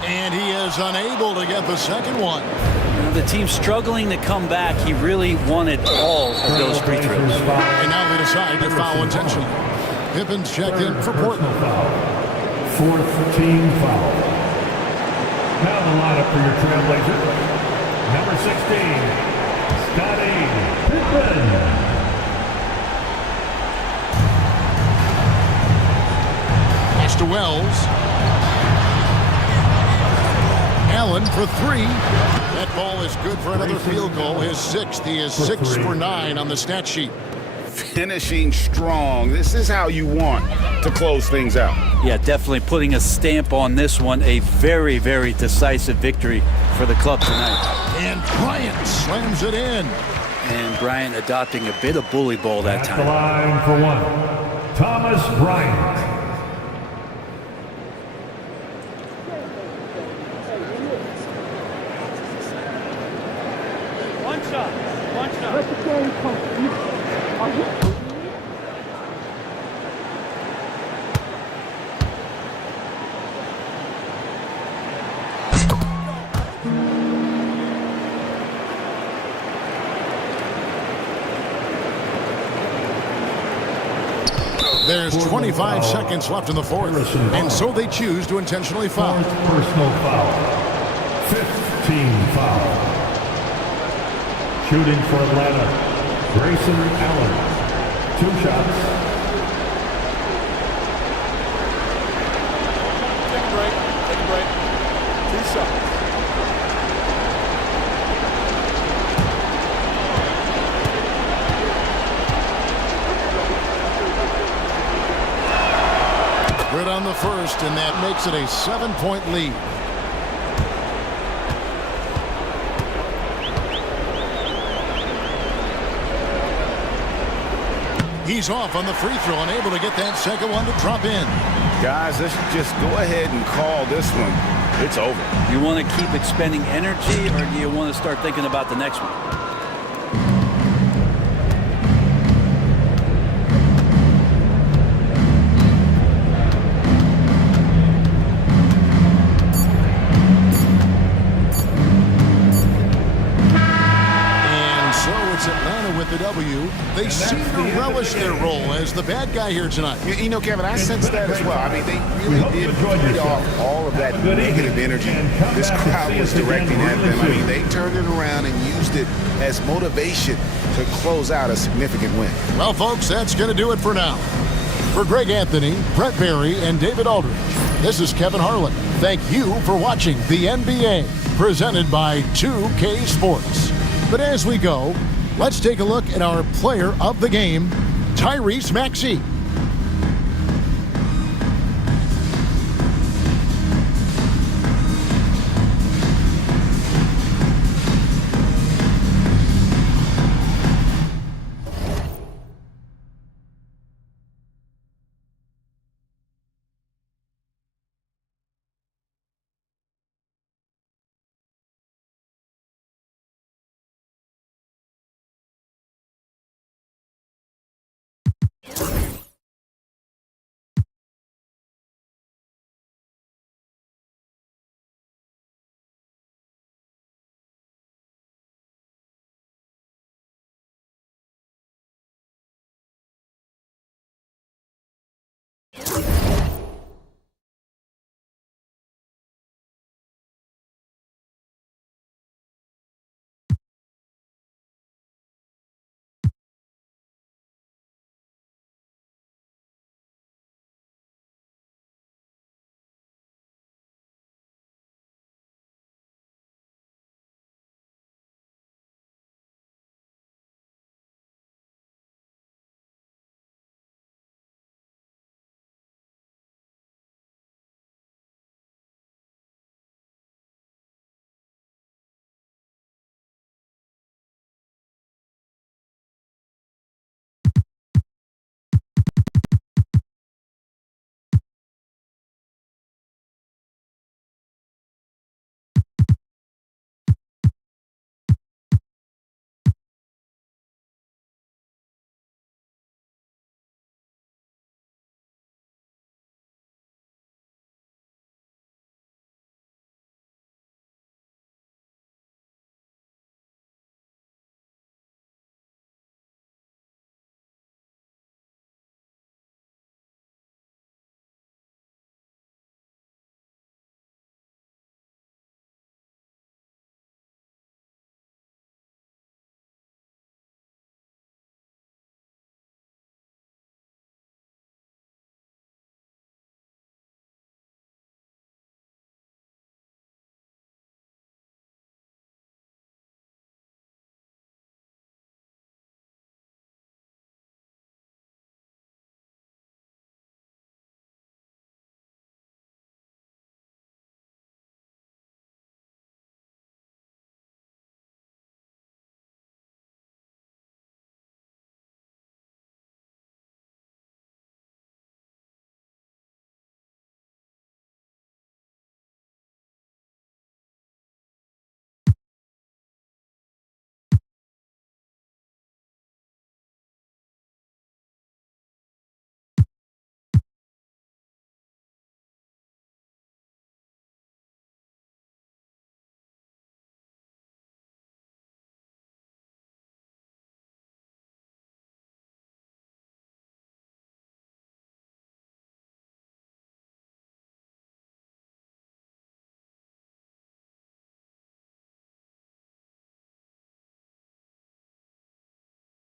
And he is unable to get the second one. You know, the team's struggling to come back. He really wanted all of those free throws. And now they decide to foul intentionally. Pippin's checked in for Portland. 4th team foul. Now the lineup for your Trailblazer. Number 16, Scottie Pippen. Pass to Wells. Allen for 3. That ball is good for another field goal. His 6th. He is 6 for 9 on the stat sheet. Finishing strong. This is how you want to close things out. Yeah, definitely putting a stamp on this one. A very, very decisive victory for the club tonight. And Bryant slams it in. And Bryant adopting a bit of bully ball that time. At the line for one, Thomas Bryant. There's 25 seconds left in the fourth, and so they choose to intentionally foul. Personal foul. 5th team foul. Shooting for Atlanta, Grayson Allen. 2 shots. Take a break. 2 shots. Good on the first, and that makes it a 7-point lead. He's off on the free throw and able to get that second one to drop in. Guys, let's just go ahead and call this one. It's over. You want to keep expending energy, or do you want to start thinking about the next one? The W. They seem to relish their role as the bad guy here tonight. You know, Kevin, I sense that as well. I mean, they really did feed off all of that negative energy this crowd was directing at them. I mean, they turned it around and used it as motivation to close out a significant win. Well, folks, that's going to do it for now. For Greg Anthony, Brett Barry, and David Aldridge, this is Kevin Harlan. Thank you for watching the NBA, presented by 2K Sports. But as we go, let's take a look at our player of the game, Tyrese Maxey.